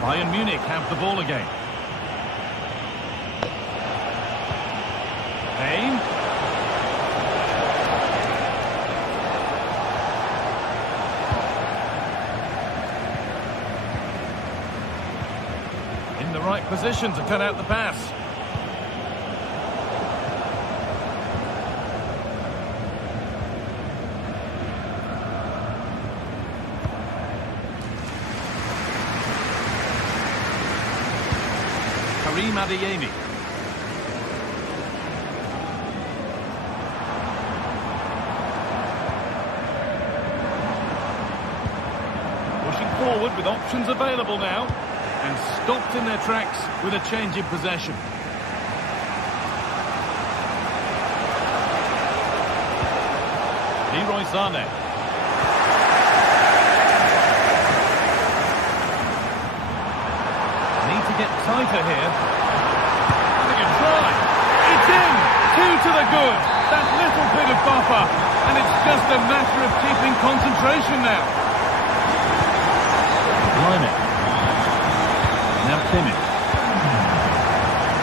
Bayern Munich have the ball again. Kane. In the right position to cut out the pass. Karim Adeyemi. Pushing forward with options available now. And stopped in their tracks with a change in possession. Leroy Sané. Need to get tighter here. Having a try. It's in! 2 to the good. That little bit of buffer. And it's just a matter of keeping concentration now. Climax. Now Kimmich.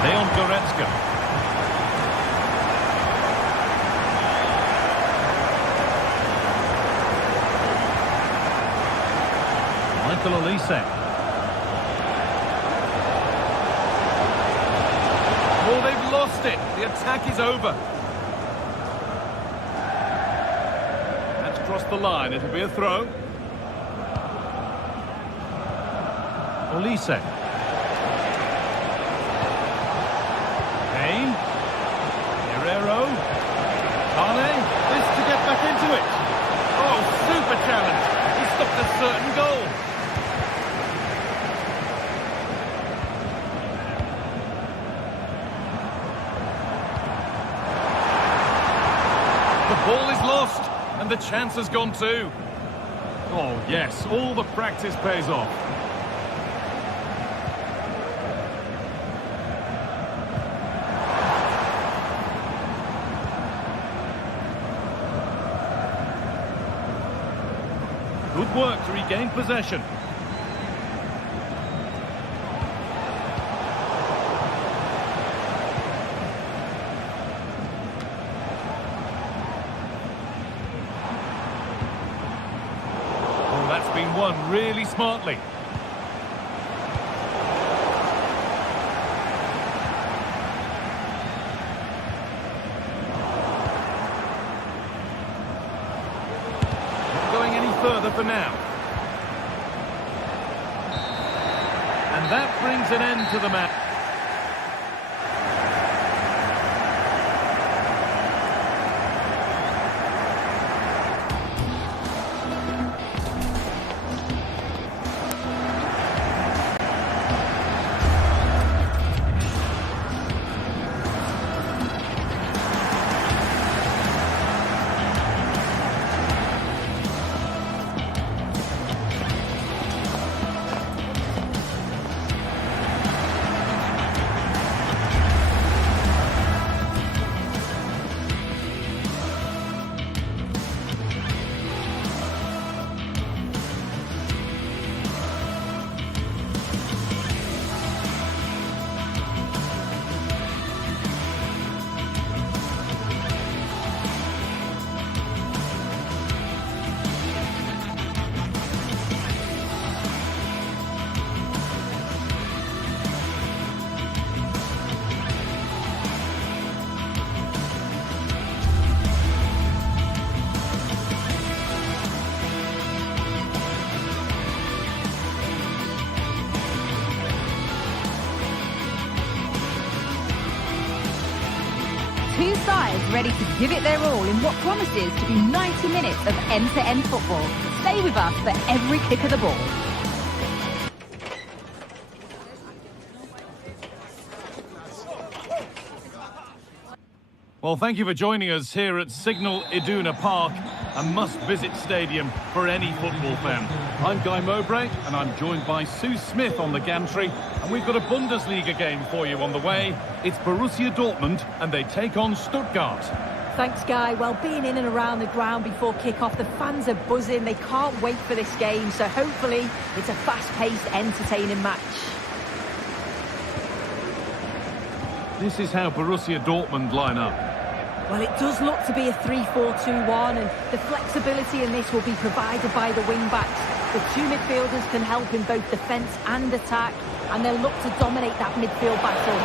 Leon Goretzka. Michael Olise. Oh, they've lost it. The attack is over. That's crossed the line. It'll be a throw. Olise. Kane. Guerrero. Sané. This to get back into it. Oh, super challenge. He stopped a certain goal. The ball is lost, and the chance has gone too. Oh, yes, all the practice pays off. Good work to regain possession. Oh, that's been won really smartly. Further for now. And that brings an end to the match. Two sides ready to give it their all in what promises to be 90 minutes of end-to-end football. Stay with us for every kick of the ball. Well, thank you for joining us here at Signal Iduna Park, a must-visit stadium for any football fan. I'm Guy Mowbray, and I'm joined by Sue Smith on the gantry, and we've got a Bundesliga game for you on the way. It's Borussia Dortmund, and they take on Stuttgart. Thanks, Guy. Well, being in and around the ground before kick-off, the fans are buzzing. They can't wait for this game, so hopefully it's a fast-paced, entertaining match. This is how Borussia Dortmund line up. Well, it does look to be a 3-4-2-1, and the flexibility in this will be provided by the wing-backs. The two midfielders can help in both defence and attack, and they'll look to dominate that midfield battle.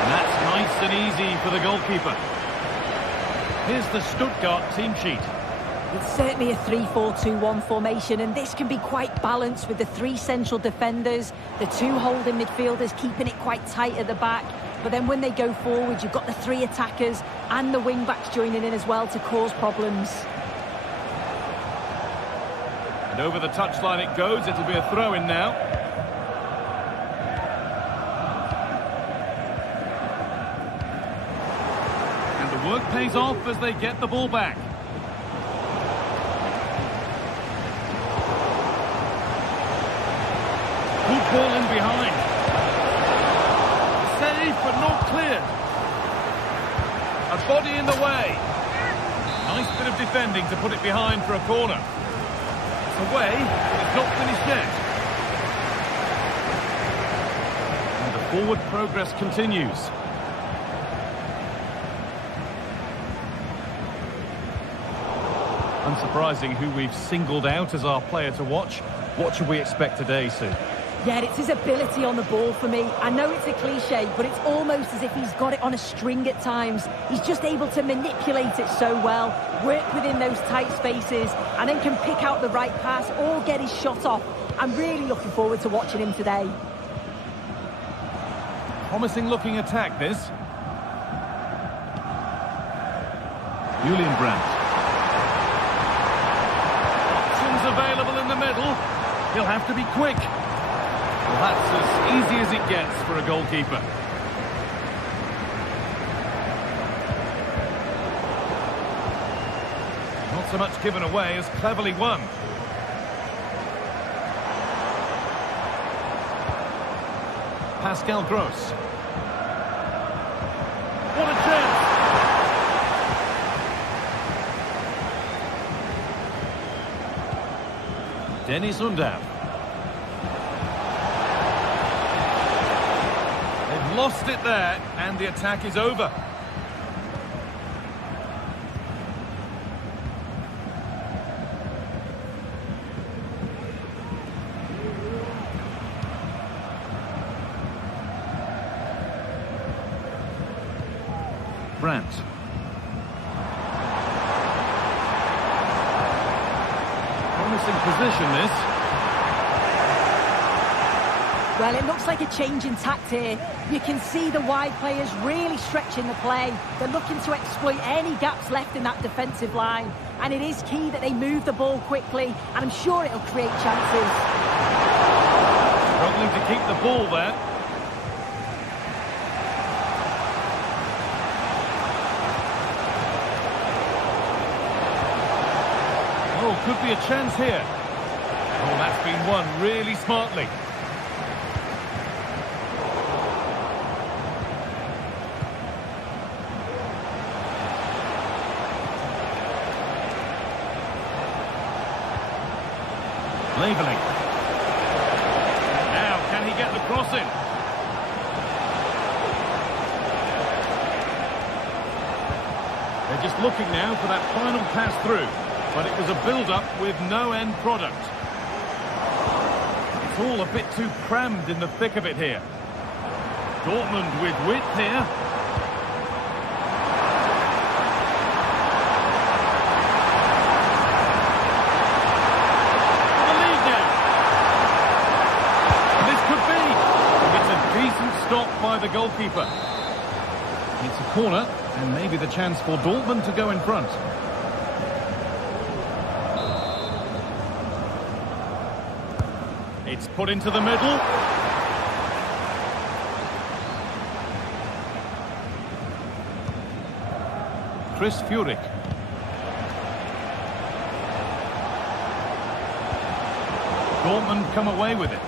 And that's nice and easy for the goalkeeper. Here's the Stuttgart team sheet. It's certainly a 3-4-2-1 formation, and this can be quite balanced with the three central defenders, the two holding midfielders keeping it quite tight at the back. But then when they go forward, you've got the three attackers and the wing-backs joining in as well to cause problems. And over the touchline it goes. It'll be a throw-in now. And the work pays off as they get the ball back. Good ball in behind. Saved but not cleared. A body in the way. Nice bit of defending to put it behind for a corner. It's away, but it's not finished yet. And the forward progress continues. Unsurprising who we've singled out as our player to watch. What should we expect today, Sue? Yeah, it's his ability on the ball for me. I know it's a cliche, but it's almost as if he's got it on a string at times. He's just able to manipulate it so well, work within those tight spaces, and then can pick out the right pass or get his shot off. I'm really looking forward to watching him today. Promising looking attack, this. Julian Brandt. Options available in the middle. He'll have to be quick. Well, that's as easy as it gets for a goalkeeper. Not so much given away as cleverly won. Pascal Gross. What a chance! Dennis Undav. They've lost it there, and the attack is over. Brandt. Promising position, this. Well, it looks like a change in tact here. You can see the wide players really stretching the play. They're looking to exploit any gaps left in that defensive line. And it is key that they move the ball quickly, and I'm sure it'll create chances. Struggling to keep the ball there. Oh, could be a chance here. Oh, that's been won really smartly. Labelling. Now, can he get the cross in? They're just looking now for that final pass through. But it was a build-up with no end product. It's all a bit too crammed in the thick of it here. Dortmund with width here. The lead now. And this could be. It's a decent stop by the goalkeeper. It's a corner, and maybe the chance for Dortmund to go in front. It's put into the middle. Chris Furyk. Dortmund come away with it.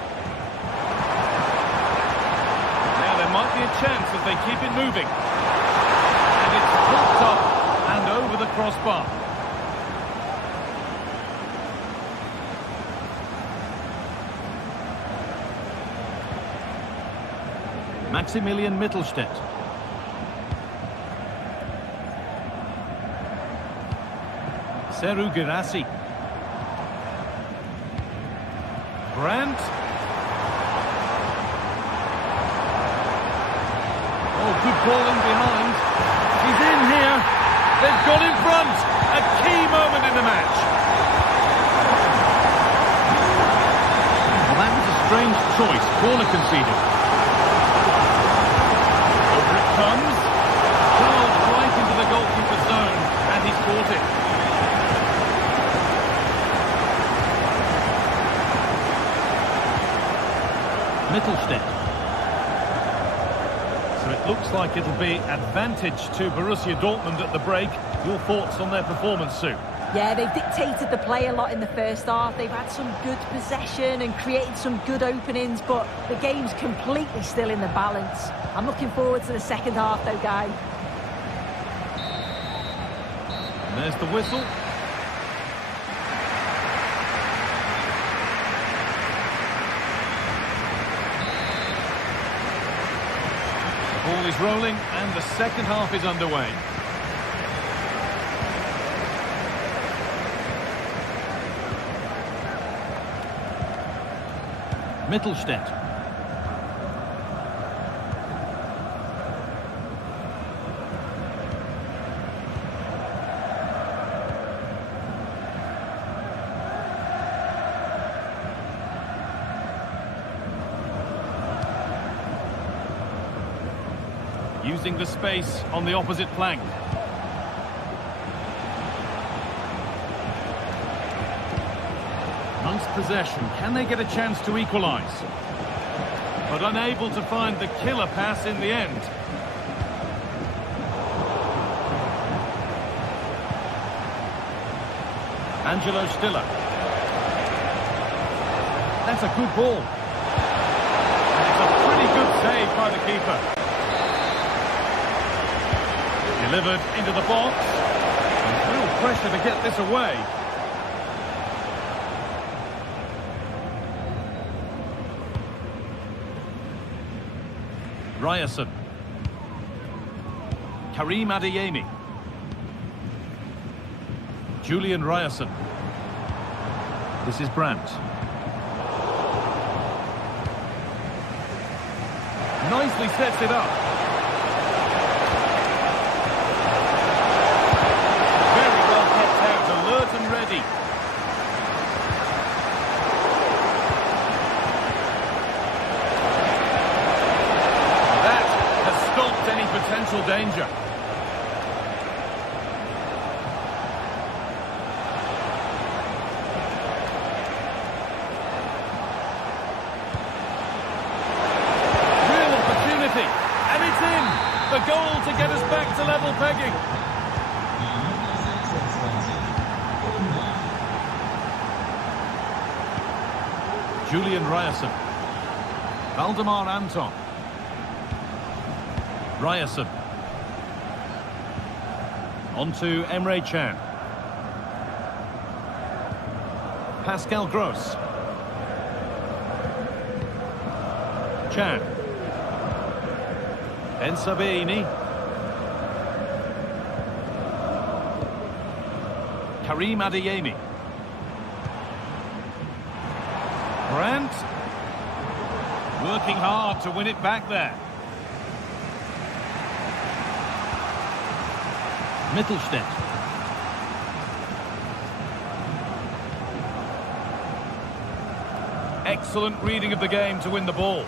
Now there might be a chance as they keep it moving. And it's hooked up and over the crossbar. Maximilian Mittelstädt. Seru Girassi. Brandt. Oh, good ball in behind. He's in here. They've got in front. A key moment in the match. Well, that was a strange choice. Corner conceded. Over it comes. Curled right into the goalkeeper's zone, and he's caught it. Mittelstädt. So it looks like it'll be advantage to Borussia Dortmund at the break. Your thoughts on their performance, Sue? Yeah, they've dictated the play a lot in the first half. They've had some good possession and created some good openings, but the game's completely still in the balance. I'm looking forward to the second half, though, guys. And there's the whistle. The ball is rolling and the second half is underway. Mittelstädt. Using the space on the opposite flank. Once possession, can they get a chance to equalise? But unable to find the killer pass in the end. Angelo Stiller. That's a good ball. And it's a pretty good save by the keeper. Delivered into the box. There's real pressure to get this away. Ryerson. Karim Adeyemi. Julian Ryerson. This is Brandt. Nicely sets it up. Very well kept out, alert and ready. Any potential danger. Real opportunity, and it's in. The goal to get us back to level pegging. Julian Ryerson. Valdemar Anton. Ryerson. On to Emre Can. Pascal Gross. Can. Ben Sabini. Karim Adeyemi. Brandt. Working hard to win it back there. Mittelstädt. Excellent reading of the game to win the ball.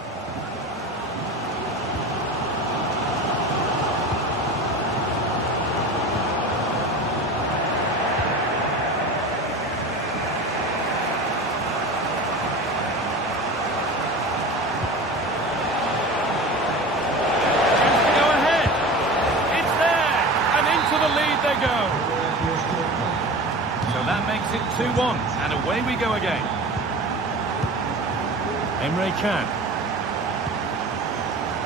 again. Emre Can.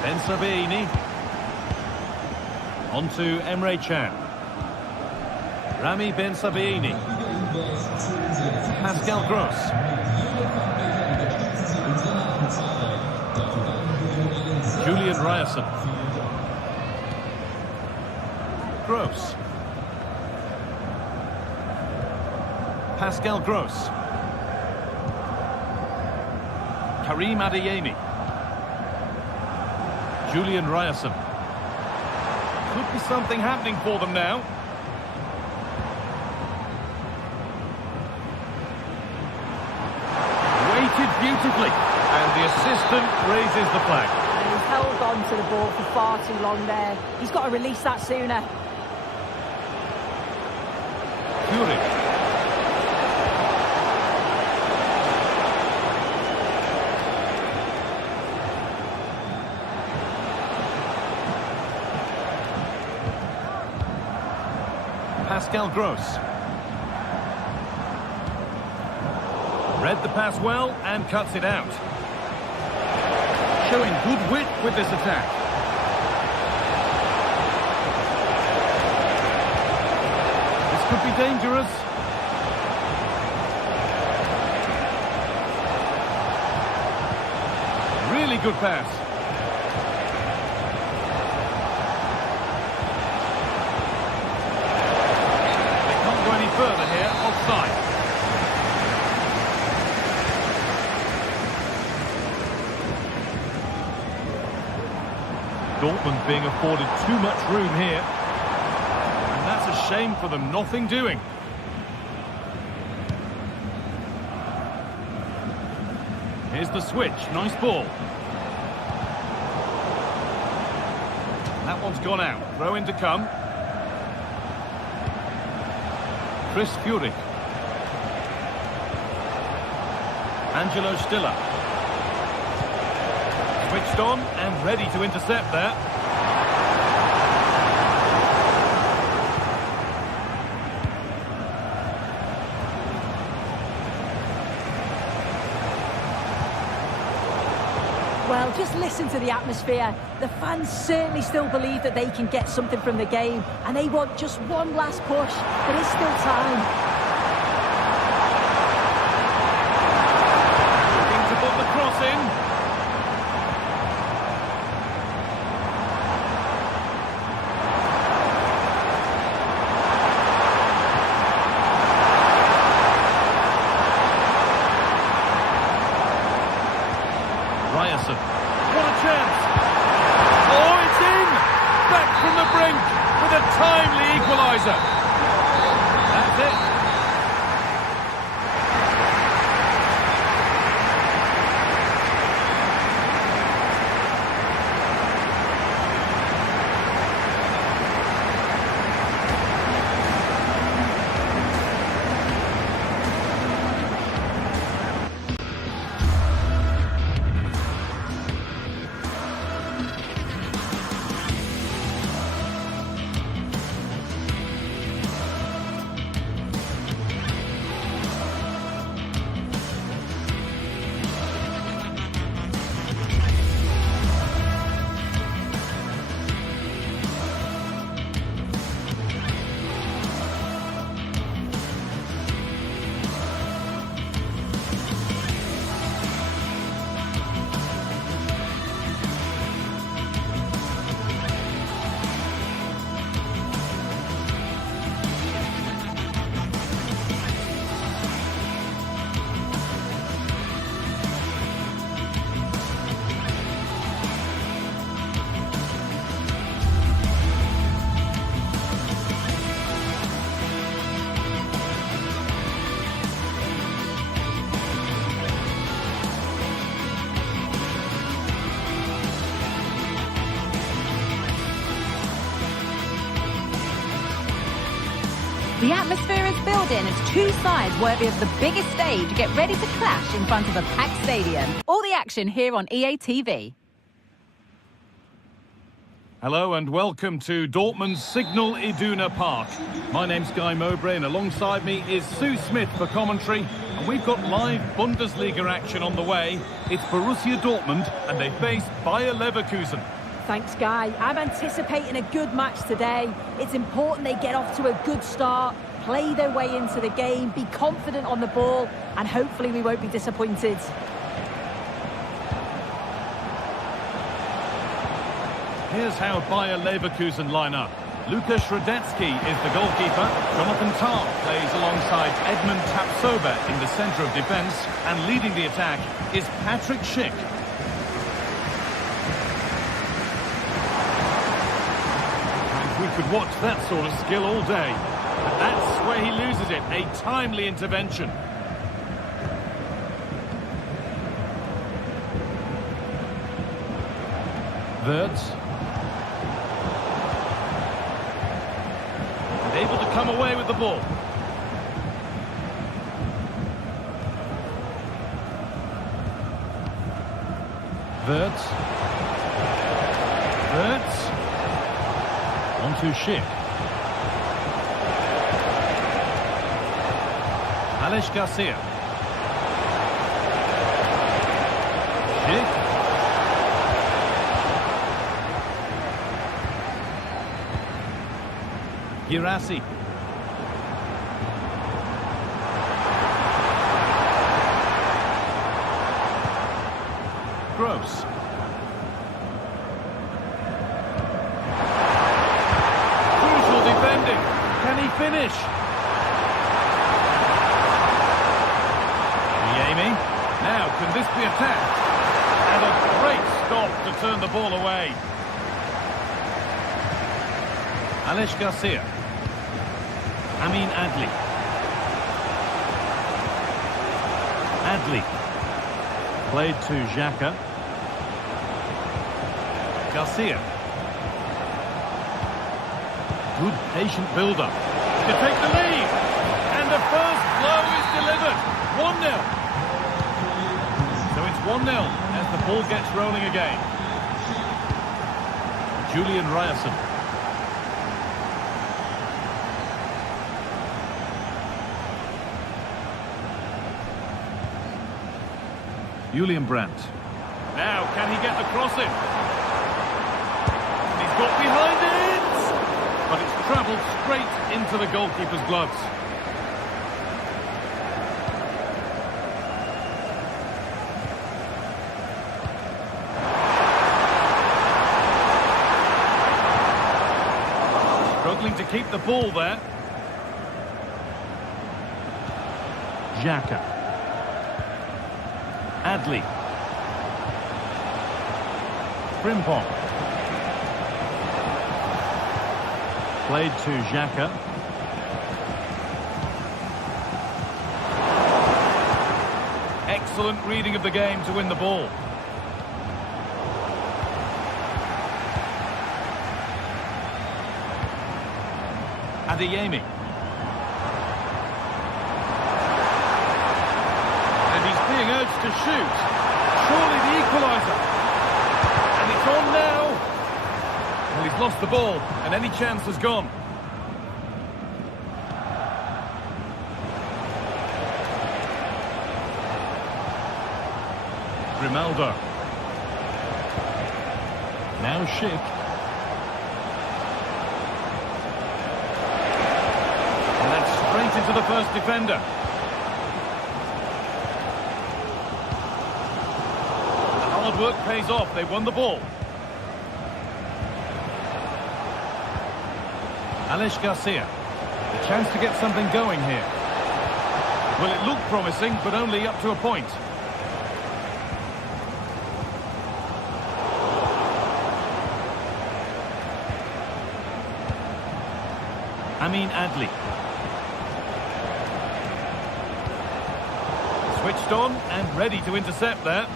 Ben Sabaini. On to Emre Can. Rami Ben Sabaini. Pascal Gross. Julian Ryerson. Gross. Pascal Gross. Karim Adeyemi. Julian Ryerson. Could be something happening for them now. Weighted beautifully. And the assistant raises the flag. And he's held on to the ball for far too long there. He's got to release that sooner. Fury. Pascal Gross. Read the pass well and cuts it out. Showing good wit with this attack. This could be dangerous. Really good pass. Further here, offside. Dortmund being afforded too much room here. And that's a shame for them, nothing doing. Here's the switch, nice ball. That one's gone out, throw in to come. Chris Fury. Angelo Stiller. Switched on and ready to intercept there. Well, just listen to the atmosphere. The fans certainly still believe that they can get something from the game, and they want just one last push. There is still time. Looking to put the cross in. Ryerson. What a chance! Oh, it's in! Back from the brink with a timely equaliser. That's it. The atmosphere is building as two sides worthy of the biggest stage get ready to clash in front of a packed stadium. All the action here on EA TV. Hello and welcome to Dortmund's Signal Iduna Park. My name's Guy Mowbray and alongside me is Sue Smith for commentary. And we've got live Bundesliga action on the way. It's Borussia Dortmund and they face Bayer Leverkusen. Thanks, Guy. I'm anticipating a good match today. It's important they get off to a good start, play their way into the game, be confident on the ball, and hopefully we won't be disappointed. Here's how Bayer Leverkusen line up. Lukas Radetzky is the goalkeeper. Jonathan Tah plays alongside Edmund Tapsoba in the centre of defence. And leading the attack is Patrick Schick. And we could watch that sort of skill all day. But that's where he loses it. A timely intervention. Wirtz. Able to come away with the ball. Wirtz. On to Schick. Alex Garcia. Schick. Girassi. Gross. Crucial defending. Can he finish? Yemi. Now, can this be attacked? And a great stop to turn the ball away. Alex Garcia. Amin Adli. Played to Xhaka. Garcia. Good patient build-up. To take the lead. And the first blow is delivered. 1-0. So it's 1-0 as the ball gets rolling again. Julian Ryerson. Julian Brandt. Now, can he get the crossing? He's got behind it! But it's travelled straight into the goalkeeper's gloves. Struggling to keep the ball there. Xhaka. Adli. Frimpong. Played to Xhaka. Excellent reading of the game to win the ball. Adeyemi. Being urged to shoot. Surely the equaliser. And it's on now. Well, he's lost the ball, and any chance has gone. Grimaldo. Now Schick. And that's straight into the first defender. Work pays off. They won the ball. Alex Garcia. A chance to get something going here. Well, it looked promising, but only up to a point. Amin Adli. Switched on and ready to intercept there.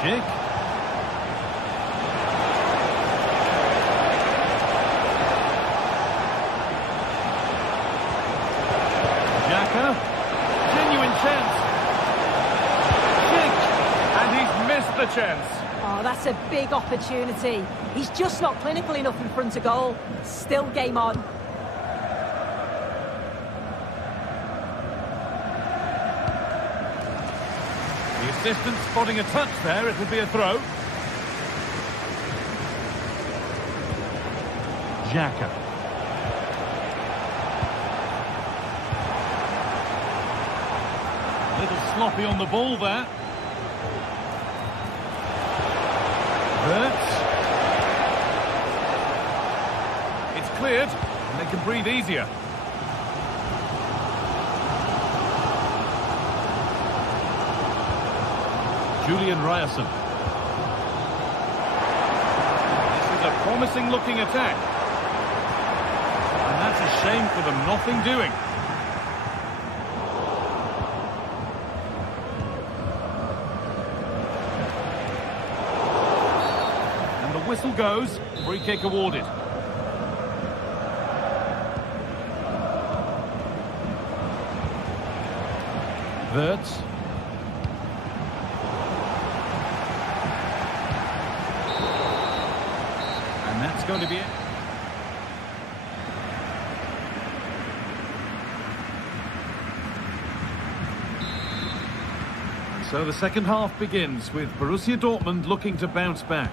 Schick. Xhaka. Genuine chance. chance. Oh, that's a big opportunity. He's just not clinical enough in front of goal. Still game on. The assistant spotting a touch there. It will be a throw. Xhaka. A little sloppy on the ball there. Hurts. It's cleared, and they can breathe easier. Julian Ryerson. This is a promising-looking attack. And that's a shame for them, nothing doing. And the whistle goes, free kick awarded. Wirtz. And that's going to be it. So the second half begins with Borussia Dortmund looking to bounce back.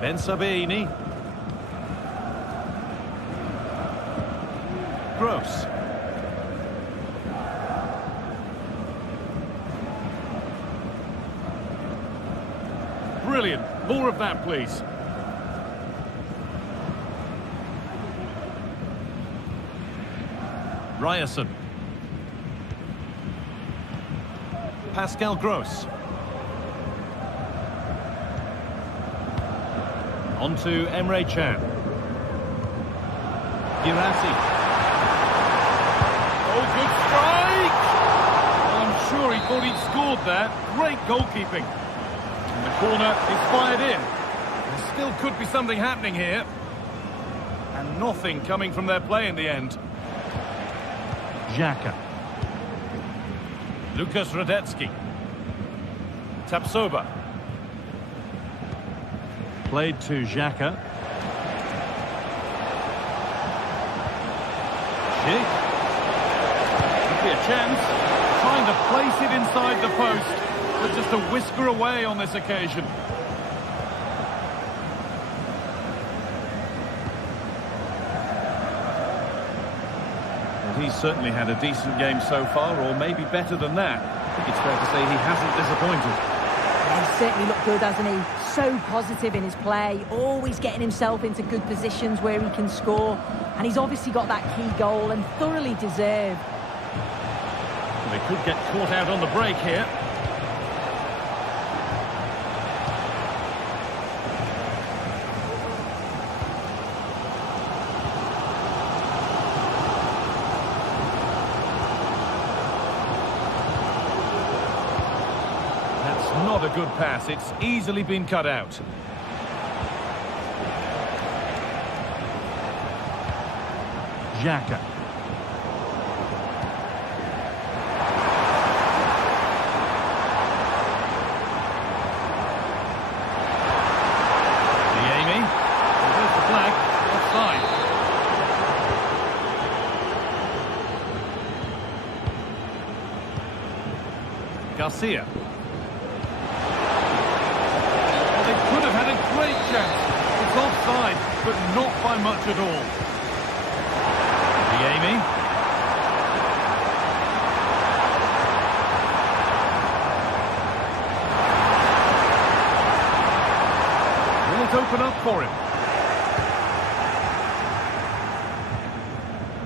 Ben Sabini. Gross. Brilliant. More of that, please. Ryerson. Pascal Gross. On to Emre Can. Girassi. Oh, good strike! Well, I'm sure he thought he'd scored there. Great goalkeeping. And the corner is fired in. There still could be something happening here. And nothing coming from their play in the end. Xhaka. Lukas Radetzky. Tapsoba. Played to Xhaka. Schick. Could be a chance. Trying to place it inside the post, but just a whisker away on this occasion. He's certainly had a decent game so far, or maybe better than that. I think it's fair to say he hasn't disappointed. Yeah, he's certainly looked good, hasn't he? So positive in his play, always getting himself into good positions where he can score. And he's obviously got that key goal and thoroughly deserved. Well, they could get caught out on the break here. Not a good pass. It's easily been cut out. Xhaka. Diemi. There's the flag. Offside. Garcia. It's offside, but not by much at all. Diemi. Will it open up for him?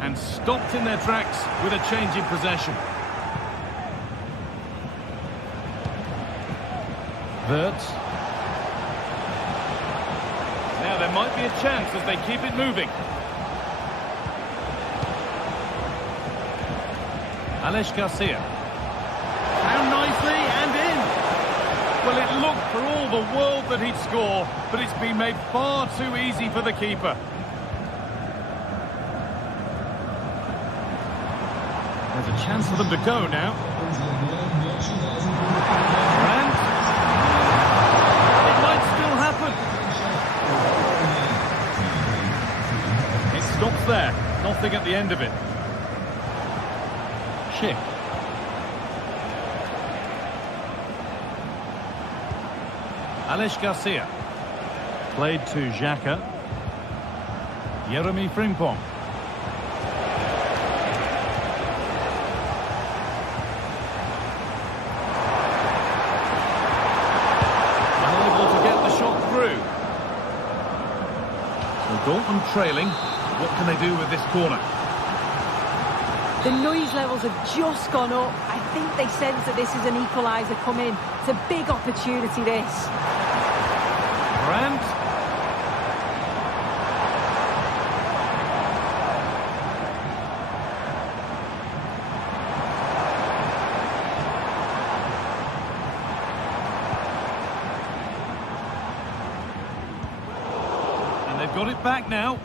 And stopped in their tracks with a change in possession. Wirtz. Now there might be a chance as they keep it moving. Alex Garcia. Down nicely and in. Well, it looked for all the world that he'd score, but it's been made far too easy for the keeper. There's a chance for them to go now. And it might still happen. It stops there. Nothing at the end of it. Schick. Alex Garcia. Played to Xhaka. Jeremy Frimpong. Unable to get the shot through. So Dortmund trailing. What can they do with this corner? The noise levels have just gone up. I think they sense that this is an equaliser coming. It's a big opportunity, this. Brandt. And they've got it back now.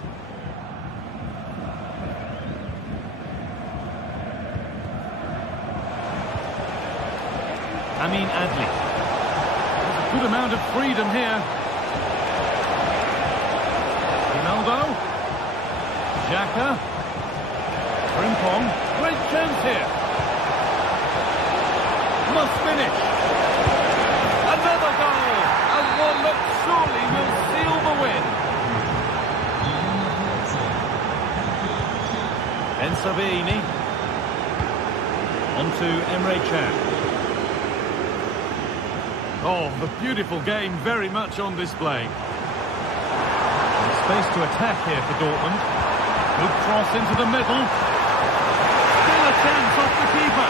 Amin Adli. There's a good amount of freedom here. Ronaldo. Xhaka. Frimpong. Great chance here. Must finish. Another goal. And one that surely will seal the win. Ben Sabini. On to Emre Can. Oh, the beautiful game very much on display. Space to attack here for Dortmund. Good cross into the middle. Still a chance off the keeper.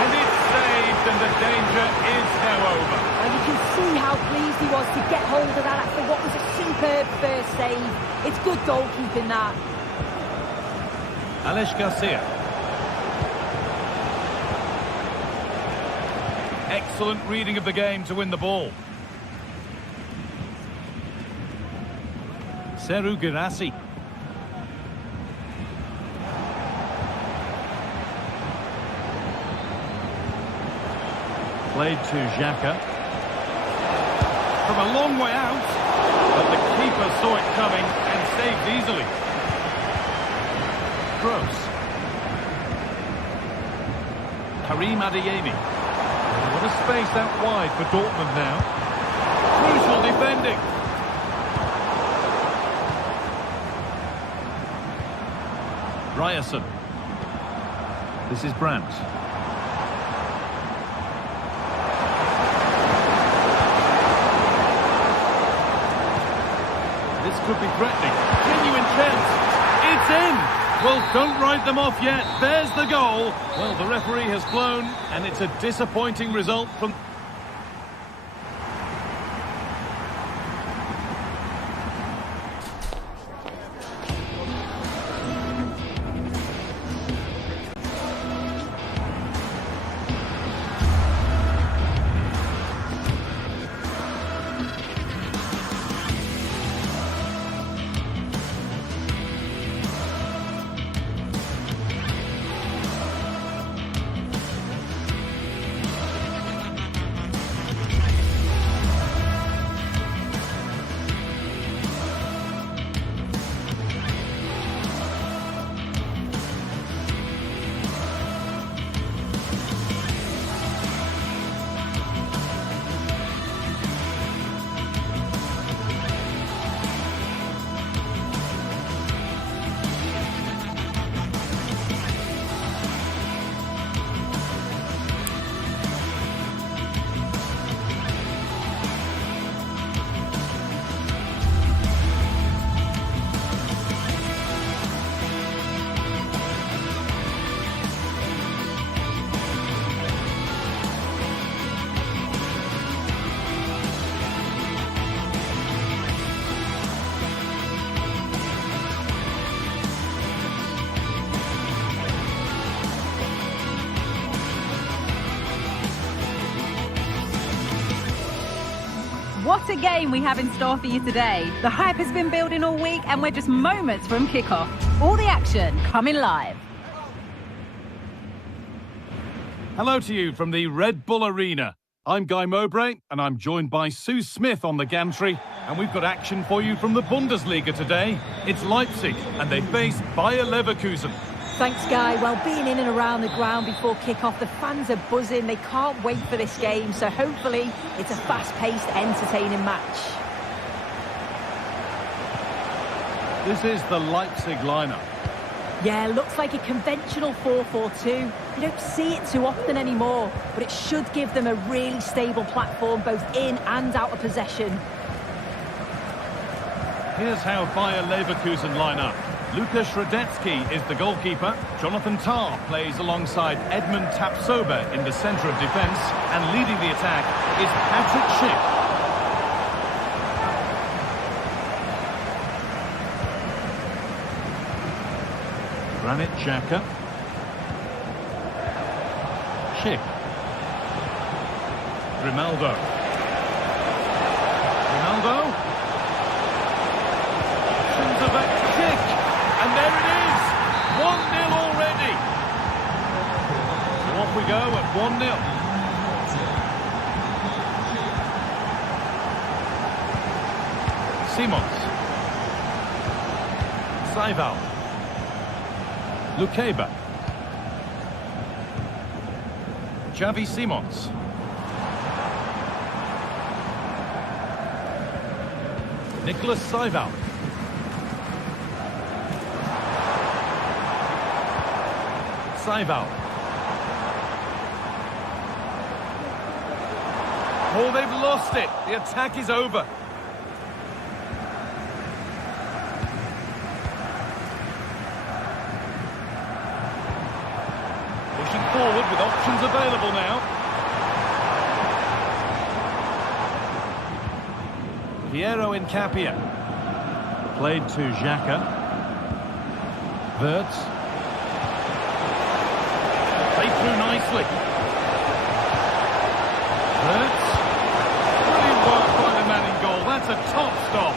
And it's saved, and the danger is now over. And you can see how pleased he was to get hold of that after what was a superb first save. It's good goalkeeping, that. Alex Garcia. Excellent reading of the game to win the ball. Seru Girassi. Played to Xhaka. From a long way out, but the keeper saw it coming and saved easily. Kroos. Karim Adeyemi. What a space out wide for Dortmund now. Crucial defending. Ryerson. This is Brandt. This could be threatening. Genuine chance. It's in. Well, don't write them off yet. There's the goal. Well, the referee has blown, and it's a disappointing result from... What a game we have in store for you today. The hype has been building all week and we're just moments from kickoff. All the action coming live. Hello to you from the Red Bull Arena. I'm Guy Mowbray, and I'm joined by Sue Smith on the gantry, and we've got action for you from the Bundesliga today. It's Leipzig, and they face Bayer Leverkusen. Thanks, Guy. Well, being in and around the ground before kick-off, the fans are buzzing. They can't wait for this game, so hopefully it's a fast-paced, entertaining match. This is the Leipzig lineup. Yeah, looks like a conventional 4-4-2. You don't see it too often anymore, but it should give them a really stable platform, both in and out of possession. Here's how Bayer Leverkusen line up. Lukas Radetzky is the goalkeeper. Jonathan Tah plays alongside Edmund Tapsoba in the centre of defence. And leading the attack is Patrick Schick. Granit Xhaka. Schick. Grimaldo. Schick. And there it is! 1-0 already! So off we go at 1-0. Simons. Saival. Lukeba. Xavi Simons. Nicholas Saival. Saival. Oh, they've lost it. The attack is over. Pushing forward with options available now. Piero Incapia. Played to Xhaka. Wirtz. Played through nicely. Wirtz. Brilliant work by the man in goal. That's a top stop.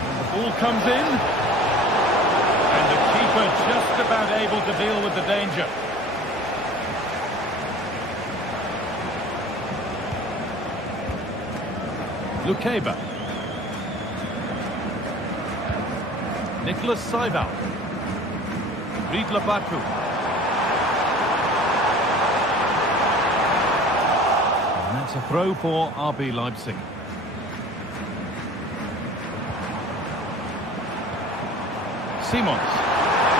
And the ball comes in. And the keeper just about able to deal with the danger. Lukeba. Nicholas Saival. Ridla Baku. And that's a throw for RB Leipzig. Simons.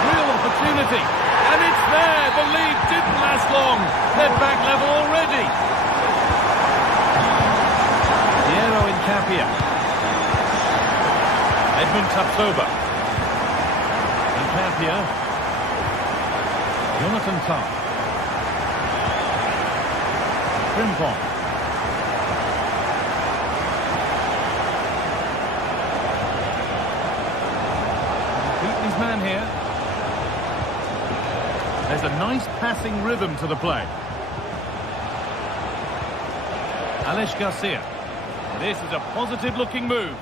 Real opportunity. And it's there. The lead didn't last long. They're back level already. Piero Incapia. Edmund Tapsoba. Incapia. Jonathan Tah. Frimpong. Beating his man here. There's a nice passing rhythm to the play. Alex Garcia. This is a positive-looking move.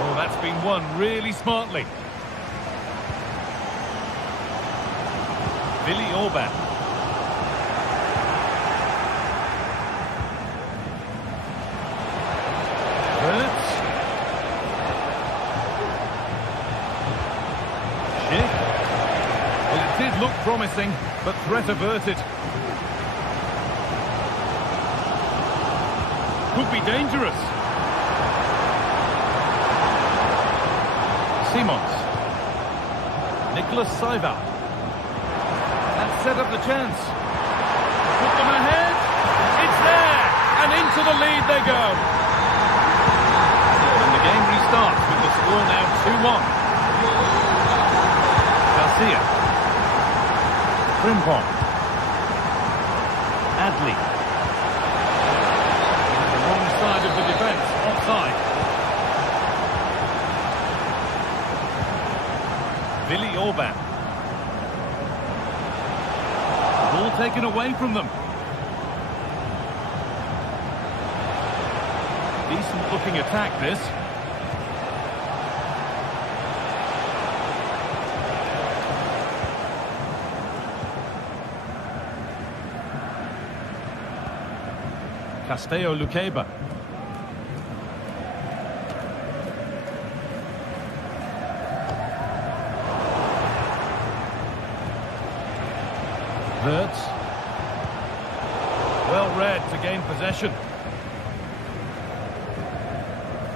Oh, that's been won really smartly. Willi Orban. Wirtz. Schick. Well, it did look promising, but threat averted. Could be dangerous. Simons. Nicholas Saival. That set up the chance. Put them ahead. It's there. And into the lead they go. And the game restarts with the score now 2-1. Garcia. Frimpong. Adli. Side of the defence, offside. Willi Orban. Ball taken away from them. Decent looking attack this. Castello Luqueba. Wirtz. Well read to gain possession.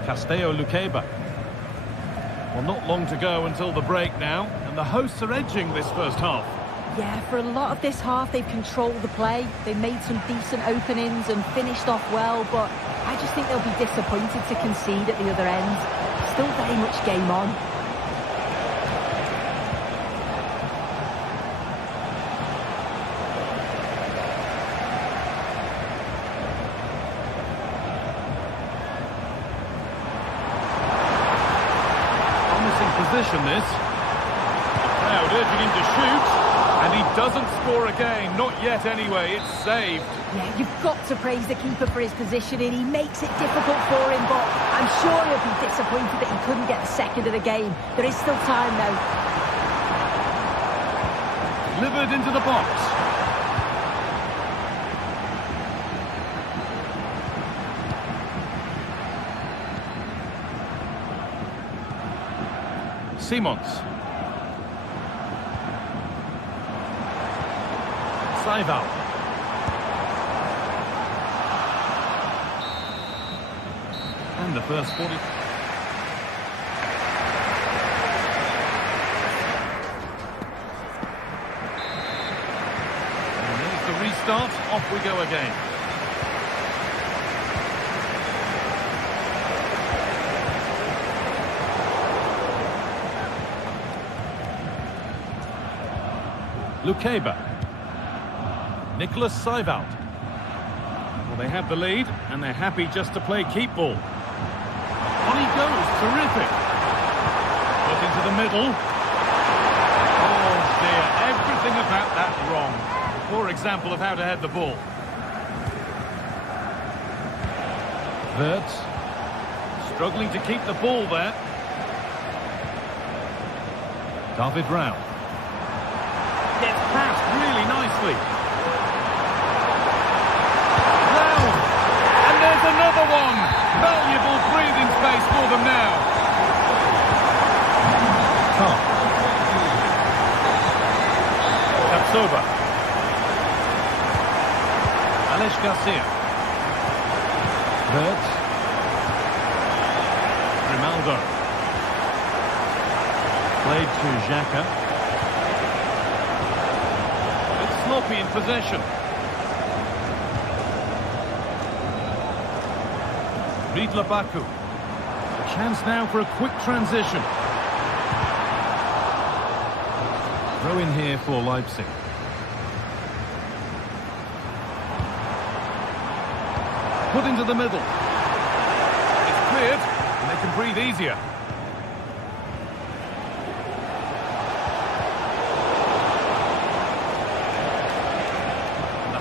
Castello Luqueba. Well, not long to go until the break now, and the hosts are edging this first half. Yeah, for a lot of this half, they've controlled the play. They've made some decent openings and finished off well, but I just think they'll be disappointed to concede at the other end. Still very much game on. Position this. The crowd urging him to shoot, and he doesn't score again. Not yet anyway, it's saved. Yeah, you've got to praise the keeper for his positioning. He makes it difficult for him, but I'm sure he'll be disappointed that he couldn't get the second of the game. There is still time though. Delivered into the box. Simons. Saival. And the first 40. And there's the restart. Off we go again. Luqueba. Nicholas Saival. Well, they have the lead, and they're happy just to play keep ball. On he goes, terrific. Look into the middle. Oh dear, everything about that wrong. Poor example of how to head the ball. Wirtz. Struggling to keep the ball there. David Rao. Gets past really nicely. Round. And there's another one. Valuable breathing space for them now. Tom. Kapsova. Alex Garcia. Wirtz. Grimaldo. Played to Xhaka. Sloppy in possession. Ridla Baku. A chance now for a quick transition. Throw in here for Leipzig. Put into the middle. It's cleared, and they can breathe easier.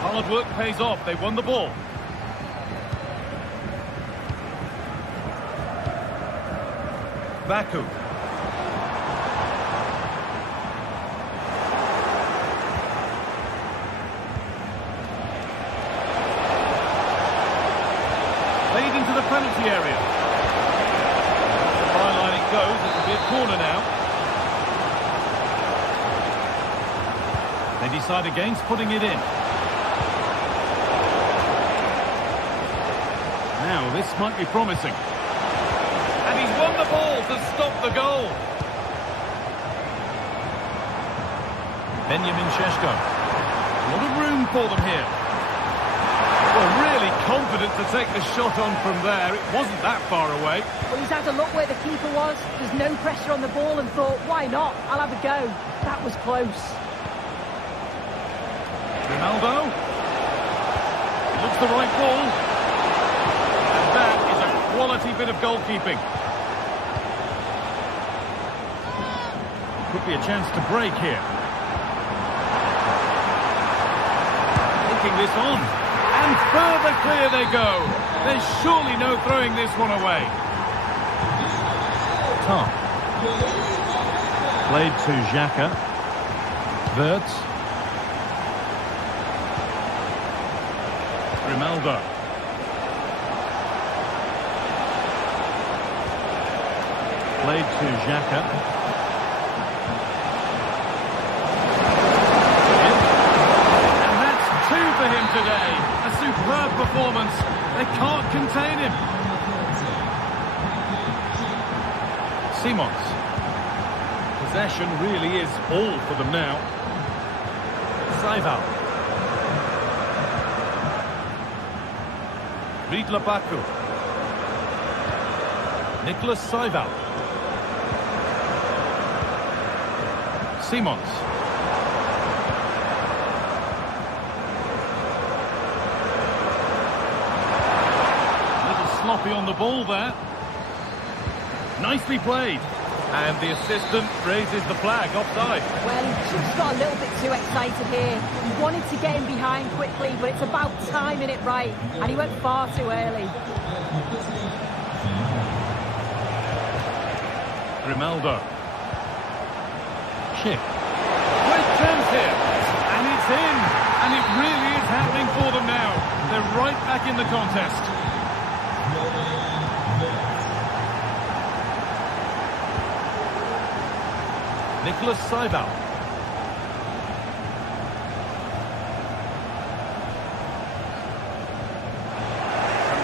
Hard work pays off. They won the ball. Baku. Played into the penalty area. The byline it goes. It'll be a corner now. They decide against putting it in. Now, this might be promising. And he's won the ball to stop the goal. Benjamin Šeško. A lot of room for them here. Well, really confident to take the shot on from there. It wasn't that far away. Well, he's had a look where the keeper was. There's no pressure on the ball and thought, why not? I'll have a go. That was close. Ronaldo. Looks the right ball. That is a quality bit of goalkeeping. Could be a chance to break here. Taking this on. And further clear they go. There's surely no throwing this one away. Tom. Played to Xhaka. Wirtz. Grimaldo. Played to Xhaka. And that's 2 for him today. A superb performance. They can't contain him. Simons. Possession really is all for them now. Saival. Ridla Baku. Nicholas Saival. Simons. Sloppy on the ball there. Nicely played. And the assistant raises the flag offside. Well, he just got a little bit too excited here. He wanted to get him behind quickly, but it's about timing it right. And he went far too early. Grimaldo. Chip. Great chance here. And it's in. And it really is happening for them now. They're right back in the contest. Nicholas Saival.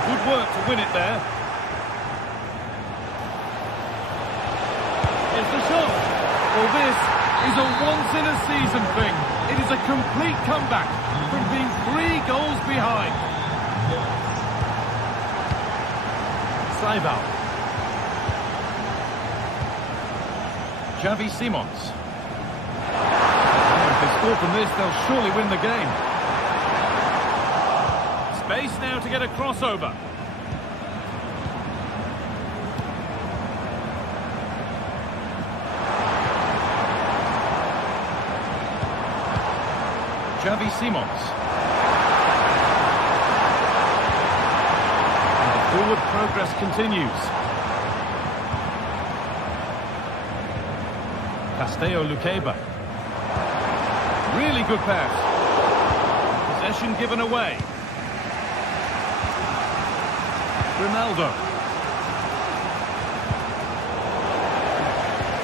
Good work to win it there. Here's the shot. Well, this is a once-in-a-season thing. It is a complete comeback from being 3 goals behind. Saival. Xavi Simons. If they score from this, they'll surely win the game. Space now to get a crossover. Xavi Simons. And the forward progress continues. Castello Luqueba. Really good pass. Possession given away. Ronaldo.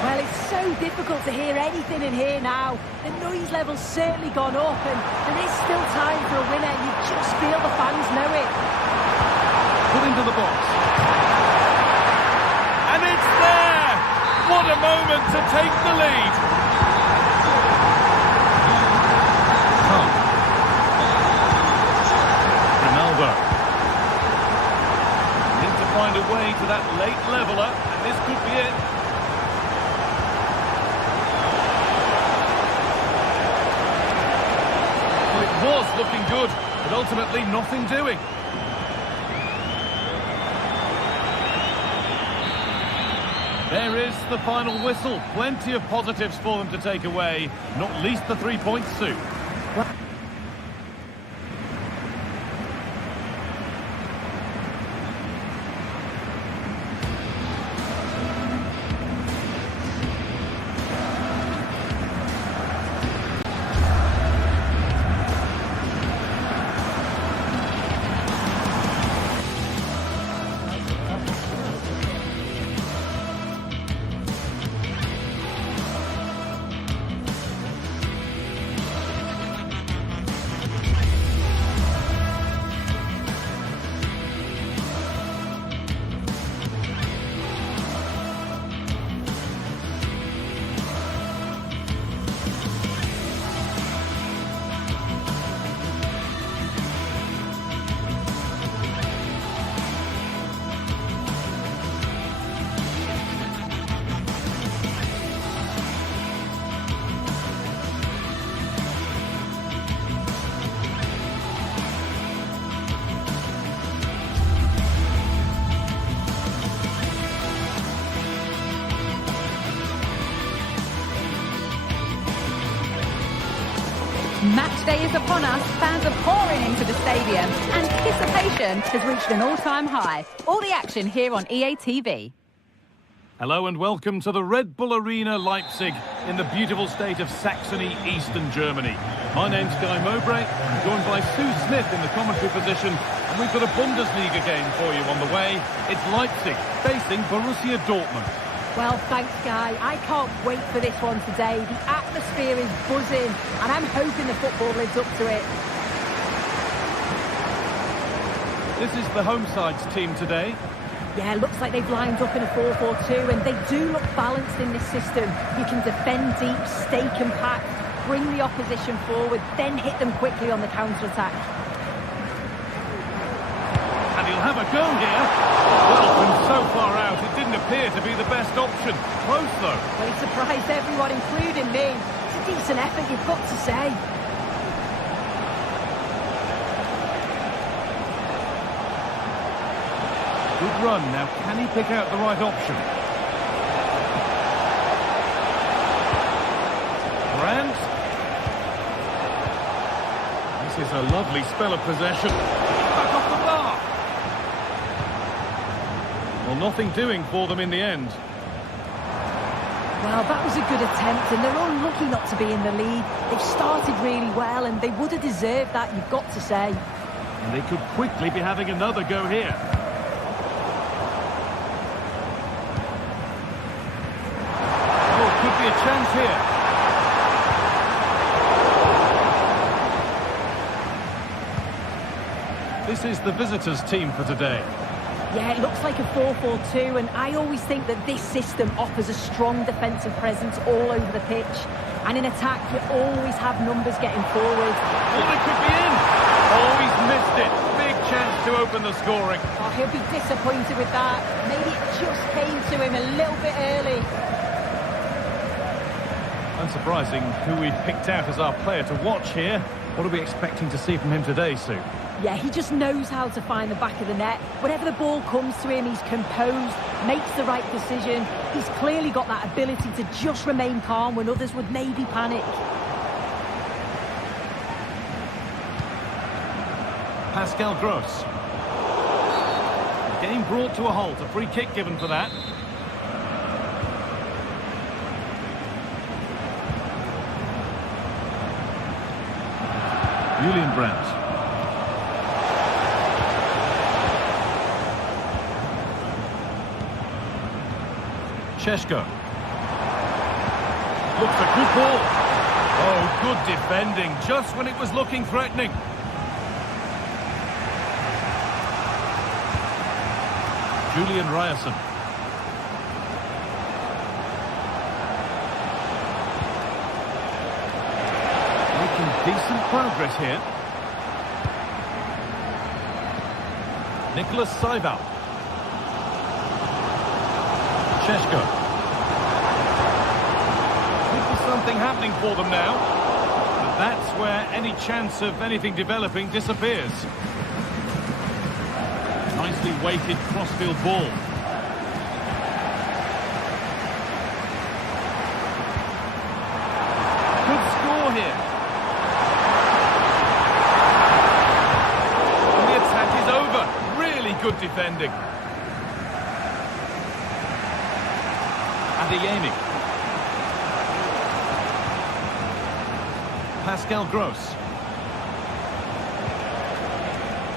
Well, it's so difficult to hear anything in here now. The noise level's certainly gone up, and there is still time for a winner. You just feel the fans know it. Put into the box. And it's there! What a moment to take the lead. Ronaldo. Need to find a way to that late leveller, and this could be it. Well, it was looking good, but ultimately nothing doing. There is the final whistle. Plenty of positives for them to take away, not least the 3 points, Sue. Match day is upon us, fans are pouring into the stadium, anticipation has reached an all-time high. All the action here on EA TV. Hello and welcome to the Red Bull Arena Leipzig in the beautiful state of Saxony, eastern Germany. My name's Guy Mowbray, I'm joined by Sue Smith in the commentary position, and we've got a Bundesliga game for you on the way. It's Leipzig facing Borussia Dortmund. Well, thanks, Guy. I can't wait for this one today. The atmosphere is buzzing, and I'm hoping the football lives up to it. This is the home side's team today. Yeah, looks like they've lined up in a 4-4-2, and they do look balanced in this system. You can defend deep, stay compact, bring the opposition forward, then hit them quickly on the counter-attack. And he'll have a go here. Well, from so far out, it didn't appear to be the best option. Close, though. Well, he surprised everyone, including me. It's a decent effort, you've got to say. Good run. Now, can he pick out the right option? Brandt. This is a lovely spell of possession. Back off the bar. Well, nothing doing for them in the end. Well, that was a good attempt, and they're unlucky not to be in the lead. They've started really well, and they would have deserved that, you've got to say. And they could quickly be having another go here. Could be a chance here. This is the visitors' team for today. Yeah, it looks like a 4-4-2, and I always think that this system offers a strong defensive presence all over the pitch. And in attack, you always have numbers getting forward. Oh, it could be in! Oh, he's missed it. Big chance to open the scoring. Oh, he'll be disappointed with that. Maybe it just came to him a little bit early. Unsurprising who we've picked out as our player to watch here. What are we expecting to see from him today, Sue? Yeah, he just knows how to find the back of the net. Whenever the ball comes to him, he's composed, makes the right decision. He's clearly got that ability to just remain calm when others would maybe panic. Pascal Gross. The game brought to a halt. A free kick given for that. Julian Brandt. Sheshko. Looks a good ball. Oh, good defending, just when it was looking threatening. Julian Ryerson. Making decent progress here. Nicholas Seival. Sheshko. Could be something happening for them now. But that's where any chance of anything developing disappears. Nicely weighted crossfield ball. Good score here. And the attack is over. Really good defending. Adeyemi. Pascal Gross.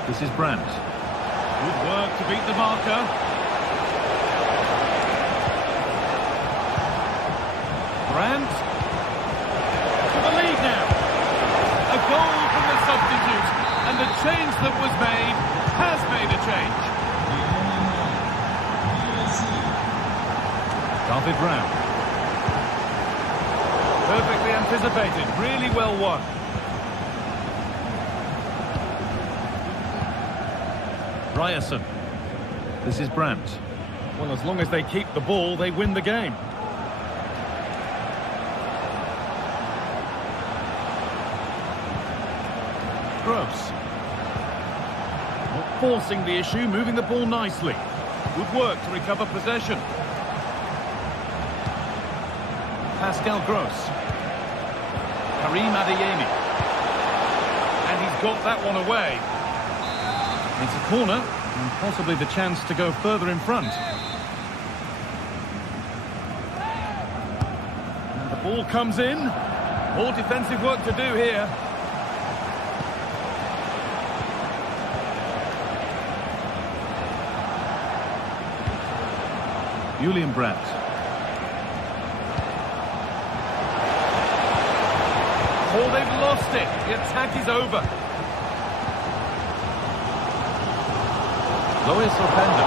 This is Brandt. Good work to beat the marker. Brandt. To the lead now. A goal from the substitute. And the change that was made has made a change. David Brown. Perfectly anticipated. Really well won. Ryerson. This is Brandt. Well, as long as they keep the ball, they win the game. Gross. Not forcing the issue, moving the ball nicely. Good work to recover possession. Pascal Gross. Karim Adeyemi. And he's got that one away. It's a corner, and possibly the chance to go further in front. And the ball comes in. More defensive work to do here. Julian Brandt. Oh, they've lost it. The attack is over. Luis Openda.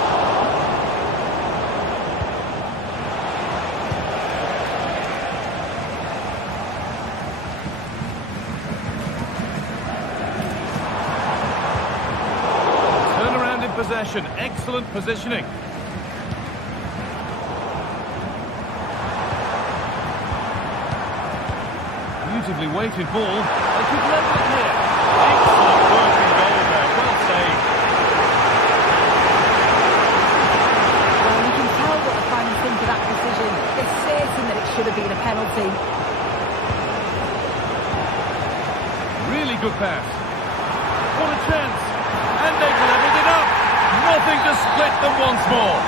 Turnaround in possession. Excellent positioning. Beautifully weighted ball. They could level it here. Excellent working goal there. Well saved. Well, you can tell what the fans think of that decision. They're certain that it should have been a penalty. Really good pass. What a chance. And they've levelled it up. Nothing to split them once more.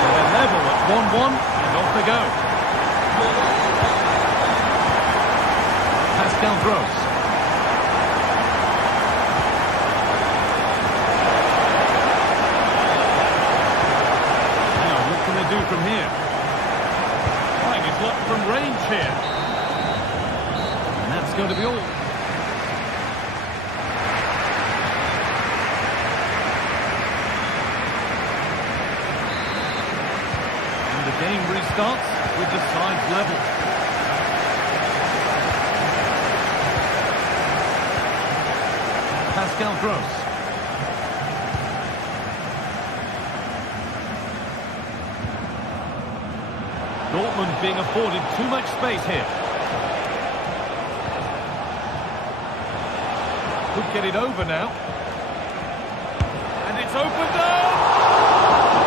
So they're level at 1-1 and off they go. Pascal Gross. Now, what can they do from here? Trying a block from range here. And that's going to be all. And the game restarts with the sides level. Pascal Gross. Dortmund being afforded too much space here. Could get it over now. And it's opened up!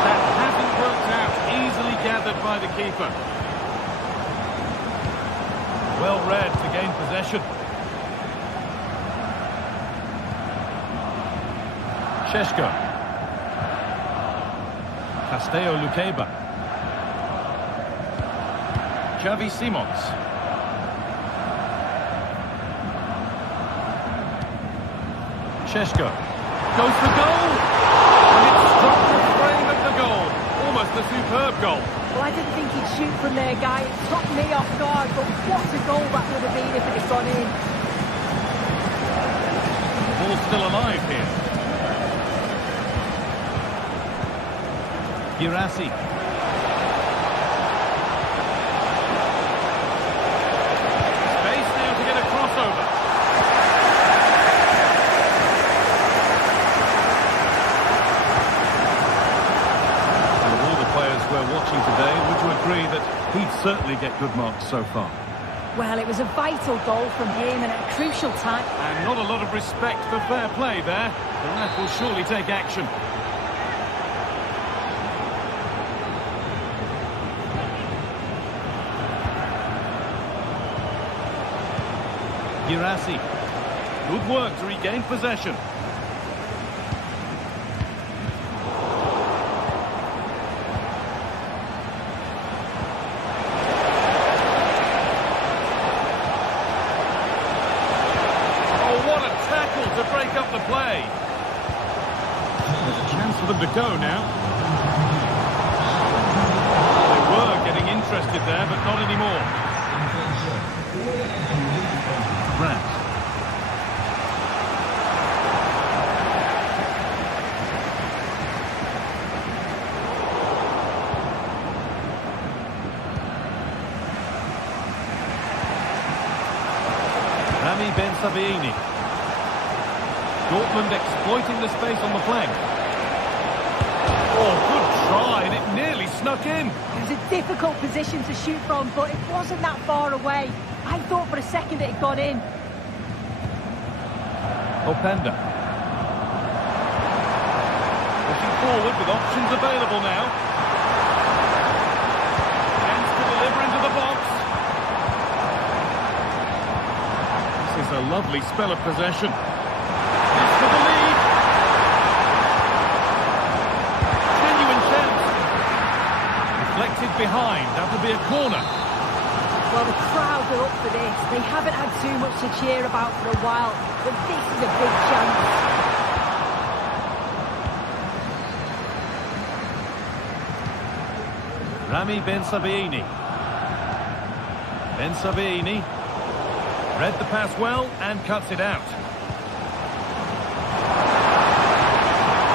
That hasn't worked out. Easily gathered by the keeper. Well read to gain possession. Šeško. Castello Luqueba. Xavi Simons. Šeško. Goes for goal! And it's struck the frame of the goal. Almost a superb goal. Well, I didn't think he'd shoot from there, Guy. It took me off guard, but what a goal that would have been if it had gone in. The ball's still alive here. Girassi. Space now to get a crossover. And of all the players we're watching today, would you agree that he'd certainly get good marks so far? Well, it was a vital goal from him and at a crucial time. And not a lot of respect for fair play there. The ref will surely take action. Girassi. Good work to regain possession. Oh, what a tackle to break up the play. There's a chance for them to go now. They were getting interested there, but not anymore. Brandt. Rami Ben-Sabiini. Dortmund exploiting the space on the flank. Oh, good try, and it nearly snuck in. It was a difficult position to shoot from, but it wasn't that far away. I thought for a second it had gone in. Openda. Pushing forward with options available now. Chance to deliver into the box. This is a lovely spell of possession. This for the lead. Genuine chance. Deflected behind. That'll be a corner. Well, the crowd are up for this. They haven't had too much to cheer about for a while, but this is a big chance. Rami Ben-Sabiini. Ben-Sabiini. Read the pass well and cuts it out.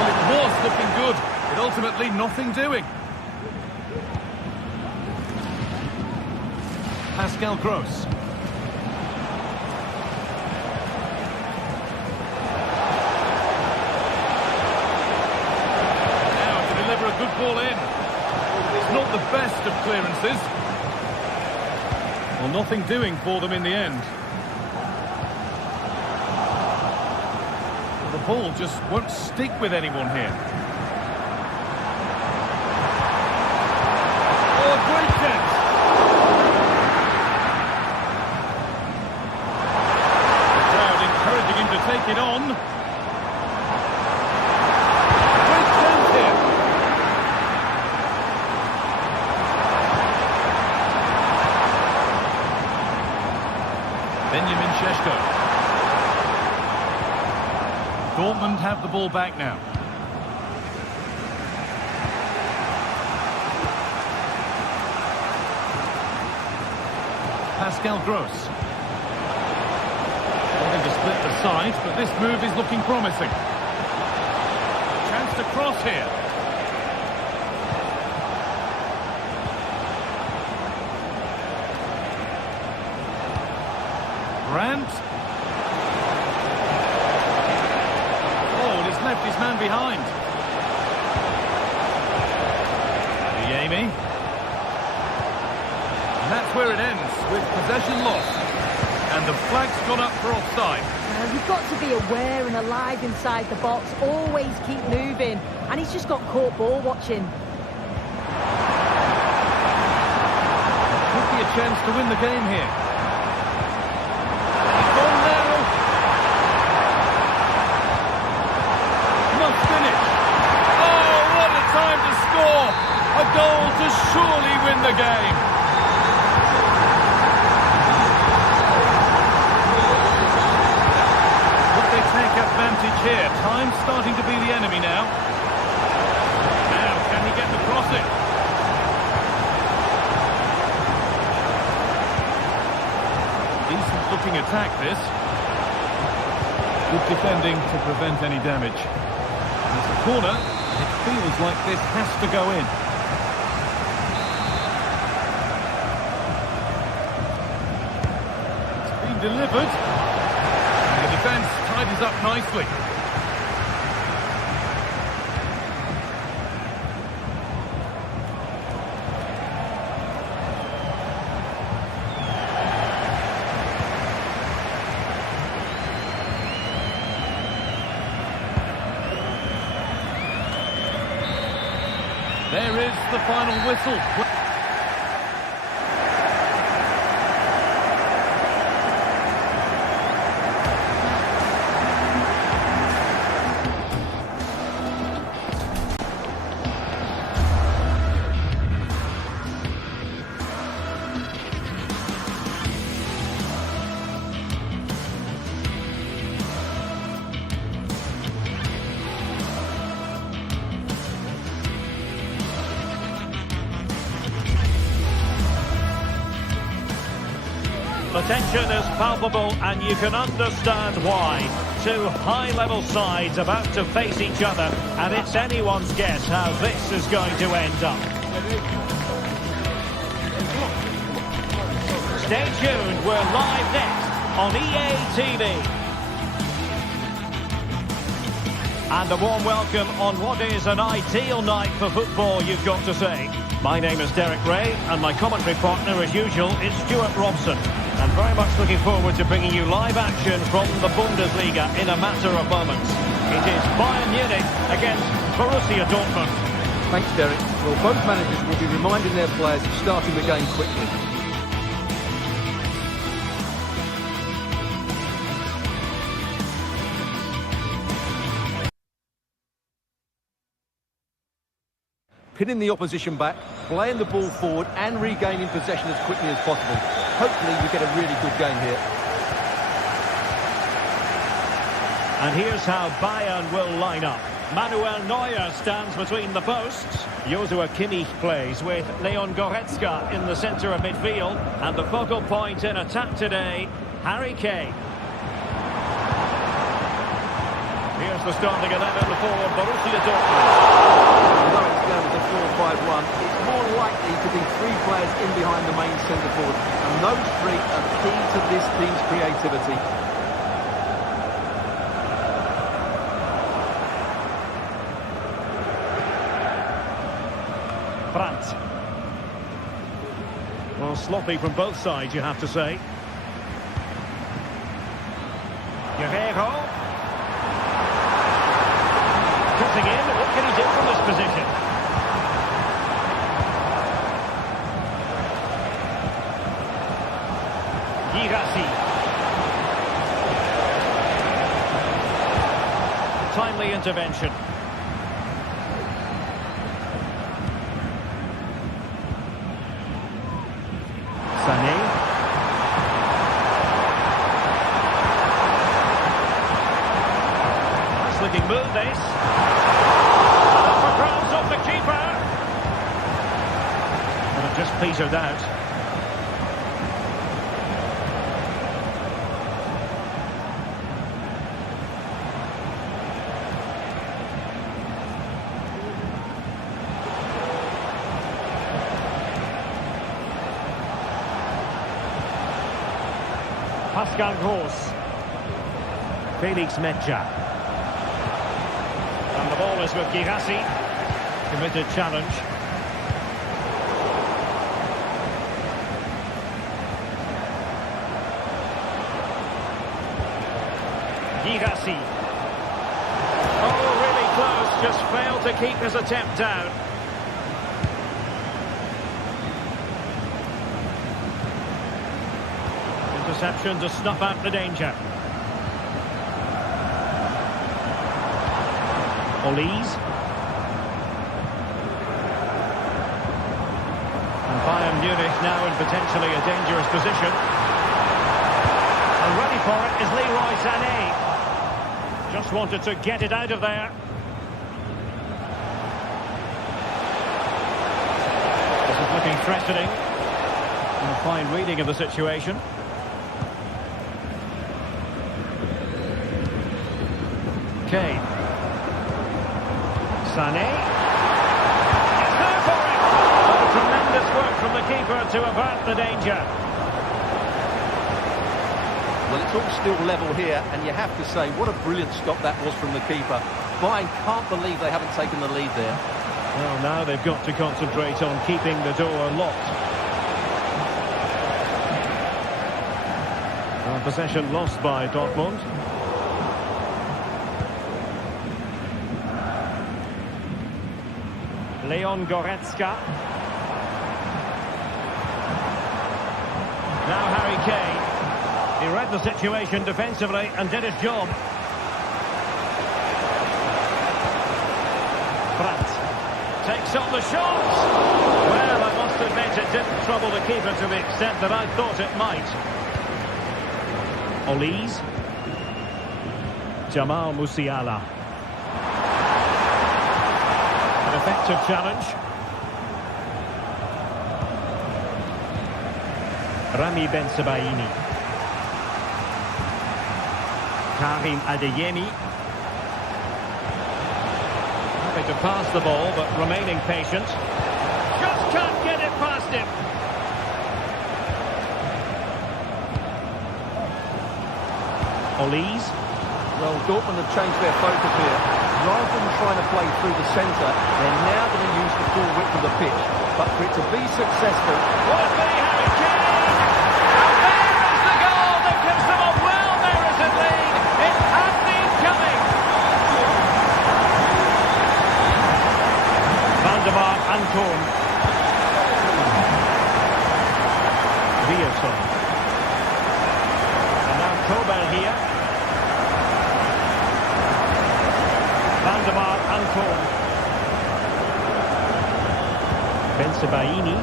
Well, it was looking good, but ultimately nothing doing. Pascal Gross. Now to deliver a good ball in. It's not the best of clearances. Well, nothing doing for them in the end. The ball just won't stick with anyone here. Oh, great chance! The crowd encouraging him to take it on. Great chance here. Benjamin Šeško. Dortmund have the ball back now. Pascal Gross. Wanting to split the sides, but this move is looking promising. Chance to cross here. Brandt. Left his man behind. Yemi. And that's where it ends, with possession lost. And the flag's gone up for offside. You've got to be aware and alive inside the box. Always keep moving. And he's just got caught ball watching. Could be a chance to win the game here. He's gone now. Finish. Oh, what a time to score! A goal to surely win the game. Would they take advantage here? Time's starting to be the enemy now. Now, can he get the crossing? Decent looking attack, this. Good defending to prevent any damage. It's a corner. It feels like this has to go in. It's been delivered. And the defence tidies up nicely. There is the final whistle. The tension is palpable and you can understand why. Two high-level sides about to face each other, and it's anyone's guess how this is going to end up. Stay tuned, we're live next on EA TV. And a warm welcome on what is an ideal night for football, you've got to say. My name is Derek Ray, and my commentary partner, as usual, is Stuart Robson. And very much looking forward to bringing you live action from the Bundesliga in a matter of moments. It is Bayern Munich against Borussia Dortmund. Thanks, Derek. Well, both managers will be reminding their players of starting the game quickly. Pinning the opposition back, playing the ball forward and regaining possession as quickly as possible. Hopefully we get a really good game here. And here's how Bayern will line up. Manuel Neuer stands between the posts. Joshua Kimmich plays with Leon Goretzka in the centre of midfield. And the focal point in attack today Harry Kane. Here's the starting 11 for Borussia Dortmund. Although it's down to the 4-5-1, it's more likely to be three players in behind the main centre forward, and those three are key to this team's creativity. Brandt. Well, sloppy from both sides, you have to say. Guerrero. Cutting in, what can he do from this position? Girassi. Timely intervention. Sané. Nice looking move, this. For grabs off the keeper. And it just petered out. Pascal Gross. Felix Mejia. And the ball is with Girassi. Committed challenge. Girassi. Oh, really close. Just failed to keep his attempt down. Interception to snuff out the danger. Olise. And Bayern Munich now in potentially a dangerous position. And ready for it is Leroy Sané. Just wanted to get it out of there. This is looking threatening. And a fine reading of the situation. Kane. Sané. It's there for it! Oh, tremendous work from the keeper to avert the danger. Well, it's all still level here, and you have to say, what a brilliant stop that was from the keeper. Bayern can't believe they haven't taken the lead there. Well, now they've got to concentrate on keeping the door locked. Possession lost by Dortmund. Leon Goretzka. Now Harry Kane. He read the situation defensively and did his job. Brandt takes on the shot. Well, I must admit it didn't trouble the keeper to the extent that I thought it might. Olise. Jamal Musiala. An effective challenge. Rami Ben-Sebaini. Karim Adeyemi. Happy to pass the ball, but remaining patient. Just can't get it past him. Olise. Well, Dortmund have changed their focus here. Rather than trying to play through the centre, they're now going to use the full width of the pitch. But for it to be successful... Will it be Harry Kane? And there is the goal that gives them a well-merited lead. It had been coming. Van der Vaart, Anton. Vierson. And now Kobel here. Van der Vaart, Anton. Ben-Sebaini.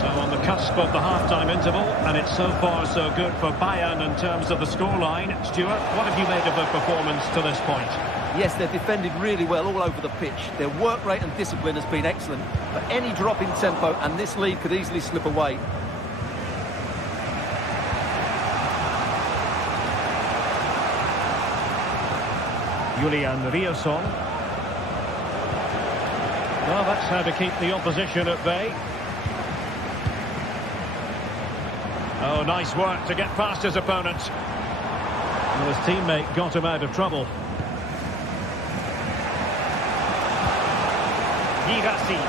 So on the cusp of the half-time interval, and it's so far so good for Bayern in terms of the scoreline. Stuart, what have you made of the performance to this point? Yes, they've defended really well all over the pitch. Their work rate and discipline has been excellent. But any drop in tempo and this lead could easily slip away. Julian Rierson. Well, that's how to keep the opposition at bay. Oh, nice work to get past his opponent. Well, his teammate got him out of trouble. Girassi.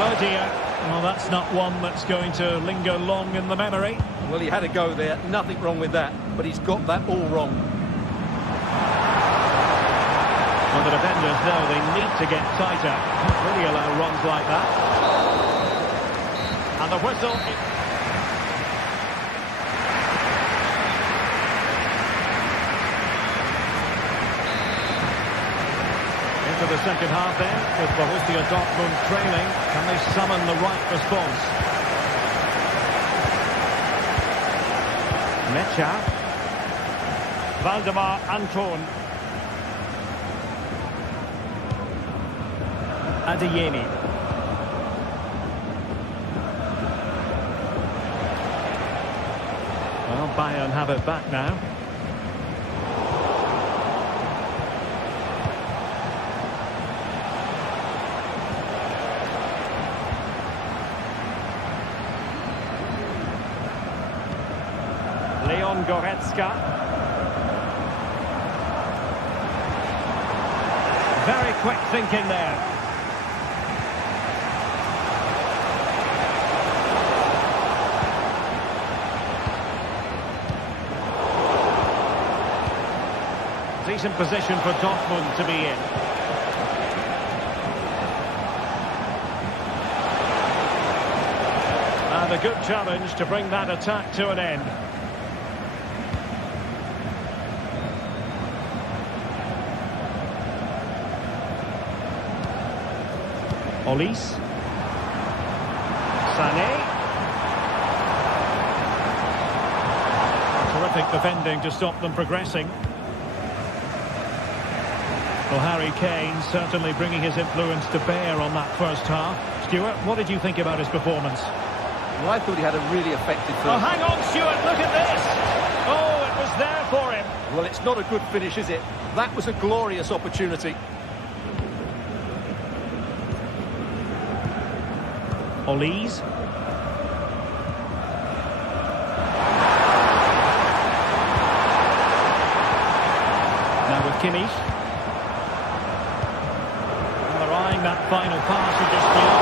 Oh dear. Well, that's not one that's going to linger long in the memory. Well, he had a go there. Nothing wrong with that. But he's got that all wrong. Well, the defenders know they need to get tighter. Can't really allow runs like that. And the whistle. Into the second half then, with Borussia Dortmund trailing. Can they summon the right response? Mecha. Valdemar Anton. Adeyemi. Well, Bayern have it back now. Leon Goretzka. Very quick thinking there. Decent position for Dortmund to be in. And a good challenge to bring that attack to an end. Olise. Sané. Terrific defending to stop them progressing. Well, Harry Kane certainly bringing his influence to bear on that first half. Stuart, what did you think about his performance? Well, I thought he had a really effective first. Oh, hang on, Stuart, look at this! Oh, it was there for him. Well, it's not a good finish, is it? That was a glorious opportunity. Olise. Now with Kimmich. That final pass he just played.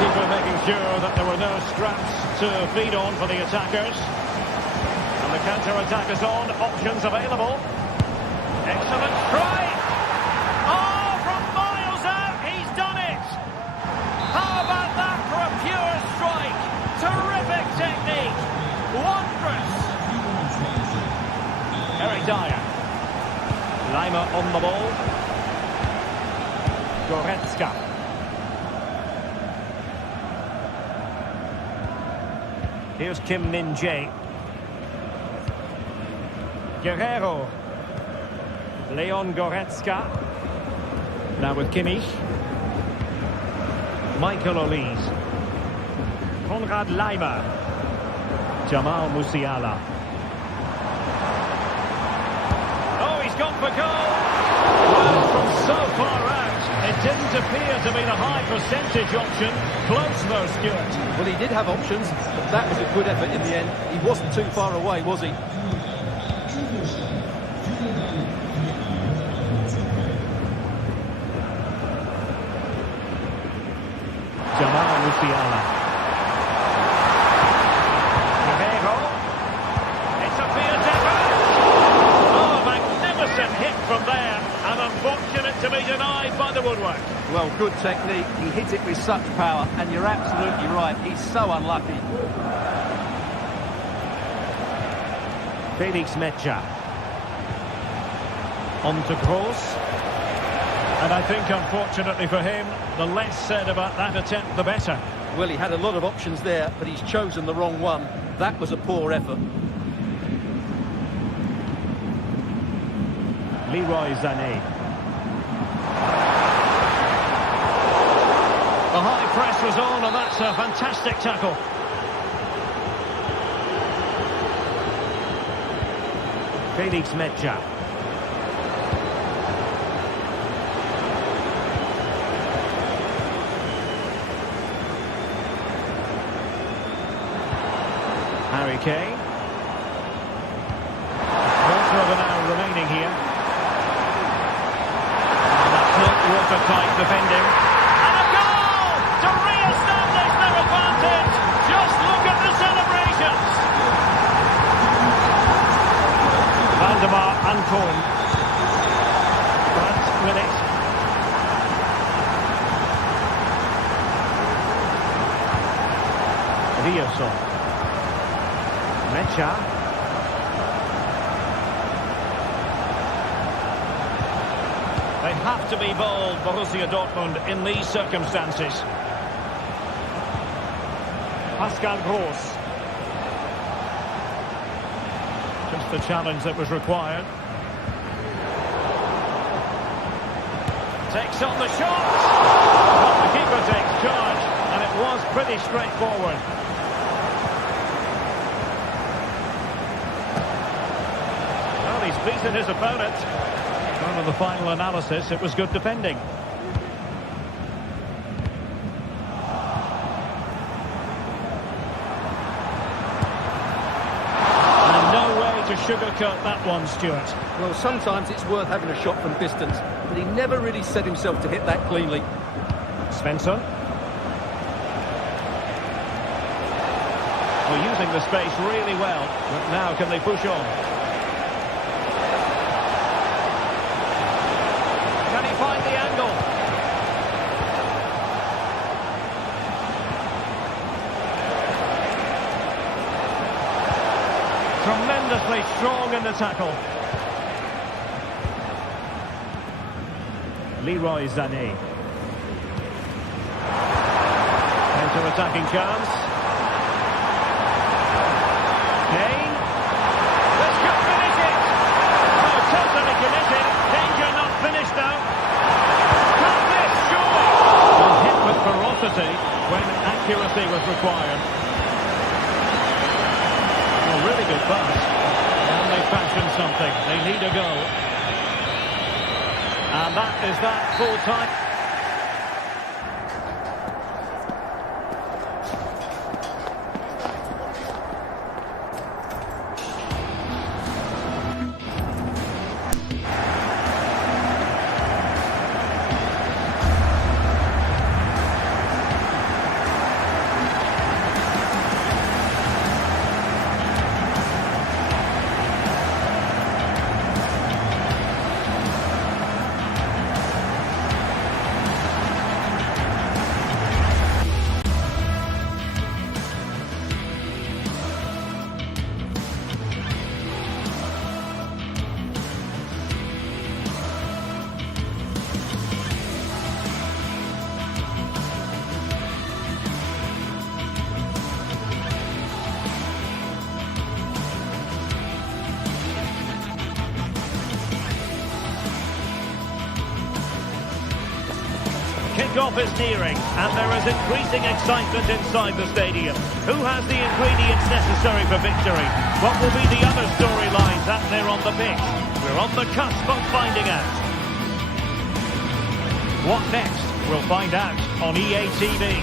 Keeper making sure that there were no straps to feed on for the attackers. And the counter-attack is on. Options available. Excellent try. Oh, from miles out, he's done it. How about that for a pure strike? Terrific technique. Wondrous. Eric Dyer. Lima on the ball. Goretzka. Here's Kim Min-jae. Guerrero. Leon Goretzka. Now with Kimmich. Michael Olise. Konrad Laimer. Jamal Musiala. Oh, he's gone for goal. Well, from so far out. It didn't appear to be the high percentage option. Close though, Stuart. Well, he did have options, but that was a good effort in the end. He wasn't too far away, was he? Jamal Musiala. Guerrero. It's a fierce effort. Oh, a magnificent hit from there. And unfortunate to be denied by the woodwork. Well, good technique. He hit it with such power, and you're absolutely right. He's so unlucky. Felix Mecha. On to Gross. And I think, unfortunately for him, the less said about that attempt, the better. Well, he had a lot of options there, but he's chosen the wrong one. That was a poor effort. Leroy Sané. The high press was on, and that's a fantastic tackle. Felix Mecha. Harry Kane. Quarter of an hour remaining here. And that's not watertight defending. And a goal to re-establish their advantage. Just look at the celebrations. Valdemar Anton. France with it. Rioson. Mecha. They have to be bold, Borussia Dortmund, in these circumstances. Pascal Gross. Just the challenge that was required. Takes on the shot. But the keeper takes charge, and it was pretty straightforward. Well, he's beaten his opponent. Well, in the final analysis, it was good defending. To sugarcoat that one, Stuart. Well, sometimes it's worth having a shot from distance, but he never really set himself to hit that cleanly. Svensson. Well, using the space really well, but now can they push on? Can he find the angle? Tremendously strong in the tackle. Leroy Sané. Counter-attacking chance. Kane. This could finish it. Oh, totally committed. Danger not finished though. Can this surely? And hit with ferocity when accuracy was required. A really good pass. And they fashion something. They need a goal. And that is that full time. Kickoff is nearing, and there is increasing excitement inside the stadium. Who has the ingredients necessary for victory? What will be the other storylines out there on the pitch? We're on the cusp of finding out. What next? We'll find out on EA TV.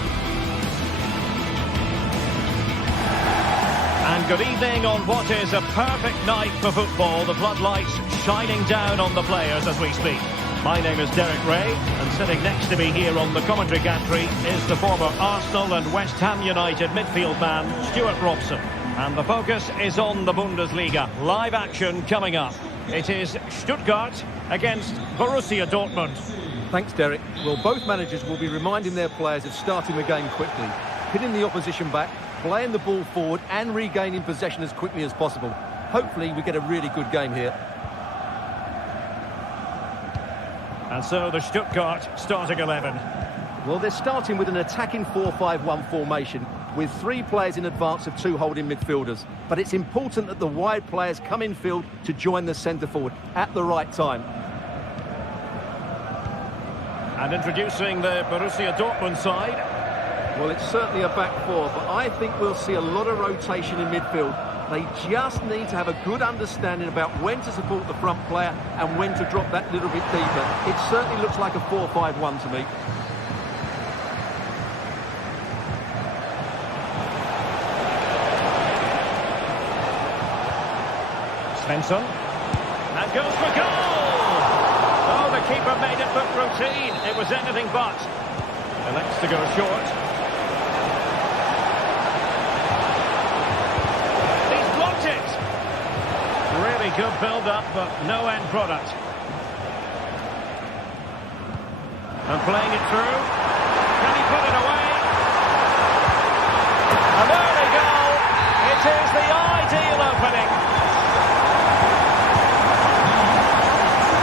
And good evening on what is a perfect night for football. The floodlights shining down on the players as we speak. My name is Derek Ray, and sitting next to me here on the commentary gantry is the former Arsenal and West Ham United midfield man, Stuart Robson. And the focus is on the Bundesliga. Live action coming up. It is Stuttgart against Borussia Dortmund. Thanks, Derek. Well, both managers will be reminding their players of starting the game quickly, hitting the opposition back, playing the ball forward and regaining possession as quickly as possible. Hopefully we get a really good game here. And so the Stuttgart starting 11. Well, they're starting with an attacking 4-5-1 formation. with 3 players in advance of 2 holding midfielders. But it's important that the wide players come in field to join the centre forward at the right time. And introducing the Borussia Dortmund side. Well, it's certainly a back 4, but I think we'll see a lot of rotation in midfield. They just need to have a good understanding about when to support the front player and when to drop that little bit deeper. It certainly looks like a 4-5-1 to me. Svensson. And goes for goal! Oh, the keeper made it look routine. It was anything but. Elects to go short. Really good build-up, but no end product. And playing it through. Can he put it away? An early goal. It is the ideal opening.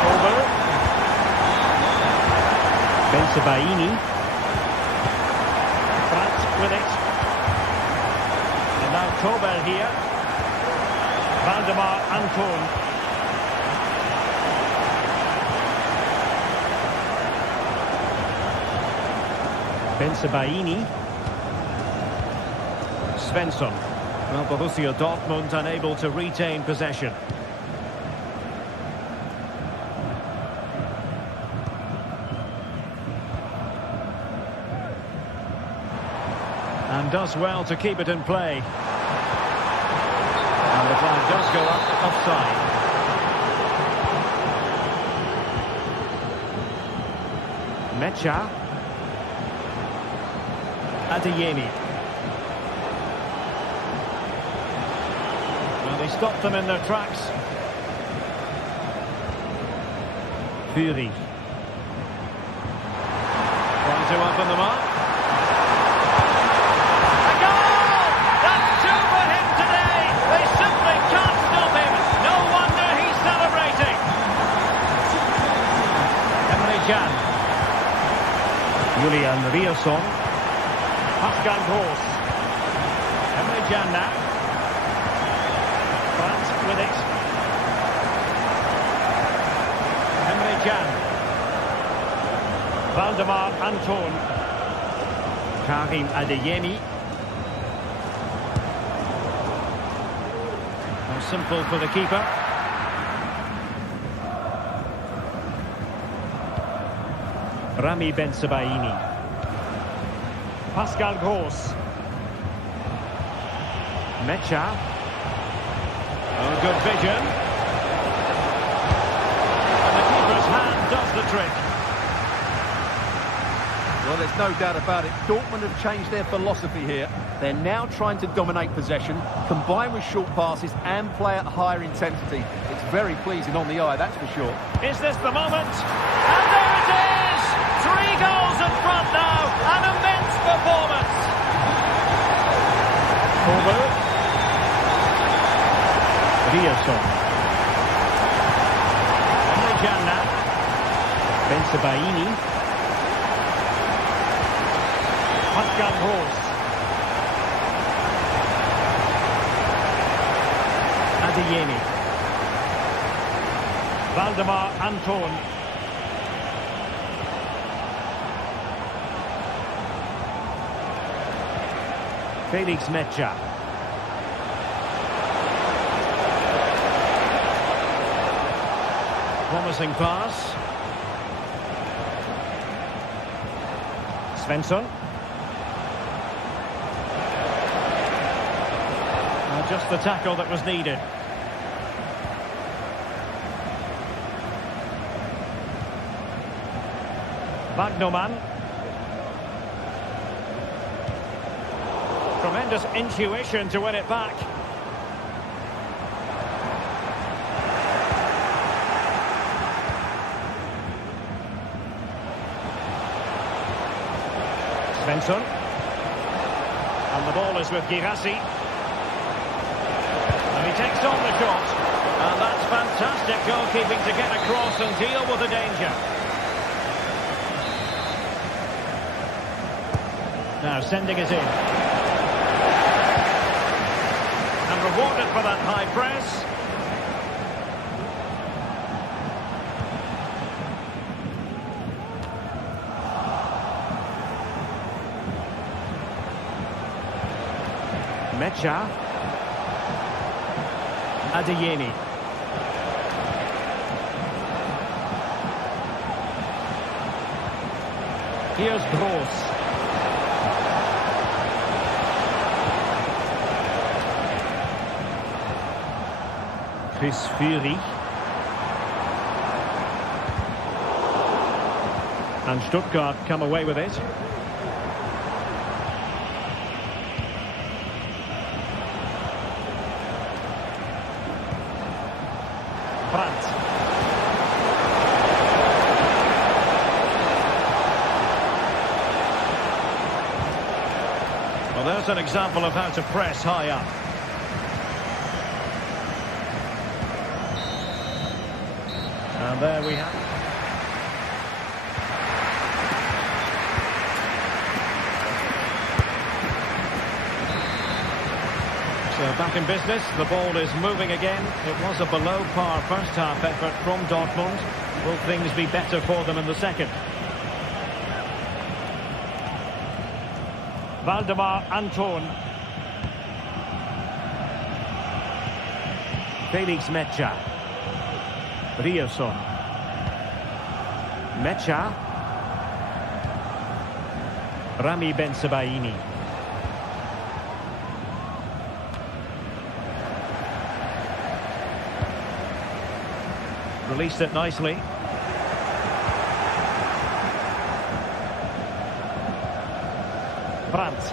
Over. Bensebaini. France with it. And now Kobel here. Valdemar Anton. Bensebaini. Svensson. Well, Borussia Dortmund unable to retain possession. And does well to keep it in play. And the flag does go up offside. Mecha. Adeyemi. Well, they stopped them in their tracks. Fury. Trying to open them up. Julian Rierson. Pascal Gross. Emre Can now. France with it. Emre Can. Valdemar Anton. Karim Adeyemi. How simple for the keeper. Rami Bensebaini. Pascal Gross. Mecha. Oh, good vision. And the keeper's hand does the trick. Well, there's no doubt about it. Dortmund have changed their philosophy here. They're now trying to dominate possession, combine with short passes and play at higher intensity. It's very pleasing on the eye, that's for sure. Is this the moment? And there it is! 3 goals in front now. An immense performance. Over. Rierson. Emre Can now. Bensebaini. Pascal Gross. Adeyemi. Valdemar Anton. Felix Mecha. Promising pass. Svensson. Just the tackle that was needed. Wagnerman. Tremendous intuition to win it back. Svensson. And the ball is with Girassi. And he takes on the shot. And that's fantastic goalkeeping to get across and deal with the danger. Now sending it in. rewarded for that high press. Mecha. Adeyemi. Here's Gross. Chris Fury. And Stuttgart come away with it. Brandt. Well, there's an example of how to press high up. And there we have it. So back in business, the ball is moving again. It was a below par first half effort from Dortmund. Will things be better for them in the second? Waldemar Anton. Felix Mecha. Rierson. Mecha. Rami Bensebaini. Released it nicely. Brandt.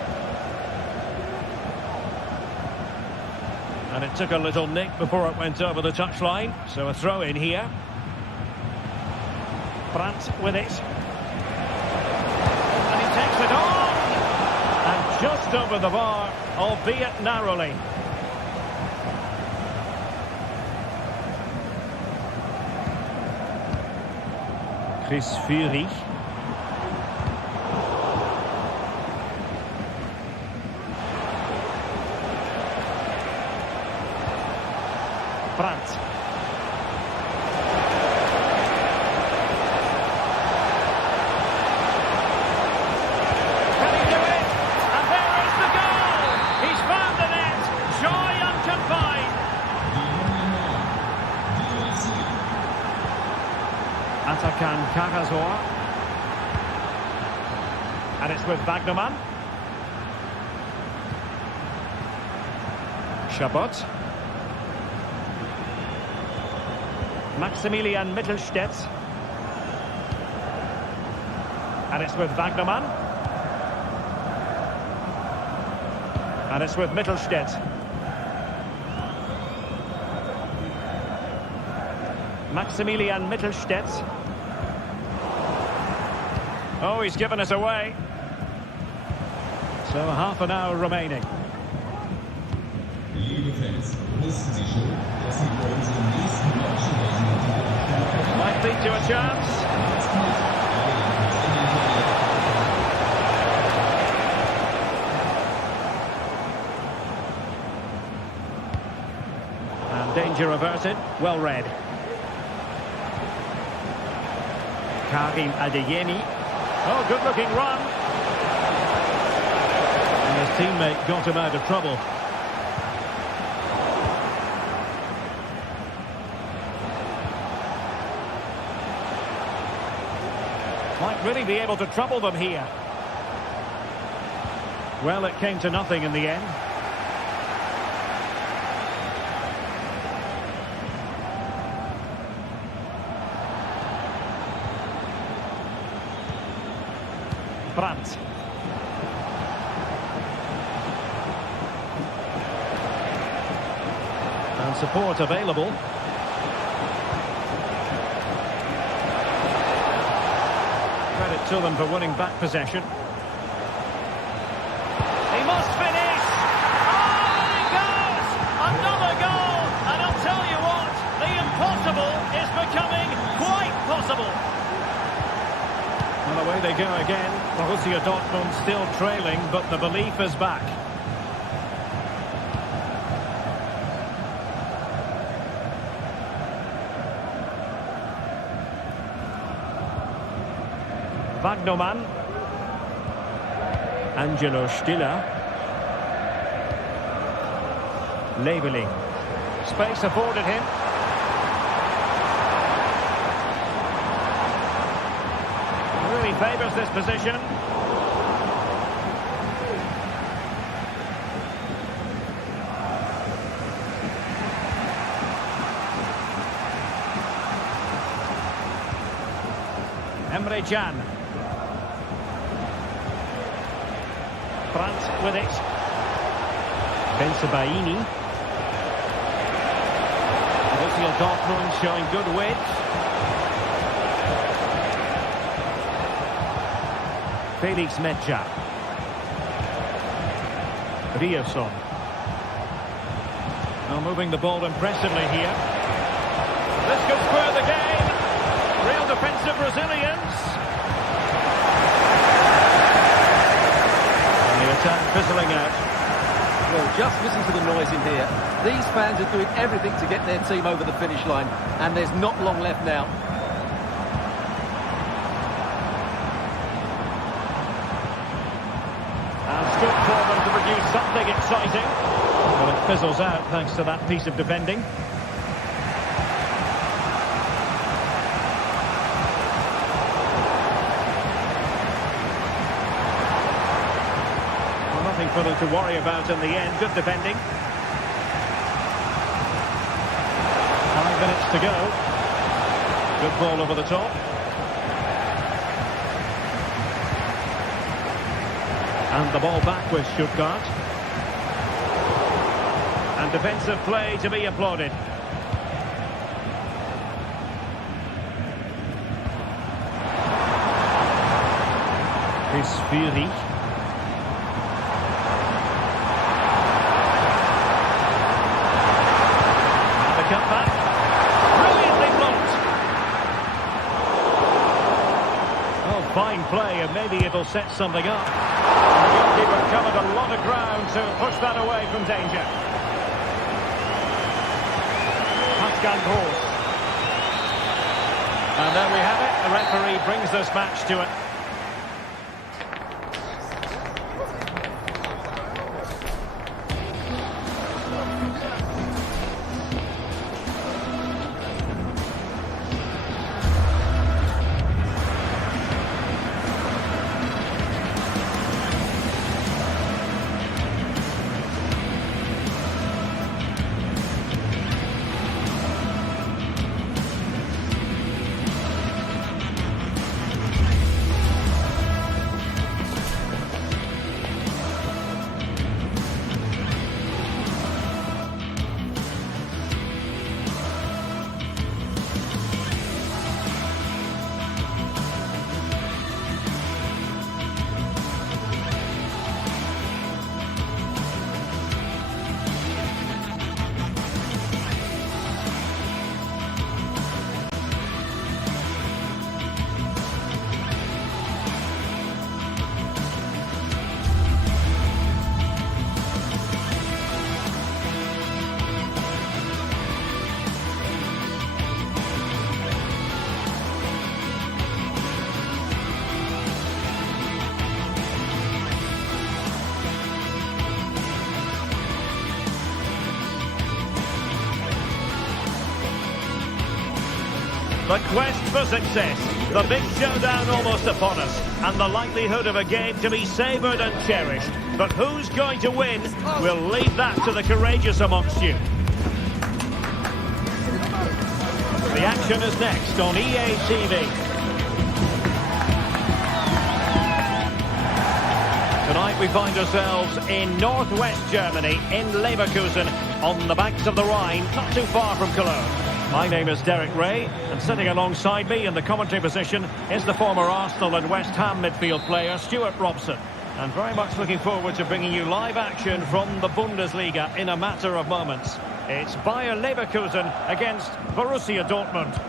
And it took a little nick before it went over the touchline. So a throw in here. Brandt with it. And he takes it on! And just over the bar, albeit narrowly. Chris Fury. Brandt. Can he do it? And there is the goal! He's found the net! Joy unconfined! Atakan Karasor. And it's with Wagnerman. Chabot. Maximilian Mittelstädt. And it's with Wagnerman. And it's with Mittelstädt. Maximilian Mittelstädt. Oh, he's given us away. So half an hour remaining. Might lead to a chance. And danger averted. Well read. Karim Adeyemi. Oh, good-looking run. And his teammate got him out of trouble. Might really be able to trouble them here. Well, it came to nothing in the end. Brandt. And support available. Credit to them for winning back possession. He must finish! Oh, and he goes! Another goal! And I'll tell you what, the impossible is becoming quite possible. Well, away they go again. Borussia Dortmund still trailing, but the belief is back. Wagnerman. Angelo Stiller. Leveling. Space afforded him. Really favours this position. Emre Can. Brandt with it. Bensebaini. Borussia Dortmund showing good width. Felix Medja. Rierson. Now moving the ball impressively here. This could spur the game. Real defensive Brazilians. And the attack fizzling out. Well, just listen to the noise in here. These fans are doing everything to get their team over the finish line, and there's not long left now. And stood for them to produce something exciting. Well, it fizzles out thanks to that piece of defending. Nothing for them to worry about in the end. Good defending. 5 minutes to go. Good ball over the top. And the ball back with Stuttgart. And defensive play to be applauded. Chris Fury. Cutback. Brilliantly blocked. Oh, fine play, and maybe it'll set something up. The goalkeeper covered a lot of ground to push that away from danger. Pascal Gross. And there we have it. The referee brings this match to it. The quest for success, the big showdown almost upon us, and the likelihood of a game to be savoured and cherished. But who's going to win? We'll leave that to the courageous amongst you. The action is next on EA TV. Tonight we find ourselves in northwest Germany, in Leverkusen, on the banks of the Rhine, not too far from Cologne. My name is Derek Ray, and sitting alongside me in the commentary position is the former Arsenal and West Ham midfield player, Stuart Robson. And very much looking forward to bringing you live action from the Bundesliga in a matter of moments. It's Bayer Leverkusen against Borussia Dortmund.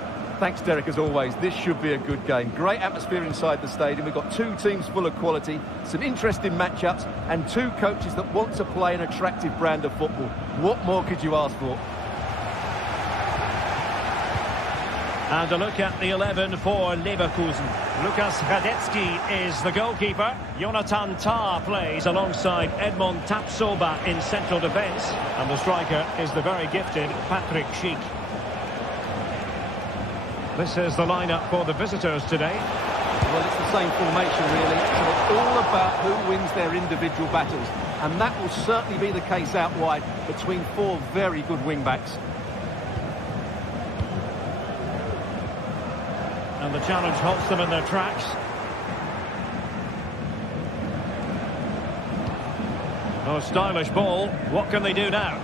Thanks, Derek, as always. This should be a good game. Great atmosphere inside the stadium. We've got two teams full of quality, some interesting matchups, and two coaches that want to play an attractive brand of football. What more could you ask for? And a look at the 11 for Leverkusen. Lukas Hradecky is the goalkeeper. Jonathan Tah plays alongside Edmond Tapsoba in central defence. And the striker is the very gifted Patrick Schick. This is the lineup for the visitors today. Well, it's the same formation, really. So it's all about who wins their individual battles. And that will certainly be the case out wide between four very good wing-backs. And the challenge halts them in their tracks. Oh, stylish ball. What can they do now?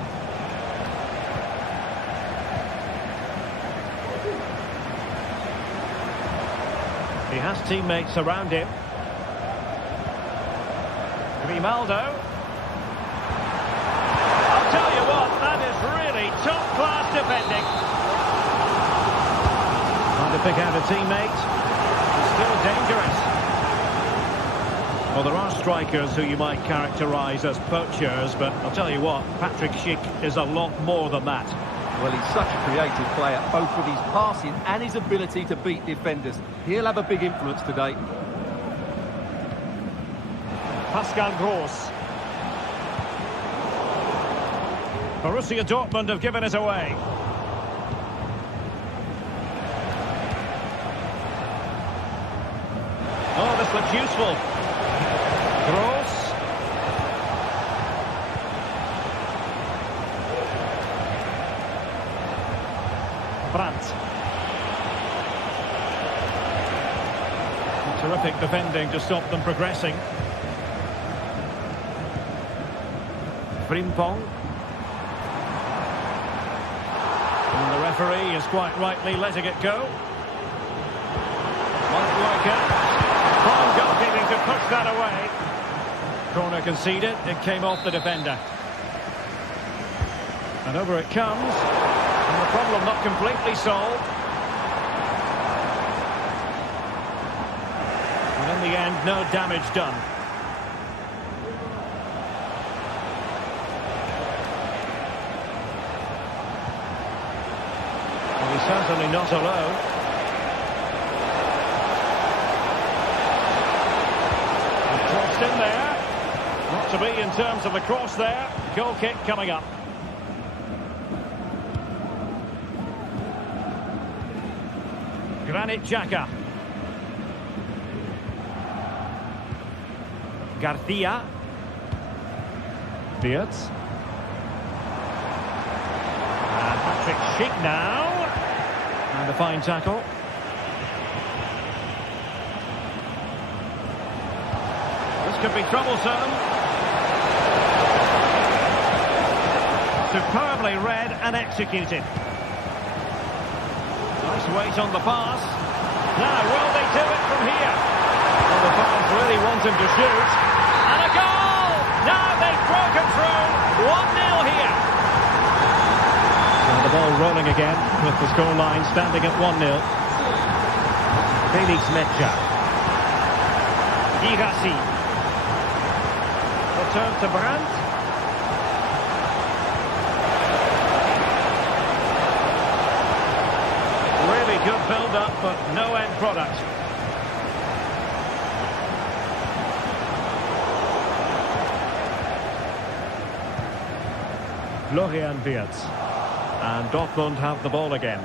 He has teammates around him. Grimaldo. I'll tell you what, that is really top-class defending. Trying to pick out a teammate. It's still dangerous. Well, there are strikers who you might characterise as poachers, but I'll tell you what, Patrick Schick is a lot more than that. Well, he's such a creative player, both with his passing and his ability to beat defenders. He'll have a big influence today. Pascal Gross. Borussia Dortmund have given it away. Oh, this looks useful. Gross. Brandt. Terrific defending to stop them progressing. Frimpong. And the referee is quite rightly letting it go. Might work out. Fine goalkeeping to push that away. Corner conceded. It came off the defender. And over it comes. And the problem not completely solved. And in the end, no damage done. Well, he's certainly not alone. And crossed in there. Not to be in terms of the cross there. Goal kick coming up. Granit Xhaka. Garcia. Beards. And Patrick Schick now. And a fine tackle. This could be troublesome. Superbly read and executed. Nice weight on the pass. Now, will they do it from here? Well, the fans really want him to shoot. And a goal! Now they've broken through. 1-0 here. And the ball rolling again with the scoreline standing at 1-0. Felix Metscher. Girassi. Return to Brandt. Really good build-up, but no end product. Florian Wirtz. And Dortmund have the ball again.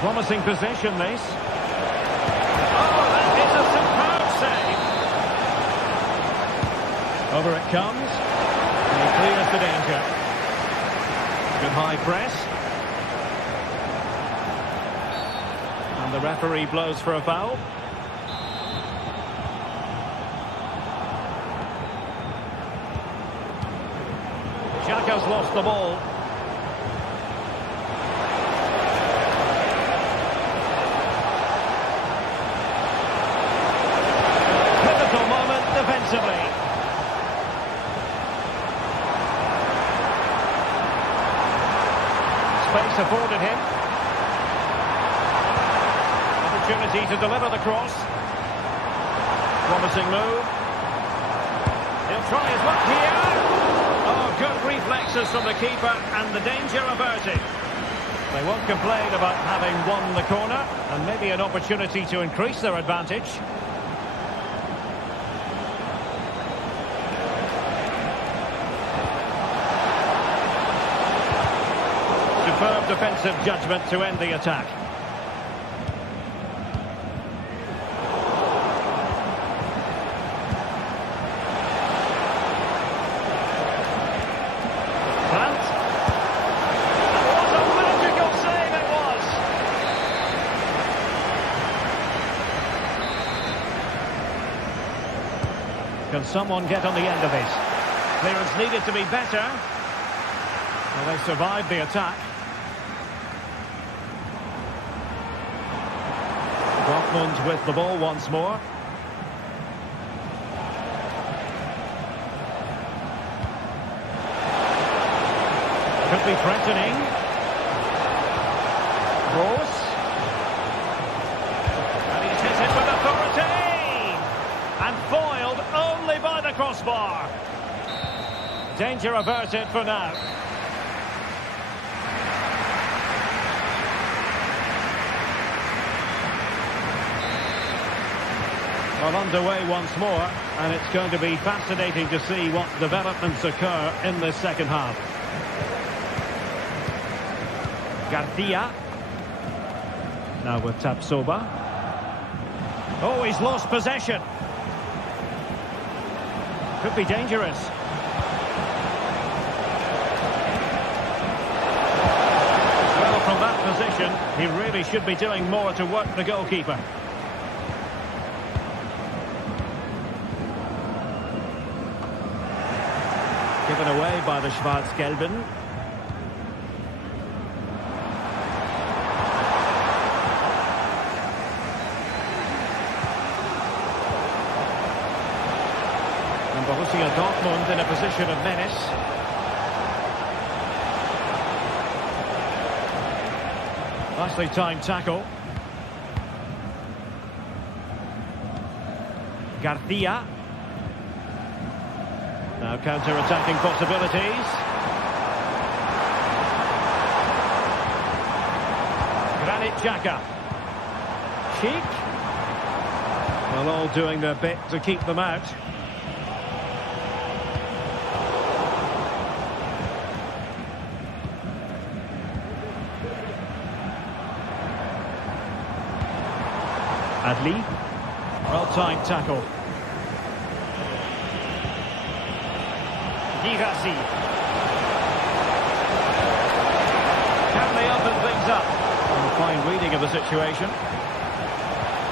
Promising possession, this. Oh, that is a superb save. Over it comes. And he clears the danger. Good high press. And the referee blows for a foul. Xhaka's lost the ball. Pivotal moment defensively. Space afforded him. Opportunity to deliver the cross. Promising move. He'll try his luck here. misses from the keeper and the danger averted. They won't complain about having won the corner, and maybe an opportunity to increase their advantage. Superb defensive judgment to end the attack. Can someone get on the end of it? Clearance needed to be better. Well, they survived the attack. Dortmund with the ball once more. Could be threatening. Cross. And he's hit it with authority. And foiled only by the crossbar. Danger averted for now. Well, underway once more, and it's going to be fascinating to see what developments occur in the second half. Garcia. Now with Tapsoba. Oh, he's lost possession. Could be dangerous. Well, from that position, he really should be doing more to work the goalkeeper. Given away by the Schwarz-Gelben. Borussia Dortmund in a position of menace. Nicely timed tackle. Garcia. Now counter-attacking possibilities. Granit Xhaka. Cheek. Well, all doing their bit to keep them out. Adli. Well-timed tackle. Girassi. Can they open things up? A fine reading of the situation.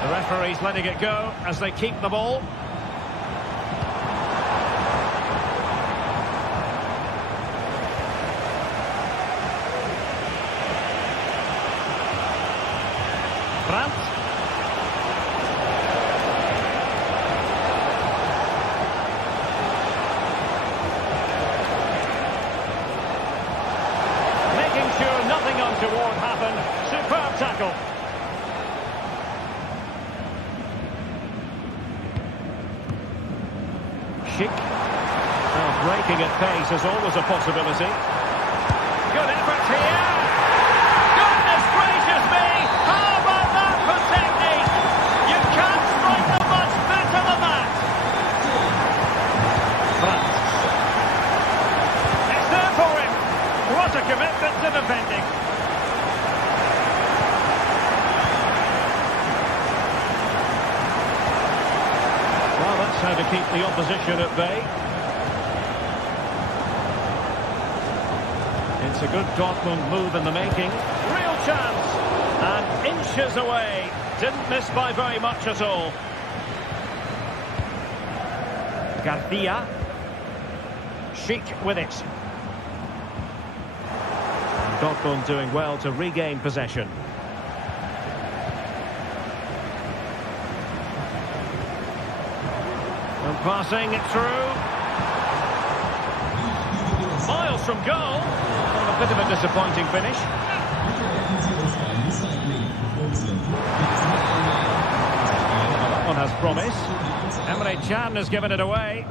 The referee's letting it go as they keep the ball. Brandt. Nothing untoward happened. Superb tackle. Schick. Well, breaking at pace is always a possibility. Good effort here. Goodness gracious me! How about that for technique? You can't strike them much better than that. But it's there for him. What a commitment to defending. Well, that's how to keep the opposition at bay. It's a good Dortmund move in the making. Real chance. And inches away. Didn't miss by very much at all. Garcia. Schick with it. Dortmund doing well to regain possession. And passing it through. Miles from goal. Well, a bit of a disappointing finish. Well, that one has promise. Emre Can has given it away.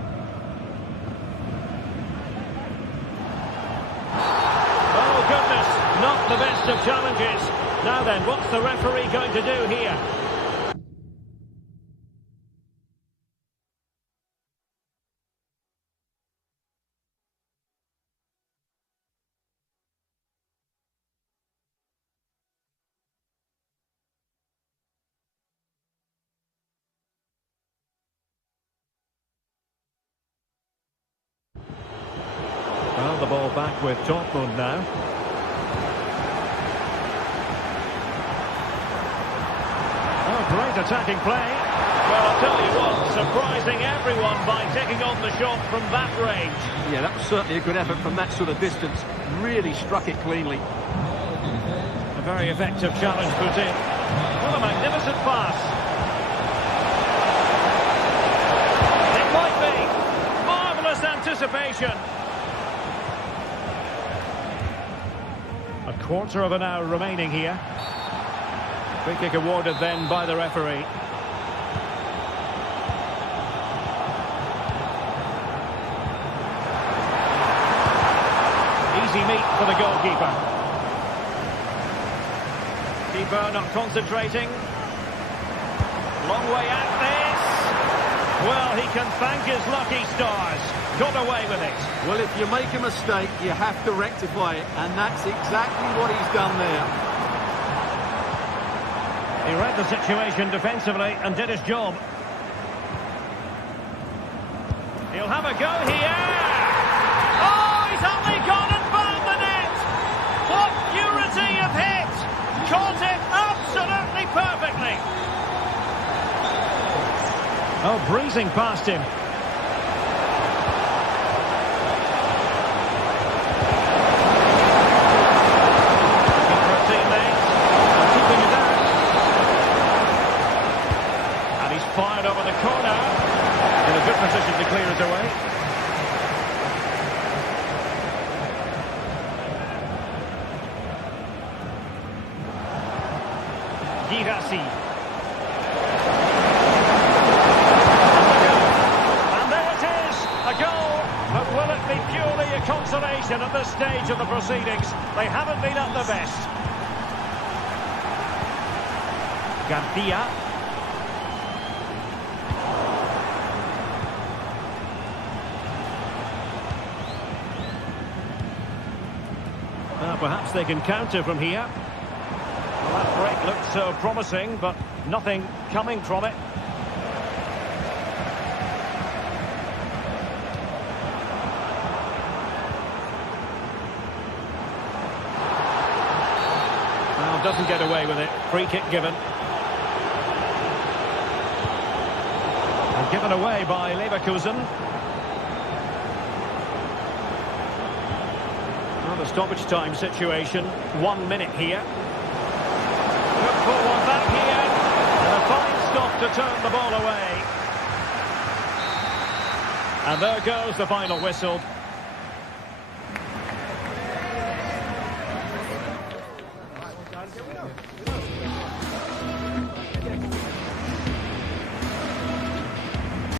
the best of challenges. Now then, what's the referee going to do here? Well, the ball back with Dortmund now. Oh, great attacking play. Well, I'll tell you what, surprising everyone by taking on the shot from that range. Yeah, that was certainly a good effort from that sort of distance. Really struck it cleanly. A very effective challenge put in. What a magnificent pass. It might be. Marvellous anticipation. A quarter of an hour remaining here. Free kick awarded then by the referee. Easy meat for the goalkeeper. Keeper not concentrating. Long way at this. Well, he can thank his lucky stars. Got away with it. Well, if you make a mistake, you have to rectify it, and that's exactly what he's done there. He read the situation defensively and did his job. He'll have a go here. Oh, he's only gone and found the net. What purity of hit. Caught it absolutely perfectly. Oh, breezing past him. Fired over the corner. In a good position to clear it away. Decisive. And there it is, a goal. But will it be purely a consolation at this stage of the proceedings? They haven't been at their best. Garcia. Perhaps they can counter from here. Well, that break looked so promising, but nothing coming from it. Well, doesn't get away with it. Free kick given. And given away by Leverkusen. The stoppage time situation, 1 minute here. Look for one back here, and a fine stop to turn the ball away. And there goes the final whistle.